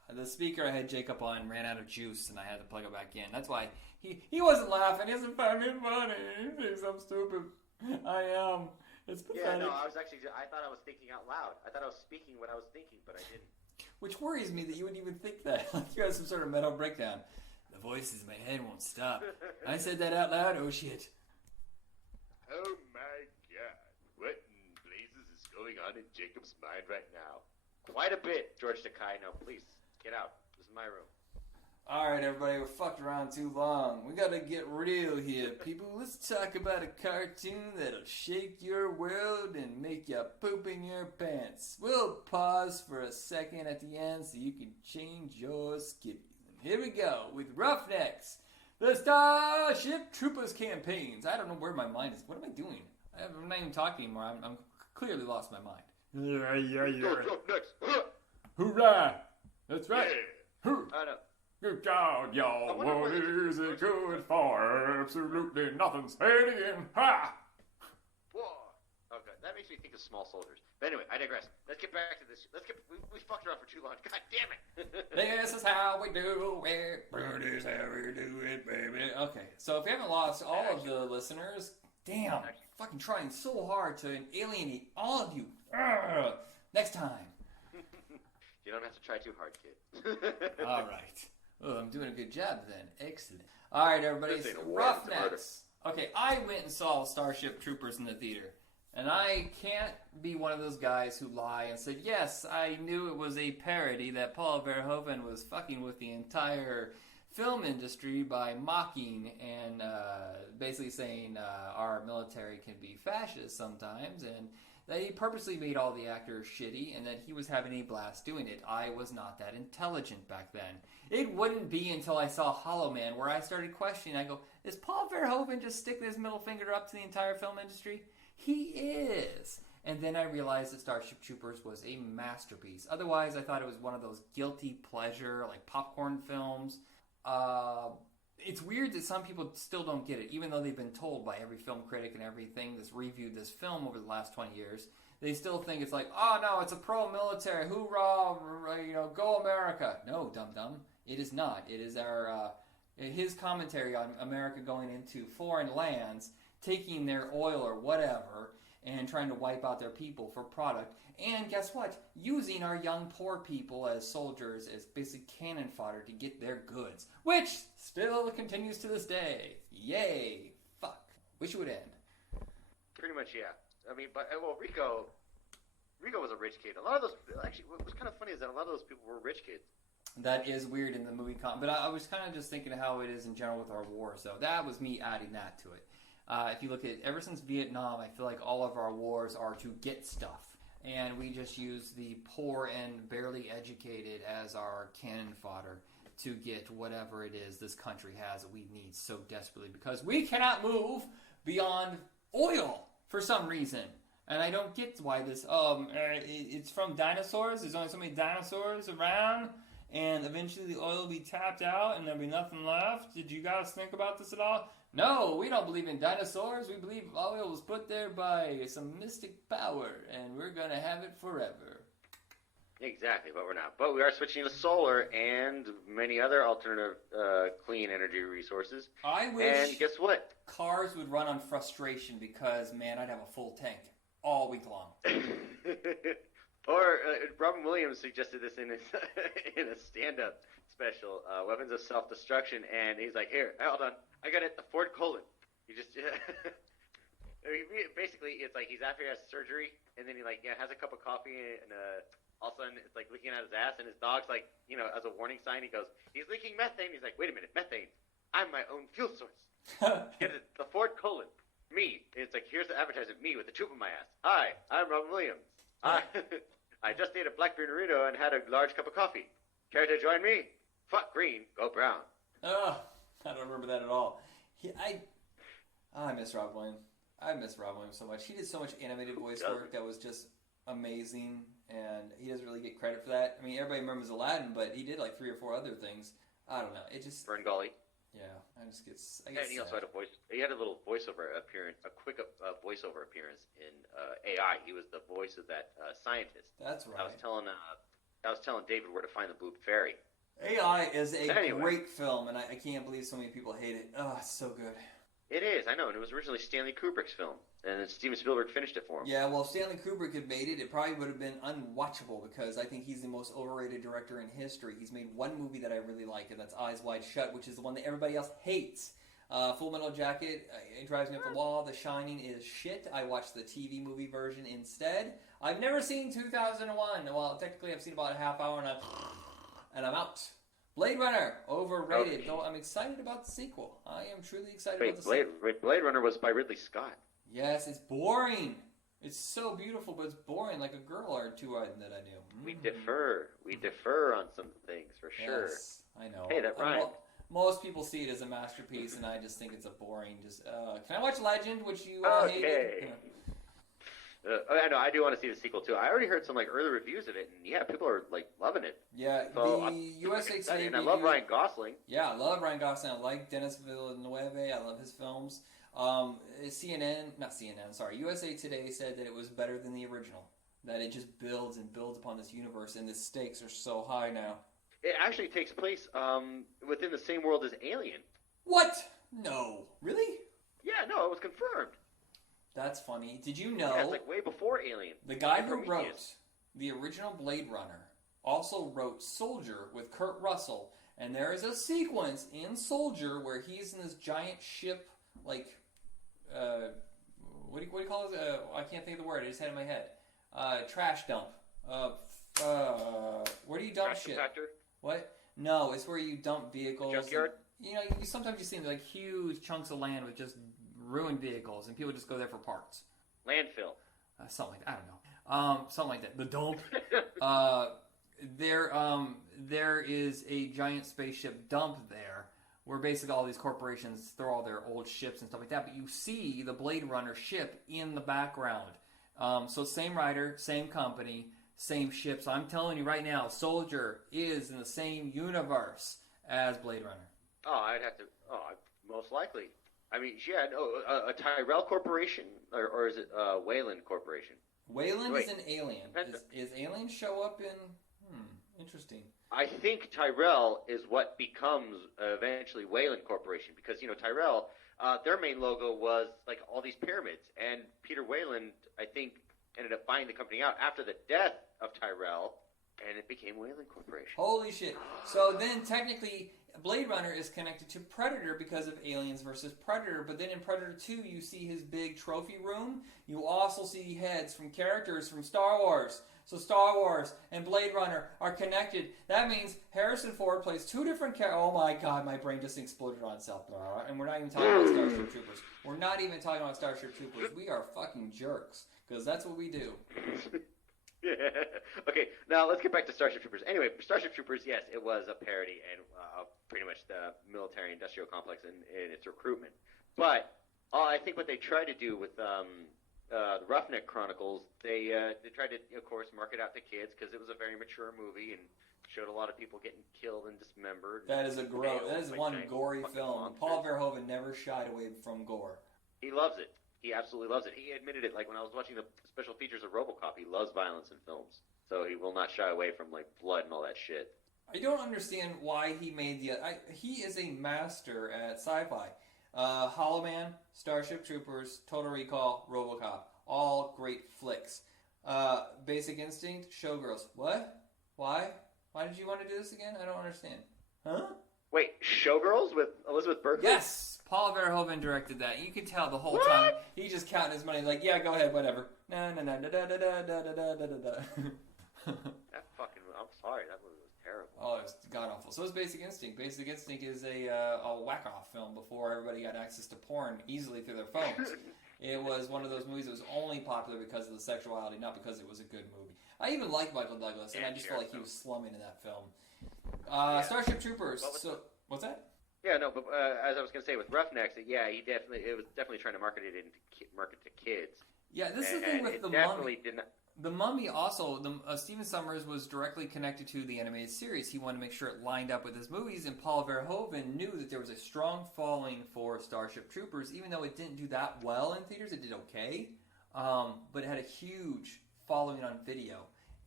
the speaker I had Jacob on ran out of juice, and I had to plug it back in. That's why he wasn't laughing. He doesn't find me funny. He thinks I'm stupid. I am. It's pathetic. Yeah, no, I thought I was thinking out loud. I thought I was speaking what I was thinking, but I didn't. Which worries me that you would even think that. Like you had some sort of mental breakdown. The voices in my head won't stop. I said that out loud. Oh, shit. Oh my God! What in blazes is going on in Jacob's mind right now? Quite a bit, George Takai. Now, please, get out. This is my room. Alright, everybody, we're fucked around too long. We gotta get real here, people. Let's talk about a cartoon that'll shake your world and make you poop in your pants. We'll pause for a second at the end so you can change your skivvies. And here we go with Roughnecks, the Starship Troopers campaigns. I don't know where my mind is. What am I doing? I'm not even talking anymore. I'm clearly lost my mind. Go next. Hoorah! That's right. Yeah. Oh, no. Good job, y'all. What is it good for? Absolutely nothing's hidden. Ha! Whoa. Okay, that makes me think of Small Soldiers. But anyway, I digress. Let's get back to this. We fucked around for too long. God damn it. This is how we do it. This is how we do it, baby. Okay, so if you haven't lost all of the listeners, damn, I'm fucking trying so hard to alienate all of you. Ugh. Next time. You don't have to try too hard, kid. All right. Oh, I'm doing a good job then. Excellent. All right, everybody. This ain't So a war, it's a murder. Roughnecks. Okay, I went and saw Starship Troopers in the theater. And I can't be one of those guys who lie and said, yes, I knew it was a parody that Paul Verhoeven was fucking with the entire film industry by mocking and basically saying our military can be fascist sometimes, and that he purposely made all the actors shitty and that he was having a blast doing it. I was not that intelligent back then. It wouldn't be until I saw Hollow Man where I started questioning. I go, is Paul Verhoeven just sticking his middle finger up to the entire film industry? He is. And then I realized that Starship Troopers was a masterpiece. Otherwise, I thought it was one of those guilty pleasure, like popcorn films. It's weird that some people still don't get it, even though they've been told by every film critic and everything that's reviewed this film over the last 20 years. They still think it's like, oh no, it's a pro-military, hoorah, go America. No, dum-dum, it is not. It is his commentary on America going into foreign lands, taking their oil or whatever, and trying to wipe out their people for product. And guess what? Using our young poor people as soldiers, as basic cannon fodder to get their goods. Which still continues to this day. Yay. Fuck. Wish it would end. Pretty much, yeah. I mean, but, well, Rico was a rich kid. A lot of those, actually, what was kind of funny is that a lot of those people were rich kids. That is weird in the movie, but I was kind of just thinking of how it is in general with our war, so that was me adding that to it. If you look at, ever since Vietnam, I feel like all of our wars are to get stuff. And we just use the poor and barely educated as our cannon fodder to get whatever it is this country has that we need so desperately. Because we cannot move beyond oil for some reason. And I don't get why this, it's from dinosaurs. There's only so many dinosaurs around. And eventually the oil will be tapped out and there'll be nothing left. Did you guys think about this at all? No, we don't believe in dinosaurs. We believe oil was put there by some mystic power, and we're going to have it forever. Exactly, but we're not. But we are switching to solar and many other alternative clean energy resources. I wish and guess what? cars would run on frustration because, man, I'd have a full tank all week long. Or Robin Williams suggested this in his in a stand-up special, Weapons of Self-Destruction, and he's like, here, hold on, I got it, the Ford Colon. You just, basically, it's like he's after he has surgery, and then he has a cup of coffee, and all of a sudden it's like leaking out his ass, and his dog's like, as a warning sign, he goes, he's leaking methane. He's like, wait a minute, methane, I'm my own fuel source. Get it, the Ford Colon, me. It's like, here's the advertisement, me with the tube in my ass. Hi, I'm Robin Williams. I just ate a blackberry burrito and had a large cup of coffee. Care to join me? Fuck green, go brown. Oh, I don't remember that at all. I miss Rob Williams. I miss Rob Williams so much. He did so much animated voice work that was just amazing, and he doesn't really get credit for that. I mean, everybody remembers Aladdin, but he did like 3 or 4 other things. I don't know. It just... Ferngully. Yeah, I get and he also had a voice. He had a little voiceover appearance, a quick voiceover appearance in AI. He was the voice of that scientist. That's right. I was telling I was telling David where to find the Blue Fairy. AI is a Anyway. great film, and I can't believe so many people hate it. Oh, it's so good. It is, I know, and it was originally Stanley Kubrick's film, and then Steven Spielberg finished it for him. Yeah, well, if Stanley Kubrick had made it, it probably would have been unwatchable because I think he's the most overrated director in history. He's made one movie that I really like, and that's Eyes Wide Shut, which is the one that everybody else hates. Full Metal Jacket, it drives me up the wall. The Shining is shit. I watched the TV movie version instead. I've never seen 2001. Well, technically, I've seen about a half hour, and I'm out. Blade Runner, overrated. Okay. Though I'm excited about the sequel. I am truly excited about the Wait, sequel. Blade Runner was by Ridley Scott. Yes, it's boring. It's so beautiful, but it's boring, like a girl or two that I knew. We differ on some things, for sure. Yes, I know. Hey, that rhymed. Most people see it as a masterpiece, and I just think it's a boring. Can I watch Legend, which you hated? Okay. I know. I do want to see the sequel too. I already heard some early reviews of it, and yeah, people are loving it. Yeah, So, the I'm USA excited, Today. and I love reviewed- Ryan Gosling. Yeah, I love Ryan Gosling. I like Dennis Villeneuve. I love his films. USA Today said that it was better than the original. That it just builds and builds upon this universe, and the stakes are so high now. It actually takes place within the same world as Alien. What? No. Really? Yeah, no, it was confirmed. That's funny. Did you know Yeah, it's way before Alien. the guy who wrote Prometheus. the original Blade Runner also wrote Soldier with Kurt Russell, and there is a sequence in Soldier where he's in this giant ship, what do you call it? I can't think of the word. I just had it in my head. Trash dump. Where do you dump Trash shit? compactor? What? No, it's where you dump vehicles. Junkyard? You sometimes you see huge chunks of land with just ruined vehicles, and people just go there for parts. Landfill. Something like that. I don't know. Something like that. The dump. There is a giant spaceship dump there, where basically all these corporations throw all their old ships and stuff like that. But you see the Blade Runner ship in the background. So same writer, same company, same ship. So I'm telling you right now, Soldier is in the same universe as Blade Runner. Oh, I'd have to. Oh, most likely. I mean, yeah, no, a Tyrell Corporation, or is it Wayland Corporation? Wayland Wait. is an alien. Is Alien show up in? Interesting. I think Tyrell is what becomes eventually Wayland Corporation, because Tyrell, their main logo was all these pyramids, and Peter Wayland, I think, ended up buying the company out after the death of Tyrell, and it became Wayland Corporation. Holy shit. So then technically Blade Runner is connected to Predator because of Aliens versus Predator, but then in Predator 2 you see his big trophy room. You also see heads from characters from Star Wars. So Star Wars and Blade Runner are connected. That means Harrison Ford plays two different characters. Oh my god, my brain just exploded on itself. And we're not even talking about Starship Troopers. We're not even talking about Starship Troopers. We are fucking jerks, because that's what we do. Yeah. Okay, now let's get back to Starship Troopers. Anyway, Starship Troopers, yes, it was a parody and pretty much the military-industrial complex in its recruitment. But I think what they tried to do with the Roughneck Chronicles, they tried to, of course, market out to kids because it was a very mature movie and showed a lot of people getting killed and dismembered. That is one gory film. monsters. Paul Verhoeven never shied away from gore. He loves it. He absolutely loves it. He admitted it, when I was watching the special features of RoboCop. He loves violence in films, so he will not shy away from blood and all that shit. I don't understand why he made he is a master at sci-fi. Hollow Man, Starship Troopers, Total Recall, RoboCop, all great flicks. Basic Instinct, Showgirls. What? Why? Why did you want to do this again? I don't understand. Huh? Wait, Showgirls with Elizabeth Berkley? Yes! Paul Verhoeven directed that. You could tell the whole time. He just counting his money yeah, go ahead, whatever. Nah, nah, nah, da, da, da, da, da, da, da, da. That fucking... I'm sorry, that movie was terrible. Oh, it's god-awful. So is Basic Instinct. Basic Instinct is a whack-off film before everybody got access to porn easily through their phones. It was one of those movies that was only popular because of the sexuality, not because it was a good movie. I even like Michael Douglas, and I just felt like he was slumming in that film. Starship Troopers. What's that? Yeah, no, but as I was going to say, with Roughnecks, it was definitely trying to market to kids. Yeah, this is the thing with the definitely Mummy. did not. The Mummy also, Stephen Sommers was directly connected to the animated series. He wanted to make sure it lined up with his movies, and Paul Verhoeven knew that there was a strong following for Starship Troopers, even though it didn't do that well in theaters. It did okay, but it had a huge following on video.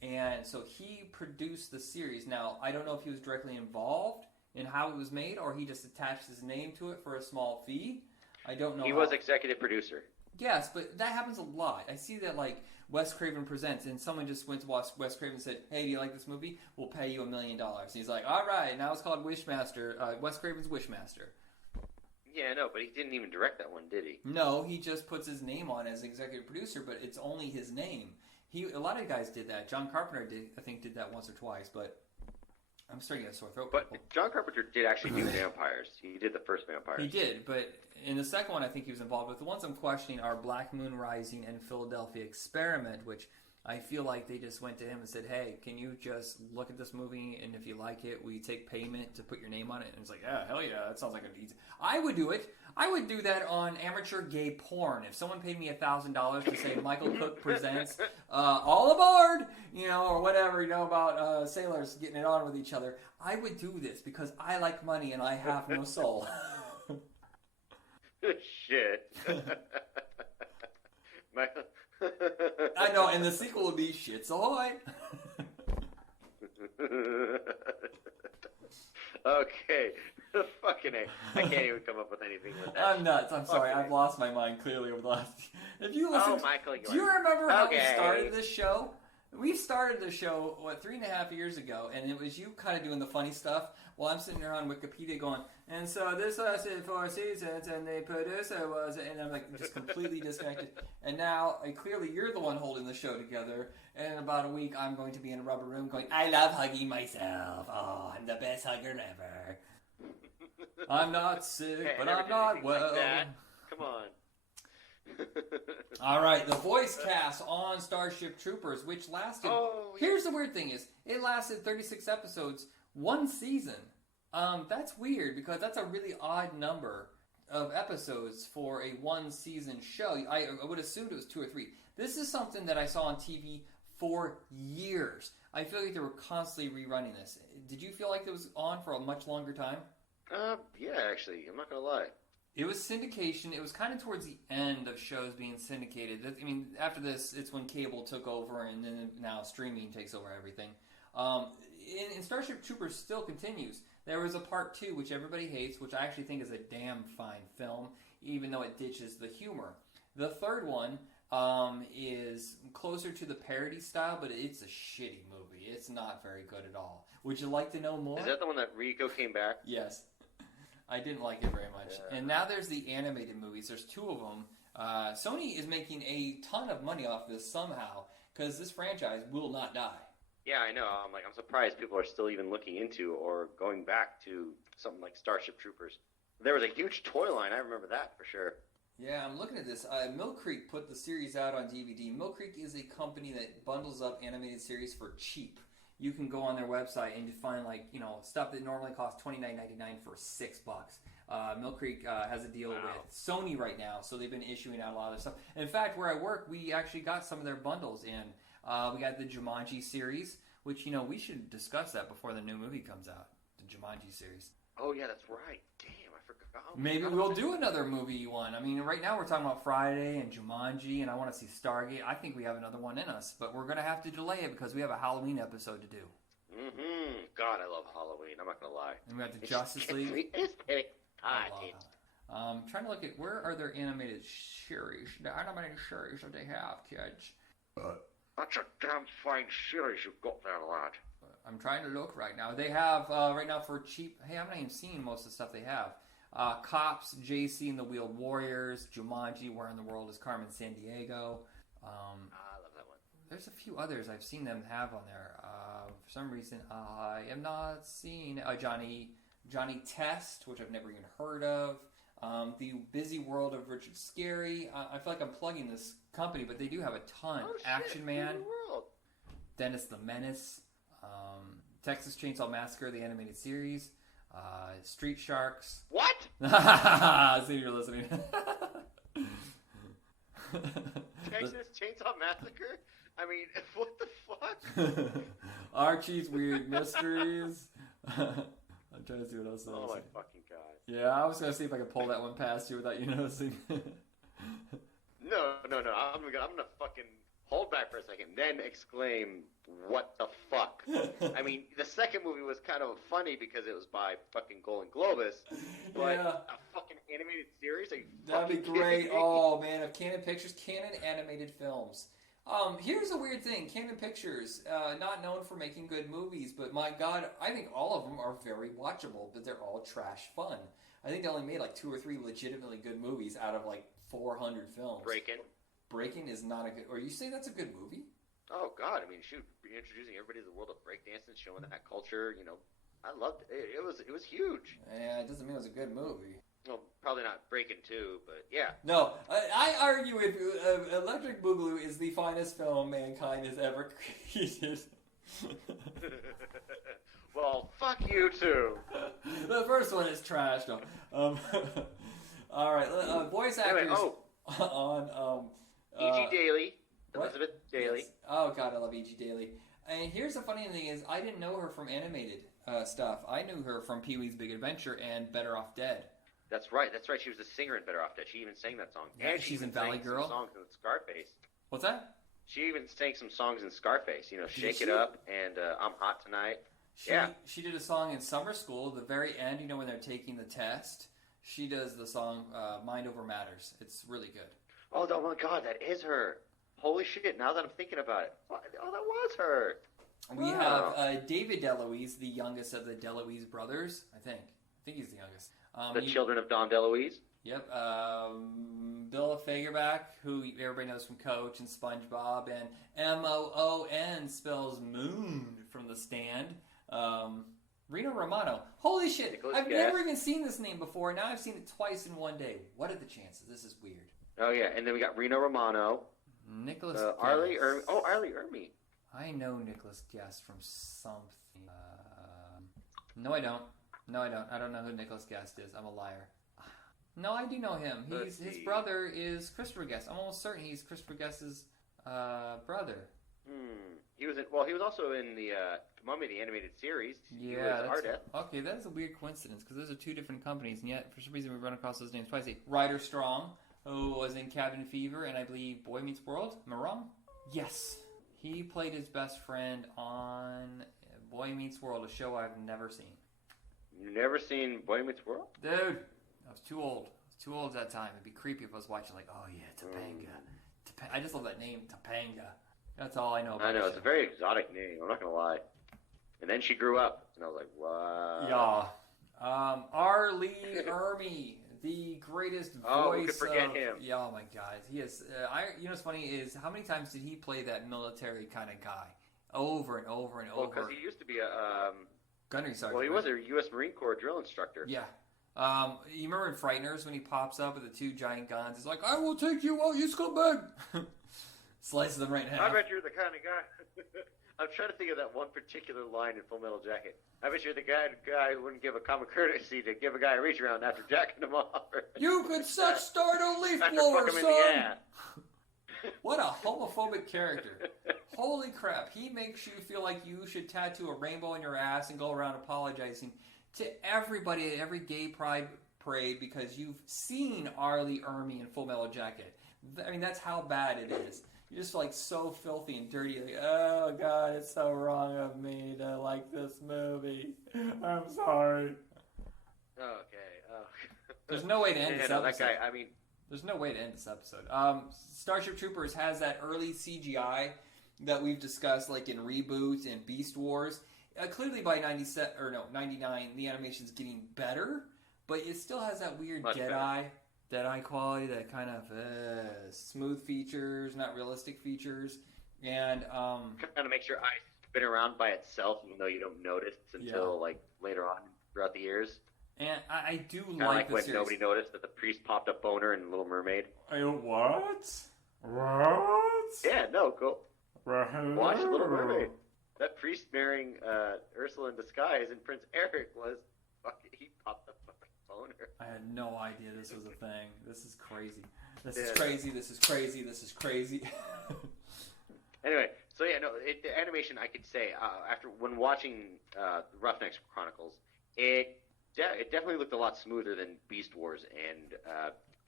And so he produced the series. Now, I don't know if he was directly involved in how it was made, or he just attached his name to it for a small fee. I don't know. He was executive producer. Yes, but that happens a lot. I see that, like, Wes Craven Presents, and someone just went to watch Wes Craven and said, hey, do you like this movie? We'll pay you $1 million. He's like, all right, now it's called Wishmaster, Wes Craven's Wishmaster. Yeah, no, but he didn't even direct that one, did he? No, he just puts his name on as executive producer, but it's only his name. A lot of guys did that. John Carpenter did that once or twice, but I'm starting to get a sore throat. But John Carpenter did actually do Vampires. He did the first Vampires. He did, but in the second one, I think he was involved with. The ones I'm questioning are Black Moon Rising and Philadelphia Experiment, which I feel like they just went to him and said, hey, can you just look at this movie, and if you like it, will you take payment to put your name on it? And it's like, yeah, hell yeah, that sounds like a easy. I would do it. I would do that on amateur gay porn. If someone paid me $1,000 to say Michael Cook presents All Aboard, or whatever, about sailors getting it on with each other, I would do this because I like money and I have no soul. Shit. I know, and the sequel would be Shits Ahoy. Okay. Fucking A. I can't even come up with anything with that. I'm nuts. I'm sorry. I've lost my mind clearly over the last... If you listen... Oh, Michael, do you remember how we started this show? We started the show, 3.5 years ago, and it was you kind of doing the funny stuff while I'm sitting there on Wikipedia going, and so this lasted 4 seasons, and the producer was... And I'm like, just completely disconnected. And now, clearly, you're the one holding the show together, and in about a week, I'm going to be in a rubber room going, I love hugging myself. Oh, I'm the best hugger ever. I'm not sick, but I'm not well. Like come on. All right, the voice cast on Starship Troopers, which lasted... Here's the weird thing is, it lasted 36 episodes, 1 season. That's weird, because that's a really odd number of episodes for a 1-season show. I would assume it was 2 or 3. This is something that I saw on TV for years. I feel like they were constantly rerunning this. Did you feel like it was on for a much longer time? Yeah, actually, I'm not gonna lie. It was syndication. It was kind of towards the end of shows being syndicated. I mean, after this, it's when cable took over, and then now streaming takes over everything. And Starship Troopers still continues. There was a part 2, which everybody hates, which I actually think is a damn fine film, even though it ditches the humor. The third one is closer to the parody style, but it's a shitty movie. It's not very good at all. Would you like to know more? Is that the one that Rico came back? Yes. I didn't like it very much. Yeah. And now there's the animated movies. There's 2 of them. Sony is making a ton of money off this somehow, because this franchise will not die. Yeah, I know. I'm surprised people are still even looking into or going back to something like Starship Troopers. There was a huge toy line. I remember that for sure. Yeah, I'm looking at this. Mill Creek put the series out on DVD. Mill Creek is a company that bundles up animated series for cheap. You can go on their website and find stuff that normally costs $29.99 for $6. Mill Creek has a deal with Sony right now, so they've been issuing out a lot of stuff. In fact, where I work, we actually got some of their bundles in. We got the Jumanji series, which we should discuss that before the new movie comes out. The Jumanji series. Oh yeah, that's right. Damn, I forgot. Maybe we'll do another movie one. I mean, right now we're talking about Friday and Jumanji, and I want to see Stargate. I think we have another one in us, but we're going to have to delay it because we have a Halloween episode to do. Mm-hmm. God, I love Halloween. I'm not going to lie. And we got the Justice League. Trying to look at where are their animated series. The animated series that they have, kids. That's a damn fine series you've got there, lad. I'm trying to look right now. They have, right now for cheap... Hey, I'm not even seeing most of the stuff they have. Cops, JC and the Wheeled Warriors, Jumanji, Where in the World is Carmen Sandiego. I love that one. There's a few others I've seen them have on there. For some reason, I am not seeing Johnny Test, which I've never even heard of. The Busy World of Richard Scarry. I feel like I'm plugging this company, but they do have a ton. Action Man, Dennis the Menace, Texas Chainsaw Massacre, the animated series, Street Sharks. What? See, you're listening. Texas Chainsaw Massacre? I mean, what the fuck? Archie's Weird Mysteries. I'm trying to see what else. Oh my fucking god. Yeah, I was gonna see if I could pull that one past you without you noticing. No. I'm gonna fucking hold back for a second, then exclaim, "What the fuck?" I mean, the second movie was kind of funny because it was by fucking Golden Globus, but Yeah. a fucking animated series? Are you That'd be fucking great. kidding me? Oh man, if Canon Pictures, Canon animated films. Here's a weird thing. Canon Pictures, not known for making good movies, but my God, I think all of them are very watchable, but they're all trash fun. I think they only made like 2 or 3 legitimately good movies out of like 400 films. Breaking is not a good. Or you say that's a good movie? Oh God! I mean, shoot, introducing everybody to the world of breakdancing, showing that culture. You know, I loved it. It was huge. Yeah, it doesn't mean it was a good movie. Well, probably not Breaking 2, but yeah. No, I argue with Electric Boogaloo is the finest film mankind has ever created. Well, fuck you too. The first one is trash, though. All right, voice actors on E.G. Daily, what? Elizabeth Daily. Yes. Oh God, I love E.G. Daily. And here's the funny thing is, I didn't know her from animated stuff. I knew her from Pee-wee's Big Adventure and Better Off Dead. That's right. She was the singer in Better Off Dead. She even sang that song. Yeah, and she's even in Valley sang Girl. some songs in Scarface. What's that? She even sang some songs in Scarface. You know, Shake she? It Up and I'm Hot Tonight. She did a song in summer school. At the very end, you know, when they're taking the test, she does the song Mind Over Matters. It's really good. Oh my God, that is her. Holy shit! Now that I'm thinking about it, oh, that was her. We Wow. have David DeLuise, the youngest of the DeLuise brothers. I think he's the youngest. The children of Dom DeLuise. Yep. Bill Fagerback, who everybody knows from Coach and SpongeBob, and Moon spells moon from The Stand. Reno Romano. Holy shit! Nicholas I've Guest. never even seen this name before. Now I've seen it twice in one day. What are the chances? This is weird. Oh yeah, and then we got Reno Romano. Nicholas Arlie Guest. Ermey. Oh, Arlie Ermey. I know Nicholas Guest from something. No, I don't. I don't know who Nicholas Guest is. I'm a liar. No, I do know him. His brother is Christopher Guest. I'm almost certain he's Christopher Guest's brother. He was also in the Mummy the animated series. He Yeah, was that's, okay. That is a weird coincidence because those are 2 different companies, and yet for some reason we run across those names twice. Ryder Strong, who was in Cabin Fever and I believe Boy Meets World. Am I wrong? Yes, he played his best friend on Boy Meets World, a show I've never seen. You've never seen Boy Meets World? Dude, I was too old. At that time. It'd be creepy if I was watching like, oh yeah, Topanga. I just love that name, Topanga. That's all I know about I know, the it's a show. very exotic name, I'm not going to lie. And then she grew up, and I was like, wow. Yeah. Arlie Ermey, the greatest voice. Oh, who could forget of, him? Yeah, oh my God. He is. You know what's funny is how many times did he play that military kind of guy? Over and over and Well, over. because he used to be a... Gunnery sergeant. Well, he right? was a U.S. Marine Corps drill instructor. Yeah. You remember in Frighteners when he pops up with the 2 giant guns? He's like, I will take you out, you scumbag! Slices them right in half. I bet you're the kind of guy... I'm trying to think of that one particular line in Full Metal Jacket. I bet you're the guy who wouldn't give a common courtesy to give a guy a reach around after jacking him off. You could such startle leaf After blower, fuck him in son! the ass. What a homophobic character. Holy crap. He makes you feel like you should tattoo a rainbow in your ass and go around apologizing to everybody at every gay pride parade because you've seen Arlie Ermey in Full Metal Jacket. I mean, that's how bad it is. You're just like so filthy and dirty. Like, oh God, it's so wrong of me to like this movie. I'm sorry. Okay. Oh. There's no way to end this that episode. guy, I mean... There's no way to end this episode. Starship Troopers has that early CGI that we've discussed, like in Reboot and Beast Wars. Clearly by 99, the animation's getting better, but it still has that weird Dead-eye quality, that kind of smooth features, not realistic features. And kind of makes your eye spin around by itself, even though you don't notice until like later on throughout the years. And I do like the when series. nobody noticed that the priest popped up boner in Little Mermaid. What? Yeah, no, cool. What? Watch Little Mermaid. That priest marrying Ursula in disguise and Prince Eric was fucking. He popped the fucking boner. I had no idea this was a thing. This is crazy. This is Yeah. crazy. This is crazy. This is crazy. Anyway, so yeah, no, the animation I could say after when watching Roughnecks Chronicles, it definitely looked a lot smoother than Beast Wars and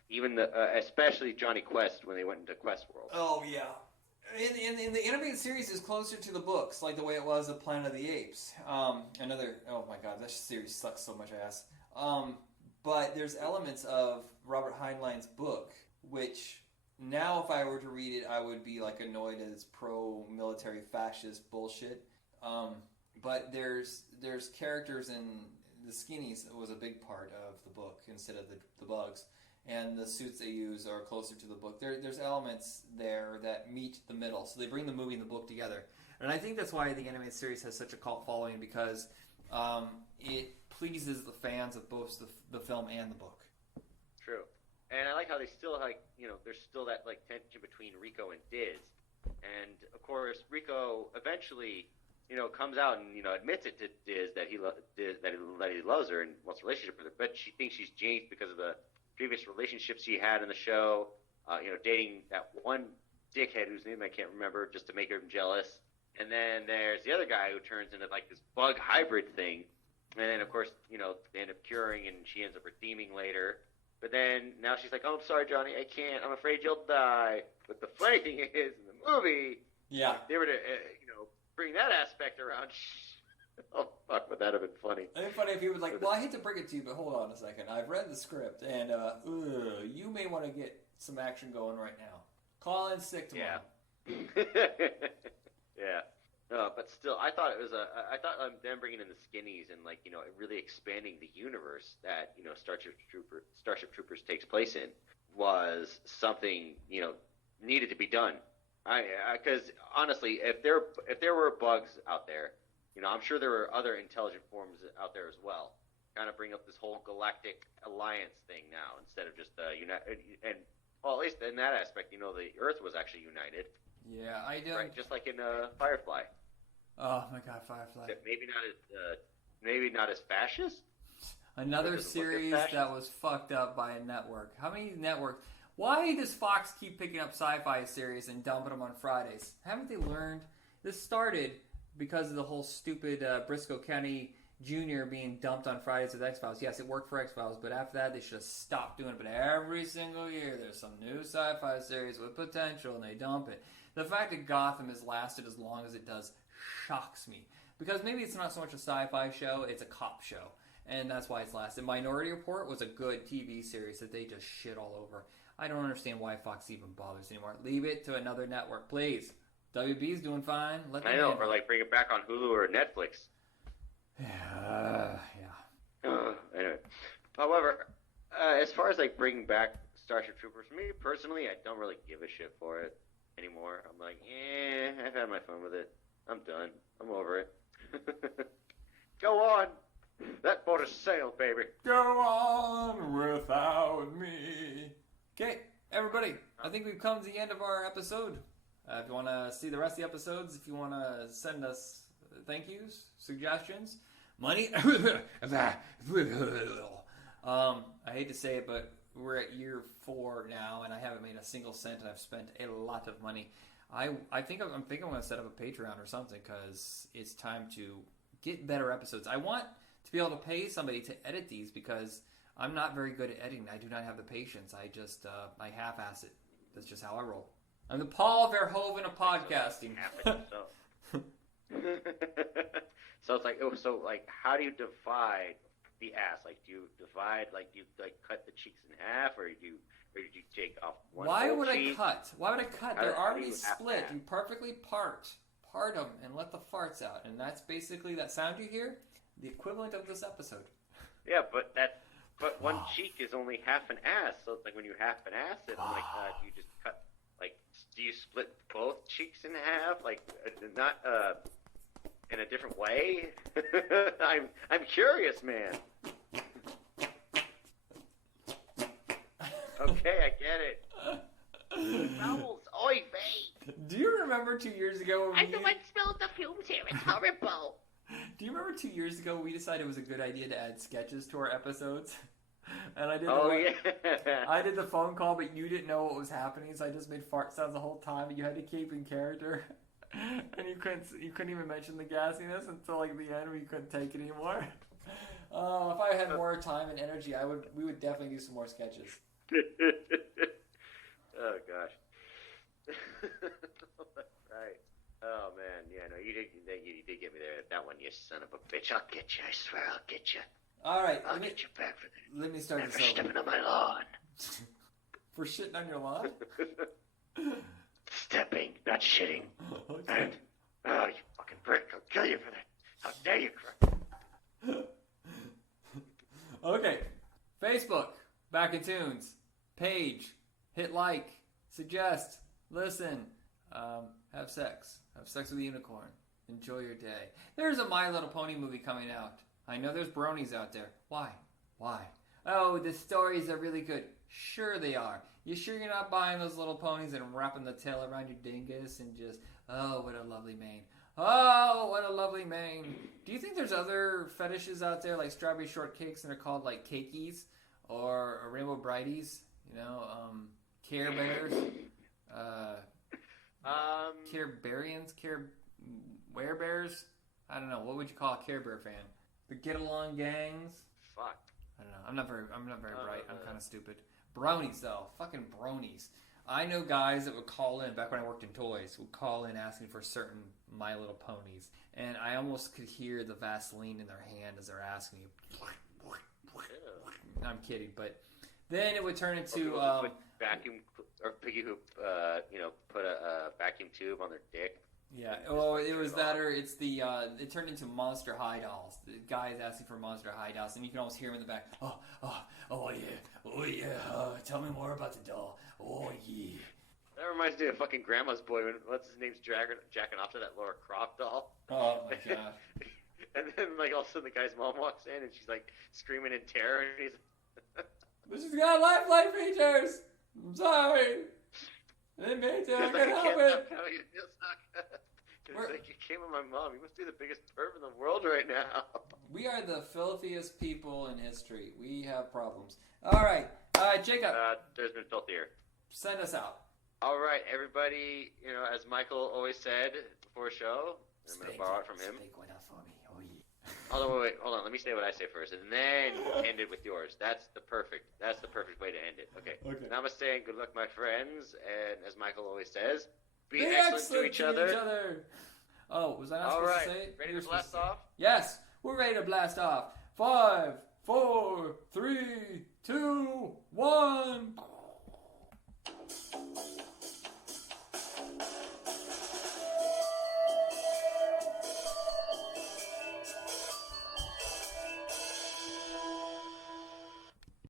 Even especially Johnny Quest when they went into Quest World. Oh yeah. In the animated series is closer to the books, like the way it was of Planet of the Apes. Oh my god, that series sucks so much ass. But there's elements of Robert Heinlein's book, which now if I were to read it, I would be like annoyed as pro-military fascist bullshit. But there's characters in the skinnies was a big part of the book instead of the bugs. And the suits they use are closer to the book. There's elements there that meet the middle. So they bring the movie and the book together. And I think that's why the animated series has such a cult following, because it pleases the fans of both the film and the book. True. And I like how they still, there's still that, tension between Rico and Diz. And, of course, Rico eventually, comes out and, admits it to Diz that he loves her and wants a relationship with her. But she thinks she's jinxed because of the previous relationships she had in the show, dating that one dickhead whose name I can't remember just to make her jealous. And then there's the other guy who turns into this bug hybrid thing. And then, of course, they end up curing and she ends up redeeming later. But then now she's like, oh, I'm sorry, Johnny, I can't. I'm afraid you'll die. But the funny thing is, in the movie, they were to, bring that aspect around. Oh, fuck, would that have been funny? It'd be funny if he was like, well, I hate to bring it to you, but hold on a second. I've read the script, and you may want to get some action going right now. Call in sick tomorrow. Yeah. Yeah. No, but still, I thought it was them bringing in the skinnies and, really expanding the universe that, Starship Troopers takes place in was something, needed to be done. Because, honestly, if there were bugs out there, I'm sure there were other intelligent forms out there as well. Kind of bring up this whole galactic alliance thing now instead of just at least in that aspect, the Earth was actually united. Yeah, I do. Right, just like in Firefly. Oh my God, Firefly. Maybe not as fascist. Another series that was fucked up by a network. How many networks? Why does Fox keep picking up sci-fi series and dumping them on Fridays? Haven't they learned? This started because of the whole stupid Briscoe County Jr. being dumped on Fridays with X-Files. Yes, it worked for X-Files, but after that, they should have stopped doing it. But every single year, there's some new sci-fi series with potential, and they dump it. The fact that Gotham has lasted as long as it does shocks me. Because maybe it's not so much a sci-fi show, it's a cop show. And that's why it's lasted. Minority Report was a good TV series that they just shit all over. I don't understand why Fox even bothers anymore. Leave it to another network, please. WB's doing fine. I know, or bring it back on Hulu or Netflix. Yeah. Anyway, however, as far as bringing back Starship Troopers, me personally, I don't really give a shit for it anymore. I'm like, I've had my fun with it. I'm done. I'm over it. Go on. That boat is sailed, baby. Go on without me. Okay, everybody. I think we've come to the end of our episode. If you want to see the rest of the episodes, if you want to send us thank yous, suggestions, money. I hate to say it, but we're at year 4 now, and I haven't made a single cent, and I've spent a lot of money. I think I'm going to set up a Patreon or something, because it's time to get better episodes. I want to be able to pay somebody to edit these, because I'm not very good at editing. I do not have the patience. I just I half-ass it. That's just how I roll. I'm the Paul Verhoeven of podcasting. So it's how do you divide the ass? Do you divide, do you cut the cheeks in half, or did you take off one? Why would cheek? I cut? Why would I cut? They're already split. You half? perfectly part them and let the farts out, and that's basically that sound you hear, the equivalent of this episode. Yeah, but one cheek is only half an ass. So it's when you half an ass it, I'm do you just cut? Do you split both cheeks in half? Not in a different way? I'm curious, man. Okay, I get it. Vowels, oy vey. Do you remember 2 years ago? I'm the one spilled the fumes here. It's horrible. Do you remember 2 years ago we decided it was a good idea to add sketches to our episodes? And I did. I did the phone call, but you didn't know what was happening, so I just made fart sounds the whole time. And you had to keep in character, and you couldn't even mention the gassiness until the end, where you couldn't take it anymore. If I had more time and energy, we would definitely do some more sketches. Oh gosh. Right. Oh man, yeah, no, you did get me there. That one, you son of a bitch. I'll get you. I swear, I'll get you. All right, I'll get you back for that. let me start And this for over. stepping on my lawn. For shitting on your lawn? Stepping, not shitting. Okay. And oh, you fucking prick! I'll kill you for that. How dare you, cry? Okay. Facebook, Back in Toons. Page, hit like, suggest, listen, have sex. Have sex with a unicorn. Enjoy your day. There's a My Little Pony movie coming out. I know there's bronies out there. Why? Why? Oh, the stories are really good. Sure they are. You sure you're not buying those little ponies and wrapping the tail around your dingus and just, oh, what a lovely mane. Oh, what a lovely mane. Do you think there's other fetishes out there like strawberry shortcakes and they're called like cakeys or rainbow brighties? You know, Care Bears, Care Bearians, Care Werebears. I don't know. What would you call a Care Bear fan? The Get Along gangs. Fuck. I don't know. I'm not very bright. I'm kind of stupid. Bronies though, fucking bronies. I know guys that would call in back when I worked in toys. Would call in asking for certain My Little Ponies, and I almost could hear the Vaseline in their hand as they're asking you. I'm kidding, but then it would turn into Put vacuum or piggy who put a vacuum tube on their dick. yeah. Oh, it was that, or it's the it turned into Monster High dolls. The guys asking for Monster High dolls, and you can almost hear them in the back. Oh yeah. Tell me more about the doll. Oh yeah. That reminds me of fucking Grandma's Boy when what's his name's jacking off to that Laura Croft doll. Oh my god. And then like all of a sudden the guy's mom walks in and she's like screaming in terror and he's But she's got lifelike features. I'm sorry. I didn't mean to. I like, can't I help can't it. stop telling you it feels not good. It's like, you came on my mom. You must be the biggest perv in the world right now. We are the filthiest people in history. We have problems. All right, Jacob, There's been filthier. send us out. All right, everybody. You know, as Michael always said before a show, I'm going to borrow it from him. Speak one up for me. Oh yeah. Wait, hold on. Let me say what I say first, and then end it with yours. That's the perfect way to end it. Okay. Namaste and good luck, my friends. And as Michael always says, be excellent to each other. Oh, was I not All supposed right, to say it? ready You were to supposed blast off? Yes, we're ready to blast off. 5, 4, 3, 2, 1.